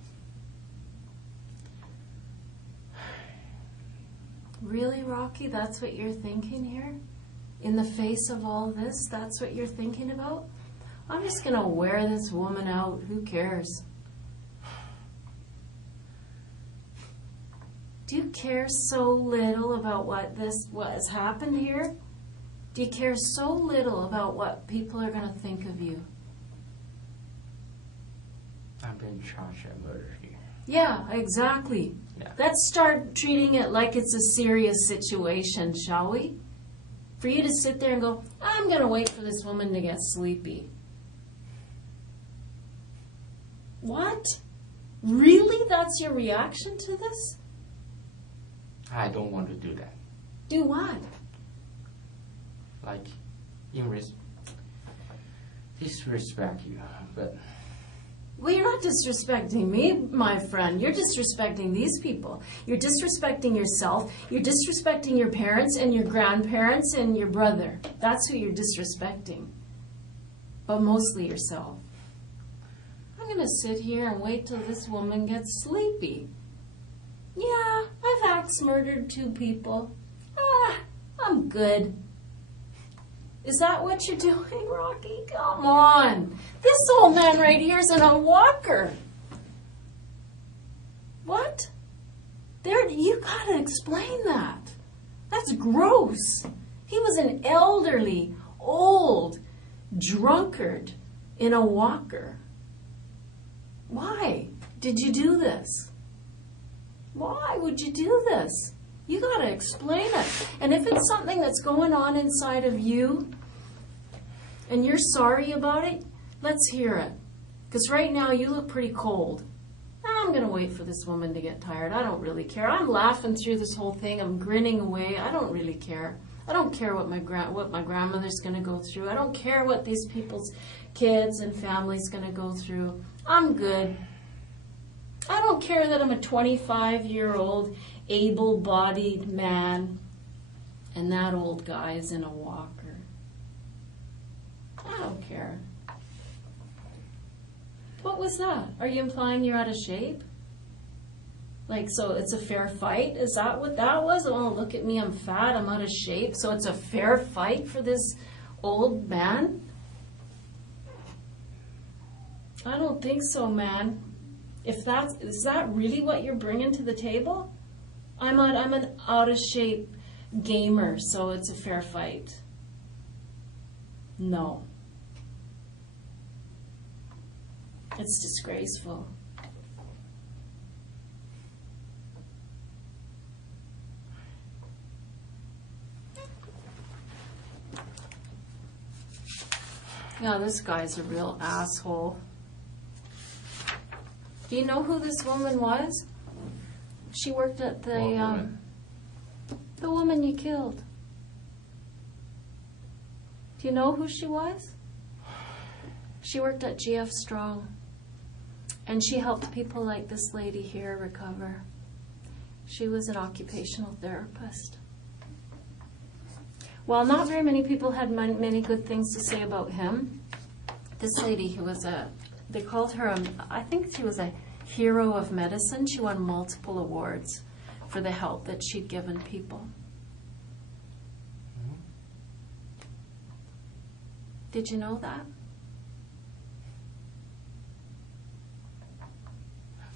Really, Rocky? That's what you're thinking here? In the face of all this, that's what you're thinking about? I'm just going to wear this woman out. Who cares? Do you care so little about what has happened here? Do you care so little about what people are going to think of you? I'm being charged of murder here. Yeah, exactly. Yeah. Let's start treating it like it's a serious situation, shall we? For you to sit there and go, I'm going to wait for this woman to get sleepy. What? Really? That's your reaction to this? I don't want to do that. Do what? Like, disrespect you, but Well, you're not disrespecting me, my friend. You're disrespecting these people. You're disrespecting yourself. You're disrespecting your parents and your grandparents and your brother. That's who you're disrespecting. But mostly yourself. I'm going to sit here and wait till this woman gets sleepy. Yeah, I've axe-murdered 2 people. I'm good. Is that what you're doing, Rocky? Come on. This old man right here is in a walker. What? You gotta explain that. That's gross. He was an elderly, old drunkard in a walker. Why did you do this? Why would you do this? You gotta explain it. And if it's something that's going on inside of you and you're sorry about it, let's hear it. Because right now you look pretty cold. I'm gonna wait for this woman to get tired. I don't really care. I'm laughing through this whole thing. I'm grinning away. I don't really care. I don't care what my grandmother's gonna go through. I don't care what these people's kids and families gonna go through. I'm good. I don't care that I'm a 25-year-old able-bodied man and that old guy is in a walker. I don't care. What was that? Are you implying you're out of shape? Like, so it's a fair fight? Is that what that was? Oh, look at me, I'm fat, I'm out of shape. So it's a fair fight for this old man? I don't think so, man. Is that really what you're bringing to the table? I'm an out of shape gamer, so it's a fair fight. No. It's disgraceful. Yeah, this guy's a real asshole. Do you know who this woman was? She worked at the woman you killed. Do you know who she was? She worked at GF Strong. And she helped people like this lady here recover. She was an occupational therapist. While not very many people had many good things to say about him, this lady who was they called her, I think she was a hero of medicine. She won multiple awards for the help that she'd given people. Did you know that?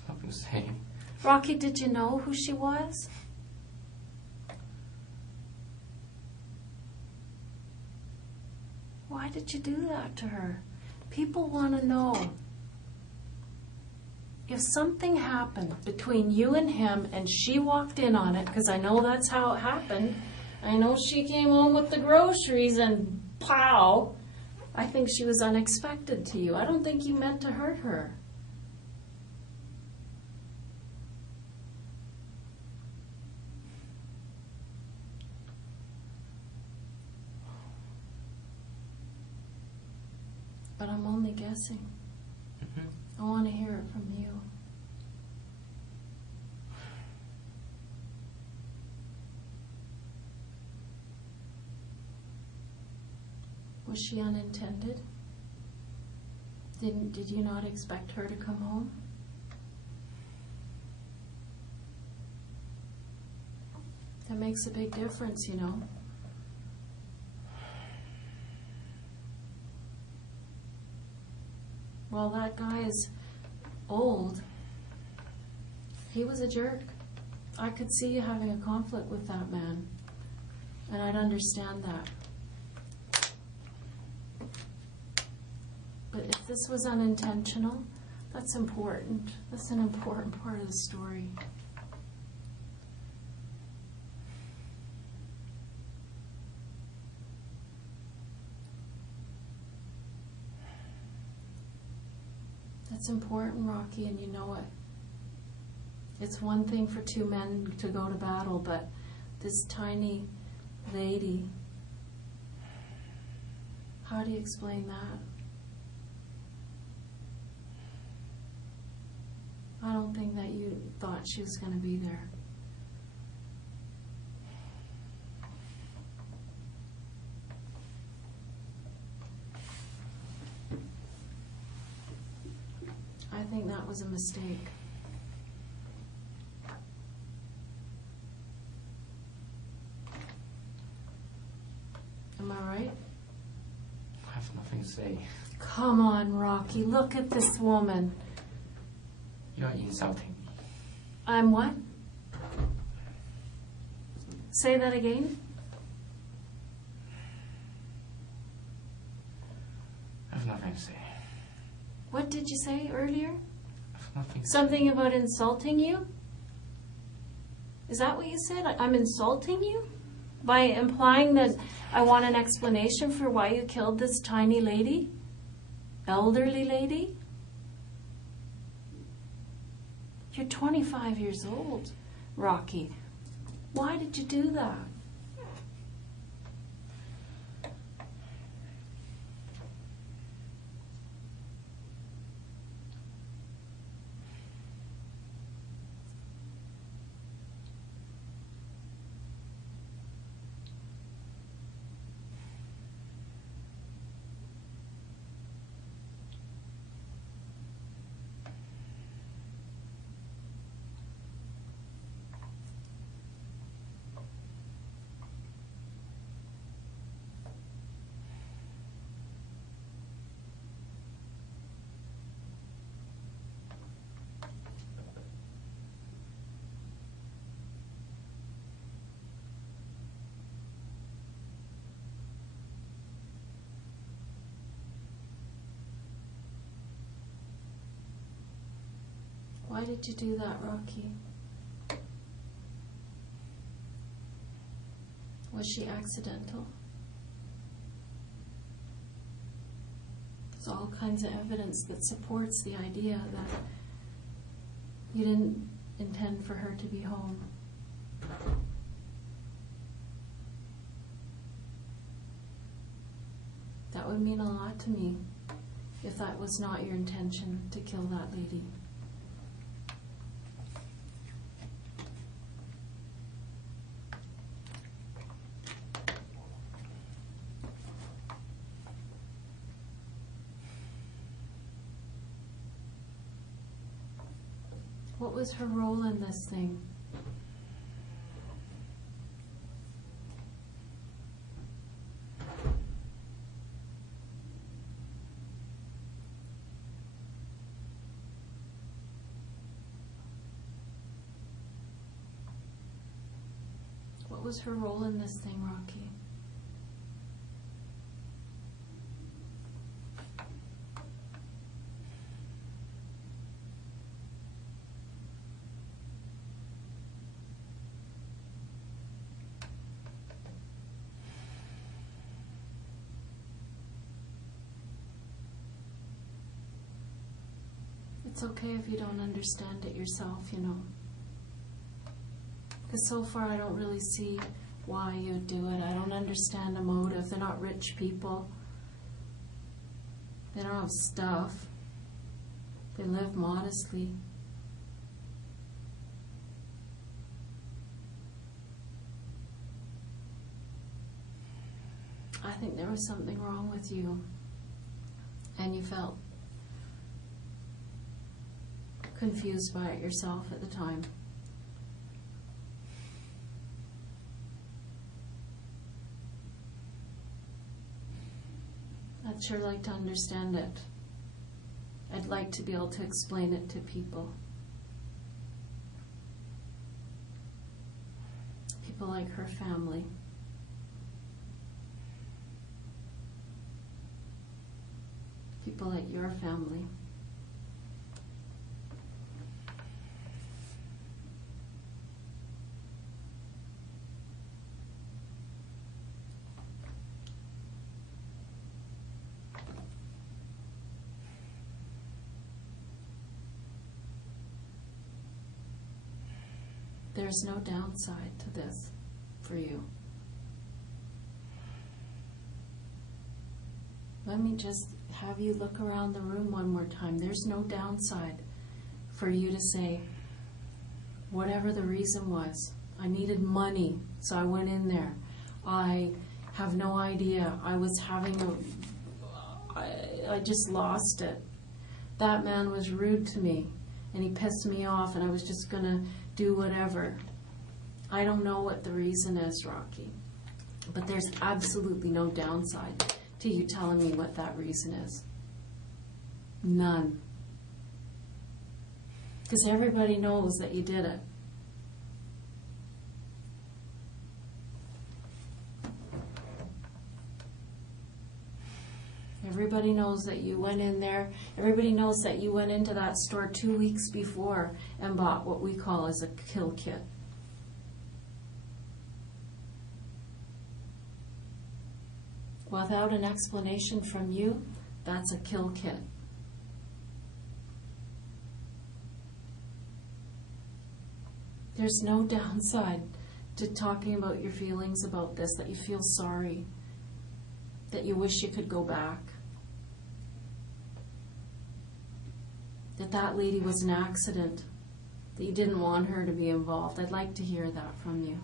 Nothing to say. Rocky, did you know who she was? Why did you do that to her? People want to know. If something happened between you and him and she walked in on it, because I know that's how it happened, I know she came home with the groceries and pow. I think she was unexpected to you. I don't think you meant to hurt her. But I'm only guessing. I want to hear it from you. Was she unintended? Did you not expect her to come home? That makes a big difference, you know. Well, that guy is old. He was a jerk. I could see you having a conflict with that man. And I'd understand that. But if this was unintentional, that's important. That's an important part of the story. That's important, Rocky, and you know it. It's one thing for two men to go to battle, but this tiny lady, how do you explain that? I don't think that you thought she was going to be there. I think that was a mistake. Am I right? I have nothing to say. Come on, Rocky. Look at this woman. You're insulting me. I'm what? Say that again? I have nothing to say. What did you say earlier? I have nothing to Something about insulting you? Is that what you said? I'm insulting you? By implying that I want an explanation for why you killed this tiny lady? Elderly lady? You're 25 years old, Rocky. Why did you do that? Why did you do that, Rocky? Was she accidental? There's all kinds of evidence that supports the idea that you didn't intend for her to be home. That would mean a lot to me if that was not your intention to kill that lady. What was her role in this thing? What was her role in this thing, Rocky? It's okay if you don't understand it yourself, you know. Because so far I don't really see why you do it. I don't understand the motive. They're not rich people. They don't have stuff. They live modestly. I think there was something wrong with you, and you felt confused by it yourself at the time. I'd sure like to understand it. I'd like to be able to explain it to people. People like her family. People like your family. There's no downside to this for you. Let me just have you look around the room one more time. There's no downside for you to say, whatever the reason was, I needed money, so I went in there. I have no idea. I was having I just lost it. That man was rude to me, and he pissed me off, and I was just going to do whatever. I don't know what the reason is, Rocky, but there's absolutely no downside to you telling me what that reason is. None. Because everybody knows that you did it. Everybody knows that you went in there. Everybody knows that you went into that store 2 weeks before and bought what we call as a kill kit. Without an explanation from you, that's a kill kit. There's no downside to talking about your feelings about this, that you feel sorry, that you wish you could go back, that that lady was an accident, that you didn't want her to be involved. I'd like to hear that from you.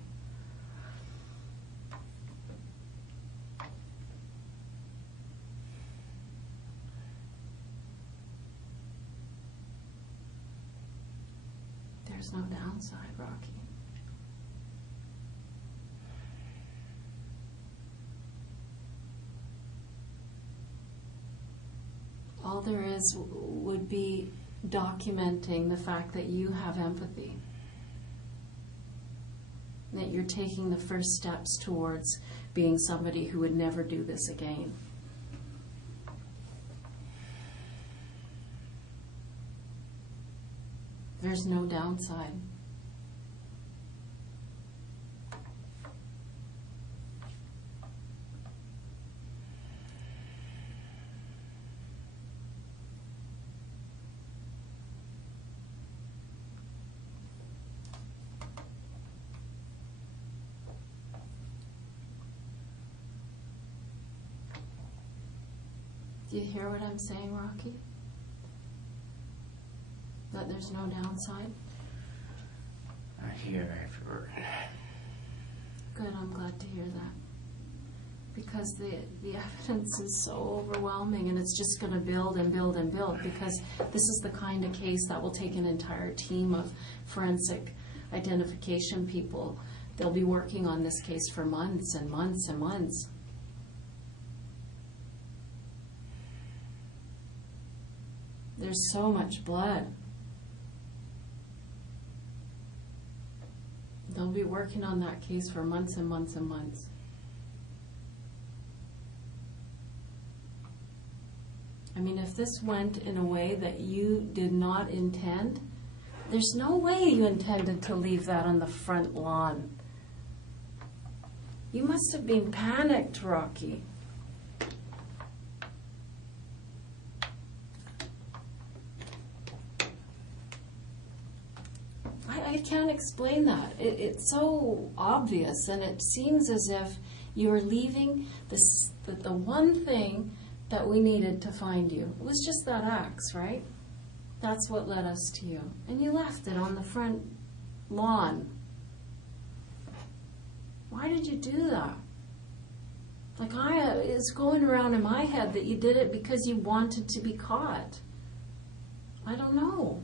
There's no downside, Rocky. All there is would be documenting the fact that you have empathy, that you're taking the first steps towards being somebody who would never do this again. There's no downside. Do you hear what I'm saying, Rocky? That there's no downside? I hear every word. Good, I'm glad to hear that. Because the evidence is so overwhelming, and it's just going to build and build and build, because this is the kind of case that will take an entire team of forensic identification people. They'll be working on this case for months and months and months. There's so much blood. They'll be working on that case for months and months and months. I mean, if this went in a way that you did not intend, there's no way you intended to leave that on the front lawn. You must have been panicked, Rocky. can't explain that. It's so obvious, and it seems as if you were leaving the one thing that we needed to find you. It was just that axe, right? That's what led us to you. And you left it on the front lawn. Why did you do that? Like, it's going around in my head that you did it because you wanted to be caught. I don't know.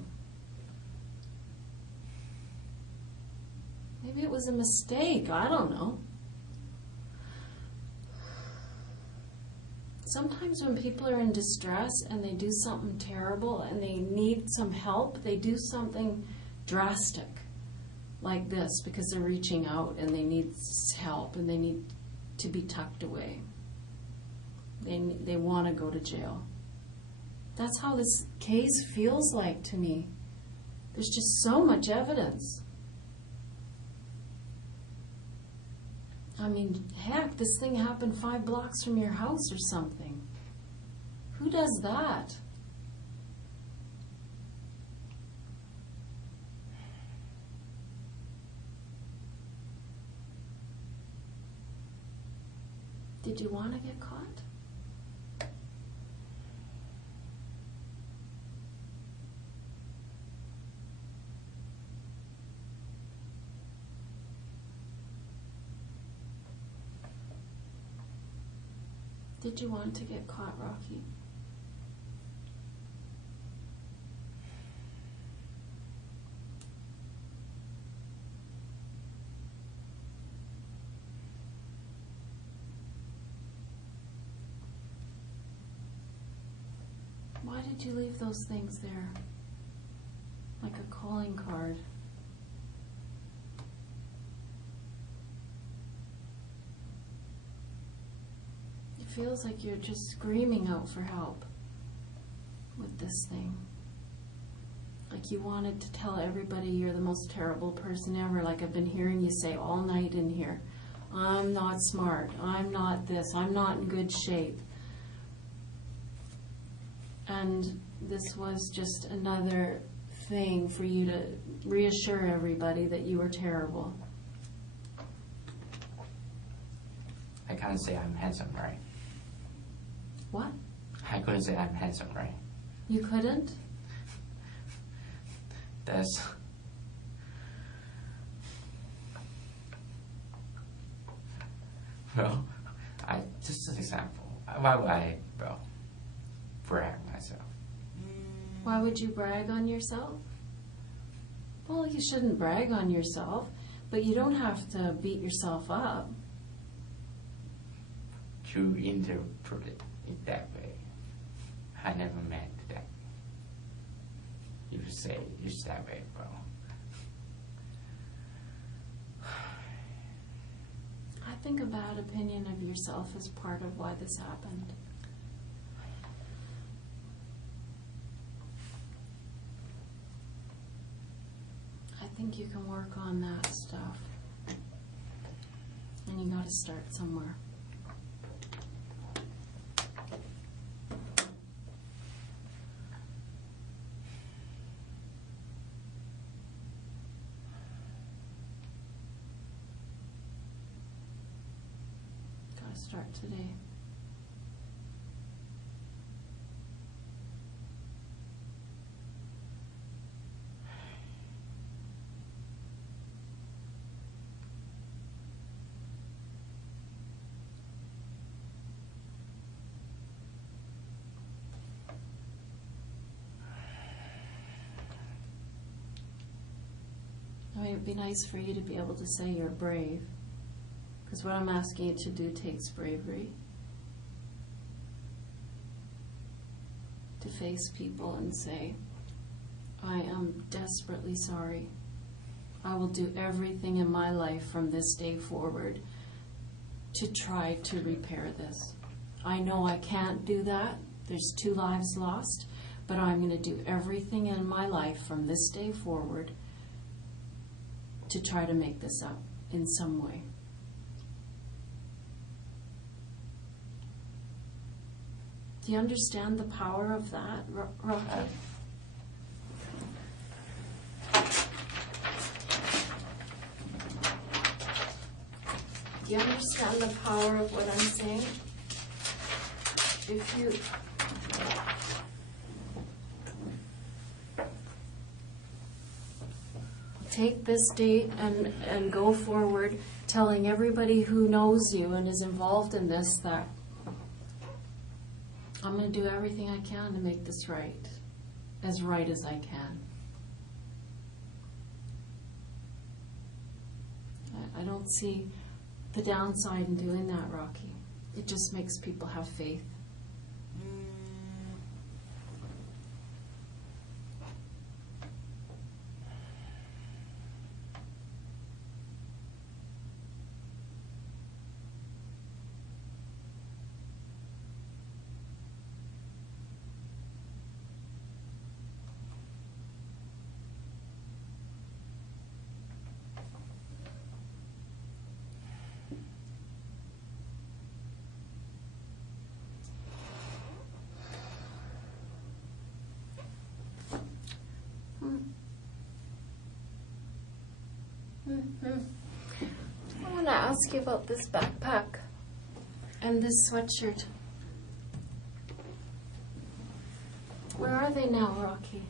Maybe it was a mistake. I don't know. Sometimes when people are in distress and they do something terrible and they need some help, they do something drastic like this because they're reaching out and they need help and they need to be tucked away. They want to go to jail. That's how this case feels like to me. There's just so much evidence. I mean, heck, this thing happened 5 blocks from your house or something. Who does that? Did you want to get caught? Did you want to get caught, Rocky? Why did you leave those things there? Like a calling card. It feels like you're just screaming out for help with this thing. Like you wanted to tell everybody you're the most terrible person ever, like I've been hearing you say all night in here. I'm not smart, I'm not this, I'm not in good shape. And this was just another thing for you to reassure everybody that you were terrible. I can't say I'm handsome, right? What? I couldn't say I'm handsome, right? You couldn't? That's... Well, just an example. Why would I, brag myself? Why would you brag on yourself? Well, you shouldn't brag on yourself, but you don't have to beat yourself up. To interpret it that way, I never meant that. You say it's that way, bro. I think a bad opinion of yourself is part of why this happened. I think you can work on that stuff. And you gotta start somewhere. Gotta start today. I mean, it'd be nice for you to be able to say you're brave, because what I'm asking you to do takes bravery. To face people and say, I am desperately sorry. I will do everything in my life from this day forward to try to repair this. I know I can't do that. There's 2 lives lost, but I'm going to do everything in my life from this day forward to try to make this up in some way. Do you understand the power of that, Rocky? Do you understand the power of what I'm saying? If you take this date and go forward telling everybody who knows you and is involved in this that I'm going to do everything I can to make this right as I can. I don't see the downside in doing that, Rocky. It just makes people have faith. I want to ask you about this backpack and this sweatshirt. Where are they now, Rocky?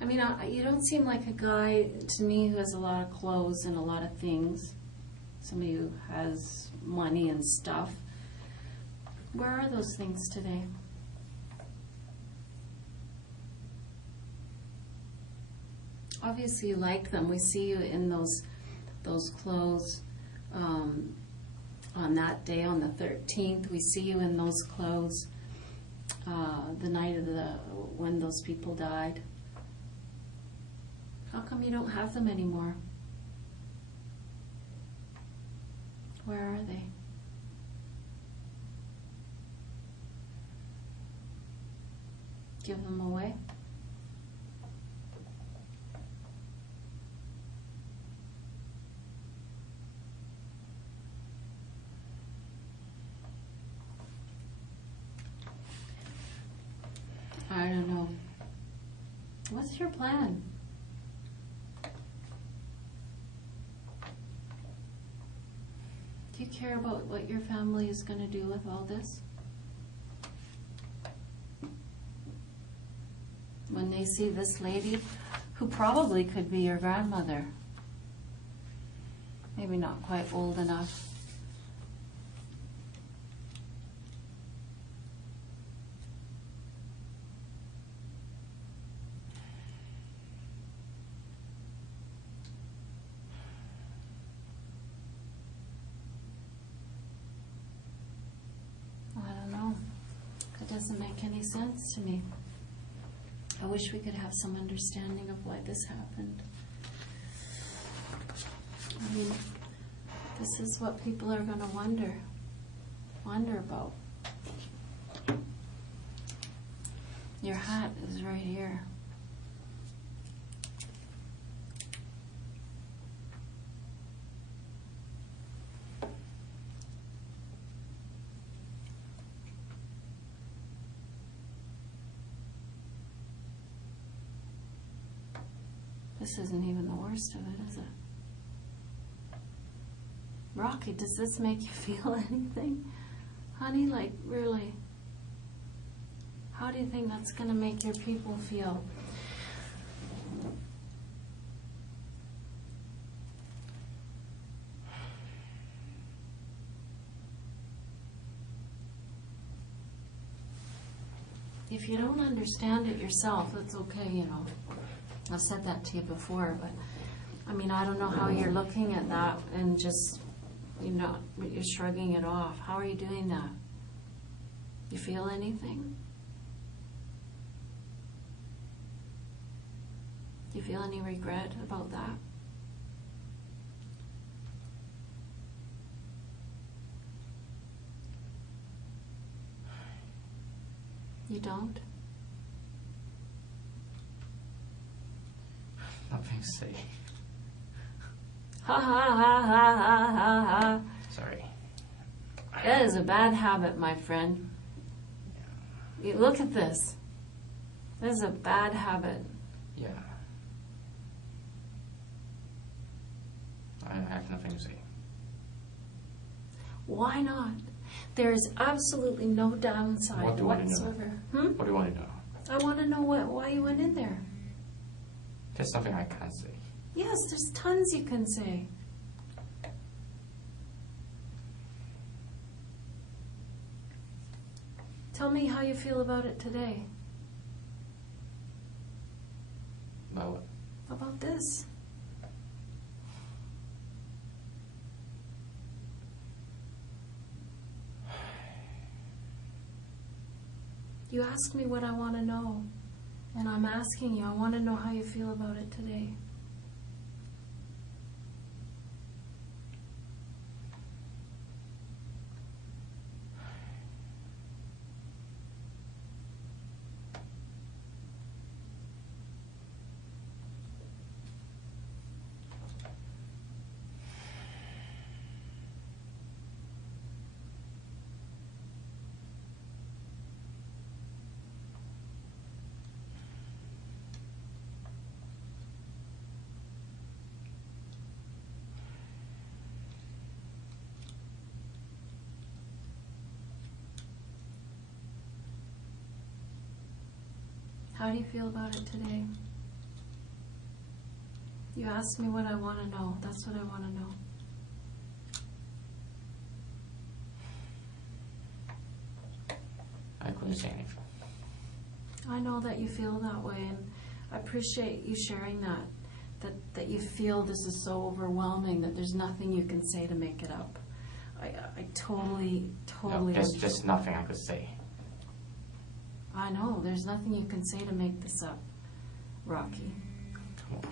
I mean, you don't seem like a guy to me who has a lot of clothes and a lot of things. Somebody who has money and stuff. Where are those things today? Obviously you like them. We see you in those clothes on that day, on the 13th. We see you in those clothes the night of when those people died. How come you don't have them anymore? Where are they? Give them away? I don't know. What's your plan? Do you care about what your family is going to do with all this? When they see this lady, who probably could be your grandmother, maybe not quite old enough. I don't know. It doesn't make any sense to me. I wish we could have some understanding of why this happened. I mean, this is what people are going to wonder about. Your hat is right here. This isn't even the worst of it, is it? Rocky, does this make you feel anything? Honey, like, really? How do you think that's going to make your people feel? If you don't understand it yourself, that's okay, you know. I've said that to you before, but I mean, I don't know how you're looking at that and just, you're shrugging it off. How are you doing that? You feel anything? Do you feel any regret about that? You don't? Nothing to say. Ha ha ha ha ha ha ha. Sorry. That is a bad habit, my friend. You look at this. This is a bad habit. Yeah. I have nothing to say. Why not? There is absolutely no downside What do you want to know? whatsoever. What do you want to know? I want to know why you went in there. There's something I can't say. Yes, there's tons you can say. Tell me how you feel about it today. About what? About this. You ask me what I want to know, and I'm asking you, I want to know how you feel about it today. How do you feel about it today? You asked me what I want to know. That's what I want to know. I couldn't say anything. I know that you feel that way, and I appreciate you sharing that you feel this is so overwhelming that there's nothing you can say to make it up. I totally No, there's just nothing I could say. I know, there's nothing you can say to make this up, Rocky. Come on.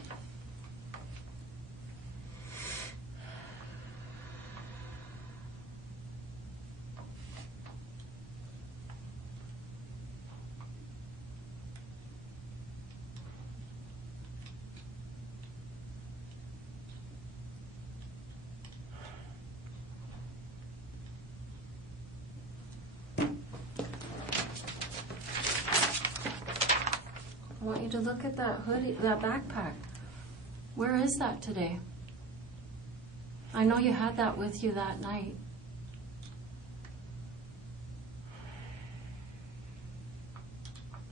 I want you to look at that hoodie, that backpack. Where is that today? I know you had that with you that night.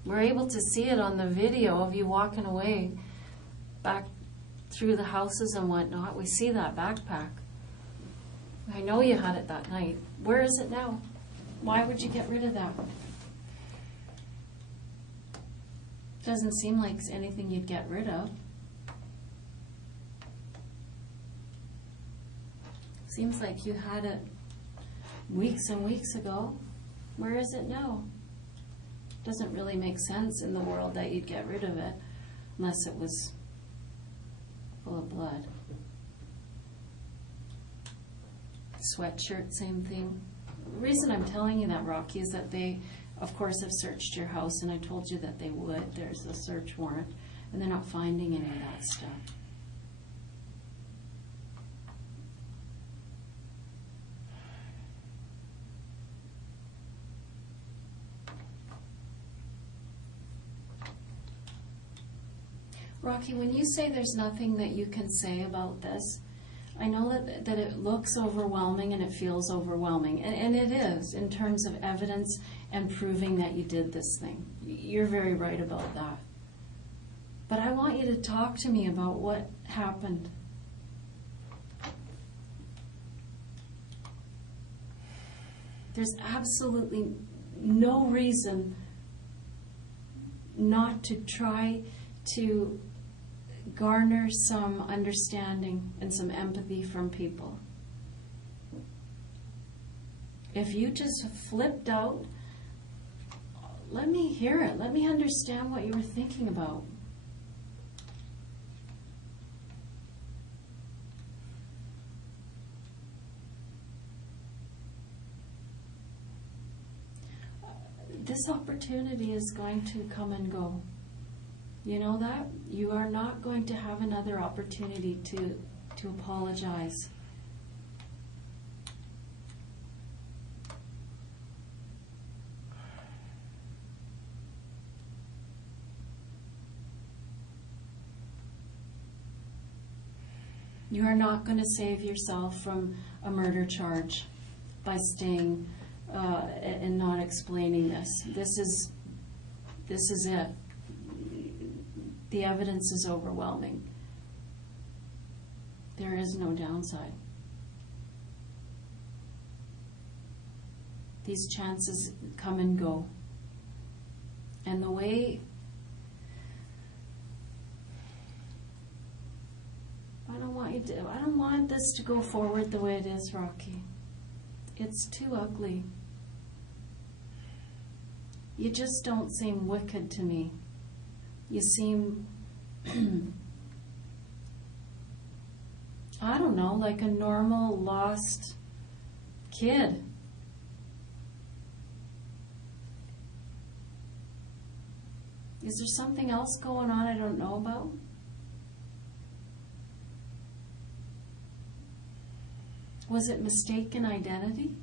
We're able to see it on the video of you walking away back through the houses and whatnot. We see that backpack. I know you had it that night. Where is it now? Why would you get rid of that? Doesn't seem like anything you'd get rid of. Seems like you had it weeks and weeks ago. Where is it now? Doesn't really make sense in the world that you'd get rid of it unless it was full of blood. Sweatshirt, same thing. The reason I'm telling you that, Rocky, is that they, of course, have searched your house, and I told you that they would. There's a search warrant, and they're not finding any of that stuff. Rocky, when you say there's nothing that you can say about this, I know that it looks overwhelming and it feels overwhelming, and it is in terms of evidence and proving that you did this thing. You're very right about that. But I want you to talk to me about what happened. There's absolutely no reason not to try to garner some understanding and some empathy from people. If you just flipped out, let me hear it. Let me understand what you were thinking about. This opportunity is going to come and go. You know that? You are not going to have another opportunity to apologize. You are not going to save yourself from a murder charge by staying and not explaining this. This is it. The evidence is overwhelming. There is no downside. These chances come and go. And the way I don't want this to go forward the way it is, Rocky. It's too ugly. You just don't seem wicked to me. You seem, I don't know, like a normal lost kid. Is there something else going on I don't know about? Was it mistaken identity?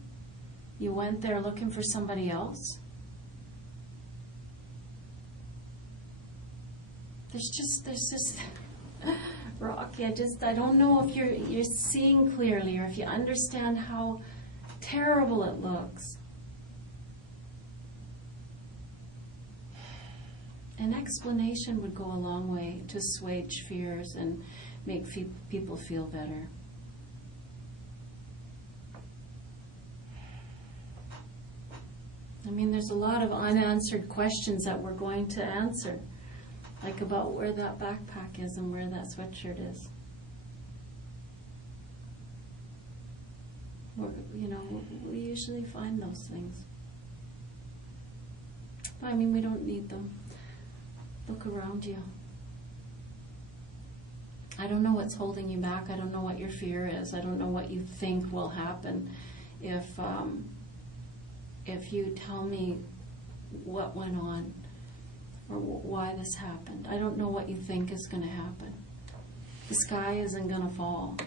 You went there looking for somebody else? There's just Rocky, I don't know if you're seeing clearly or if you understand how terrible it looks. An explanation would go a long way to assuage fears and make people feel better. I mean, there's a lot of unanswered questions that we're going to answer, like about where that backpack is and where that sweatshirt is. We usually find those things. I mean, we don't need them. Look around you. I don't know what's holding you back. I don't know what your fear is. I don't know what you think will happen if you tell me what went on or why this happened. I don't know what you think is going to happen. The sky isn't going to fall.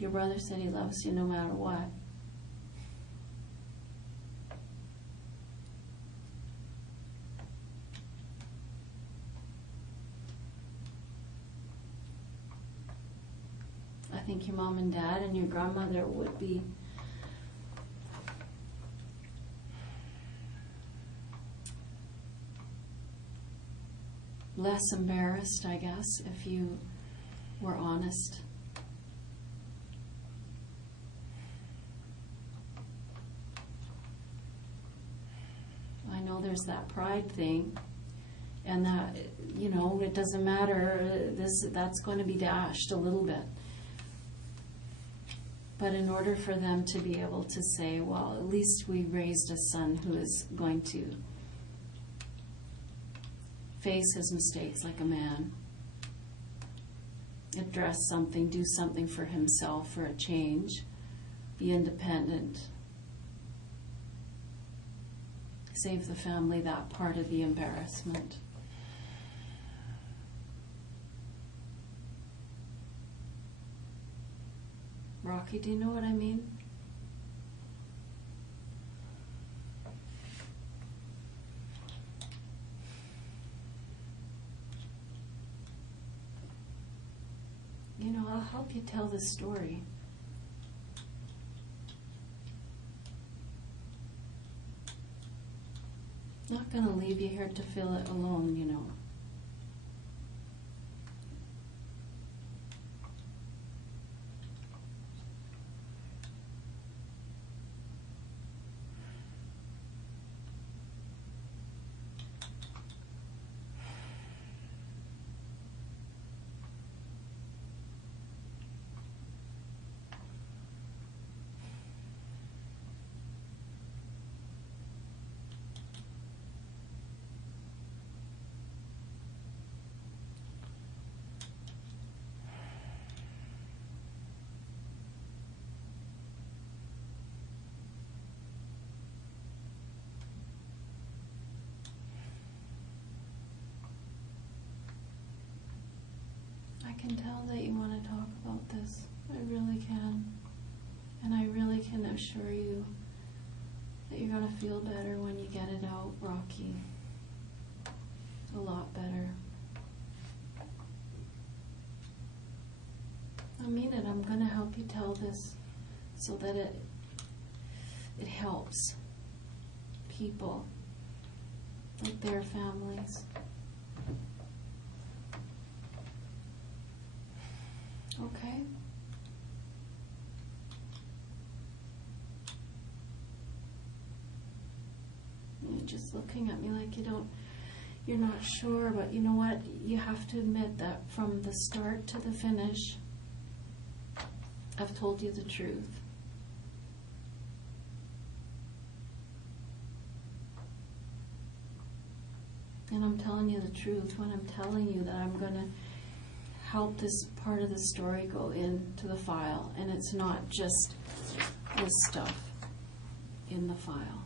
Your brother said he loves you no matter what. I think your mom and dad and your grandmother would be less embarrassed, I guess, if you were honest. I know there's that pride thing, and that, it doesn't matter, that's going to be dashed a little bit. But in order for them to be able to say, well, at least we raised a son who is going to face his mistakes like a man, address something, do something for himself for a change, be independent, save the family that part of the embarrassment. Rocky, do you know what I mean? I'll help you tell this story. Not going to leave you here to feel it alone, I can tell that you want to talk about this. I really can. And I really can assure you that you're going to feel better when you get it out, Rocky. A lot better. I mean it. I'm going to help you tell this so that it helps people, like their families. Okay? You're just looking at me like you're not sure, but you know what? You have to admit that from the start to the finish, I've told you the truth. And I'm telling you the truth when I'm telling you that I'm going to help this part of the story go into the file, and it's not just this stuff in the file.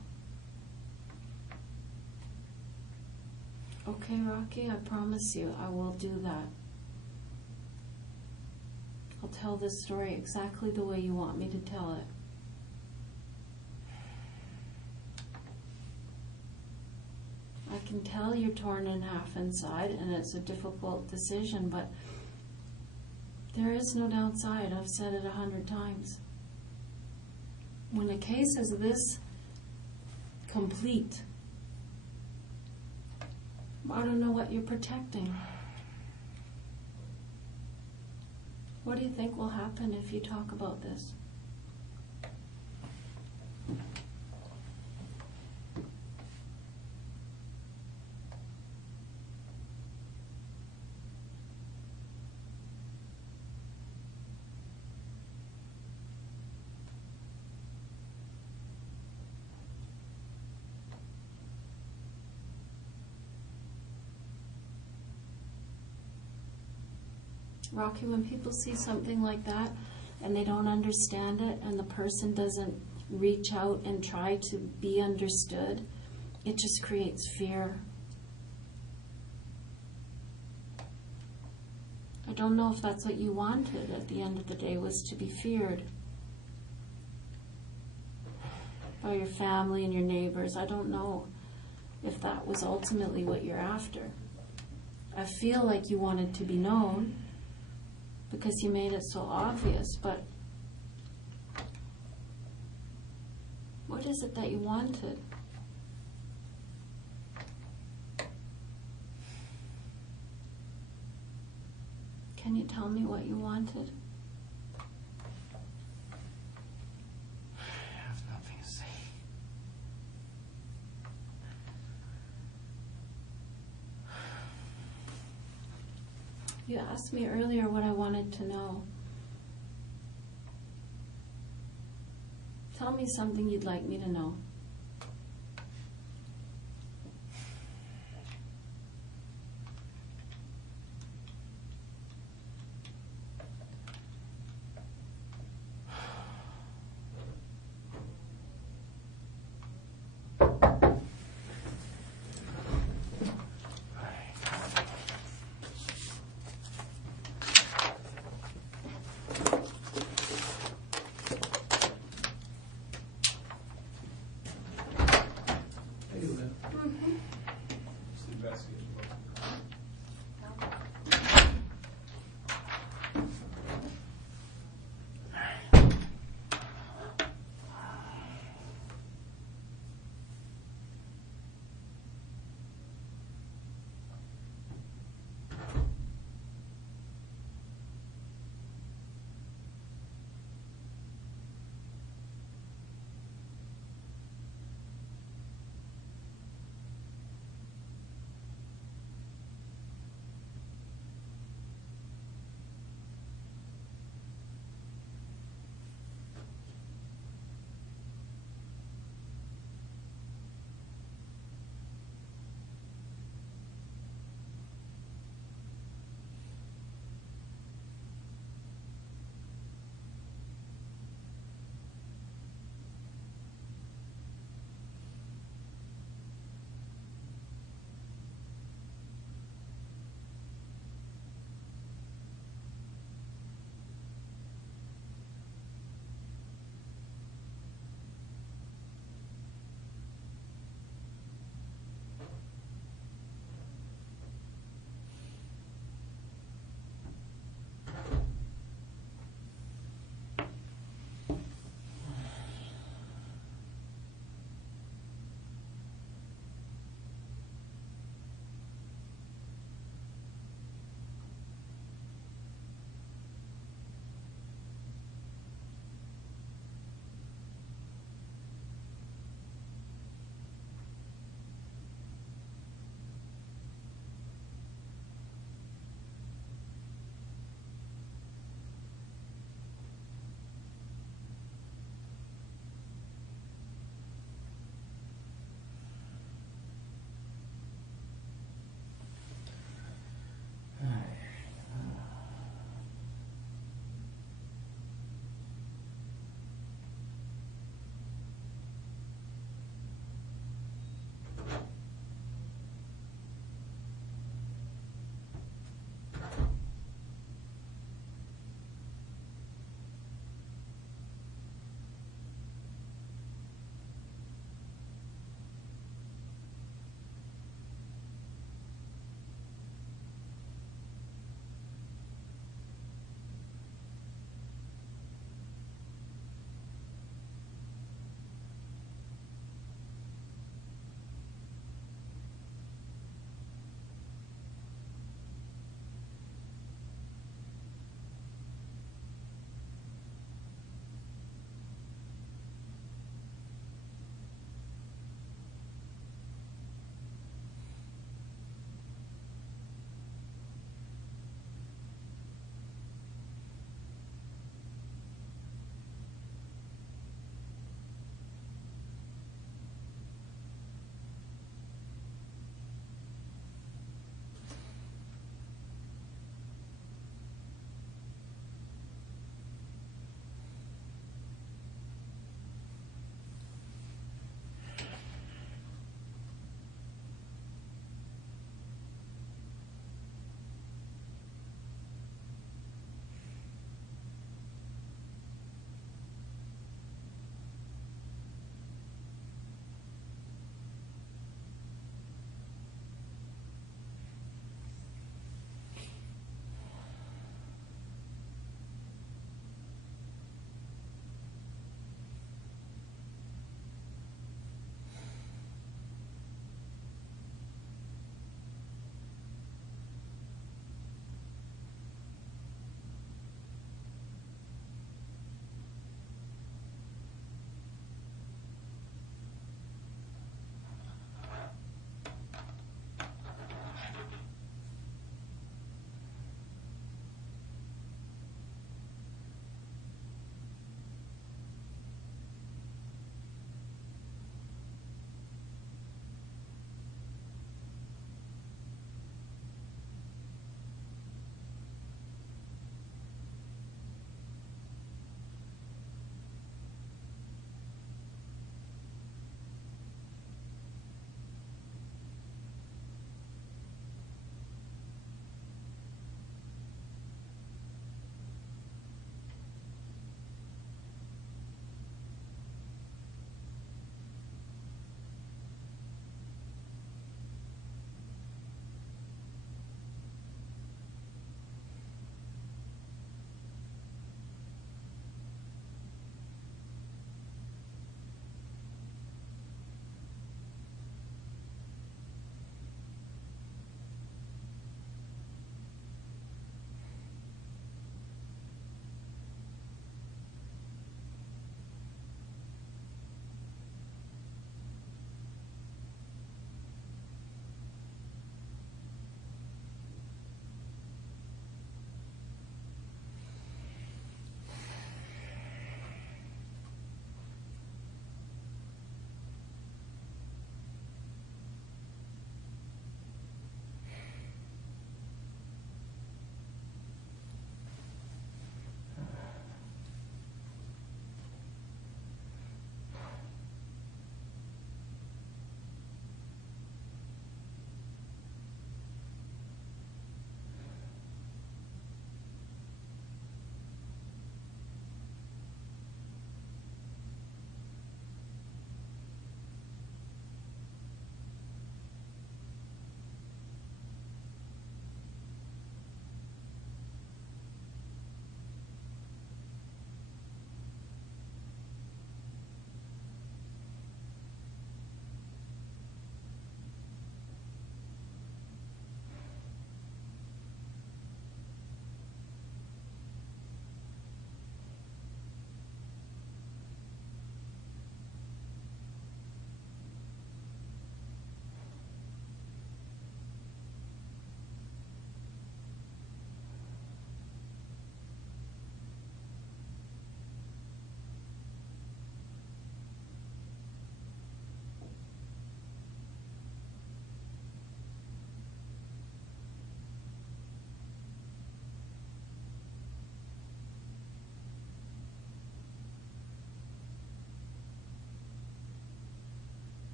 Okay, Rocky, I promise you I will do that. I'll tell this story exactly the way you want me to tell it. I can tell you're torn in half inside, and it's a difficult decision, but there is no downside. I've said it 100 times. When a case is this complete, I don't know what you're protecting. What do you think will happen if you talk about this? Rocky, when people see something like that and they don't understand it and the person doesn't reach out and try to be understood, it just creates fear. I don't know if that's what you wanted at the end of the day, was to be feared by your family and your neighbors. I don't know if that was ultimately what you're after. I feel like you wanted to be known because you made it so obvious, but what is it that you wanted? Can you tell me what you wanted? I have nothing to say. You asked me earlier what I wanted to know. Tell me something you'd like me to know.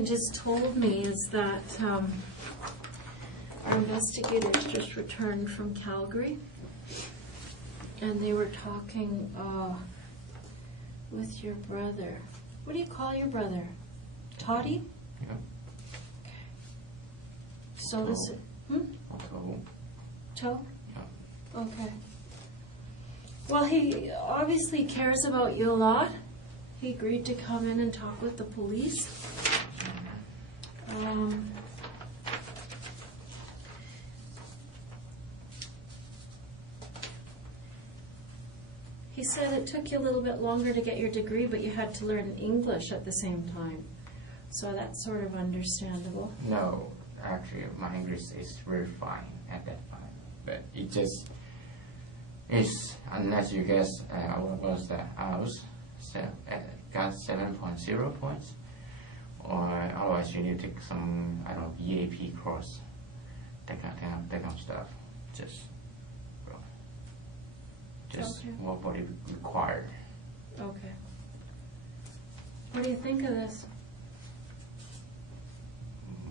Brian just told me is that our investigators just returned from Calgary, and they were talking with your brother. What do you call your brother? Toddy? Yeah. So this. Toe. Toe? Yeah. Okay. Well, he obviously cares about you a lot. He agreed to come in and talk with the police. He said it took you a little bit longer to get your degree, but you had to learn English at the same time. So that's sort of understandable. No, actually, my English is very fine at that time. But it just is, unless you guess, what was that? I was got 7.0 points, or otherwise you need to take some, I don't know, EAP course, that kind of stuff. Just Okay. what it required. Okay. What do you think of this?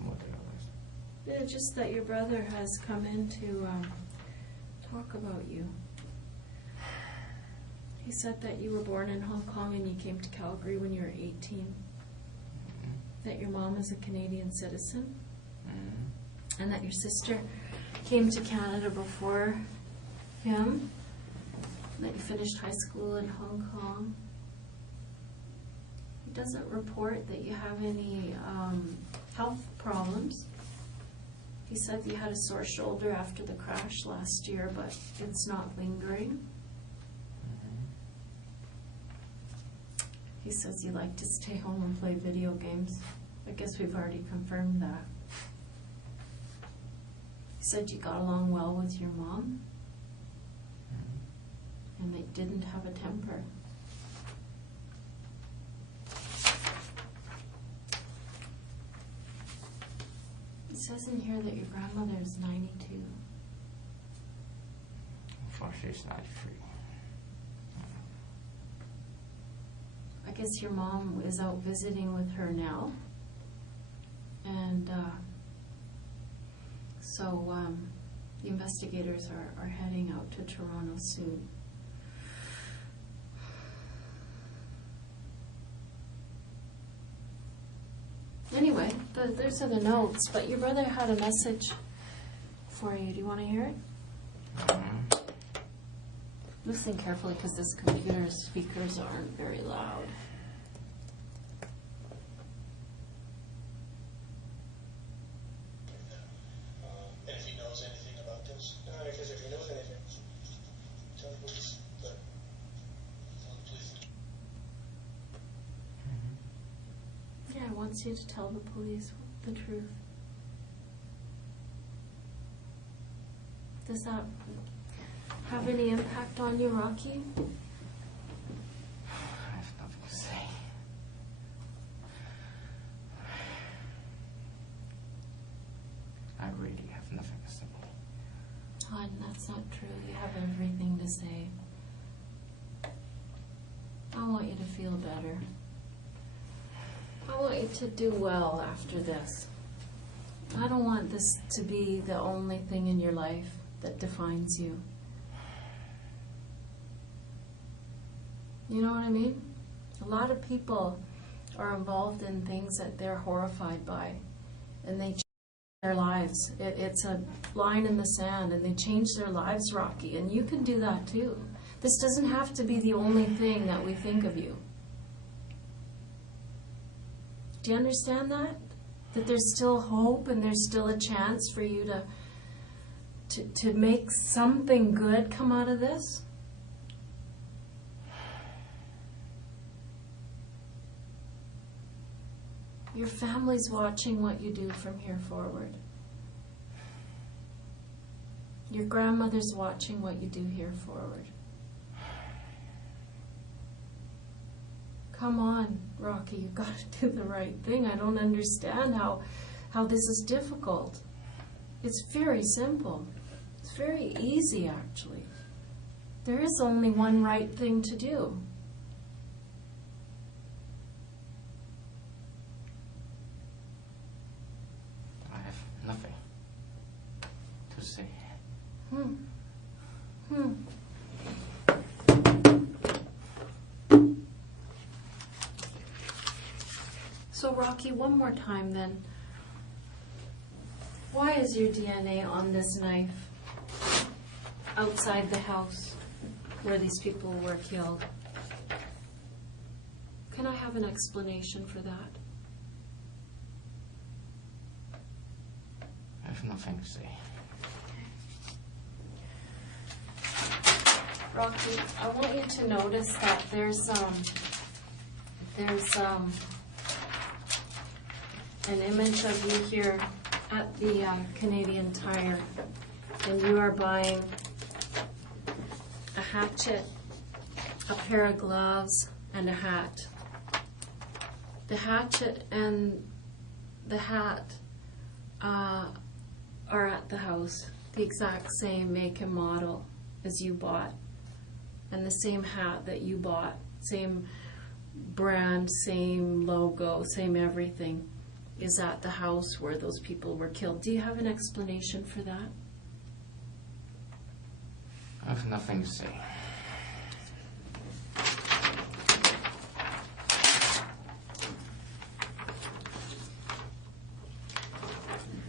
What the hell is? Yeah, just that your brother has come in to talk about you. He said that you were born in Hong Kong and you came to Calgary when you were 18. Mm-hmm. That your mom is a Canadian citizen. Mm-hmm. And that your sister came to Canada before him. And that you finished high school in Hong Kong. He doesn't report that you have any health problems. He said you had a sore shoulder after the crash last year, but it's not lingering. He says you like to stay home and play video games. I guess we've already confirmed that. He said you got along well with your mom, and they didn't have a temper. It says in here that your grandmother is 92. Unfortunately, it's 93. I guess your mom is out visiting with her now. And so the investigators are heading out to Toronto soon. Anyway, there's other notes, but your brother had a message for you. Do you want to hear it? Mm-hmm. Listen carefully because this computer's speakers aren't very loud. And if he knows anything about this? Because if he knows anything, tell the police. But tell the police. Yeah, I want you to tell the police the truth. Does that have any impact on you, Rocky? I have nothing to say. I really have nothing to say. Hon, that's not true. You have everything to say. I want you to feel better. I want you to do well after this. I don't want this to be the only thing in your life that defines you. You know what I mean? A lot of people are involved in things that they're horrified by, and they change their lives. It's a line in the sand, and they change their lives, Rocky, and you can do that too. This doesn't have to be the only thing that we think of you. Do you understand that? That there's still hope and there's still a chance for you to make something good come out of this? Your family's watching what you do from here forward. Your grandmother's watching what you do here forward. Come on, Rocky, you've got to do the right thing. I don't understand how this is difficult. It's very simple. It's very easy, actually. There is only one right thing to do. to say. So Rocky, one more time then. Why is your DNA on this knife outside the house where these people were killed? Can I have an explanation for that? I have nothing to say. Rocky, I want you to notice that there's an image of you here at the Canadian Tire, and you are buying a hatchet, a pair of gloves, and a hat. The hatchet and the hat are at the house, the exact same make and model as you bought, and the same hat that you bought, same brand, same logo, same everything, is at the house where those people were killed. Do you have an explanation for that? I have nothing to say.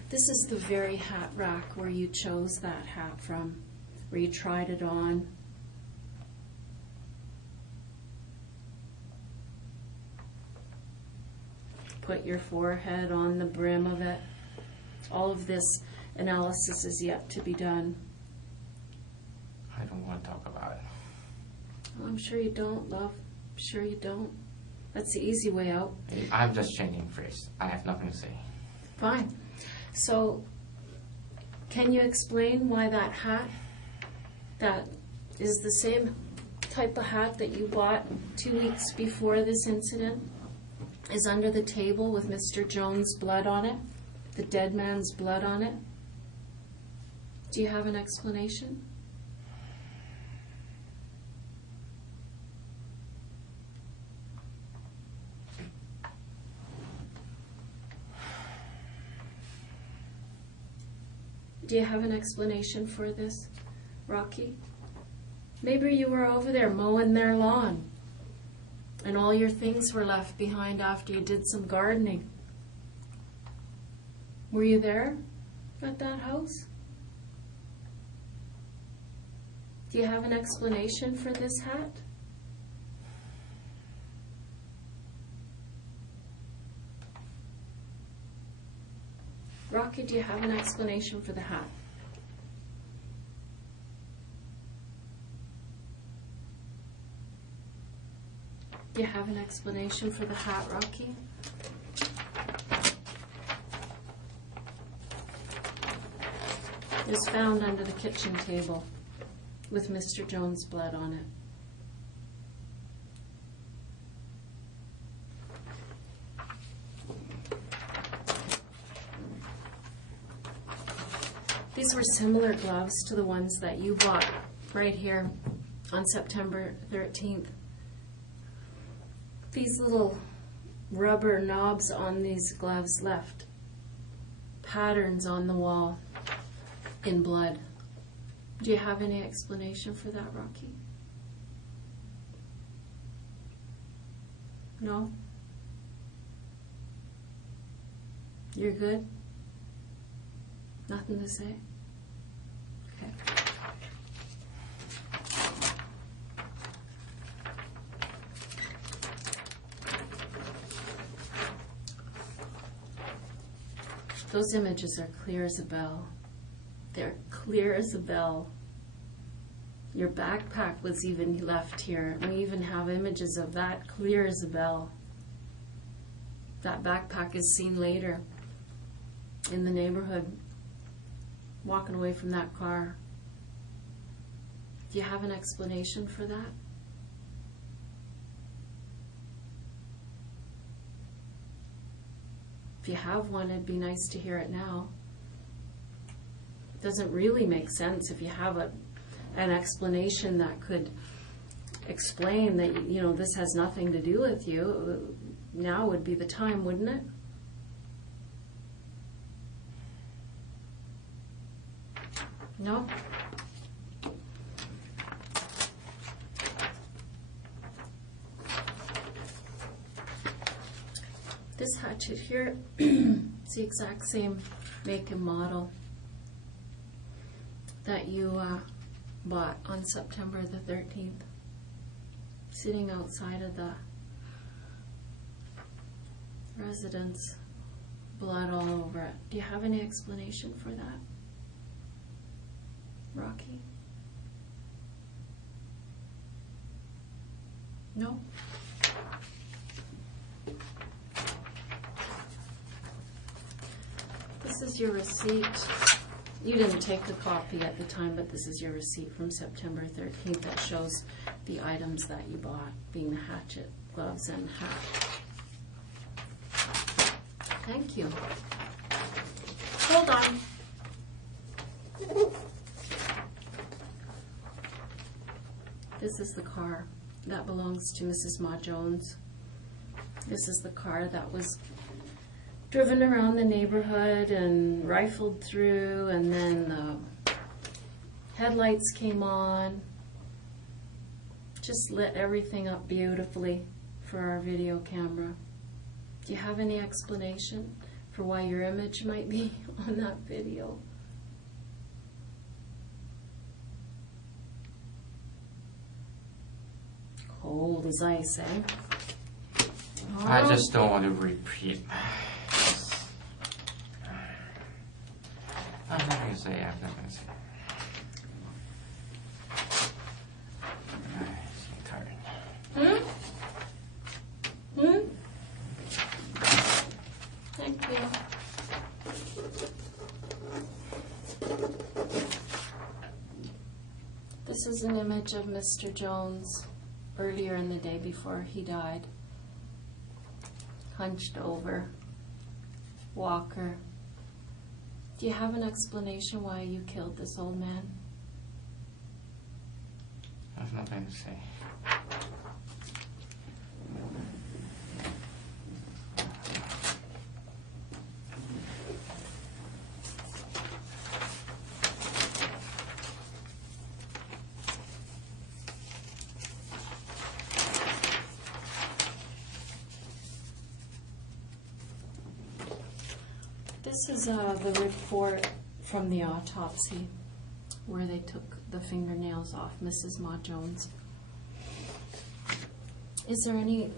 This is the very hat rack where you chose that hat from, where you tried it on. Put your forehead on the brim of it. All of this analysis is yet to be done. I don't want to talk about it. Well, I'm sure you don't, love. I'm sure you don't. That's the easy way out. I'm just changing phrase. I have nothing to say. Fine. So, can you explain why that hat, that is the same type of hat that you bought 2 weeks before this incident, is under the table with Mr. Jones' blood on it, the dead man's blood on it? Do you have an explanation? Do you have an explanation for this, Rocky? Maybe you were over there mowing their lawn, and all your things were left behind after you did some gardening. Were you there at that house? Do you have an explanation for this hat? Rocky, do you have an explanation for the hat? Do you have an explanation for the hat, Rocky? It was found under the kitchen table with Mr. Jones' blood on it. These were similar gloves to the ones that you bought right here on September 13th. These little rubber knobs on these gloves left patterns on the wall in blood. Do you have any explanation for that, Rocky? No? You're good? Nothing to say? Okay. Those images are clear as a bell. They're clear as a bell. Your backpack was even left here. We even have images of that, clear as a bell. That backpack is seen later in the neighborhood, walking away from that car. Do you have an explanation for that? If you have one, it'd be nice to hear it now. It doesn't really make sense if you have an explanation that could explain that, this has nothing to do with you. Now would be the time, wouldn't it? No? This hatchet here, it's the exact same make and model that you bought on September the 13th, sitting outside of the residence, blood all over it. Do you have any explanation for that, Rocky? No? This is your receipt. You didn't take the copy at the time, but this is your receipt from September 13th that shows the items that you bought, being the hatchet, gloves, and hat. Thank you. Hold on. This is the car that belongs to Mrs. Mah-Jones. This is the car that was driven around the neighborhood and rifled through, and then the headlights came on. Just lit everything up beautifully for our video camera. Do you have any explanation for why your image might be on that video? Cold as ice, eh? I just don't want to repeat. I'm not going to say. I'm not going to say. I'm tired. Thank you. This is an image of Mr. Jones earlier in the day before he died. Hunched over, walker. Do you have an explanation why you killed this old man? I have nothing to say. This is the report from the autopsy where they took the fingernails off Mrs. Mah-Jones. Is there any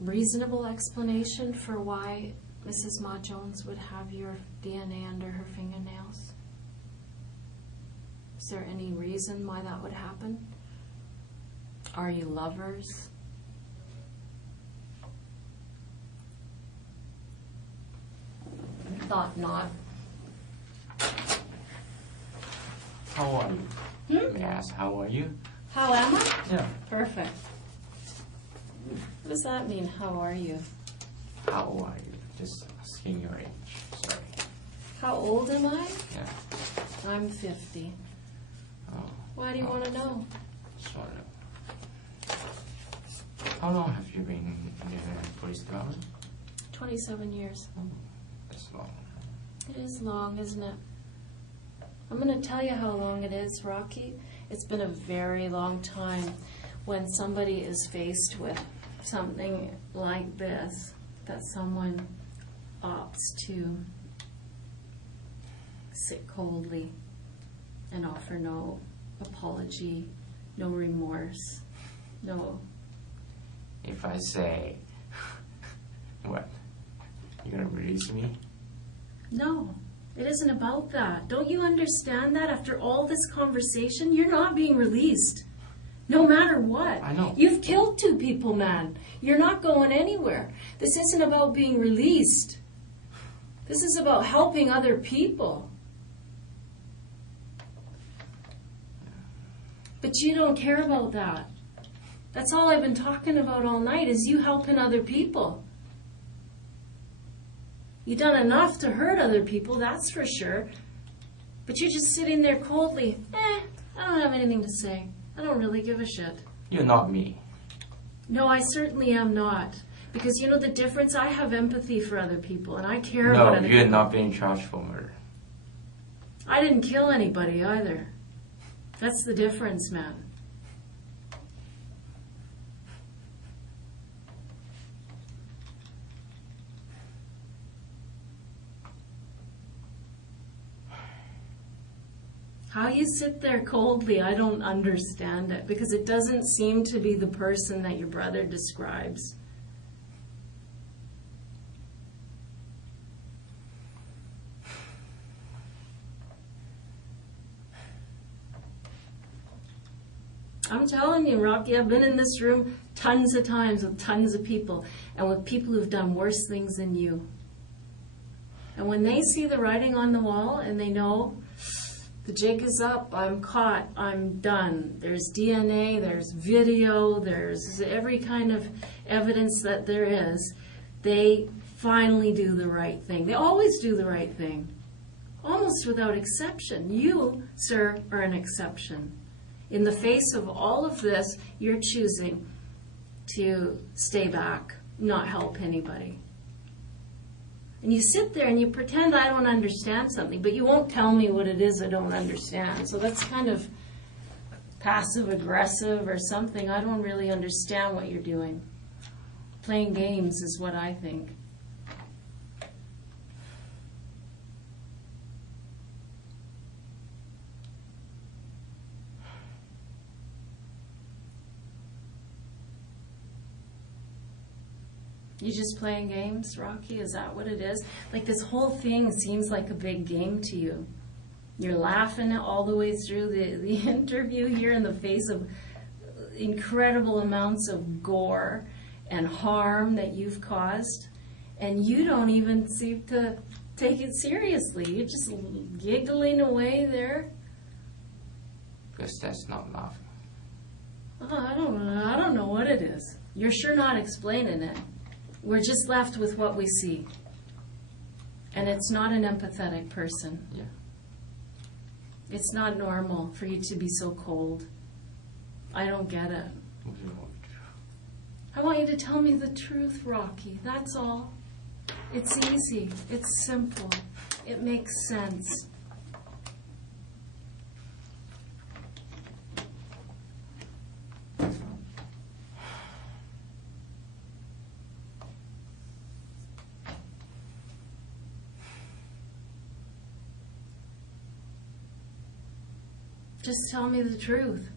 reasonable explanation for why Mrs. Mah-Jones would have your DNA under her fingernails? Is there any reason why that would happen? Are you lovers? Thought not. How are you? May I ask, how are you? How am I? Yeah. Perfect. What does that mean, how are you? How are you? Just asking your age. Sorry. How old am I? Yeah. I'm 50. Oh. Why do you want to know? Sort of. How long have you been in the police department? 27 years. Oh, that's long. It is long, isn't it? I'm going to tell you how long it is, Rocky. It's been a very long time when somebody is faced with something like this, that someone opts to sit coldly and offer no apology, no remorse, no... If I say, what? You're gonna release me? No, it isn't about that. Don't you understand that after all this conversation, you're not being released? No matter what. I know. You've killed 2 people, man. You're not going anywhere. This isn't about being released. This is about helping other people. But you don't care about that. That's all I've been talking about all night, is you helping other people. You've done enough to hurt other people, that's for sure. But you're just sitting there coldly. I don't have anything to say. I don't really give a shit. You're not me. No, I certainly am not. Because you know the difference? I have empathy for other people, and I care No, about other you're people. not being charged for murder. I didn't kill anybody either. That's the difference, man. How you sit there coldly, I don't understand it, because it doesn't seem to be the person that your brother describes. I'm telling you, Rocky, I've been in this room tons of times with tons of people, and with people who've done worse things than you. And when they see the writing on the wall and they know the jig is up, I'm caught, I'm done. There's DNA, there's video, there's every kind of evidence that there is, they finally do the right thing. They always do the right thing, almost without exception. You, sir, are an exception. In the face of all of this, you're choosing to stay back, not help anybody. And you sit there and you pretend I don't understand something, but you won't tell me what it is I don't understand. So that's kind of passive-aggressive or something. I don't really understand what you're doing. Playing games is what I think. You just playing games, Rocky? Is that what it is? Like, this whole thing seems like a big game to you. You're laughing all the way through the interview here in the face of incredible amounts of gore and harm that you've caused, and you don't even seem to take it seriously. You're just giggling away there. Because that's not laughing. Oh, I don't know what it is. You're sure not explaining it. We're just left with what we see. And it's not an empathetic person. Yeah. It's not normal for you to be so cold. I don't get it. What do you want? I want you to tell me the truth, Rocky. That's all. It's easy. It's simple. It makes sense. Just tell me the truth.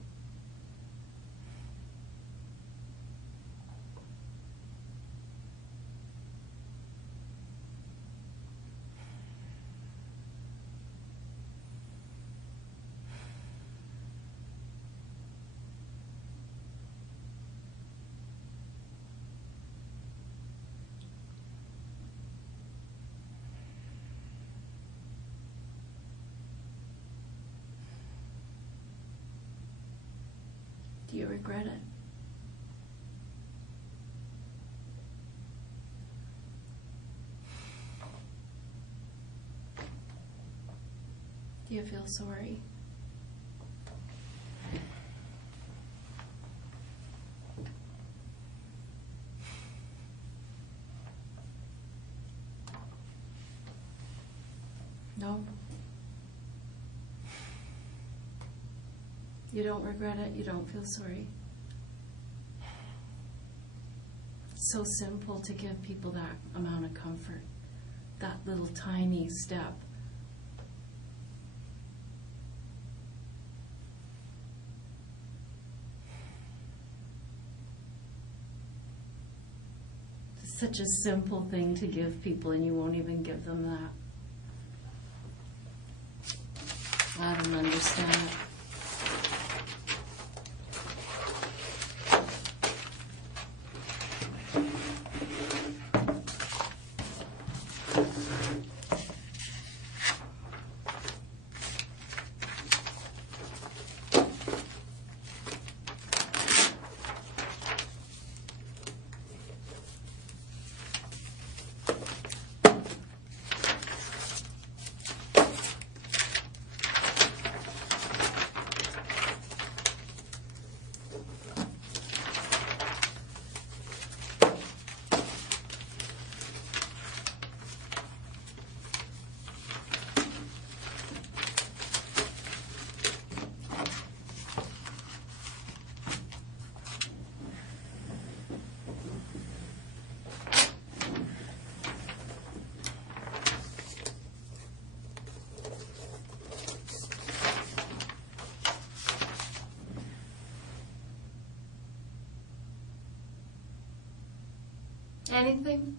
Do you regret it? Do you feel sorry? No? You don't regret it? You don't feel sorry? It's so simple to give people that amount of comfort, that little tiny step. It's such a simple thing to give people, and you won't even give them that. I don't understand it. Anything?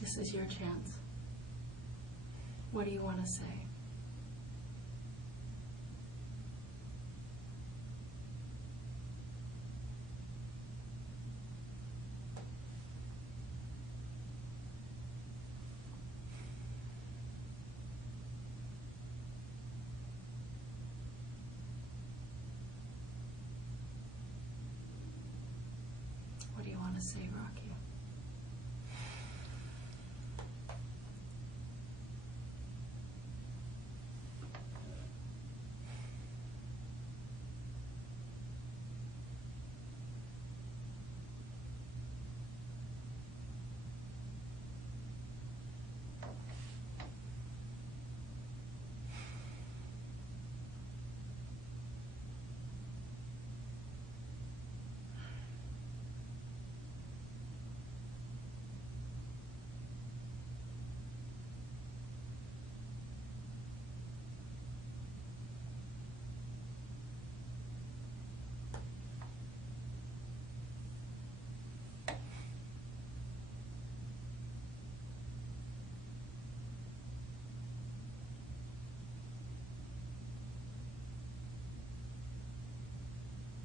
This is your chance. What do you want to say? What do you want to say, Rocky?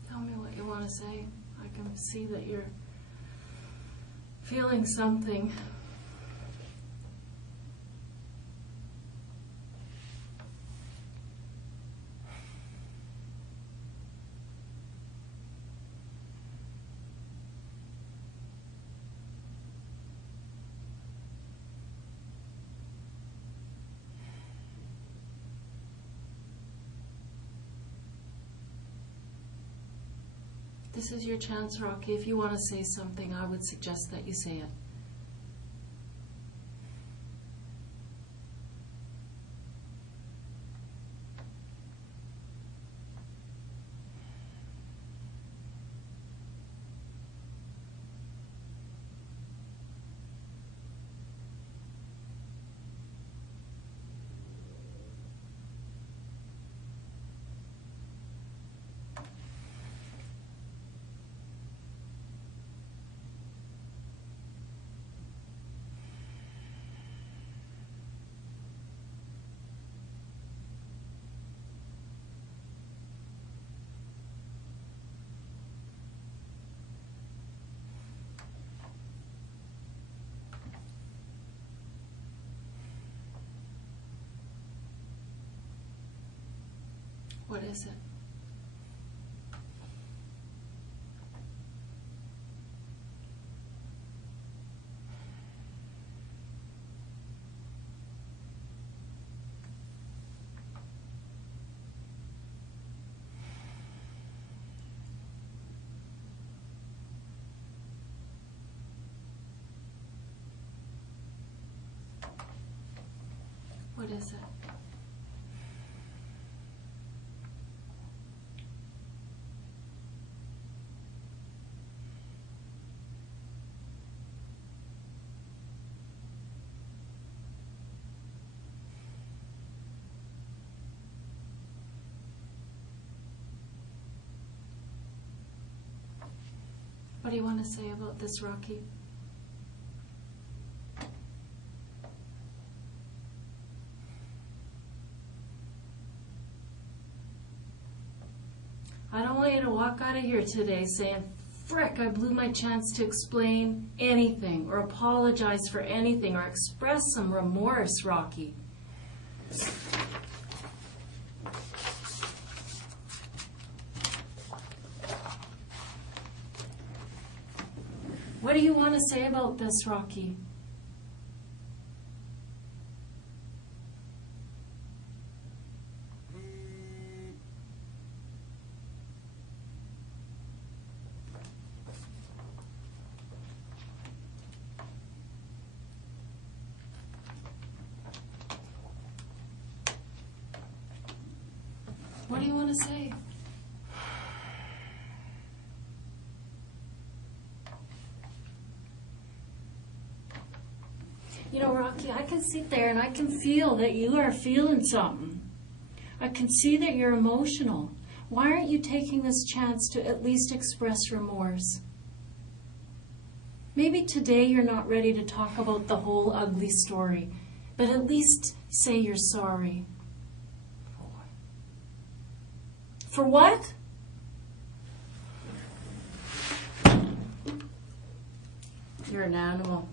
Tell me what you want to say. I can see that you're feeling something. This is your chance, Rocky. If you want to say something, I would suggest that you say it. What is it? What is it? What do you want to say about this, Rocky? I don't want you to walk out of here today saying, frick, I blew my chance to explain anything or apologize for anything or express some remorse, Rocky. What do you want to say about this, Rocky? What do you want to say? You know, Rocky, I can sit there and I can feel that you are feeling something. I can see that you're emotional. Why aren't you taking this chance to at least express remorse? Maybe today you're not ready to talk about the whole ugly story, but at least say you're sorry. For what? You're an animal.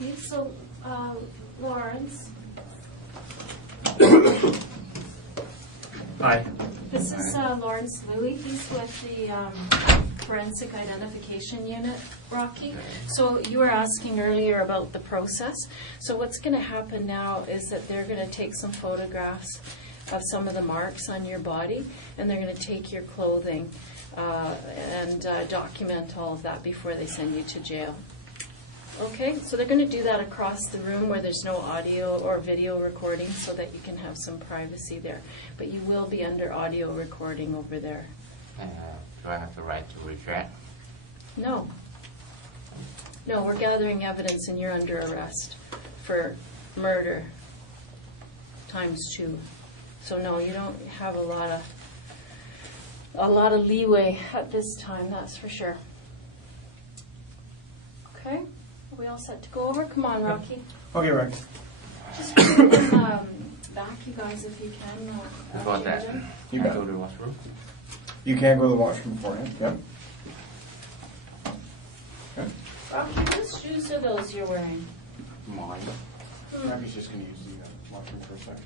Rocky. So, Lawrence, Hi. this is Lawrence Louie. He's with the Forensic Identification Unit, Rocky. So you were asking earlier about the process. So what's going to happen now is that they're going to take some photographs of some of the marks on your body, and they're going to take your clothing and document all of that before they send you to jail. Okay, so they're going to do that across the room where there's no audio or video recording so that you can have some privacy there. But you will be under audio recording over there. Do I have the right to retract? No. No, we're gathering evidence and you're under arrest for murder ×2. So no, you don't have a lot of leeway at this time, that's for sure. Okay? Are we all set to go over? Come on, Rocky. Okay, right. Just bring them back, you guys, if you can. Before that, You I bet. go to the washroom. You can go to the washroom beforehand. Yep. Okay. Rocky, whose shoes are those you're wearing? Mine. Abby's just going to use the washroom for a second.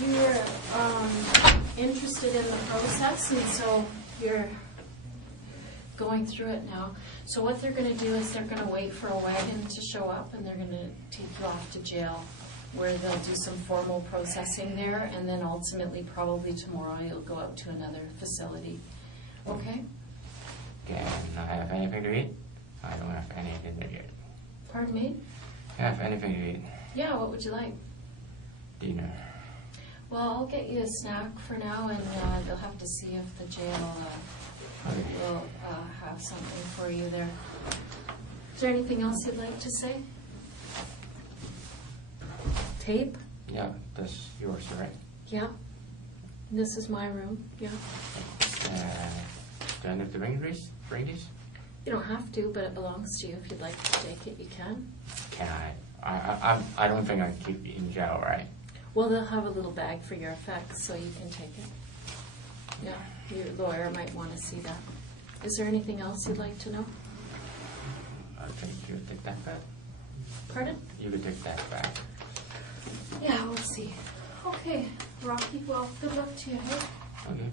you were interested in the process, and so you're going through it now. So what they're going to do is they're going to wait for a wagon to show up, and they're going to take you off to jail, where they'll do some formal processing there, and then ultimately, probably tomorrow, you'll go out to another facility. Okay? Can I have anything to eat? I don't have anything to eat. Pardon me? Have anything to eat? Yeah, what would you like? Dinner. Well, I'll get you a snack for now, and they'll have to see if the jail will have something for you there. Is there anything else you'd like to say? Tape? Yeah, that's yours, right? Yeah. This is my room. Yeah. Do I need to bring this? You don't have to, but it belongs to you. If you'd like to take it, you can. Can I don't think I can keep it in jail, right? Well, they'll have a little bag for your effects, so you can take it. Yeah, your lawyer might want to see that. Is there anything else you'd like to know? I think you would take that back. Pardon? You would take that back. Yeah, we'll see. Okay, Rocky, well, good luck to you, hey? Okay.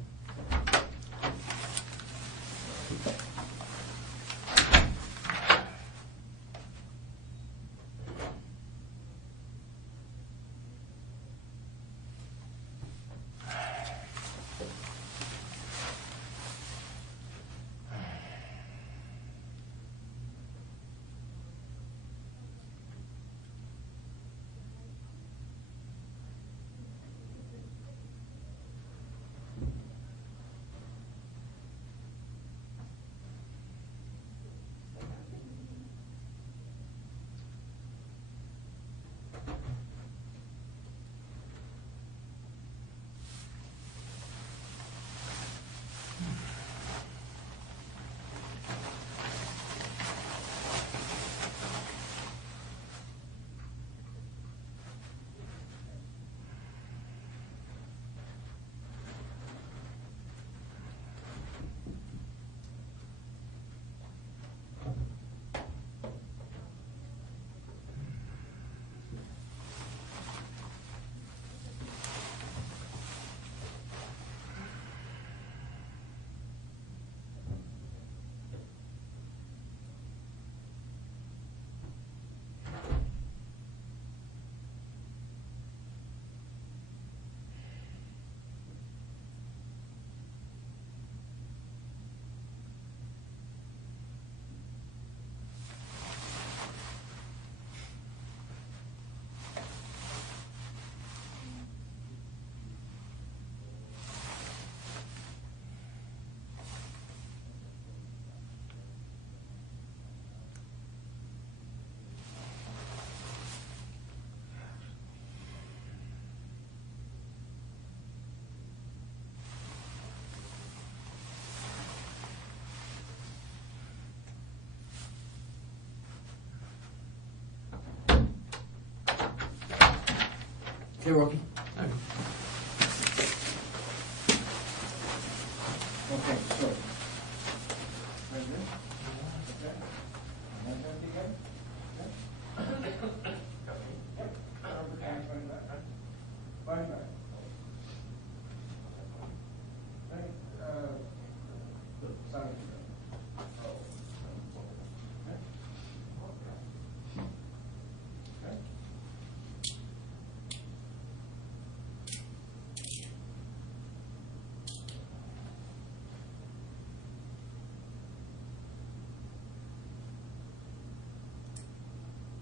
Okay, Rocky.